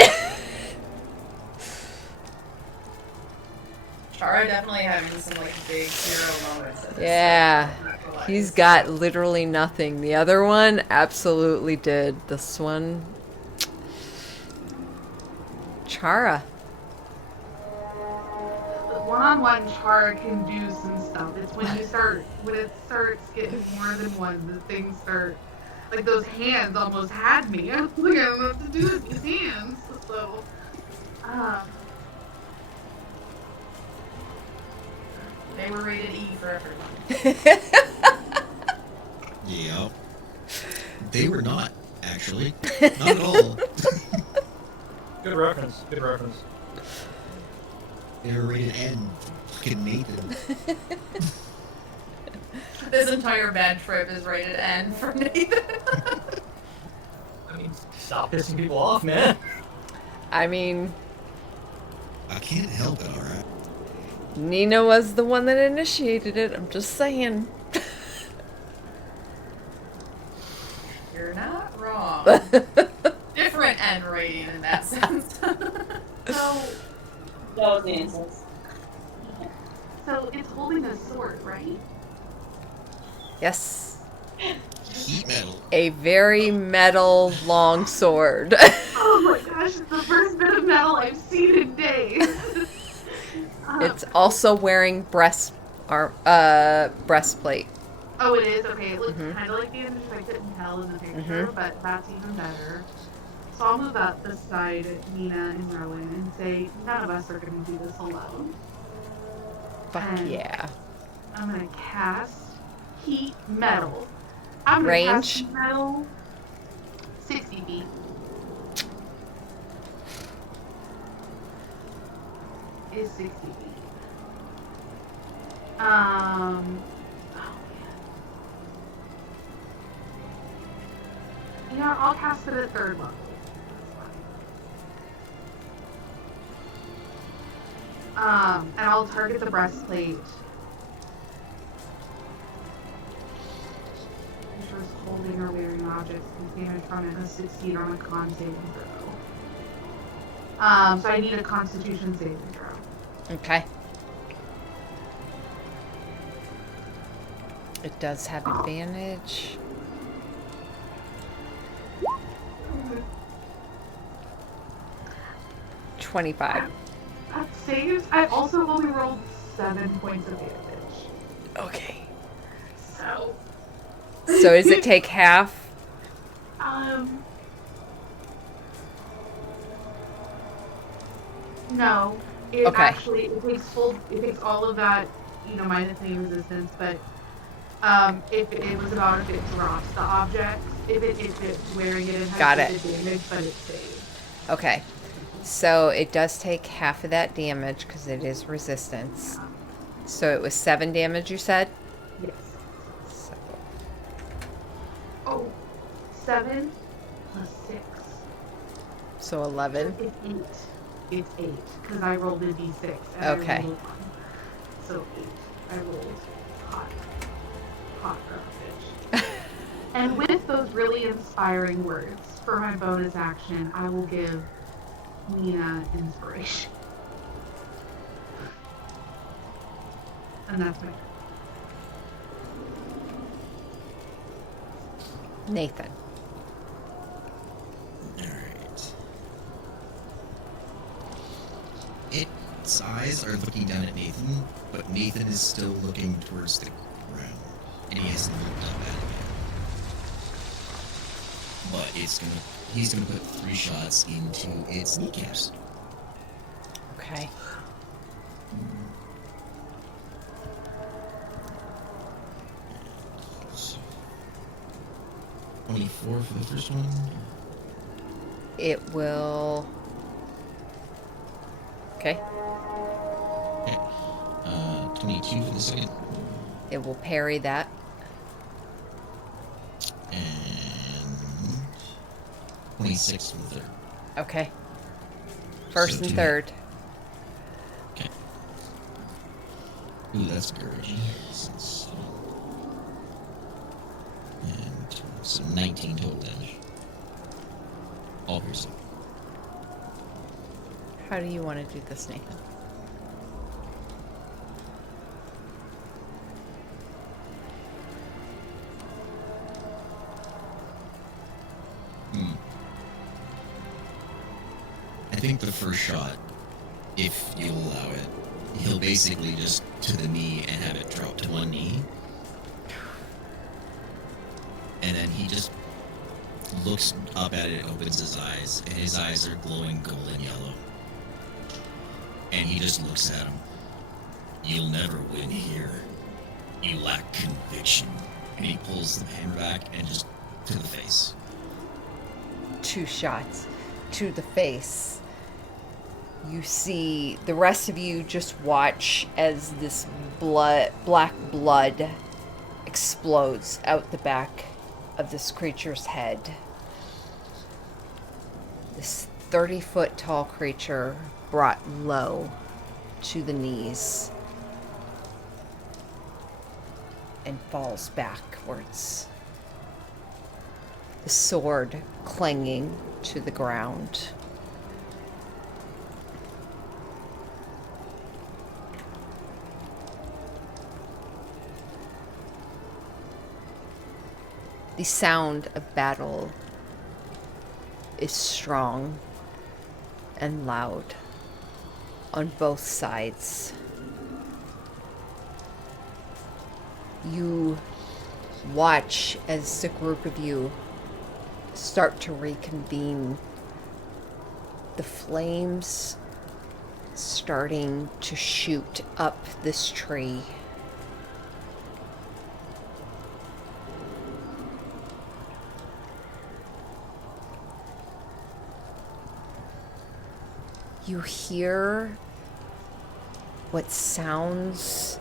Chara definitely having some like big hero moments. At this Yeah. point, I'm not gonna lie. He's got literally nothing. The other one absolutely did. This one, Chara. The one-on-one char can do some stuff. It's when it starts getting more than one, the things start, like those hands almost had me. I was like, I don't know what to do with these hands. So, They were rated E for everyone. Yeah. They were not, actually. Not at all. Good reference. Good reference. They were rated N. Fucking Nathan. This entire bad trip is rated N for Nathan. I mean, stop pissing people off, man. I mean, I can't help it, alright. Nina was the one that initiated it. I'm just saying. You're not wrong. Different N rating in that sense. so, That was the instance. so it's holding a sword, right? Yes. Heat metal. A very metal long sword. Oh my gosh, it's the first bit of metal I've seen in days. It's also wearing breastplate. Oh, it is? Okay, it looks Mhm. kind of like the image I couldn't tell in the picture, but that's even better. So I'll move up beside Nina and Rowan and say, none of us are going to do this alone. Fuck And yeah. I'm going to cast Heat Metal. I'm going to Range? cast Heat Metal 60 feet. is 60 feet. Oh man. You know, I'll cast it at 3rd level. And I'll target the breastplate. Creatures holding or wearing objects can damage from it has succeed on a con saving throw. So I need a Constitution saving throw. Okay. It does have advantage. Mm-hmm. 25. That saves. I also only rolled 7 points of damage. Okay. So. So does it take half? No. It Okay. actually it takes all of that, minus any resistance, but if it was about if it drops the object, if it's wearing it has Got it. disadvantage, but it saves. Okay. So it does take half of that damage because it is resistance. So it was 7 damage, you said? Yes. So, Oh, 7 plus 6. so 11. It's 8. It's 8 because I rolled a d6. And Okay. I rolled 1. So 8. I rolled hot garbage. And with those really inspiring words, for my bonus action, I will give Nina inspiration. And that's my turn. Nathan. Alright. Its eyes are looking down at Nathan, but Nathan is still looking towards the ground. And he hasn't looked up at it yet. But he's gonna put 3 shots into its kneecaps. Okay. So, 24 for the first one. It will... Okay. Okay. 22 for the second. It will parry that. And 26 for the third. Okay. First So and two. third. Okay. Ooh, that's encouraging. And so 19 total damage. All piercing. How do you want to do this, Nathan? I think the first shot, if you'll allow it, he'll basically just to the knee and have it drop to one knee. And then he just looks up at it, opens his eyes, and his eyes are glowing golden yellow. And he just looks at him. You'll never win here. You lack conviction. And he pulls the hammer back and just to the face. 2 shots to the face. You see the rest of you just watch as this black blood explodes out the back of this creature's head. This 30-foot tall creature brought low to the knees and falls backwards. The sword clanging to the ground. The sound of battle is strong and loud on both sides. You watch as the group of you start to reconvene. The flames starting to shoot up this tree. You hear what sounds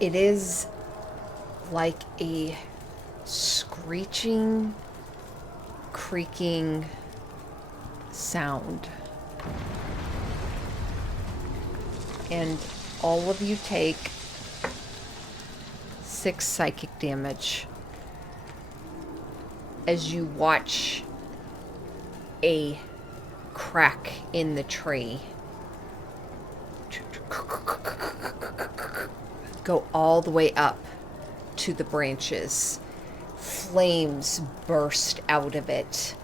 it is like a screeching, creaking sound. And all of you take 6 psychic damage as you watch a crack in the tree go all the way up to the branches. Flames burst out of it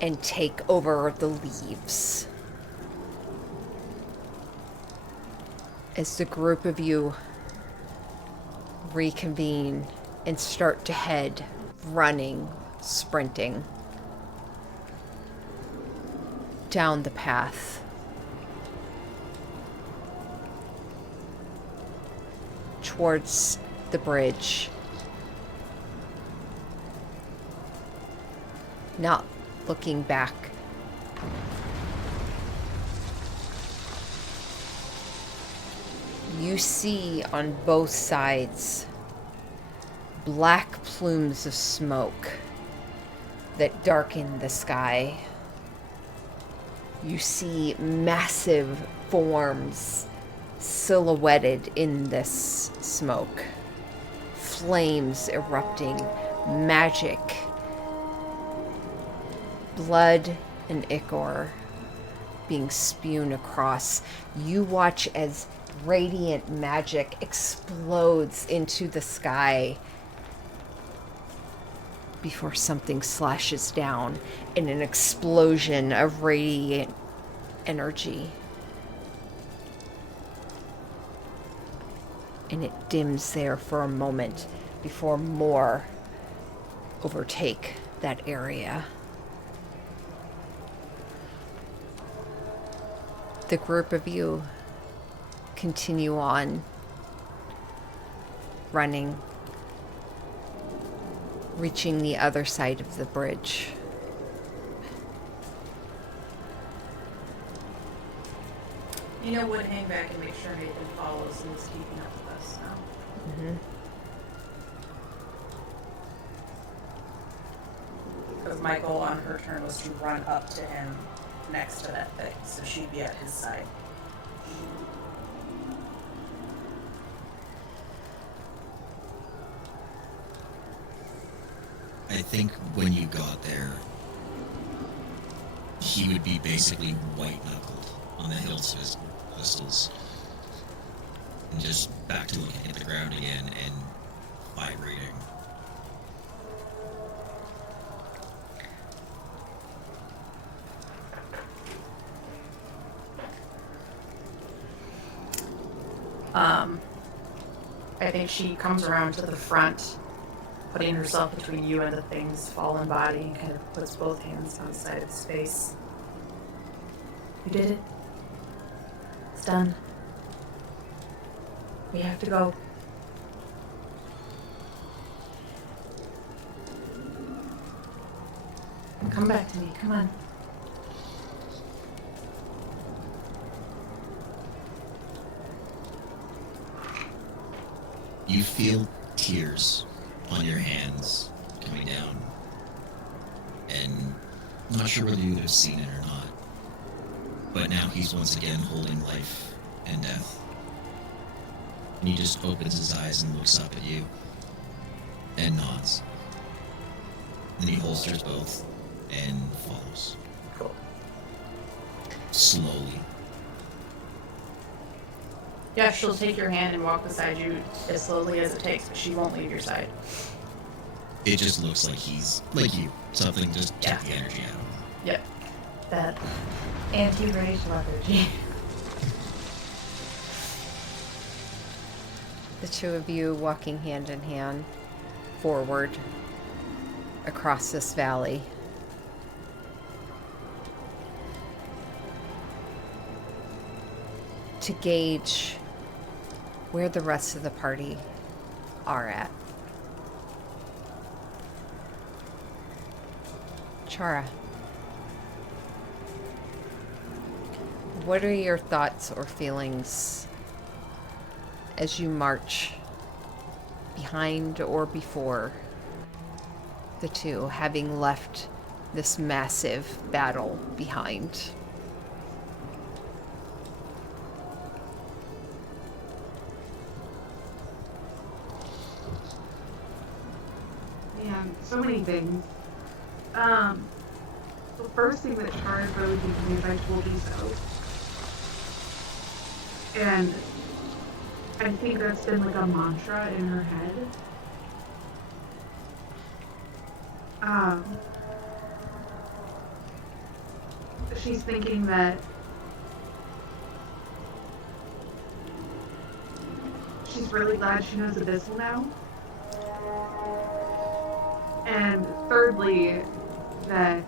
and take over the leaves. As the group of you reconvene and start to head, running, sprinting, down the path. Towards the bridge. Not looking back. You see on both sides black plumes of smoke that darken the sky. You see massive forms silhouetted in this smoke. Flames erupting, magic, blood and ichor being spewed across. You watch as radiant magic explodes into the sky before something slashes down in an explosion of radiant energy. And it dims there for a moment before more overtake that area. The group of you continue on, running, reaching the other side of the bridge. You know, would hang back and make sure Nathan follows and is keeping up with us now. Because my goal on her turn was to run up to him next to that thing, so she'd be at his side. I think when you got there, he would be basically white-knuckled on the hilts of his pistols. And just back to looking at the ground again and vibrating. I think she comes around to the front, putting herself between you and the thing's fallen body, and kind of puts both hands on the side of his face. You did it. It's done. We have to go. Come back to me, come on. You feel tears on your hands coming down. And I'm not sure whether you would have seen it or not. But now he's once again holding life and death. And he just opens his eyes and looks up at you. And nods. Then he holsters both and follows. Cool. Slowly. Yeah, she'll take your hand and walk beside you as slowly as it takes, but she won't leave your side. It just looks like he's like you. Something just Yeah. took the energy out of him. Yep. That anti-rage lethargy. The two of you walking hand in hand forward across this valley. To gauge where the rest of the party are at. Chara, what are your thoughts or feelings as you march behind or before the two, having left this massive battle behind? Man, so many things. The first thing that Chara's really thinking is I told you so. And I think that's been like a mantra in her head. She's thinking that she's really glad she knows Abyssal now. And thirdly, that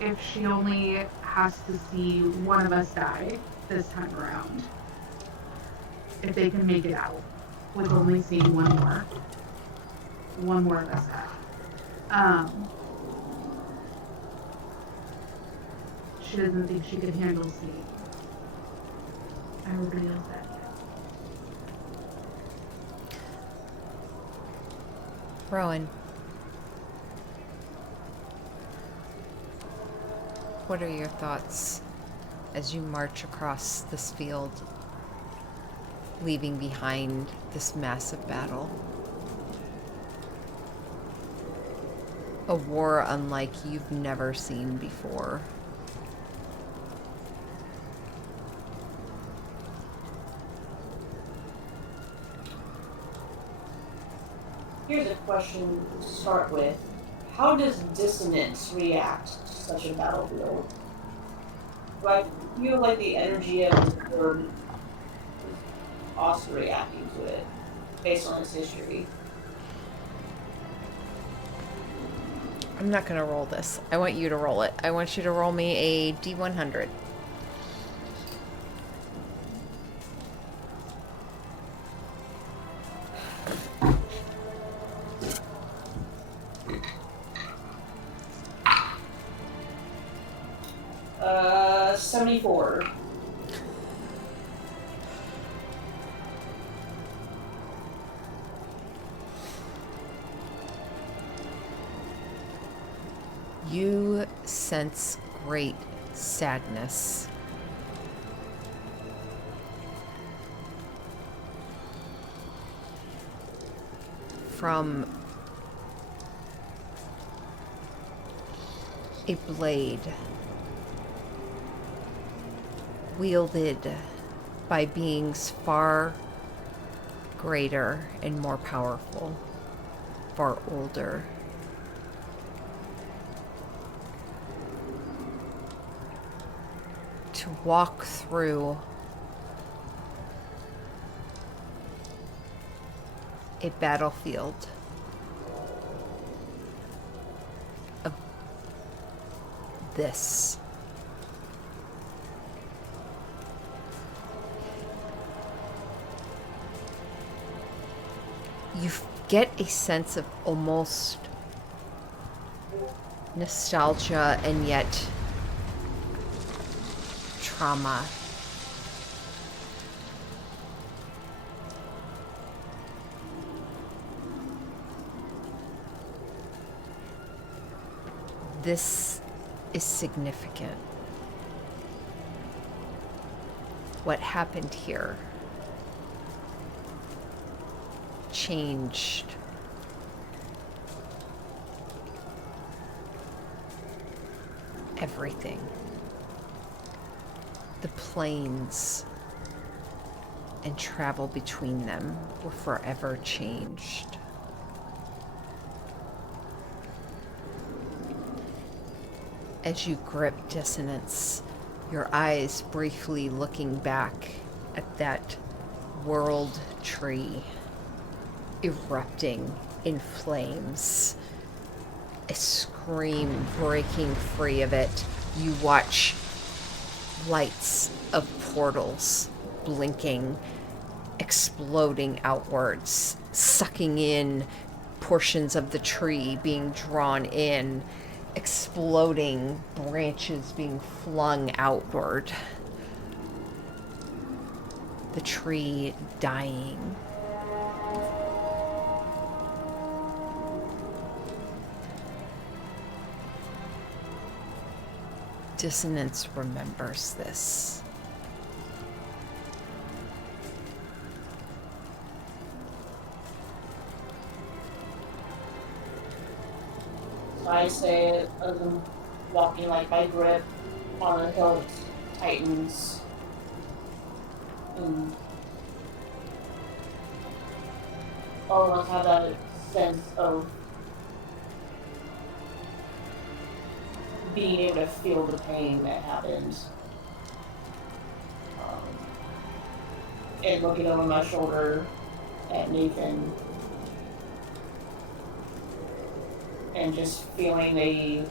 if she only has to see one of us die this time around, if they can make it out with only seeing one more of us die. She doesn't think she could handle seeing everybody else dead. Rowan, what are your thoughts as you march across this field, leaving behind this massive battle? A war unlike you've never seen before. Here's a question to start with. How does dissonance react to such a battlefield? Do I feel like the energy of the board is also reacting to it, based on its history? I'm not gonna roll this. I want you to roll it. I want you to roll me a D100. Uh, 74. You sense great sadness. From a blade wielded by beings far greater and more powerful, far older. To walk through a battlefield of this. You get a sense of almost nostalgia and yet trauma. This is significant. What happened here changed everything. The planes and travel between them were forever changed. As you grip dissonance, your eyes briefly looking back at that world tree erupting in flames, a scream breaking free of it, you watch lights of portals blinking, exploding outwards, sucking in portions of the tree being drawn in, exploding, branches being flung outward. The tree dying. Dissonance remembers this. So I say, as I'm walking, like my grip on the hilt tightens, and all of us have that sense of being able to feel the pain that happened. And looking over my shoulder at Nathan and just feeling a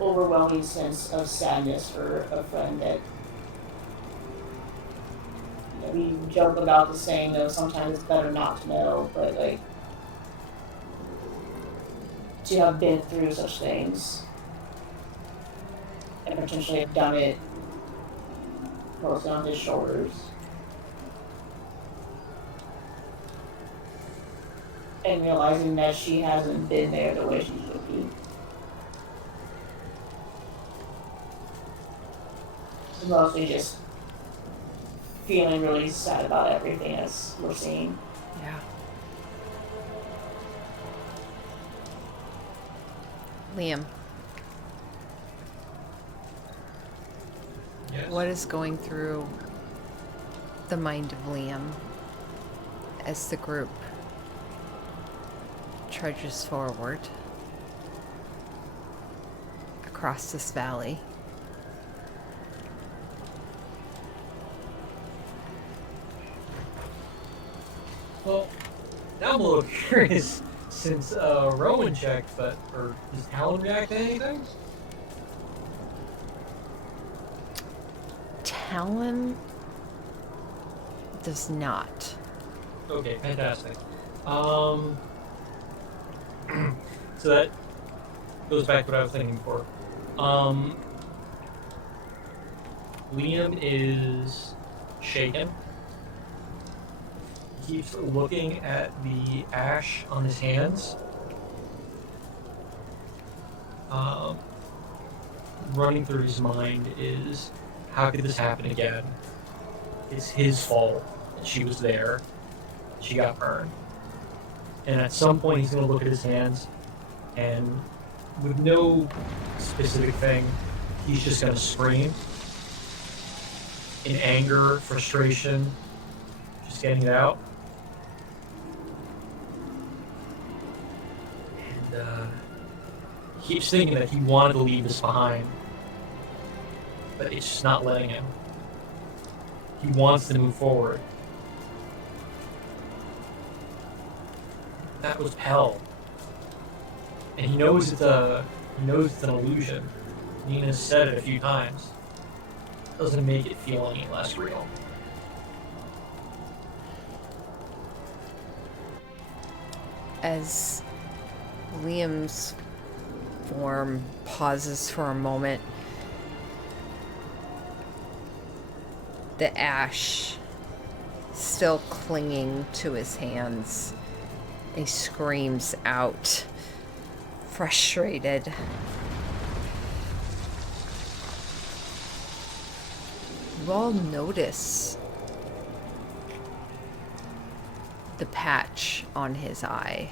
overwhelming sense of sadness for a friend that, you know, we joke about the saying that sometimes it's better not to know, but like to have been through such things and potentially have done it mostly on his shoulders. And realizing that she hasn't been there the way she should be. So mostly just feeling really sad about everything as we're seeing. Yeah. Liam, Yes. what is going through the mind of Liam as the group trudges forward across this valley? Well, now I'm a little curious since Rowan checked, but does Talon react to anything? Talon does not. Okay, fantastic. So that goes back to what I was thinking before. Liam is shaken. He keeps looking at the ash on his hands. Running through his mind is, how could this happen again? It's his fault that she was there. She got burned. And at some point he's going to look at his hands, and with no specific thing, he's just going to scream in anger, frustration, just getting it out. And he keeps thinking that he wanted to leave this behind, but it's just not letting him. He wants to move forward. That was hell. And he knows it's an illusion. Nina said it a few times. Doesn't make it feel any less real. As Liam's form pauses for a moment, the ash still clinging to his hands, he screams out, frustrated. You all notice the patch on his eye.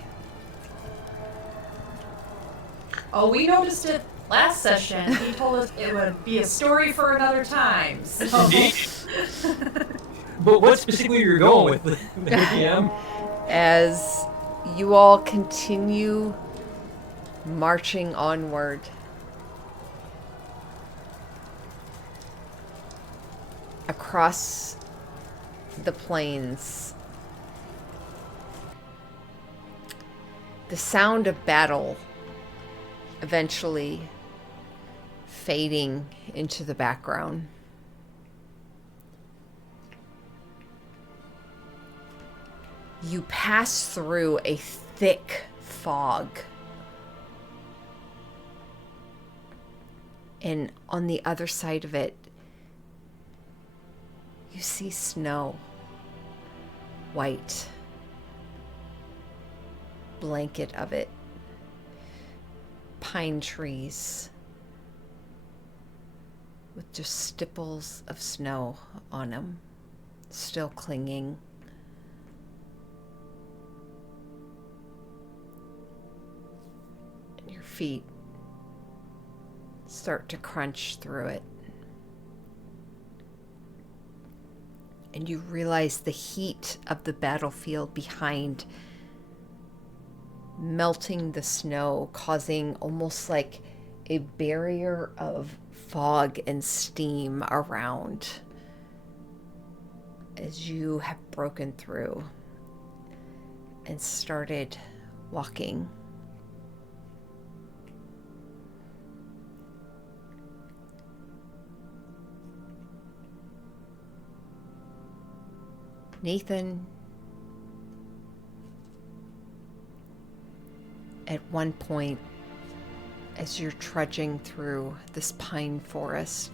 Oh, we noticed it last session. He told us it would be a story for another time. So. Indeed. But what specifically you're going with the DM? As you all continue marching onward, across the plains, the sound of battle eventually fading into the background. You pass through a thick fog. And on the other side of it, you see snow. White. Blanket of it. Pine trees with just stipples of snow on them, still clinging. And your feet start to crunch through it. And you realize the heat of the battlefield behind melting the snow, causing almost like a barrier of fog and steam around as you have broken through and started walking. Nathan, at one point, as you're trudging through this pine forest,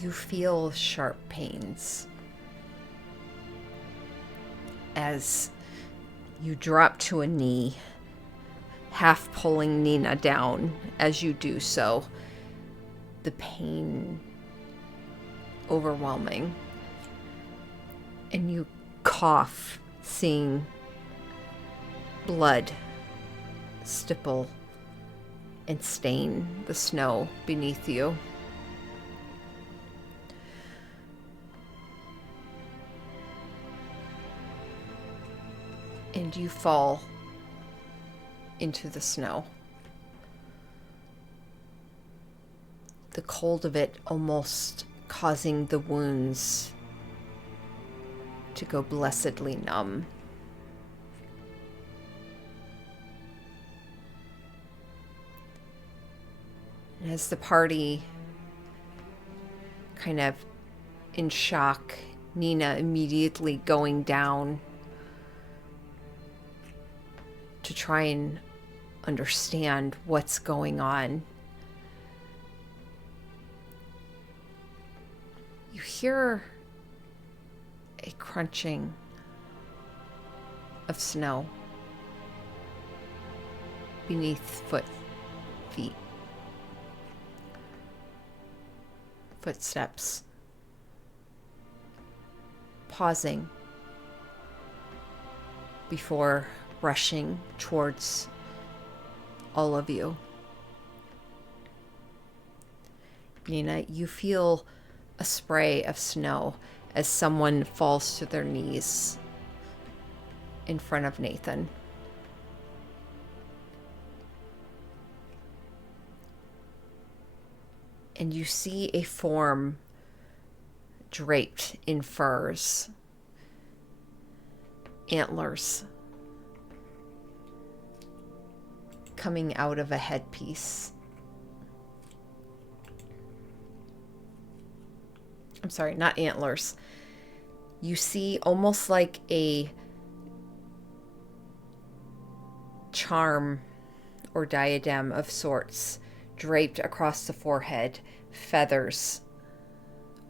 you feel sharp pains as you drop to a knee, half pulling Nina down as you do so. The pain overwhelming, and you cough, seeing blood stipple and stain the snow beneath you. And you fall into the snow. The cold of it almost causing the wounds to go blessedly numb. And as the party kind of in shock, Nina immediately going down to try and understand what's going on. You hear a crunching of snow beneath feet. Footsteps. Pausing before rushing towards all of you. Nina, you feel a spray of snow as someone falls to their knees in front of Nathan. And you see a form draped in furs, antlers coming out of a headpiece. I'm sorry, not antlers. You see almost like a charm or diadem of sorts draped across the forehead, feathers,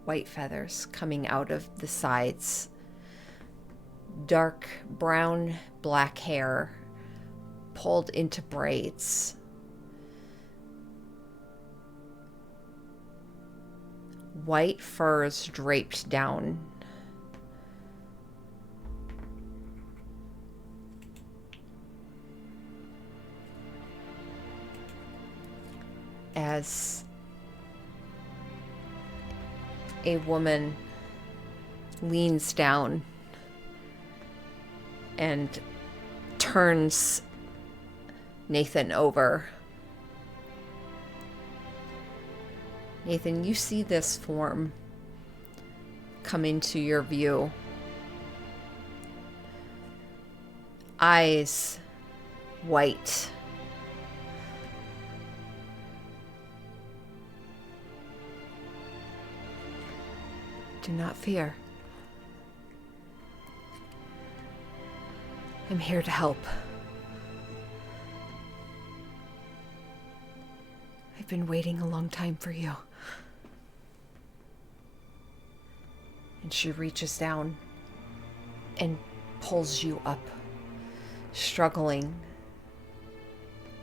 white feathers coming out of the sides, dark brown black hair pulled into braids. White furs draped down. As a woman leans down and turns Nathan over. Nathan, you see this form come into your view. Eyes white. Do not fear. I'm here to help. I've been waiting a long time for you. And she reaches down and pulls you up, struggling,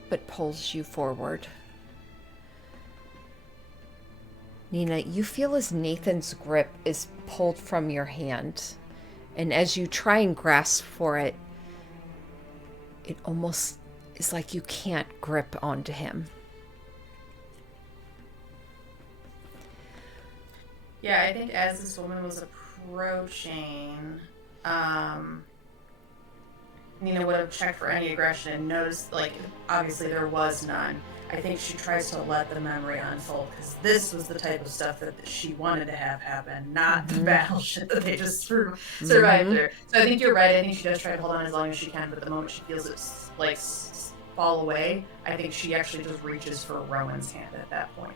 but pulls you forward. Nina, you feel as Nathan's grip is pulled from your hand, and as you try and grasp for it, it almost is like you can't grip onto him. Yeah, I think as this woman was approaching, Nina would have checked for any aggression and noticed, like, obviously there was none. I think she tries to let the memory unfold, because this was the type of stuff that she wanted to have happen, not the battleship that they just survived through. So I think you're right. I think she does try to hold on as long as she can, but the moment she feels it, like, fall away, I think she actually just reaches for Rowan's hand at that point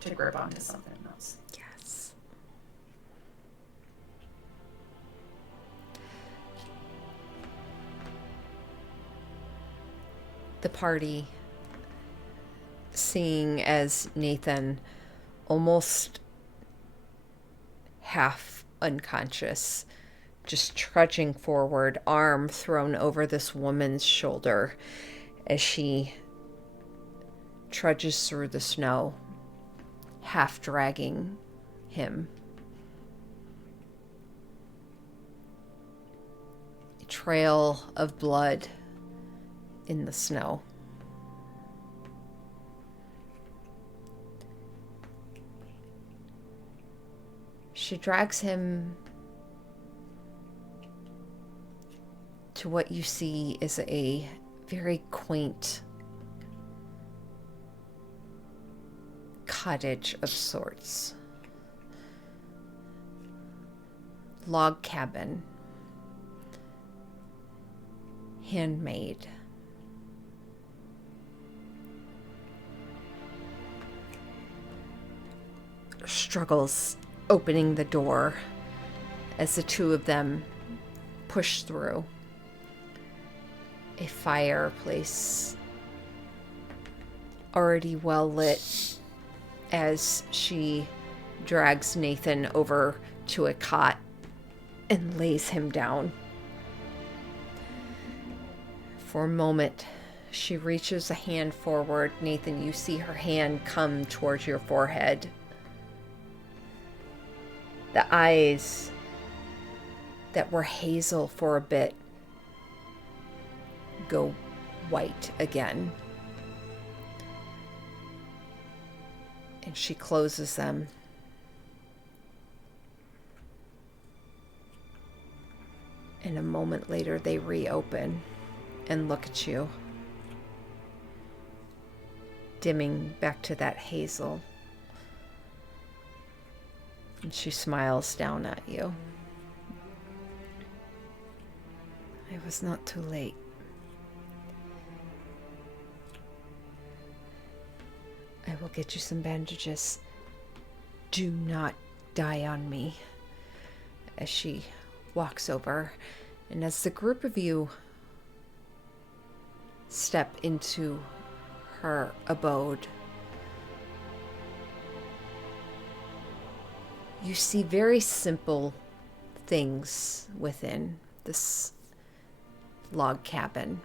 to grip onto something else. Yes. The party, seeing as Nathan almost half unconscious, just trudging forward, arm thrown over this woman's shoulder as she trudges through the snow, half dragging him. A trail of blood in the snow. She drags him to what you see is a very quaint cottage of sorts. Log cabin. Handmade. Struggles opening the door as the two of them push through. A fireplace already well lit as she drags Nathan over to a cot and lays him down. For a moment, she reaches a hand forward. Nathan, you see her hand come towards your forehead. The eyes that were hazel for a bit go white again. And she closes them. And a moment later, they reopen and look at you, dimming back to that hazel. And she smiles down at you. It was not too late. I will get you some bandages. Do not die on me. As she walks over, and as the group of you step into her abode, you see very simple things within this log cabin.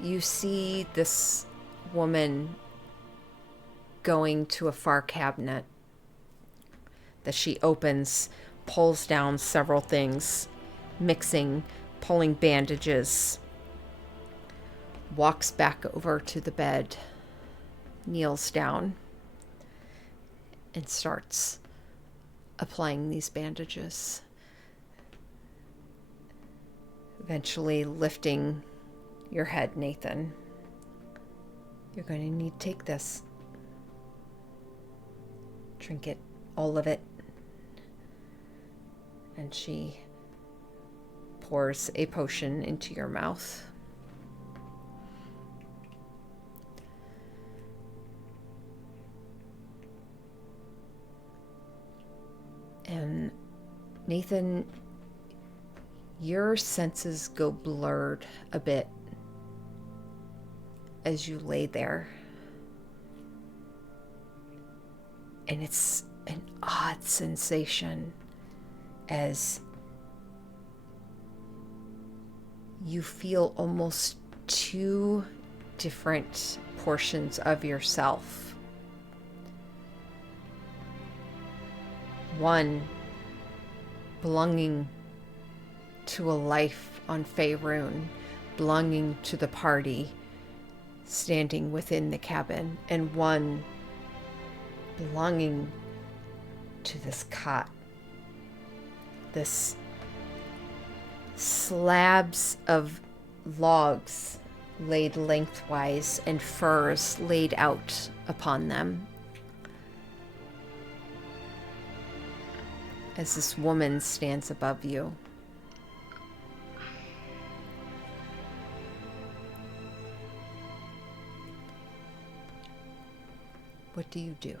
You see this woman going to a far cabinet that she opens, pulls down several things, mixing, pulling bandages, walks back over to the bed, kneels down, and starts applying these bandages. Eventually lifting your head, Nathan. You're going to need to take this. Drink it, all of it. And she pours a potion into your mouth. And Nathan, your senses go blurred a bit as you lay there. And it's an odd sensation as you feel almost two different portions of yourself. One belonging to a life on Faerun, belonging to the party, standing within the cabin, and one belonging to this cot. This slabs of logs laid lengthwise and furs laid out upon them. As this woman stands above you. What do you do?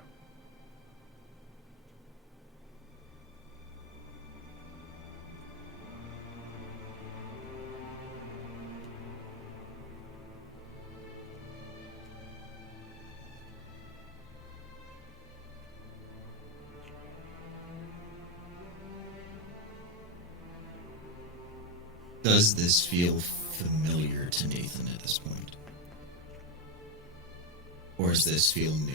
Does this feel familiar to Nathan at this point? Or does this feel new?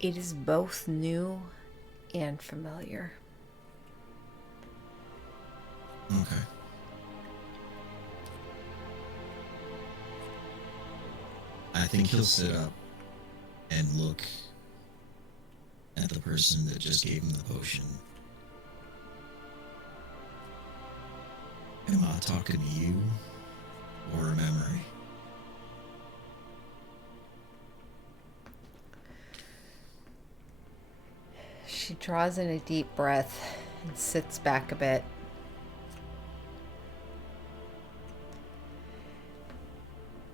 It is both new and familiar. Okay. I think he'll sit up and look at the person that just gave him the potion. Am I talking to you or a memory? She draws in a deep breath and sits back a bit.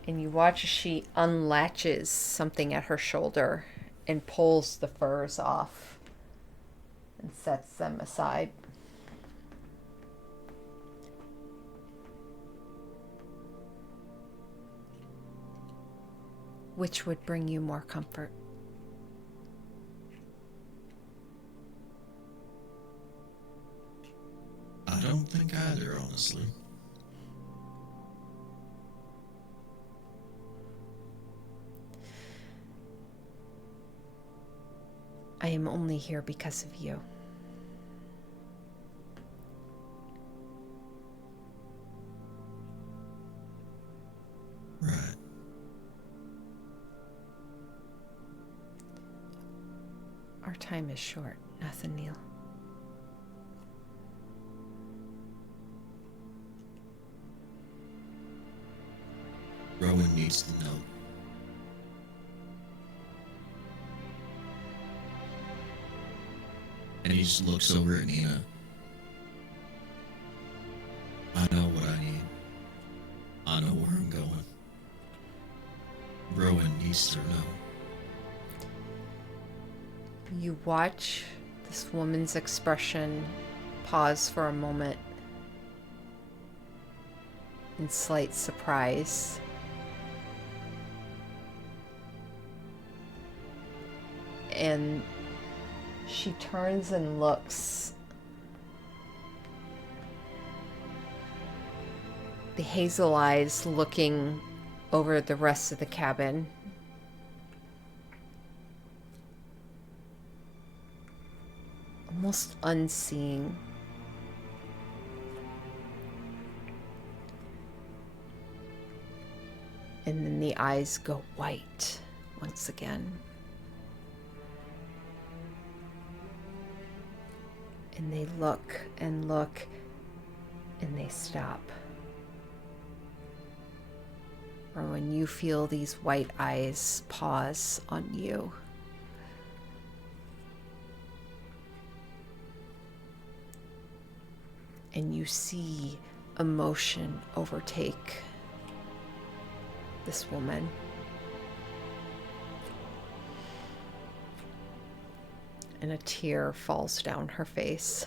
And you watch as she unlatches something at her shoulder and pulls the furs off and sets them aside. Which would bring you more comfort? I don't think either, honestly. I am only here because of you. Right. Our time is short, Nathaniel. Rowan needs to know. And he just looks over at Nina. I know what I need. I know where I'm going. Rowan needs to know. You watch this woman's expression pause for a moment in slight surprise. And she turns and looks. The hazel eyes looking over the rest of the cabin. Almost unseeing. And then the eyes go white once again. And they look and look and they stop. Or when you feel these white eyes pause on you. And you see emotion overtake this woman. And a tear falls down her face.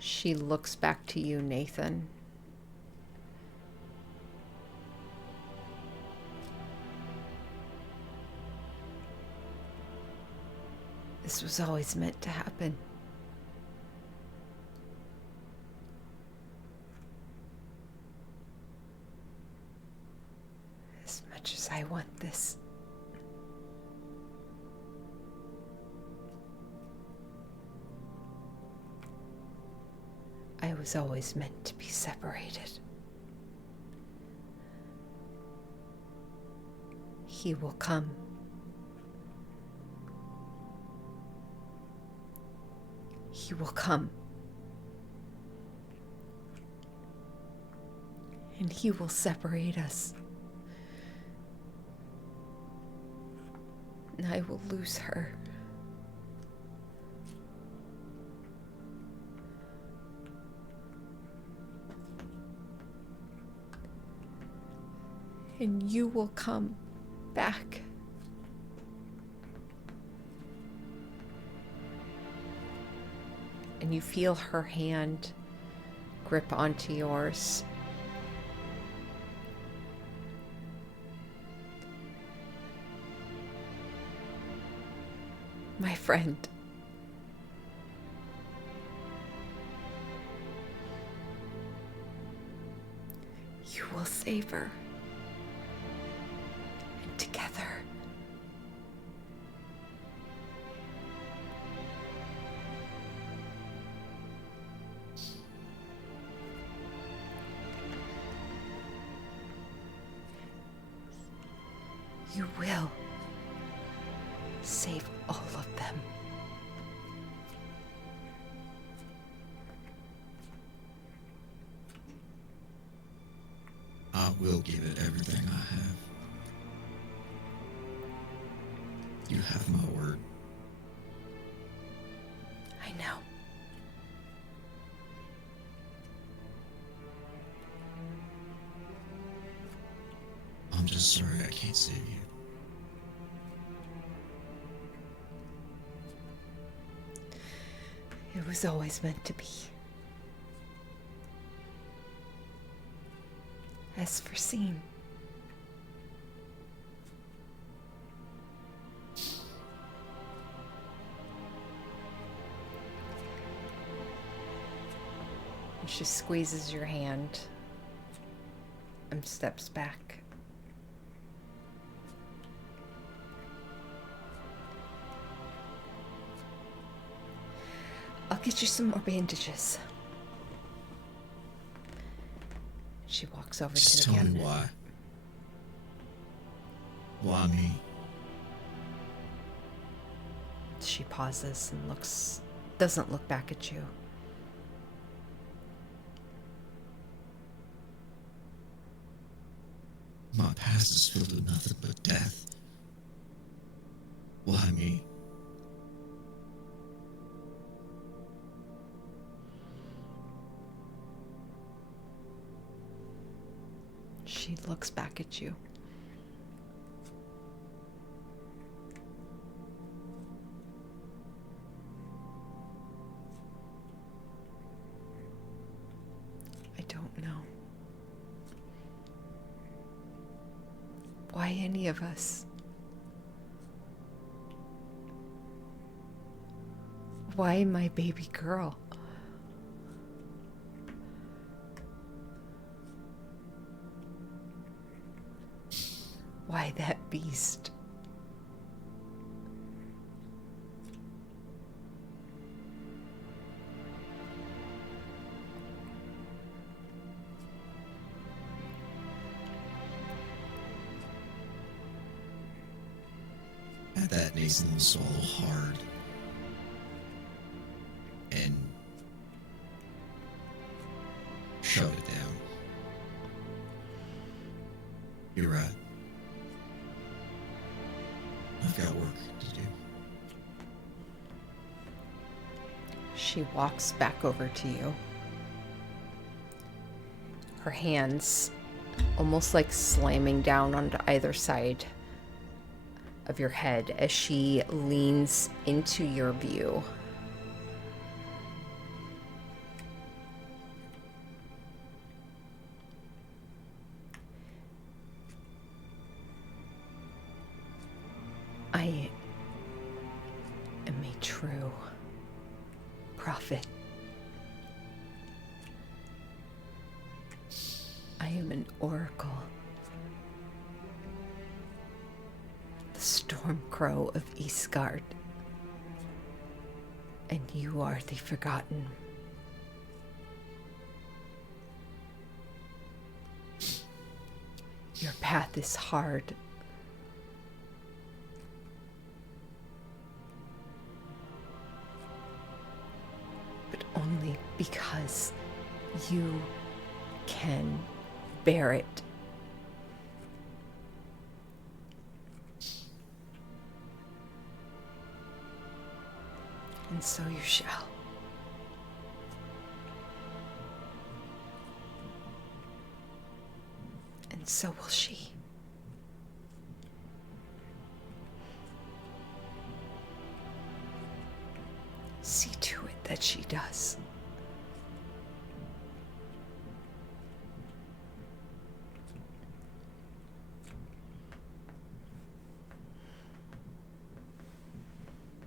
She looks back to you, Nathan. This was always meant to happen. As much as I want this. I was always meant to be separated. He will come. He will come. And he will separate us. And I will lose her. And you will come back. And you feel her hand grip onto yours. My friend. You will save her. And together, you will save all of them. I will give it everything I have. You have my word. I know. I'm just sorry I can't save you. It was always meant to be. As foreseen. And she squeezes your hand and steps back. I'll get you some more bandages. She walks over Just to the tell me cabinet. why. Why me? She pauses and doesn't look back at you. My past is filled with nothing but death. Why me? She looks back at you. I don't know. Why any of us? Why my baby girl? Why that beast? At that, Nathan will swallow hard. And shove it down. You're right. I've got work to do. She walks back over to you her hands almost like slamming down onto either side of your head as she leans into your view. I am a true prophet. I am an oracle. The storm crow of Eastgard. And you are the forgotten. Your path is hard. But only because you can bear it. And so you shall. And so will she. See to it that she does.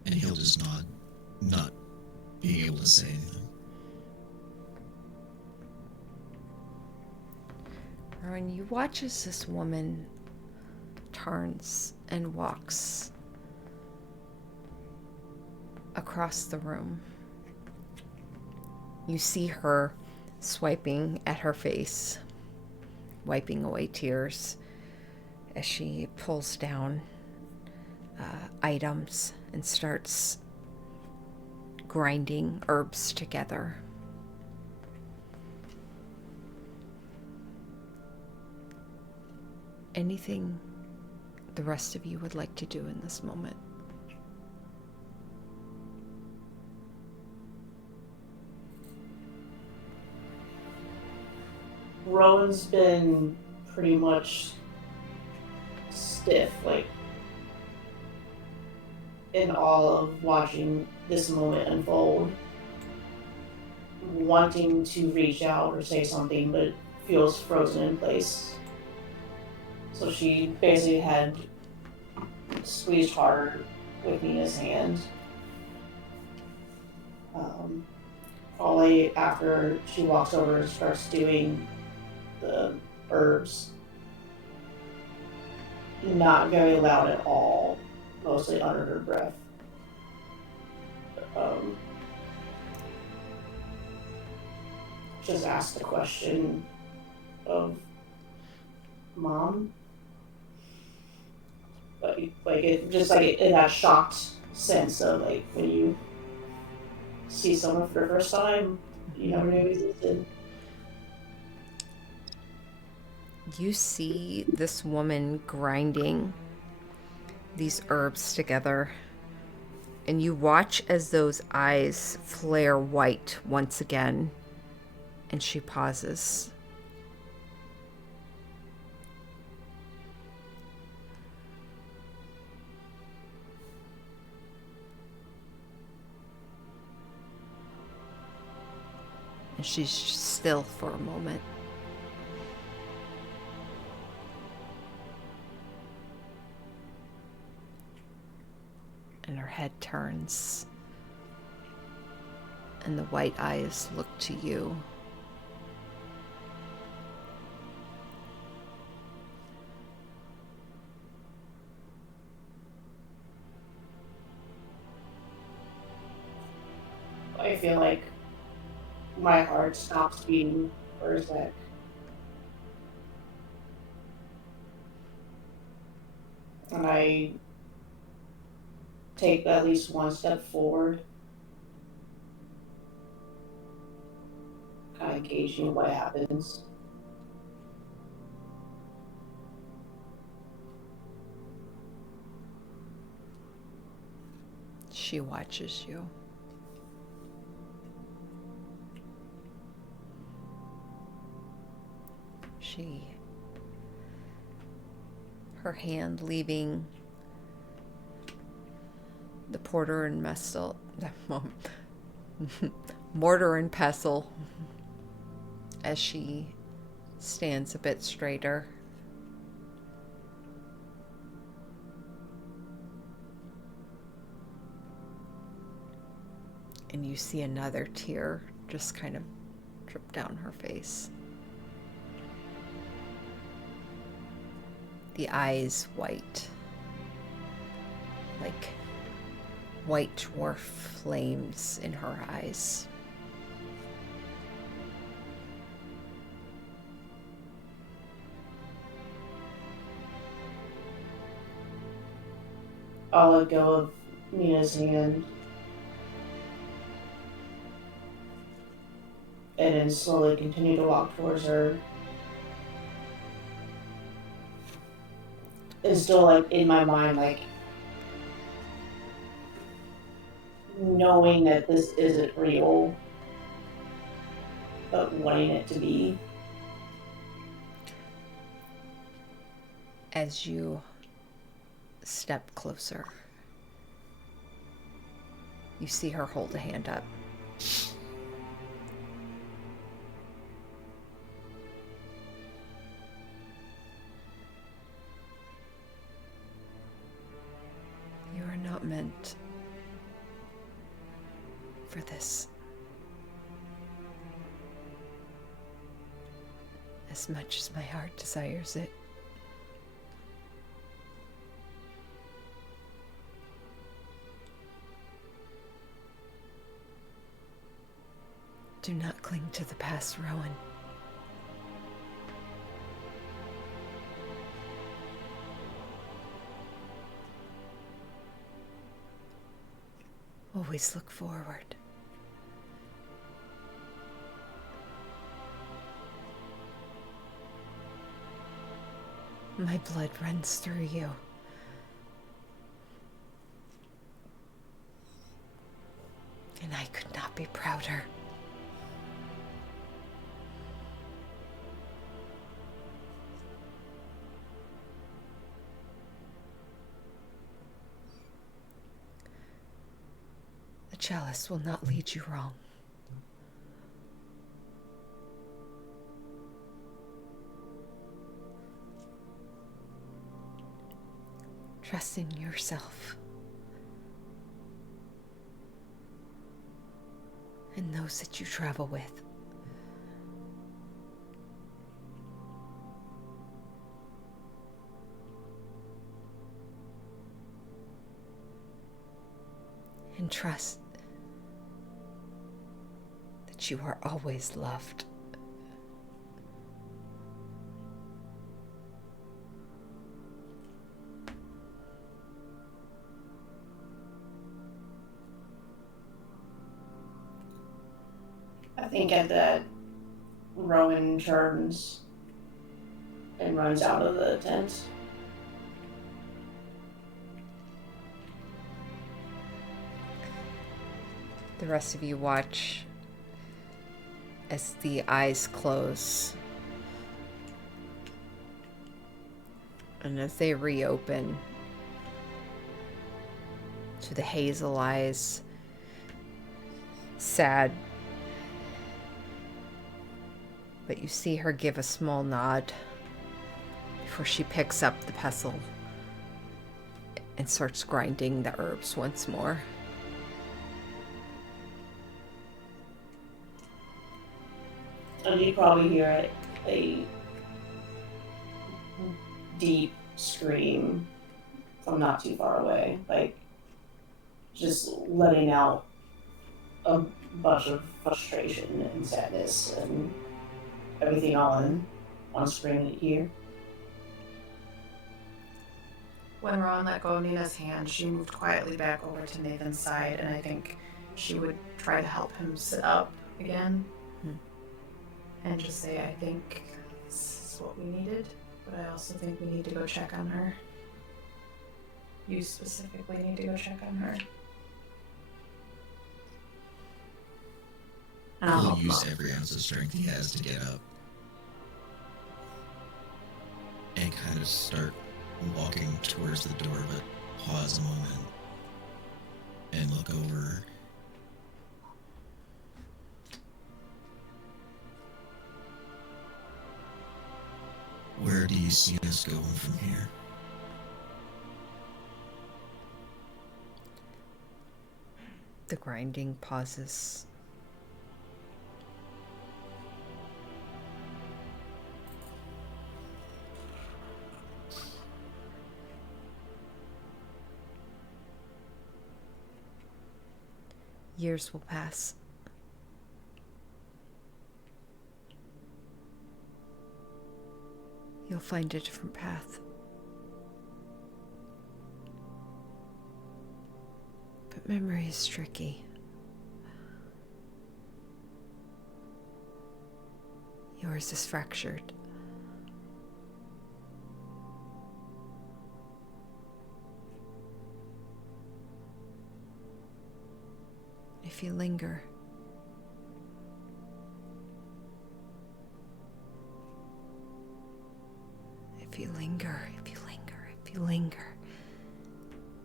And he'll just nod, not being able to say anything. Rowan, you watch as this woman turns and walks across the room. You see her swiping at her face, wiping away tears as she pulls down items and starts grinding herbs together. Anything the rest of you would like to do in this moment? Rowan's been pretty much stiff, like in awe of watching this moment unfold, wanting to reach out or say something, but feels frozen in place. So she basically had squeezed hard with Nina's hand. Probably after she walks over and starts doing the herbs, not very loud at all, mostly under her breath. Just ask the question of Mom. Like it just like in that shocked sense of like when you see someone for the first time, you never knew existed. You see this woman grinding these herbs together, and you watch as those eyes flare white once again, and she pauses. And she's still for a moment. And her head turns, and the white eyes look to you. I feel like my heart stops beating for a sec. And I take at least one step forward, kind of gauging what happens. She watches you. Her hand leaving the porter and mestle, mortar and pestle, as she stands a bit straighter. And you see another tear just kind of drip down her face. The eyes white, like white dwarf flames in her eyes. I'll let go of Mina's hand. And then slowly continue to walk towards her. It's still like in my mind, like knowing that this isn't real, but wanting it to be. As you step closer, you see her hold a hand up. You are not meant for this. As much as my heart desires it. Do not cling to the past, Rowan. Always look forward. My blood runs through you. And I could not be prouder. The chalice will not lead you wrong. Trust in yourself and those that you travel with. And trust that you are always loved. I think at that, Rowan turns and runs out of the tent. The rest of you watch as the eyes close. And as they reopen to the hazel eyes, sad. But you see her give a small nod before she picks up the pestle and starts grinding the herbs once more. And you probably hear a deep scream from not too far away, like just letting out a bunch of frustration and sadness and everything all in one scream that you hear. When Rowan let go of Nina's hand, she moved quietly back over to Nathan's side, and I think she would try to help him sit up again. And just say, I think this is what we needed, but I also think we need to go check on her. You specifically need to go check on her. And I'll He'll help use Mom. every ounce of strength he has to get up. kind of start walking towards the door, but pause a moment and look over. Where do you see us going from here? The grinding pauses. Years will pass. You'll find a different path. But memory is tricky. Yours is fractured. If you linger, if you linger,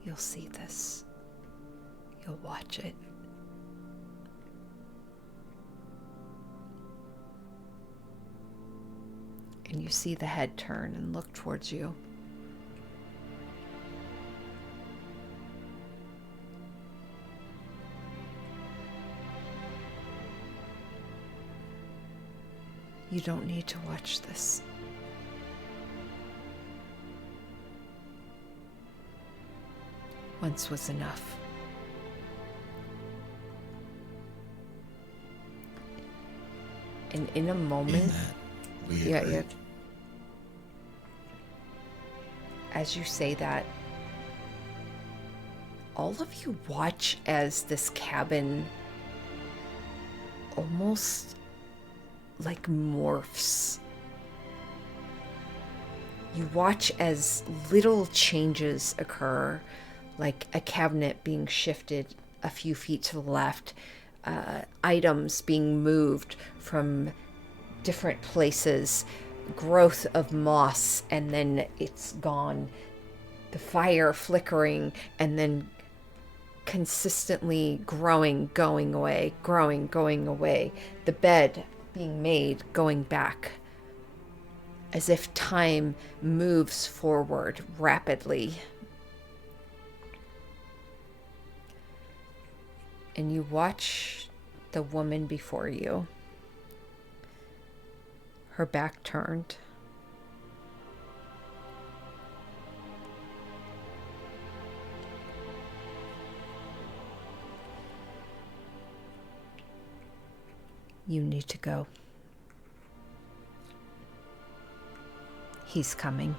you'll see this. You'll watch it. And you see the head turn and look towards you. You don't need to watch this. Once was enough. And in a moment, In that, we yeah. agree. As you say that, all of you watch as this cabin almost like morphs. You watch as little changes occur, like a cabinet being shifted a few feet to the left, items being moved from different places, growth of moss, and then it's gone. The fire flickering and then consistently growing, going away, growing, going away. The bed being made, going back. As if time moves forward rapidly. And you watch the woman before you, her back turned. You need to go. He's coming.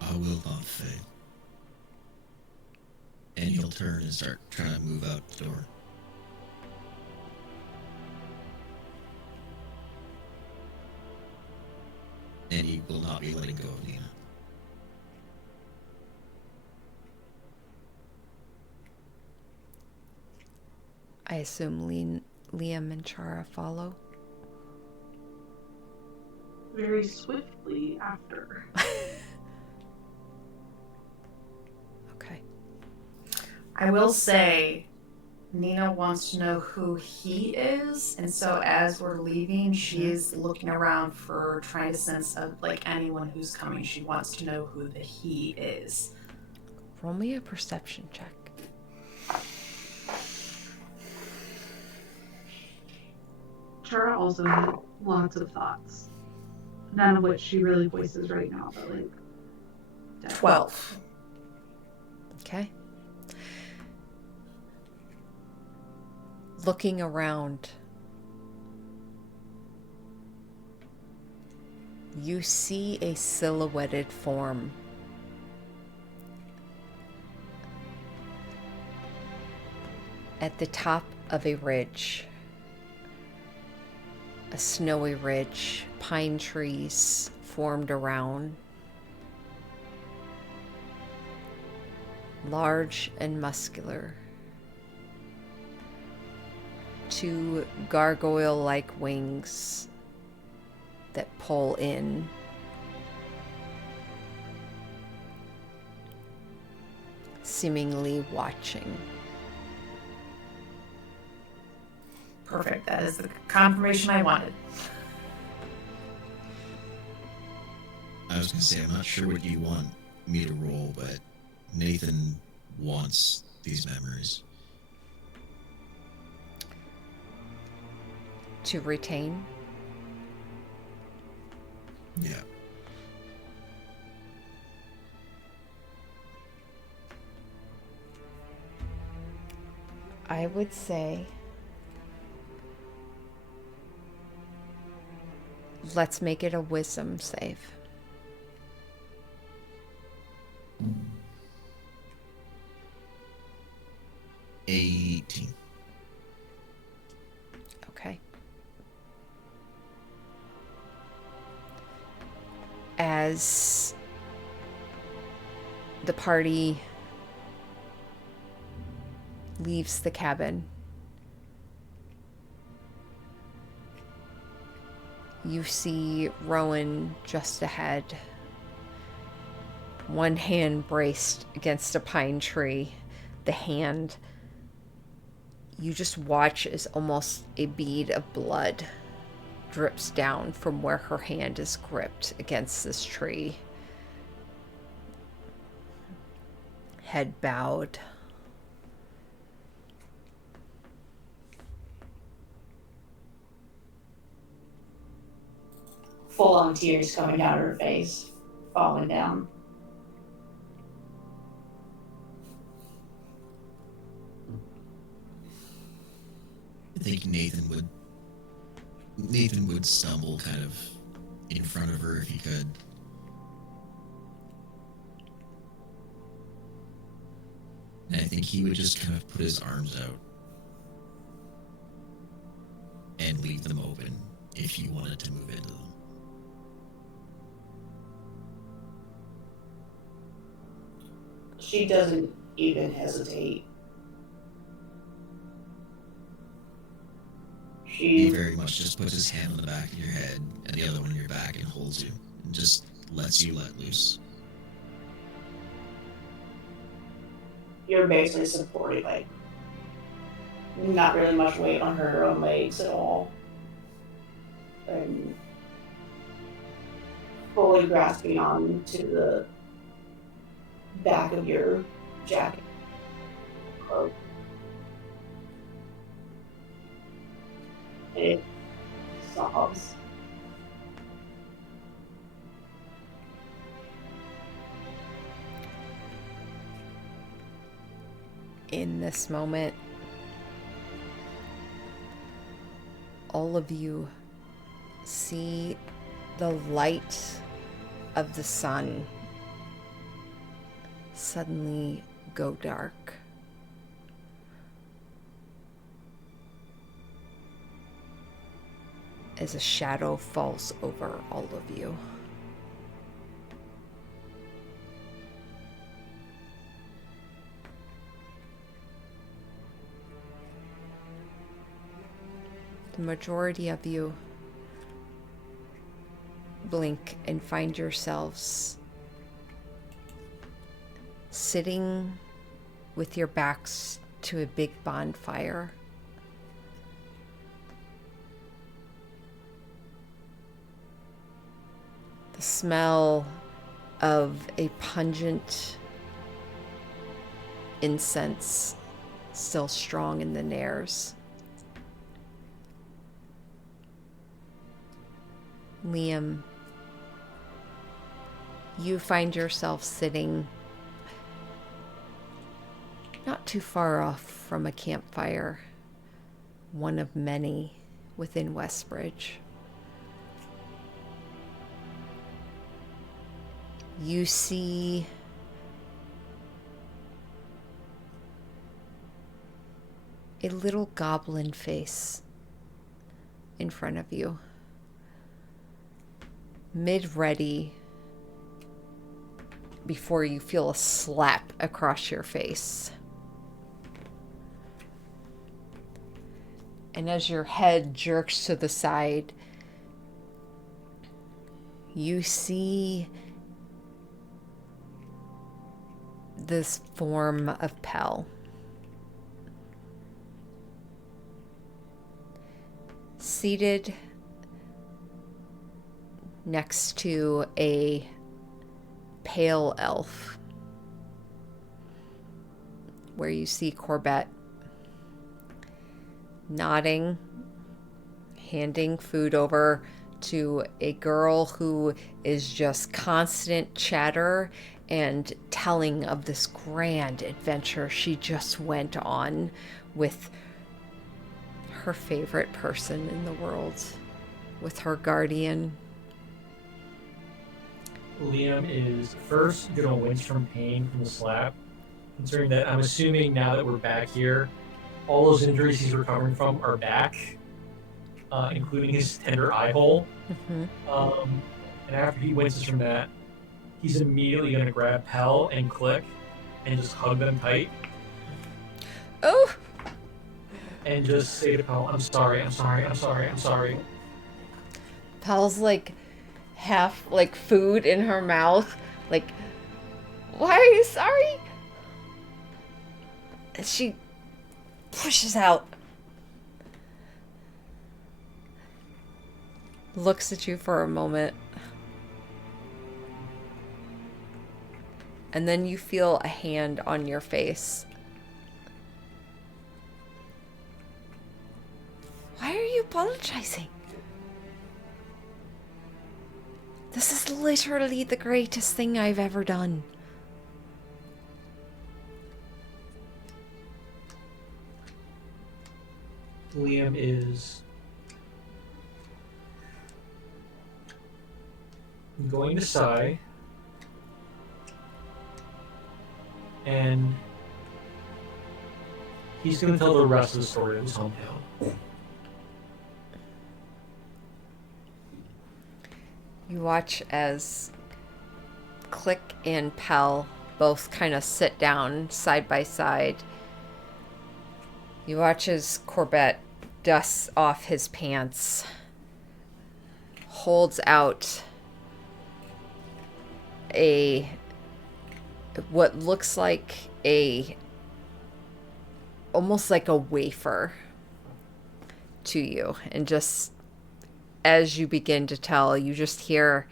I will not fail. And he'll turn and start trying to move out the door. And he will not be letting go of Nina. I assume Liam and Chara follow. Very swiftly after. Okay. I will say, Nina wants to know who he is, and so as we're leaving, she is looking around for trying to sense of like anyone who's coming. She wants to know who the he is. Roll me a perception check. Chara also had lots of thoughts. None of which she really voices right now, but like 12. Okay. Looking around, you see a silhouetted form. At the top of a ridge. A snowy ridge, pine trees formed around. Large and muscular. two gargoyle-like wings that pull in. Seemingly watching. Perfect. That is the confirmation I wanted. I was gonna say, I'm not sure what you want me to roll, but Nathan wants these memories. To retain. Yeah. I would say let's make it a wisdom save. $18. Okay. As the party leaves the cabin, you see Rowan just ahead, one hand braced against a pine tree. The hand, you just watch as almost a bead of blood drips down from where her hand is gripped against this tree. Head bowed. Full on tears coming down her face, falling down. I think Nathan would stumble kind of in front of her if he could. And I think he would just kind of put his arms out and leave them open if you wanted to move into them. She doesn't even hesitate. He very much just puts his hand on the back of your head and the other one on your back and holds you and just lets you let loose. You're basically supported, like, not really much weight on her own legs at all. And fully grasping on to the back of your jacket. Cloak. And it sobs. In this moment, all of you see the light of the sun suddenly go dark. As a shadow falls over all of you. The majority of you blink and find yourselves sitting with your backs to a big bonfire. The smell of a pungent incense still strong in the nairs. Liam, you find yourself sitting not too far off from a campfire, one of many within Westbridge. You see a little goblin face in front of you, mid-ready, before you feel a slap across your face. And as your head jerks to the side, you see this form of Pell. Seated next to a pale elf, where you see Corbett nodding, handing food over to a girl who is just constant chatter and telling of this grand adventure she just went on with her favorite person in the world, with her guardian. Liam is first going to wince from pain from the slap, considering that I'm assuming now that we're back here, all those injuries he's recovering from are back, including his tender eye hole. Mm-hmm. And after he winces from that, he's immediately going to grab Pell and Click and just hug them tight. Oh! And just say to Pell, I'm sorry, I'm sorry, I'm sorry, I'm sorry. Pell's like half like food in her mouth, like, why are you sorry? And she pushes out, looks at you for a moment, and then you feel a hand on your face. Why are you apologizing? This is literally the greatest thing I've ever done. Liam is going to sigh and he's going to tell the rest of the story of his hometown. You watch as Click and Pell both kind of sit down side by side. You watch as Corbett dusts off his pants, holds out what looks like almost like a wafer to you, and just as you begin to tell, you just hear,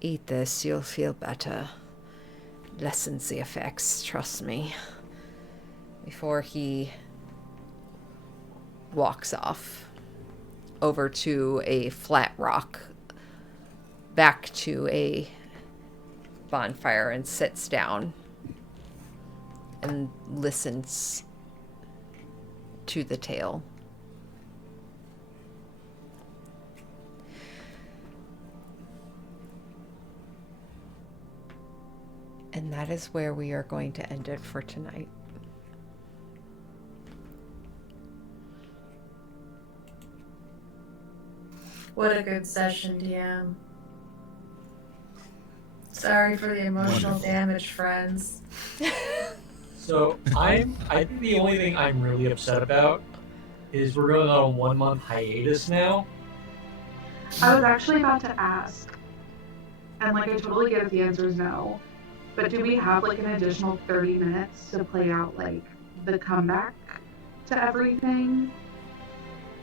"Eat this, you'll feel better. Lessens the effects, trust me." Before he walks off over to a flat rock, back to a bonfire, and sits down and listens to the tale. And that is where we are going to end it for tonight. What a good session, DM. Sorry for the emotional Wonderful. damage, friends. So I think the only thing I'm really upset about is we're going on a 1 month hiatus now. I was actually about to ask, and like I totally get if the answer is no, but do we have like an additional 30 minutes to play out like the comeback to everything?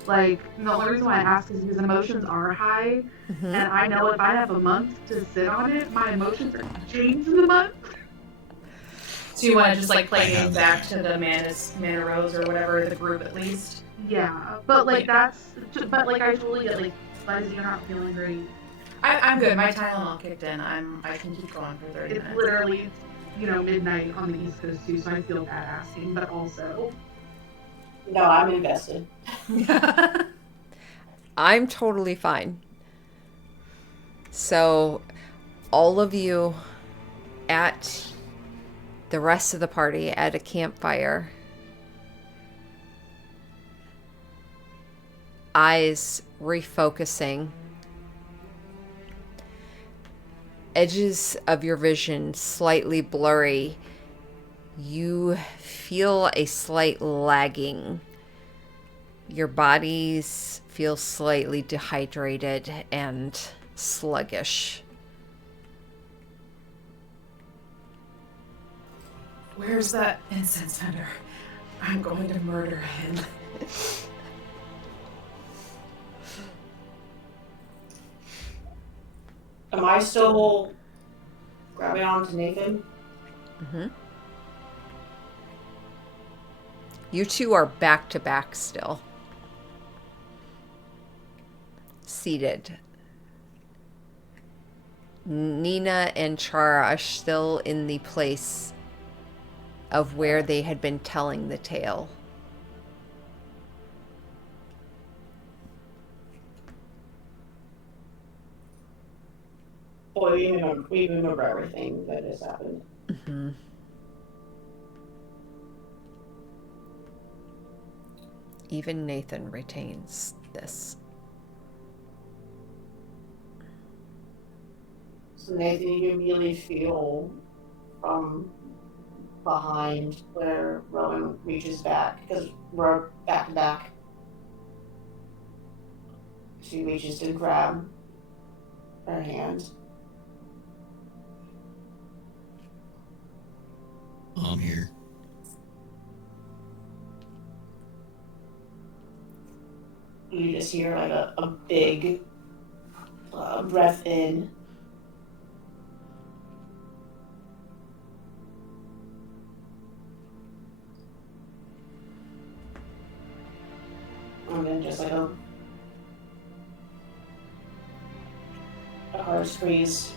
Like, the only reason why I ask is because emotions are high, and I know if I have a month to sit on it, my emotions are gonna change in the month. So you want to just like play I have games back to the Mana Rose or whatever, the group at least? Yeah, but like but like I totally get like, Liza, you're not feeling great. I'm good. My Tylenol kicked in. I can keep going for 30 It's minutes. literally, midnight on the East Coast too, so I feel bad asking, but also. No, I'm invested. I'm totally fine. So, all of you at the rest of the party at a campfire, eyes refocusing, edges of your vision slightly blurry. You feel a slight lagging. Your bodies feel slightly dehydrated and sluggish. Where's that incense vendor? I'm going to murder him. Am I still grabbing on to Nathan? Mm-hmm. You two are back to back still. Seated. Nina and Chara are still in the place of where they had been telling the tale. Boy, we remember everything that has happened. Mm-hmm. Even Nathan retains this. So Nathan, you immediately feel from behind where Rowan reaches back, because we're back to back. She reaches to grab her hand. I'm here. You just hear like a big breath in. And then just like a hard squeeze.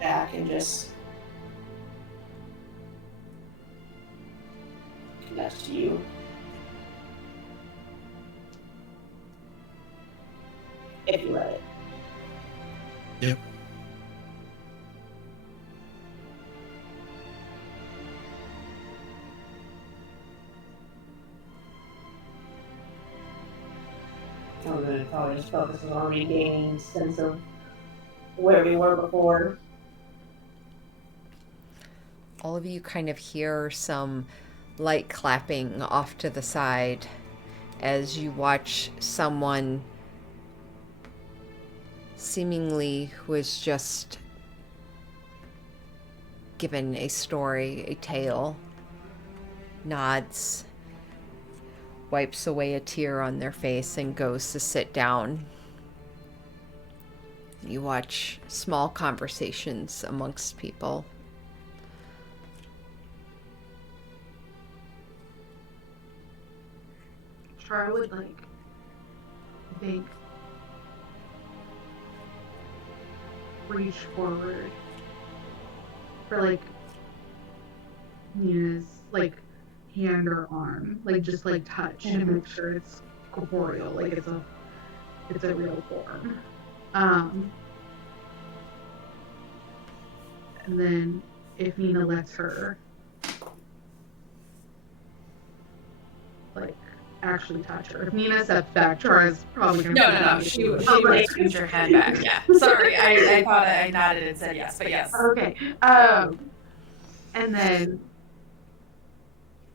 Back and just connect to you. If you let it. Yep. I'm gonna probably just focus on regaining sense of where we were before. All of you kind of hear some light clapping off to the side as you watch someone seemingly who is just given a story, a tale, nods, wipes away a tear on their face, and goes to sit down. You watch small conversations amongst people. Char would think, reach forward for Nina's hand or arm, just touch and make sure it's corporeal, it's a real form. And then if Nina lets her actually touch her. If Nina steps back, Chara's probably gonna No. She would scoot your hand back. Yeah. Sorry, I thought I nodded and said yes, but yes. Okay. And then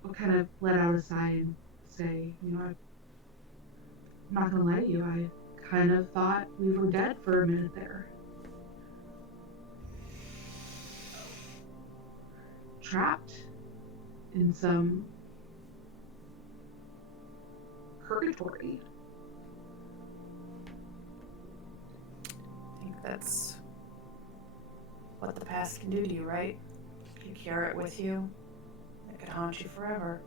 we'll kind of let out a sigh and say, I'm not gonna lie to you, I kind of thought we were dead for a minute there. Trapped in some purgatory. I think that's what the past can do to you, right? You carry it with you, it could haunt you forever.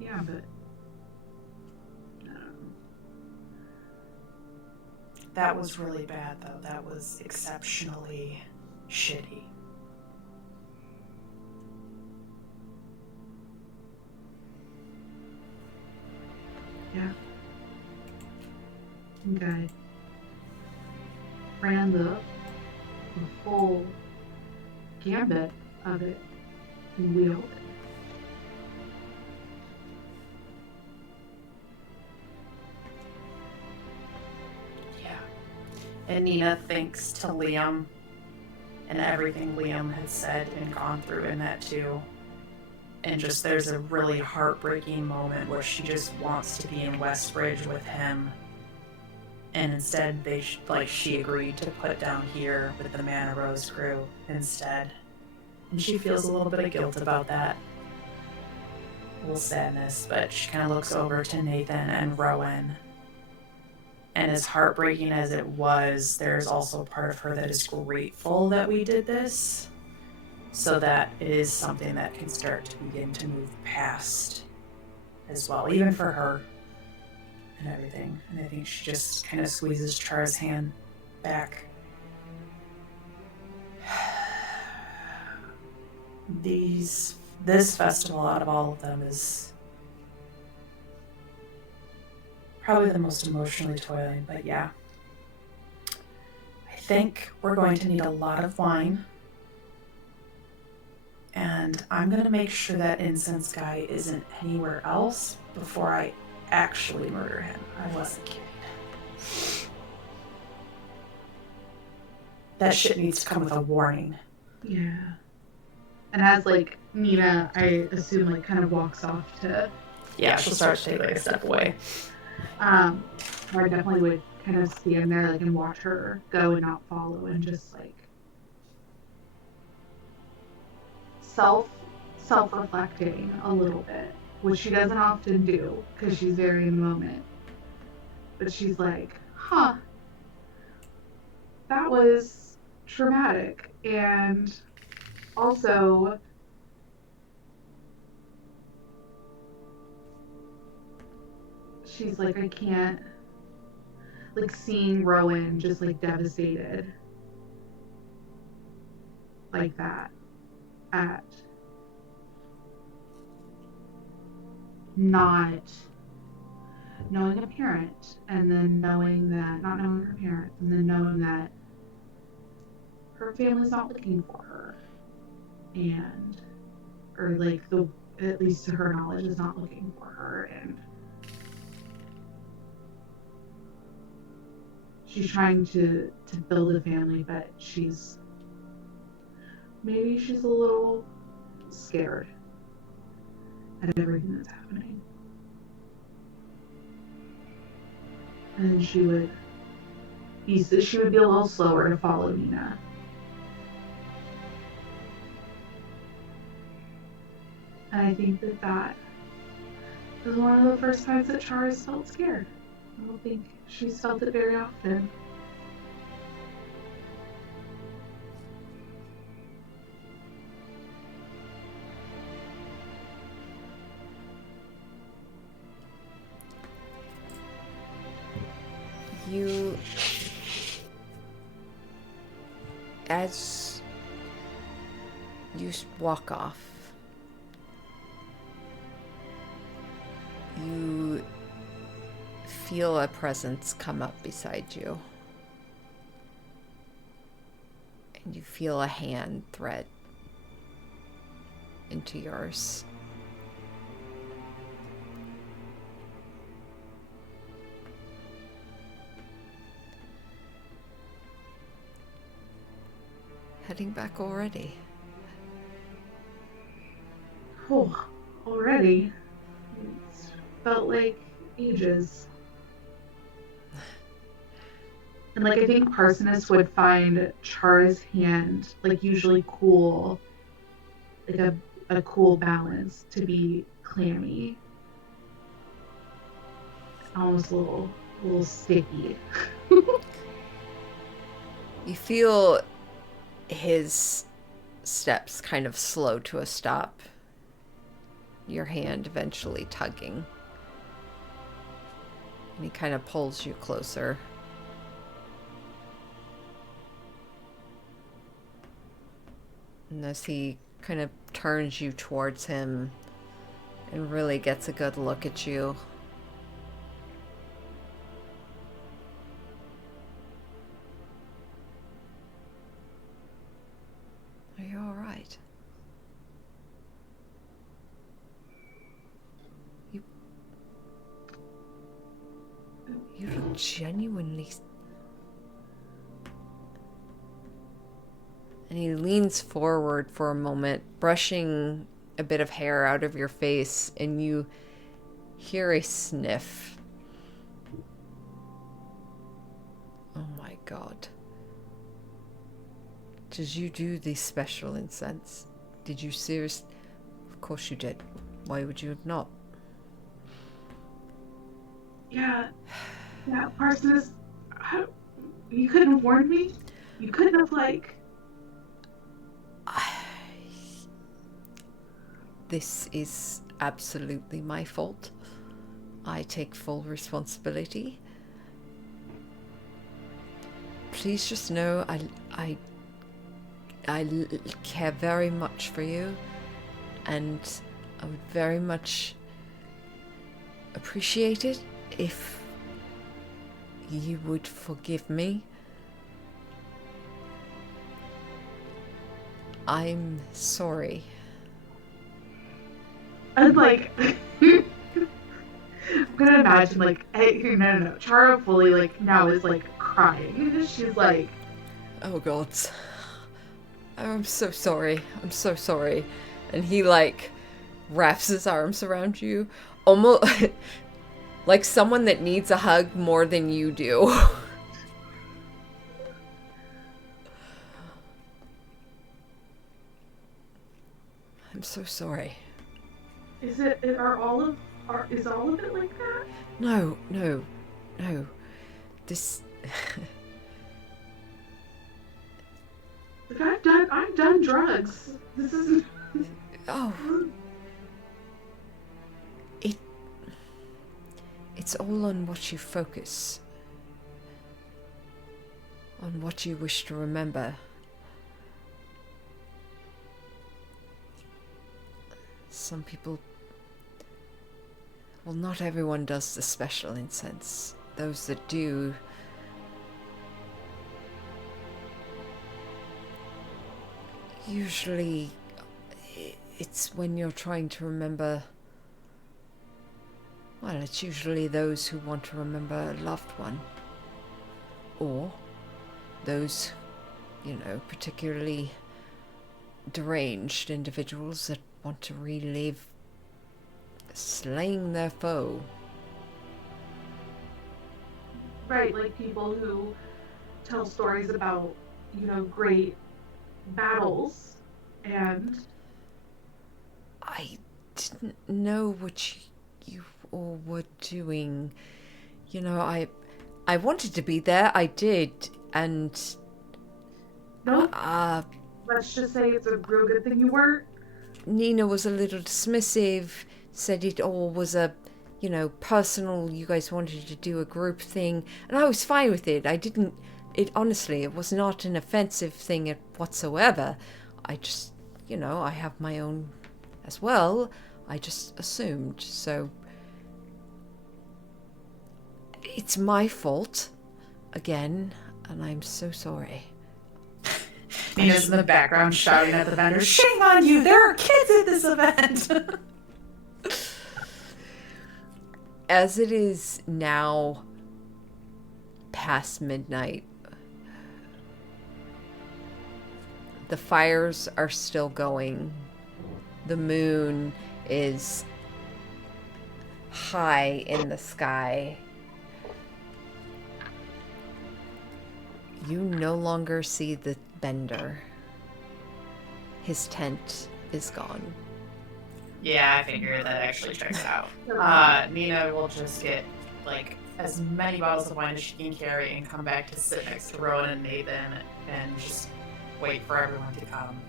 Yeah, but that was really bad, though. That was exceptionally shitty. yeah. Okay. Ran the full gambit of it and wielded it. And Nina thinks to Liam and everything Liam had said and gone through in that too. And just there's a really heartbreaking moment where she just wants to be in Westbridge with him. And instead, she agreed to put down here with the Mana Rose crew instead. And she feels a little bit of guilt about that. A little sadness, but she kind of looks over to Nathan and Rowan. And as heartbreaking as it was, there's also a part of her that is grateful that we did this, so that it is something that can start to begin to move past as well, even for her and everything. And I think she just kind of squeezes Char's hand back. This festival out of all of them is probably the most emotionally toiling, but yeah. I think we're going to need a lot of wine. And I'm going to make sure that incense guy isn't anywhere else before I actually murder him. I wasn't kidding. That shit needs to come with a warning. Yeah. And as like Nina, I assume like kind of walks off to Yeah, she'll start to take like a step away. I definitely would kind of stand there like and watch her go and not follow and just like self-reflecting a little bit, which she doesn't often do because she's very in the moment. But she's like, huh, that was traumatic. And also, she's like, I can't, like seeing Rowan just like devastated like that at not knowing a parent and then knowing that, not knowing her parents, and then knowing that her family's not looking for her, and or like the, at least to her knowledge, is not looking for her, and she's trying to build a family, but maybe she's a little scared at everything that's happening. And she would be a little slower to follow Nina. And I think that was one of the first times that Char has felt scared. I don't think she's felt it very often. As you walk off, you feel a presence come up beside you. And you feel a hand thread into yours. Heading back already. Oh, already? It's felt like ages. And like I think Parsoness would find Char's hand like usually cool, like a cool balance to be clammy. Almost a little sticky. You feel his steps kind of slow to a stop, your hand eventually tugging. And he kind of pulls you closer. And as he kind of turns you towards him and really gets a good look at you, are you all right? You look genuinely And he leans forward for a moment, brushing a bit of hair out of your face, and you hear a sniff. Oh my god. Did you do the special incense? Did you seriously? Of course you did. Why would you have not? Yeah, Parsonus, you couldn't have warned me? You couldn't have, like... This is absolutely my fault. I take full responsibility. Please just know I care very much for you, and I would very much appreciate it if you would forgive me. I'm sorry. And, like... I'm gonna imagine, like, no. Chara fully, like, now is, like, crying. She's like... Oh god. I'm so sorry. I'm so sorry. And he, like, wraps his arms around you. Almost like someone that needs a hug more than you do. I'm so sorry. Is all of it like that? No. This... Like, I've done drugs. This isn't... Oh. It's all on what you focus. On what you wish to remember. Some people... Well, not everyone does the special incense. Those that do... Usually, it's when you're trying to remember... Well, it's usually those who want to remember a loved one. Or those, particularly deranged individuals that want to relive slaying their foe. Right, like people who tell stories about, great battles, and... I didn't know what you all were doing. I wanted to be there, I did, and... No? Let's just say it's a real good thing you weren't. Nina was a little dismissive, said it all was a, personal, you guys wanted to do a group thing, and I was fine with it. Honestly, it was not an offensive thing whatsoever. I just, I have my own as well. I just assumed, so... It's my fault, again, and I'm so sorry. Nina's in the background shouting at the vendors, "Shame on you! There are kids at this event!" As it is now past midnight, the fires are still going. The moon is high in the sky. You no longer see the bender. His tent is gone. Yeah, I figure that actually checks out. Nina will just get, like, as many bottles of wine as she can carry and come back to sit next to Rowan and Nathan and just wait for everyone to come.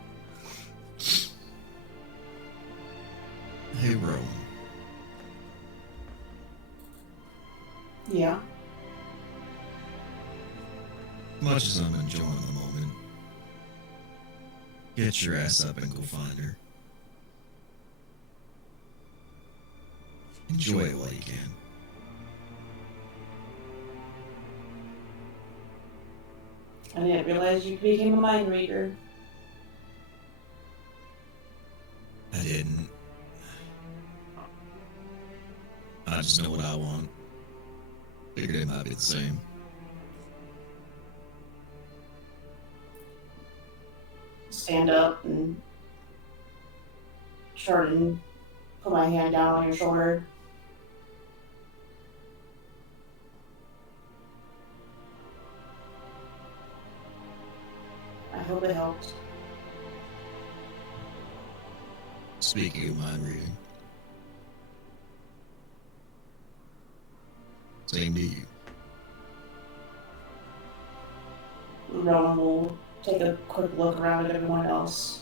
Hey, Rowan. Yeah. Much as I'm enjoying the moment, get your ass up and go find her. Enjoy it while you can. I didn't realize you became a mind reader. I didn't. I just know what I want. Figured it might be the same. stand up and start and put my hand down on your shoulder. I hope it helps. Speaking of mind reading, same to you. Rowan will take a quick look around at everyone else.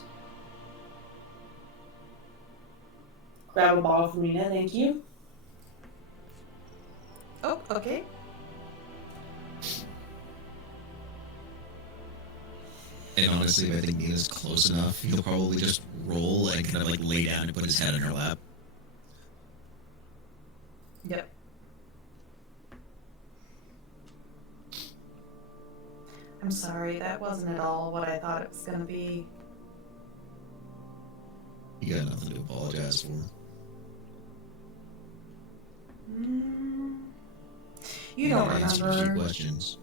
Grab a bottle for Mina, thank you. Oh, okay. And honestly, if I think Mina's close enough, he'll probably just roll and kind of like lay down and put his head in her lap. Yep. I'm sorry, that wasn't at all what I thought it was gonna be. You got nothing to apologize for. You don't answered a few remember. questions.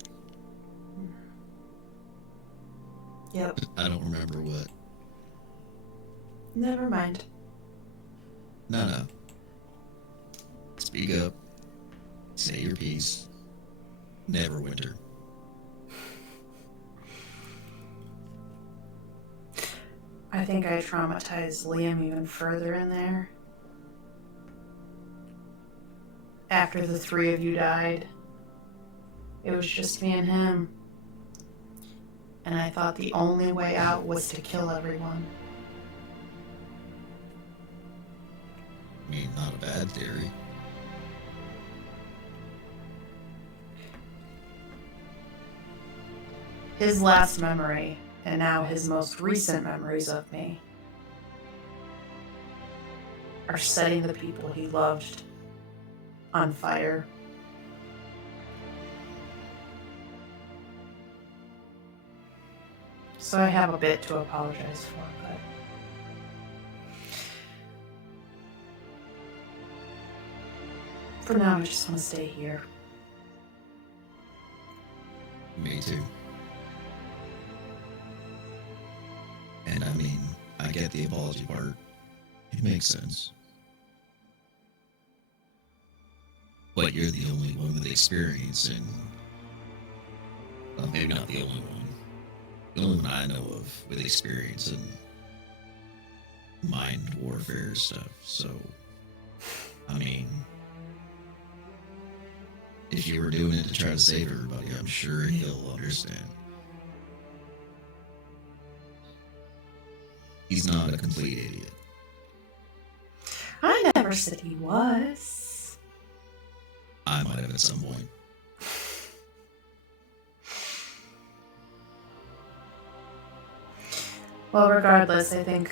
Yep. I don't remember what. Never mind. No. Speak up. Say your piece. Neverwinter. I think I traumatized Liam even further in there. After the three of you died, it was just me and him. And I thought the only way out was to kill everyone. I mean, not a bad theory. His last memory, and now his most recent memories of me, are setting the people he loved on fire. So I have a bit to apologize for, but for now I just want to stay here. Me too. And I mean, I get the apology part. It makes sense. But you're the only one with experience in... Well, maybe not the only one. The only one I know of with experience in mind warfare stuff, so... I mean... If you were doing it to try to save everybody, I'm sure he'll understand. He's not a complete idiot. I never said he was. I might have at some point. Well, regardless, I think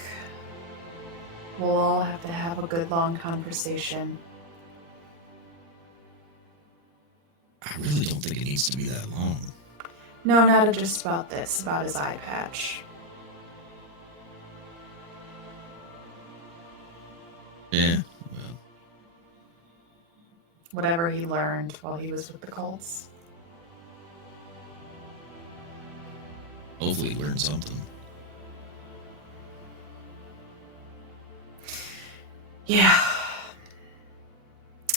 we'll all have to have a good long conversation. I really don't think it needs to be that long. No, not just about this, about his eye patch. Yeah, well, Whatever he learned while he was with the cults. hopefully learn something. Yeah.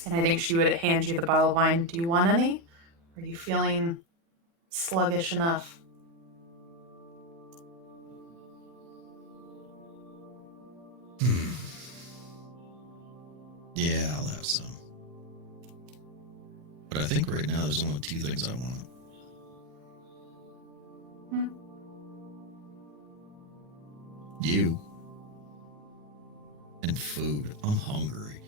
And I think she would hand you the bottle of wine. Do you want any? Or are you feeling sluggish enough? Yeah, I'll have some. But I think right now there's only two things I want. You. And food. I'm hungry.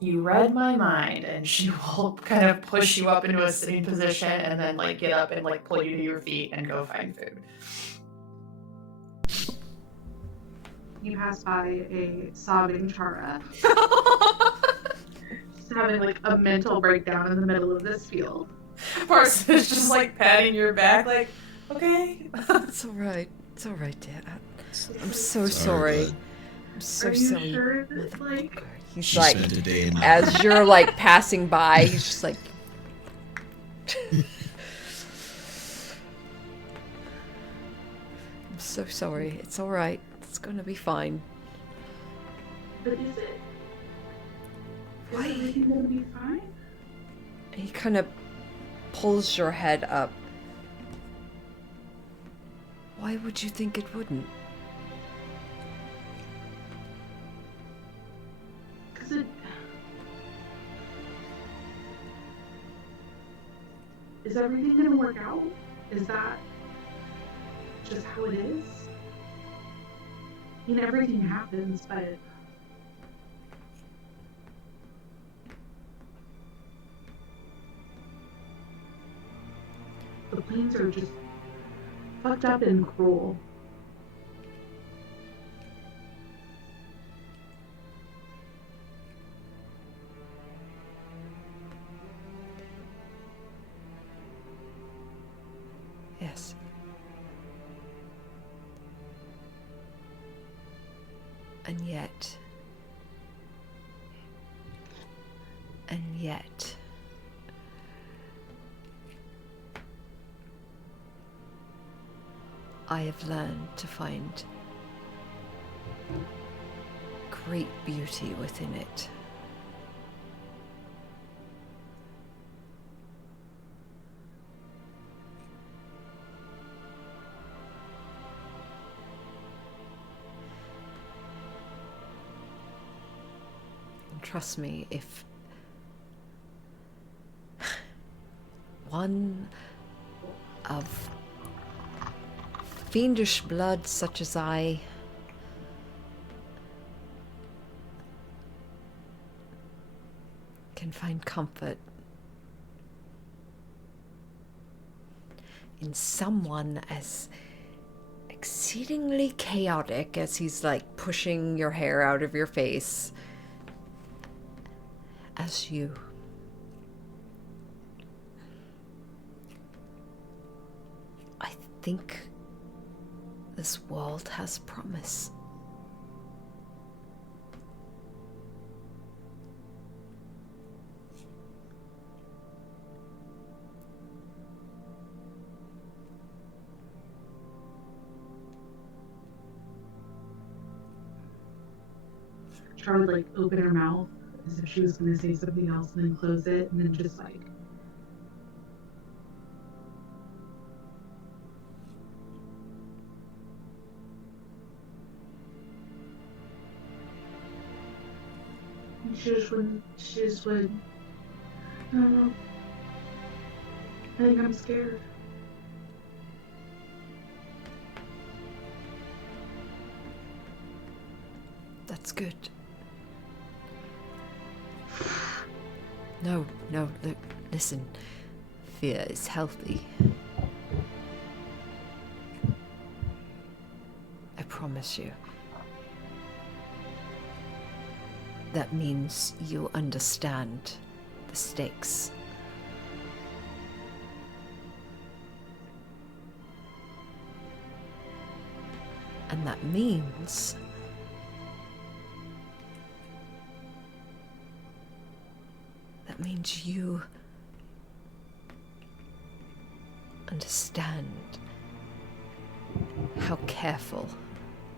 You read my mind, and she will kind of push you up into a sitting position and then like get up and like pull you to your feet and go find food. You pass by a sobbing Chara, just having like a mental breakdown in the middle of this field. Parson is just like patting your back, like, okay. It's all right. It's all right, Dad. I'm so Sorry, sorry. bud. I'm so Are you sorry. sure that like He's She like, spent a day in as you're like passing by, he's just like, so sorry. It's all right. It's gonna be fine. But is it? Why? Is everything gonna be fine? He kind of pulls your head up. Why would you think it wouldn't? Cause it... Is everything gonna work out? Is that just how it is? I mean, everything happens, but... The planes are just fucked up and cruel. Yes. And yet... I have learned to find great beauty within it. And trust me, if one of fiendish blood such as I can find comfort in someone as exceedingly chaotic as he's like pushing your hair out of your face as you. I think this world has promise. Char would like open her mouth as if she was going to say something else and then close it and then just like she just would I don't know. I think I'm scared. That's good. No, look, listen. Fear is healthy. I promise you. That means you understand the stakes. And that means you understand how careful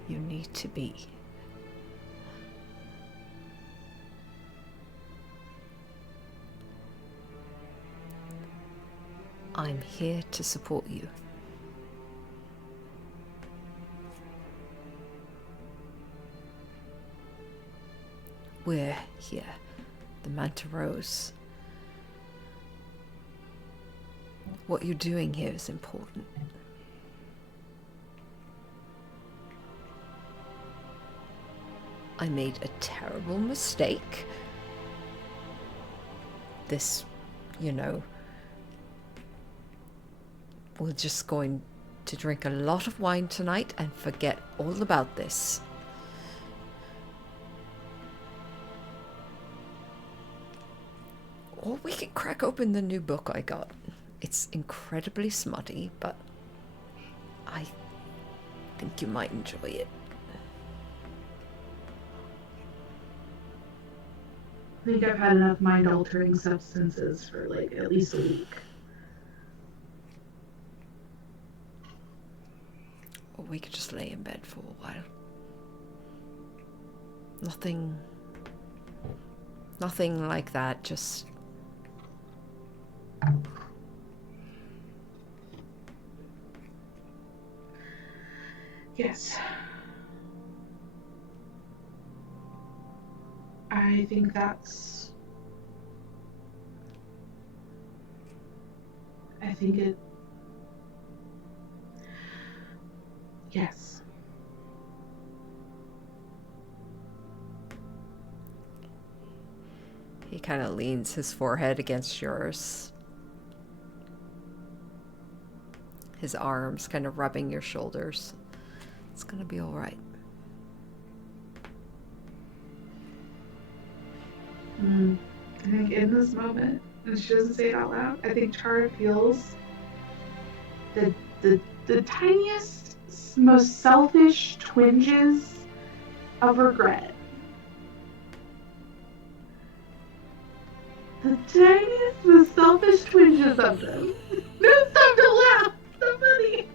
you need to be. I'm here to support you. We're here, the Manta Rose. What you're doing here is important. I made a terrible mistake. This, we're just going to drink a lot of wine tonight and forget all about this. Or we could crack open the new book I got. It's incredibly smutty, but I think you might enjoy it. I think I've had enough mind-altering substances for like at least a week. we could just lay in bed for a while. Nothing like that, just... Yes. I think that's... I think it... Yes. He kind of leans his forehead against yours. His arms kind of rubbing your shoulders. It's gonna be all right. I think in this moment, and she doesn't say it out loud, I think Chara feels the tiniest, most selfish twinges of regret. The tiniest, most selfish twinges of them. No, stop to laugh! So funny!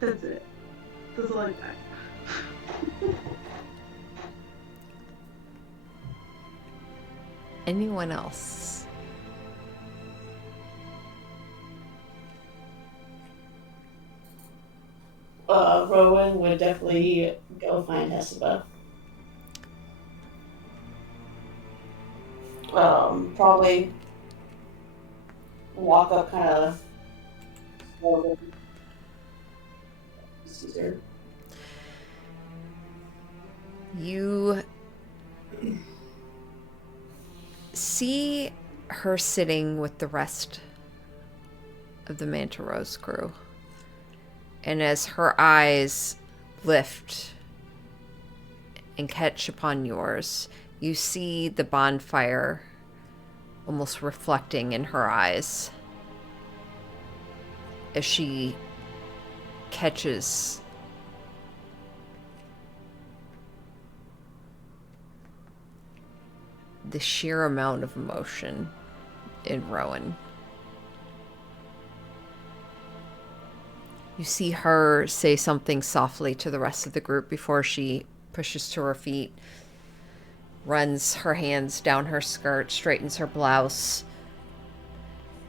That's it. That's all I got. Anyone else? Rowan would definitely go find Hesaba. Probably walk up kind of slowly. Caesar. You see her sitting with the rest of the Manta Rose crew. And as her eyes lift and catch upon yours, you see the bonfire almost reflecting in her eyes as she catches the sheer amount of emotion in Rowan. You see her say something softly to the rest of the group before she pushes to her feet, runs her hands down her skirt, straightens her blouse,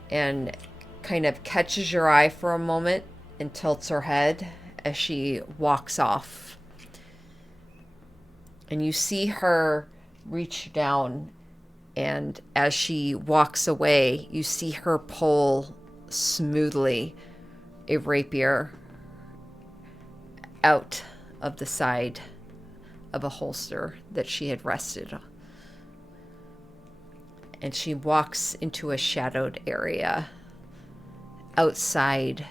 and kind of catches your eye for a moment and tilts her head as she walks off. And you see her reach down, and as she walks away, you see her pull smoothly a rapier out of the side of a holster that she had rested on. And she walks into a shadowed area outside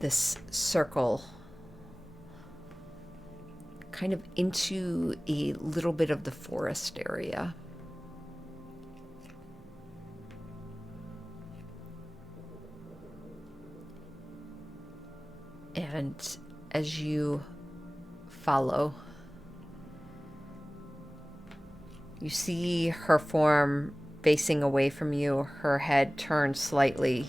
this circle, kind of into a little bit of the forest area. And as you follow, you see her form facing away from you, her head turned slightly.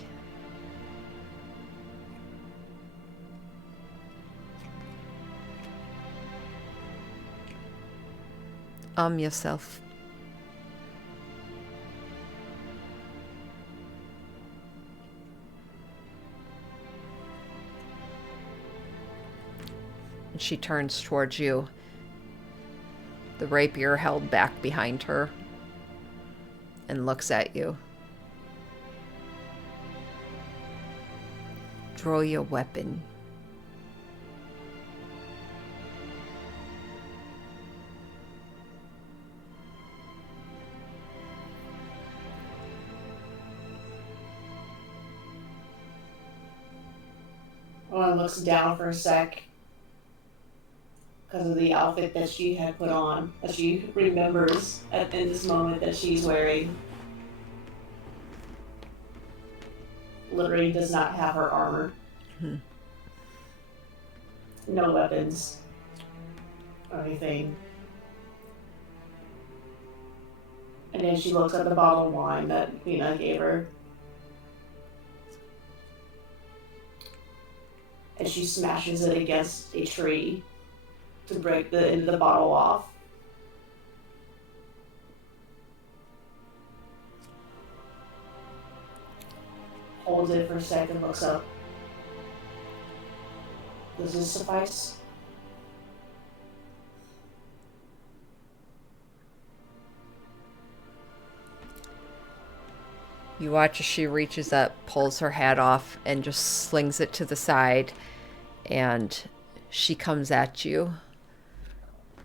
Yourself. And she turns towards you, the rapier held back behind her, and looks at you. Draw your weapon. Rowan looks down for a sec because of the outfit that she had put on, that she remembers in this moment that she's wearing. Literally does not have her armor. No weapons. or anything. And then she looks at the bottle of wine that Lena gave her. And she smashes it against a tree to break the end of the bottle off. Holds it for a second, looks up. Does this suffice? You watch as she reaches up, pulls her hat off, and just slings it to the side. And she comes at you,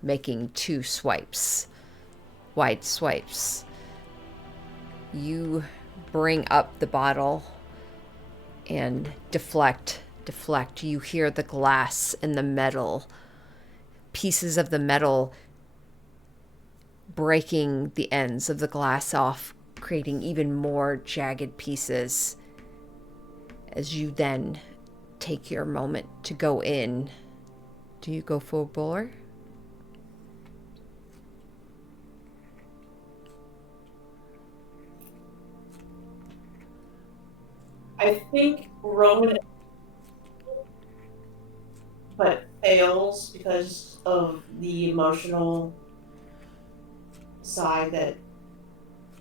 making 2 swipes. Wide swipes. You bring up the bottle and deflect. You hear the glass and the metal, pieces of the metal breaking the ends of the glass off, creating even more jagged pieces. As you then take your moment to go in, do you go full bore? I think Roman, but fails because of the emotional side that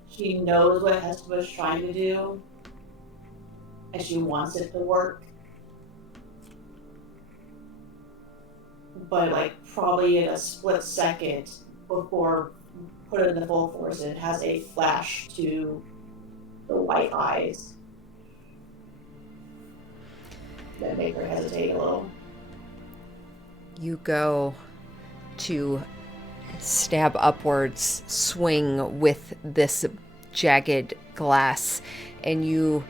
she knows what Hesper was trying to do, and she wants it to work. But like probably in a split second before putting the full force, it has a flash to the white eyes that make her hesitate a little. You go to stab upwards, swing with this jagged glass, and you,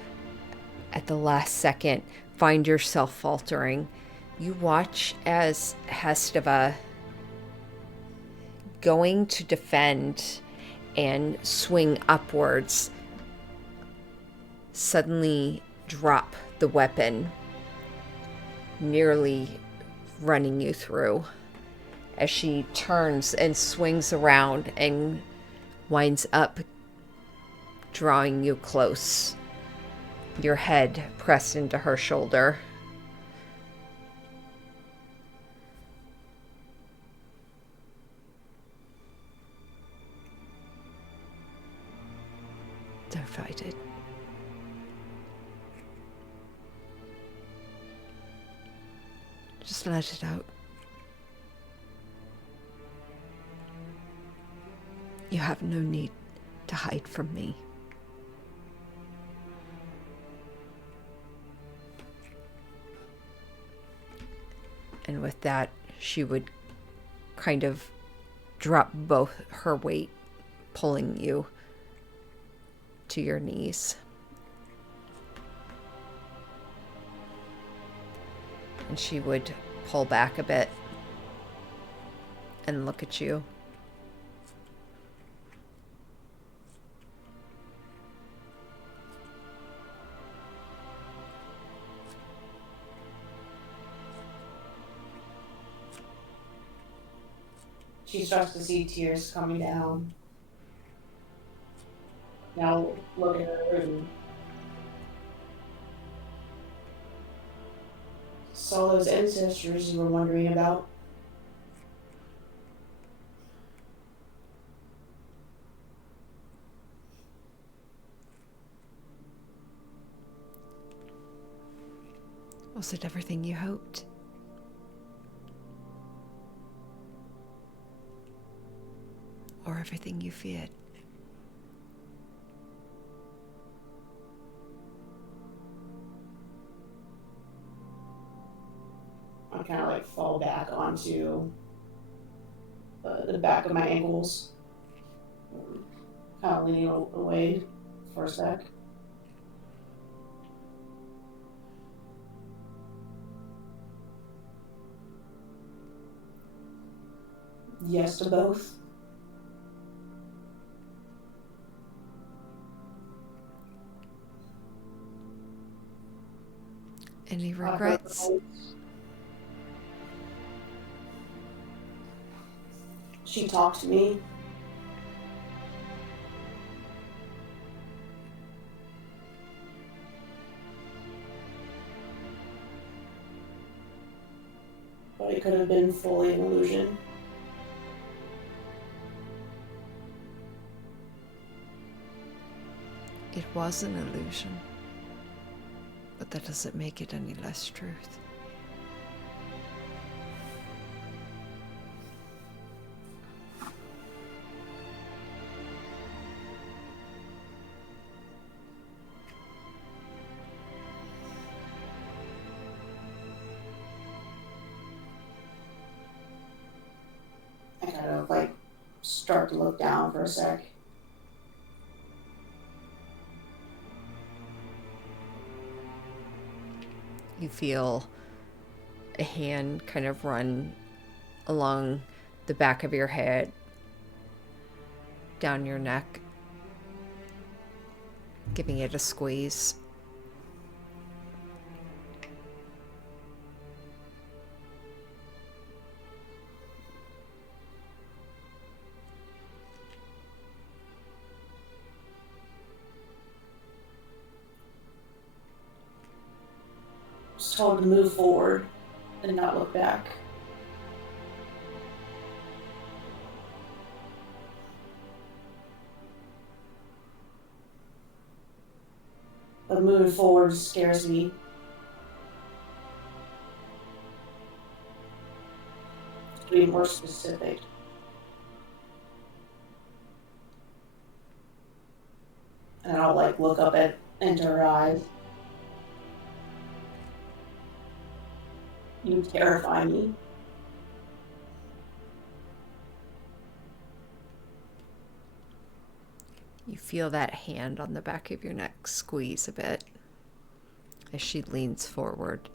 at the last second, find yourself faltering. You watch as Hestava, going to defend and swing upwards, suddenly drop the weapon, nearly running you through, as she turns and swings around and winds up drawing you close, your head pressed into her shoulder. Don't fight it. Just let it out. You have no need to hide from me. And with that, she would kind of drop both her weight, pulling you to your knees. And she would pull back a bit and look at you. She starts to see tears coming down. Now look at her and saw those ancestors you were wondering about. Was it everything you hoped? Or everything you feared? I kind of like fall back onto the back of my ankles, kind of leaning away for a sec. Yes to both. Any regrets? She talked to me. But it could have been fully an illusion. It was an illusion, but that doesn't make it any less truth. I kind of like start to look down for a sec. You feel a hand kind of run along the back of your head, down your neck, giving it a squeeze. Just told to move forward and not look back. But moving forward scares me. To be more specific. And I'll like look up into her eyes. You terrify me. You feel that hand on the back of your neck squeeze a bit as she leans forward.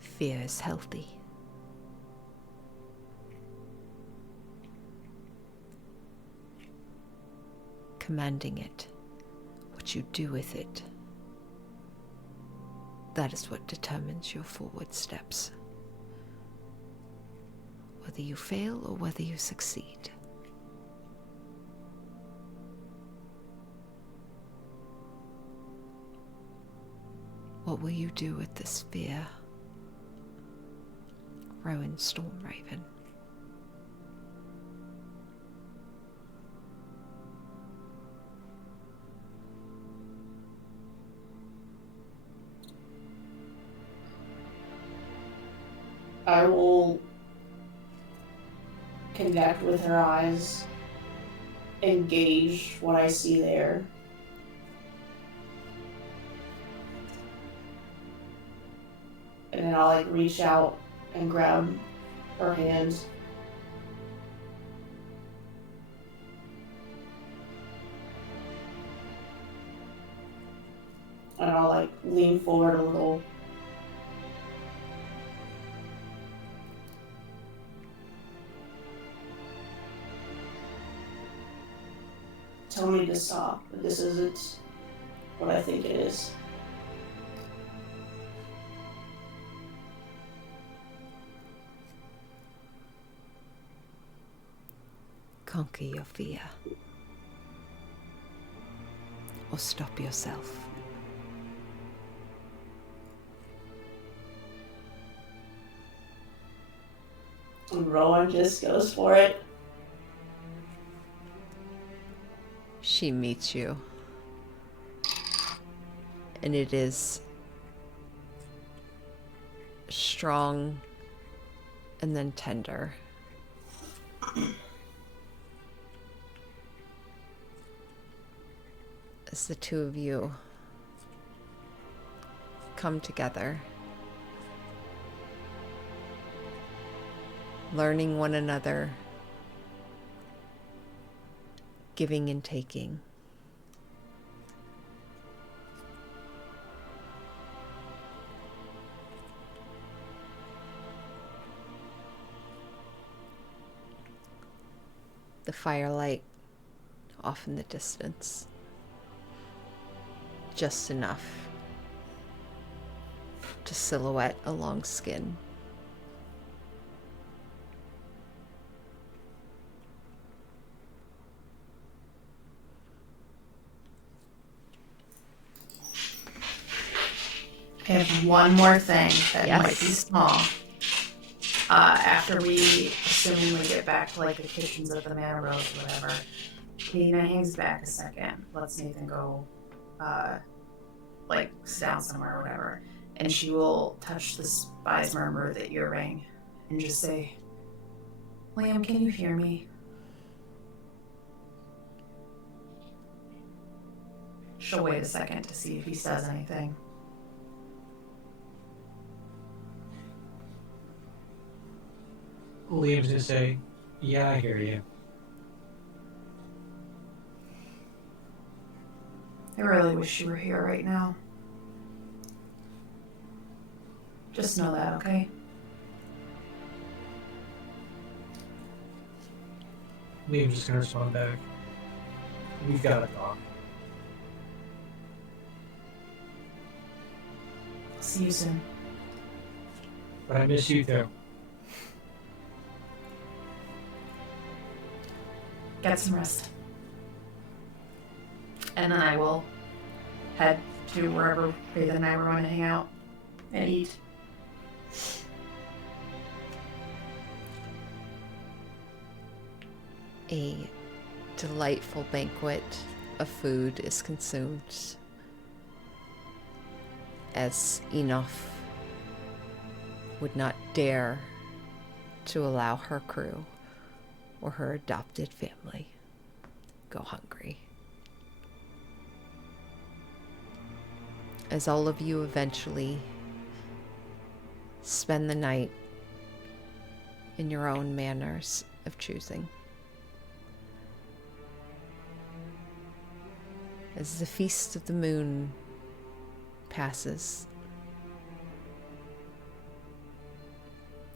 Fear is healthy. Commanding it, what you do with it, that is what determines your forward steps. Whether you fail or whether you succeed. What will you do with this fear, Rowan Stormraven? I will connect with her eyes, engage what I see there. And then I'll like reach out and grab her hand. And I'll like lean forward a little. Tell me to stop, but this isn't what I think it is. Conquer your fear. Or stop yourself. And Rowan just goes for it. She meets you. And it is strong and then tender. As the two of you come together, learning one another, giving and taking. The firelight off in the distance. Just enough to silhouette a long skin I have one more thing that Yes. might be small. After we, assuming we get back to like the kitchens of the Manor Rose or whatever, Nina hangs back a second, lets Nathan go, like sit down somewhere or whatever, and she will touch the spy's murmur, the earring, and just say, "Liam, can you hear me?" She'll wait a second to see if he says anything. Liam's gonna say, "Yeah, I hear you." I really wish you were here right now. Just know that, okay? Liam's just gonna respond back. We've gotta talk. See you soon. But I miss you too. Get some rest. And then I will head to wherever Faith and I were going to hang out and eat. A delightful banquet of food is consumed as Enough would not dare to allow her crew or her adopted family go hungry. As all of you eventually spend the night in your own manners of choosing. As the feast of the moon passes,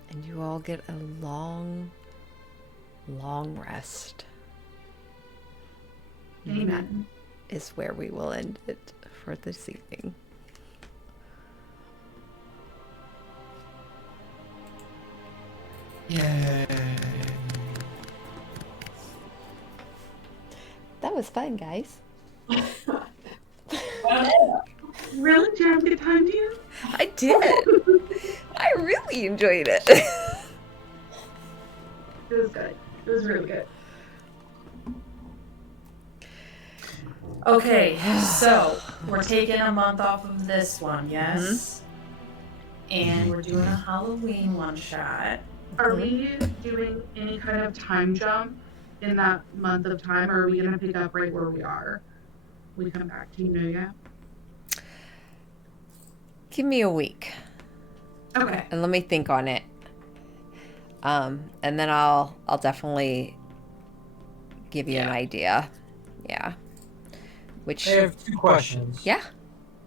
and you all get a long, long rest, Amen. is where we will end it for this evening. Yay. That was fun, guys. Really? Did you have a good time, do you? I did. I really enjoyed it. It was good. It was really good. Okay, so we're taking a month off of this one, yes? And we're doing a Halloween one shot. Are we doing any kind of time jump in that month of time, or are we gonna pick up right where we are? We come back to, you know, yet? Give me a week Okay. and let me think on it. And then I'll definitely give you an idea. Yeah. Which I have two questions. yeah.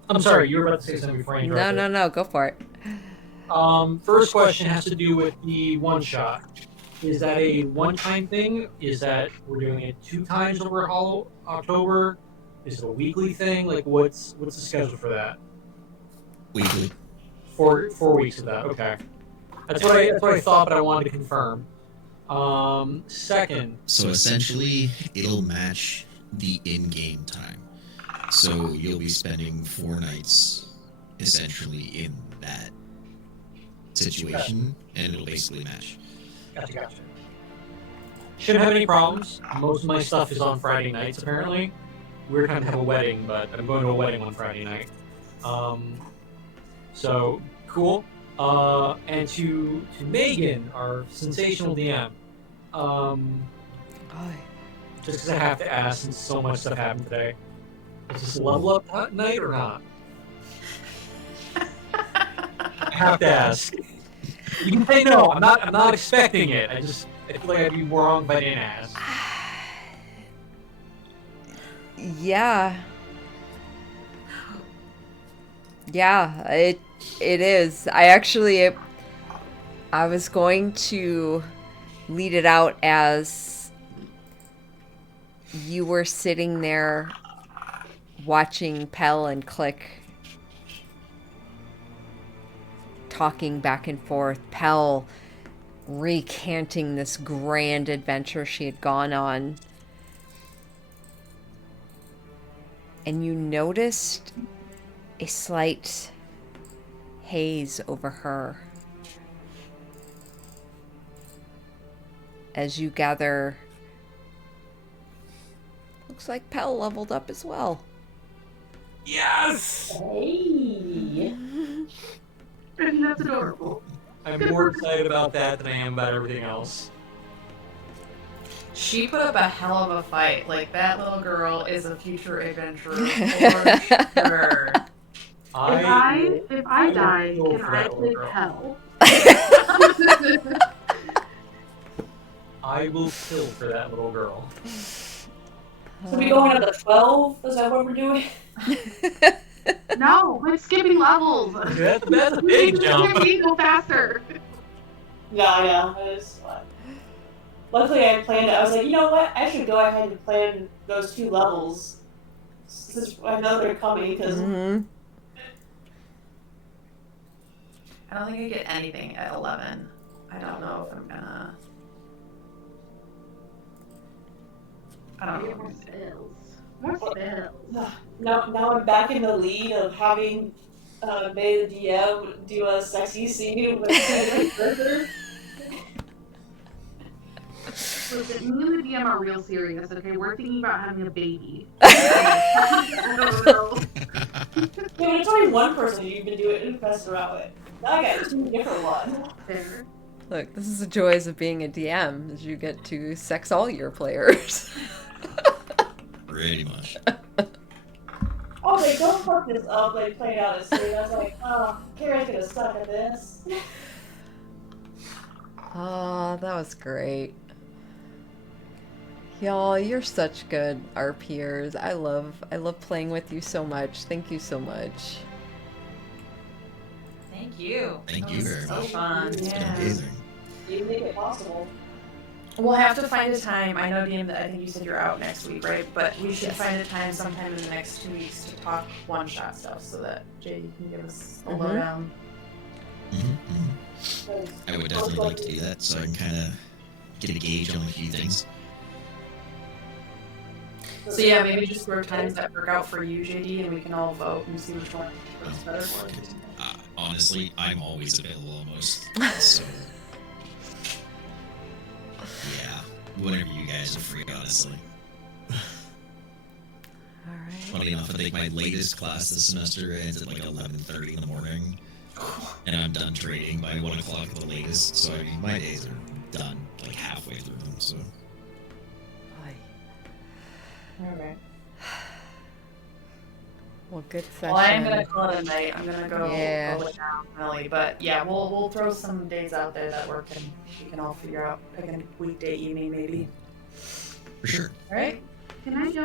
I'm sorry, you were about to say something before I interrupted. No, go for it. First question has to do with the one shot. Is that a one-time thing? Is that we're doing it 2 times over October? Is it a weekly thing? Like, what's the schedule for that? Weekly. 4 weeks of that. Okay. That's what I thought, but I wanted to confirm. Second. So essentially, it'll match the in-game time. So you'll be spending 4 nights essentially in that situation, and it'll basically match. Gotcha. Shouldn't have any problems. Most of my stuff is on Friday nights, apparently. We're going to have a wedding, but I'm going to a wedding on Friday night. So, cool. And to Megan, our sensational DM, just because I have to ask, since so much stuff happened today, is this level up night or not? I have to ask. You can say no. I'm not expecting it. I feel like I'd be wrong if I didn't ask. Yeah. Yeah, it is. I was going to lead it out as you were sitting there watching Pell and Click talking back and forth. Pell recanting this grand adventure she had gone on. And you noticed a slight haze over her as you gather. Looks like Pell leveled up as well. Yes! Hey. And that's adorable. I'm more excited about that than I am about everything else. She put up a hell of a fight. Like, that little girl is a future adventurer for sure. If I die, will can go for I that little take girl. hell? I will kill for that little girl. So we going to the 12? Is that what we're doing? No, we're skipping levels. That's a big jump. We go faster. Yeah, it is fun. Luckily, I planned it. I was like, you know what? I should go ahead and plan those 2 levels. Since I know they're coming, because Mhm. I don't think I get anything at 11. I don't know if I'm gonna. I don't know. More spells. More spells. now I'm back in the lead of having May the DM do a sexy scene with Bertha. Listen, me and the DM are real serious, okay? We're thinking about having a baby. I don't know. Yeah, but it's only one person you've been doing and messed around with. Now I got 2 different ones. Fair. Look, this is the joys of being a DM, is you get to sex all your players. Pretty much. Oh, they don't fuck this up, like playing out a scene. I was like, oh, Kara's gonna suck at this. Oh, that was great. Y'all, you're such good RPers. I love playing with you so much. Thank you so much. Thank you. Thank That you was very so much. fun. It's been Yeah. amazing. You make it possible. We'll have to find a time. I know, DM, that I think you said you're out next week, right? But we should find a time sometime in the next 2 weeks to talk one-shot stuff so that Jay can give us a Mhm. lowdown. I would definitely like to do that, so I can kind of get a gauge on a few things. So yeah, maybe just work times that work out for you, JD, and we can all vote and see which one works better for us. Honestly, I'm always available almost. So, yeah, whenever you guys are free, honestly. Alright. Funny enough, I think my latest class this semester ends at like 11:30 in the morning, and I'm done trading by 1 o'clock at the latest. So I mean, my days are done like halfway through them. So Okay. Well, good session. Well, I am gonna call it a night. I'm gonna go Yeah. go lay down, Millie. But yeah, we'll throw some days out there that work, and we can all figure out pick a weekday evening maybe. for sure. All right. Can I jump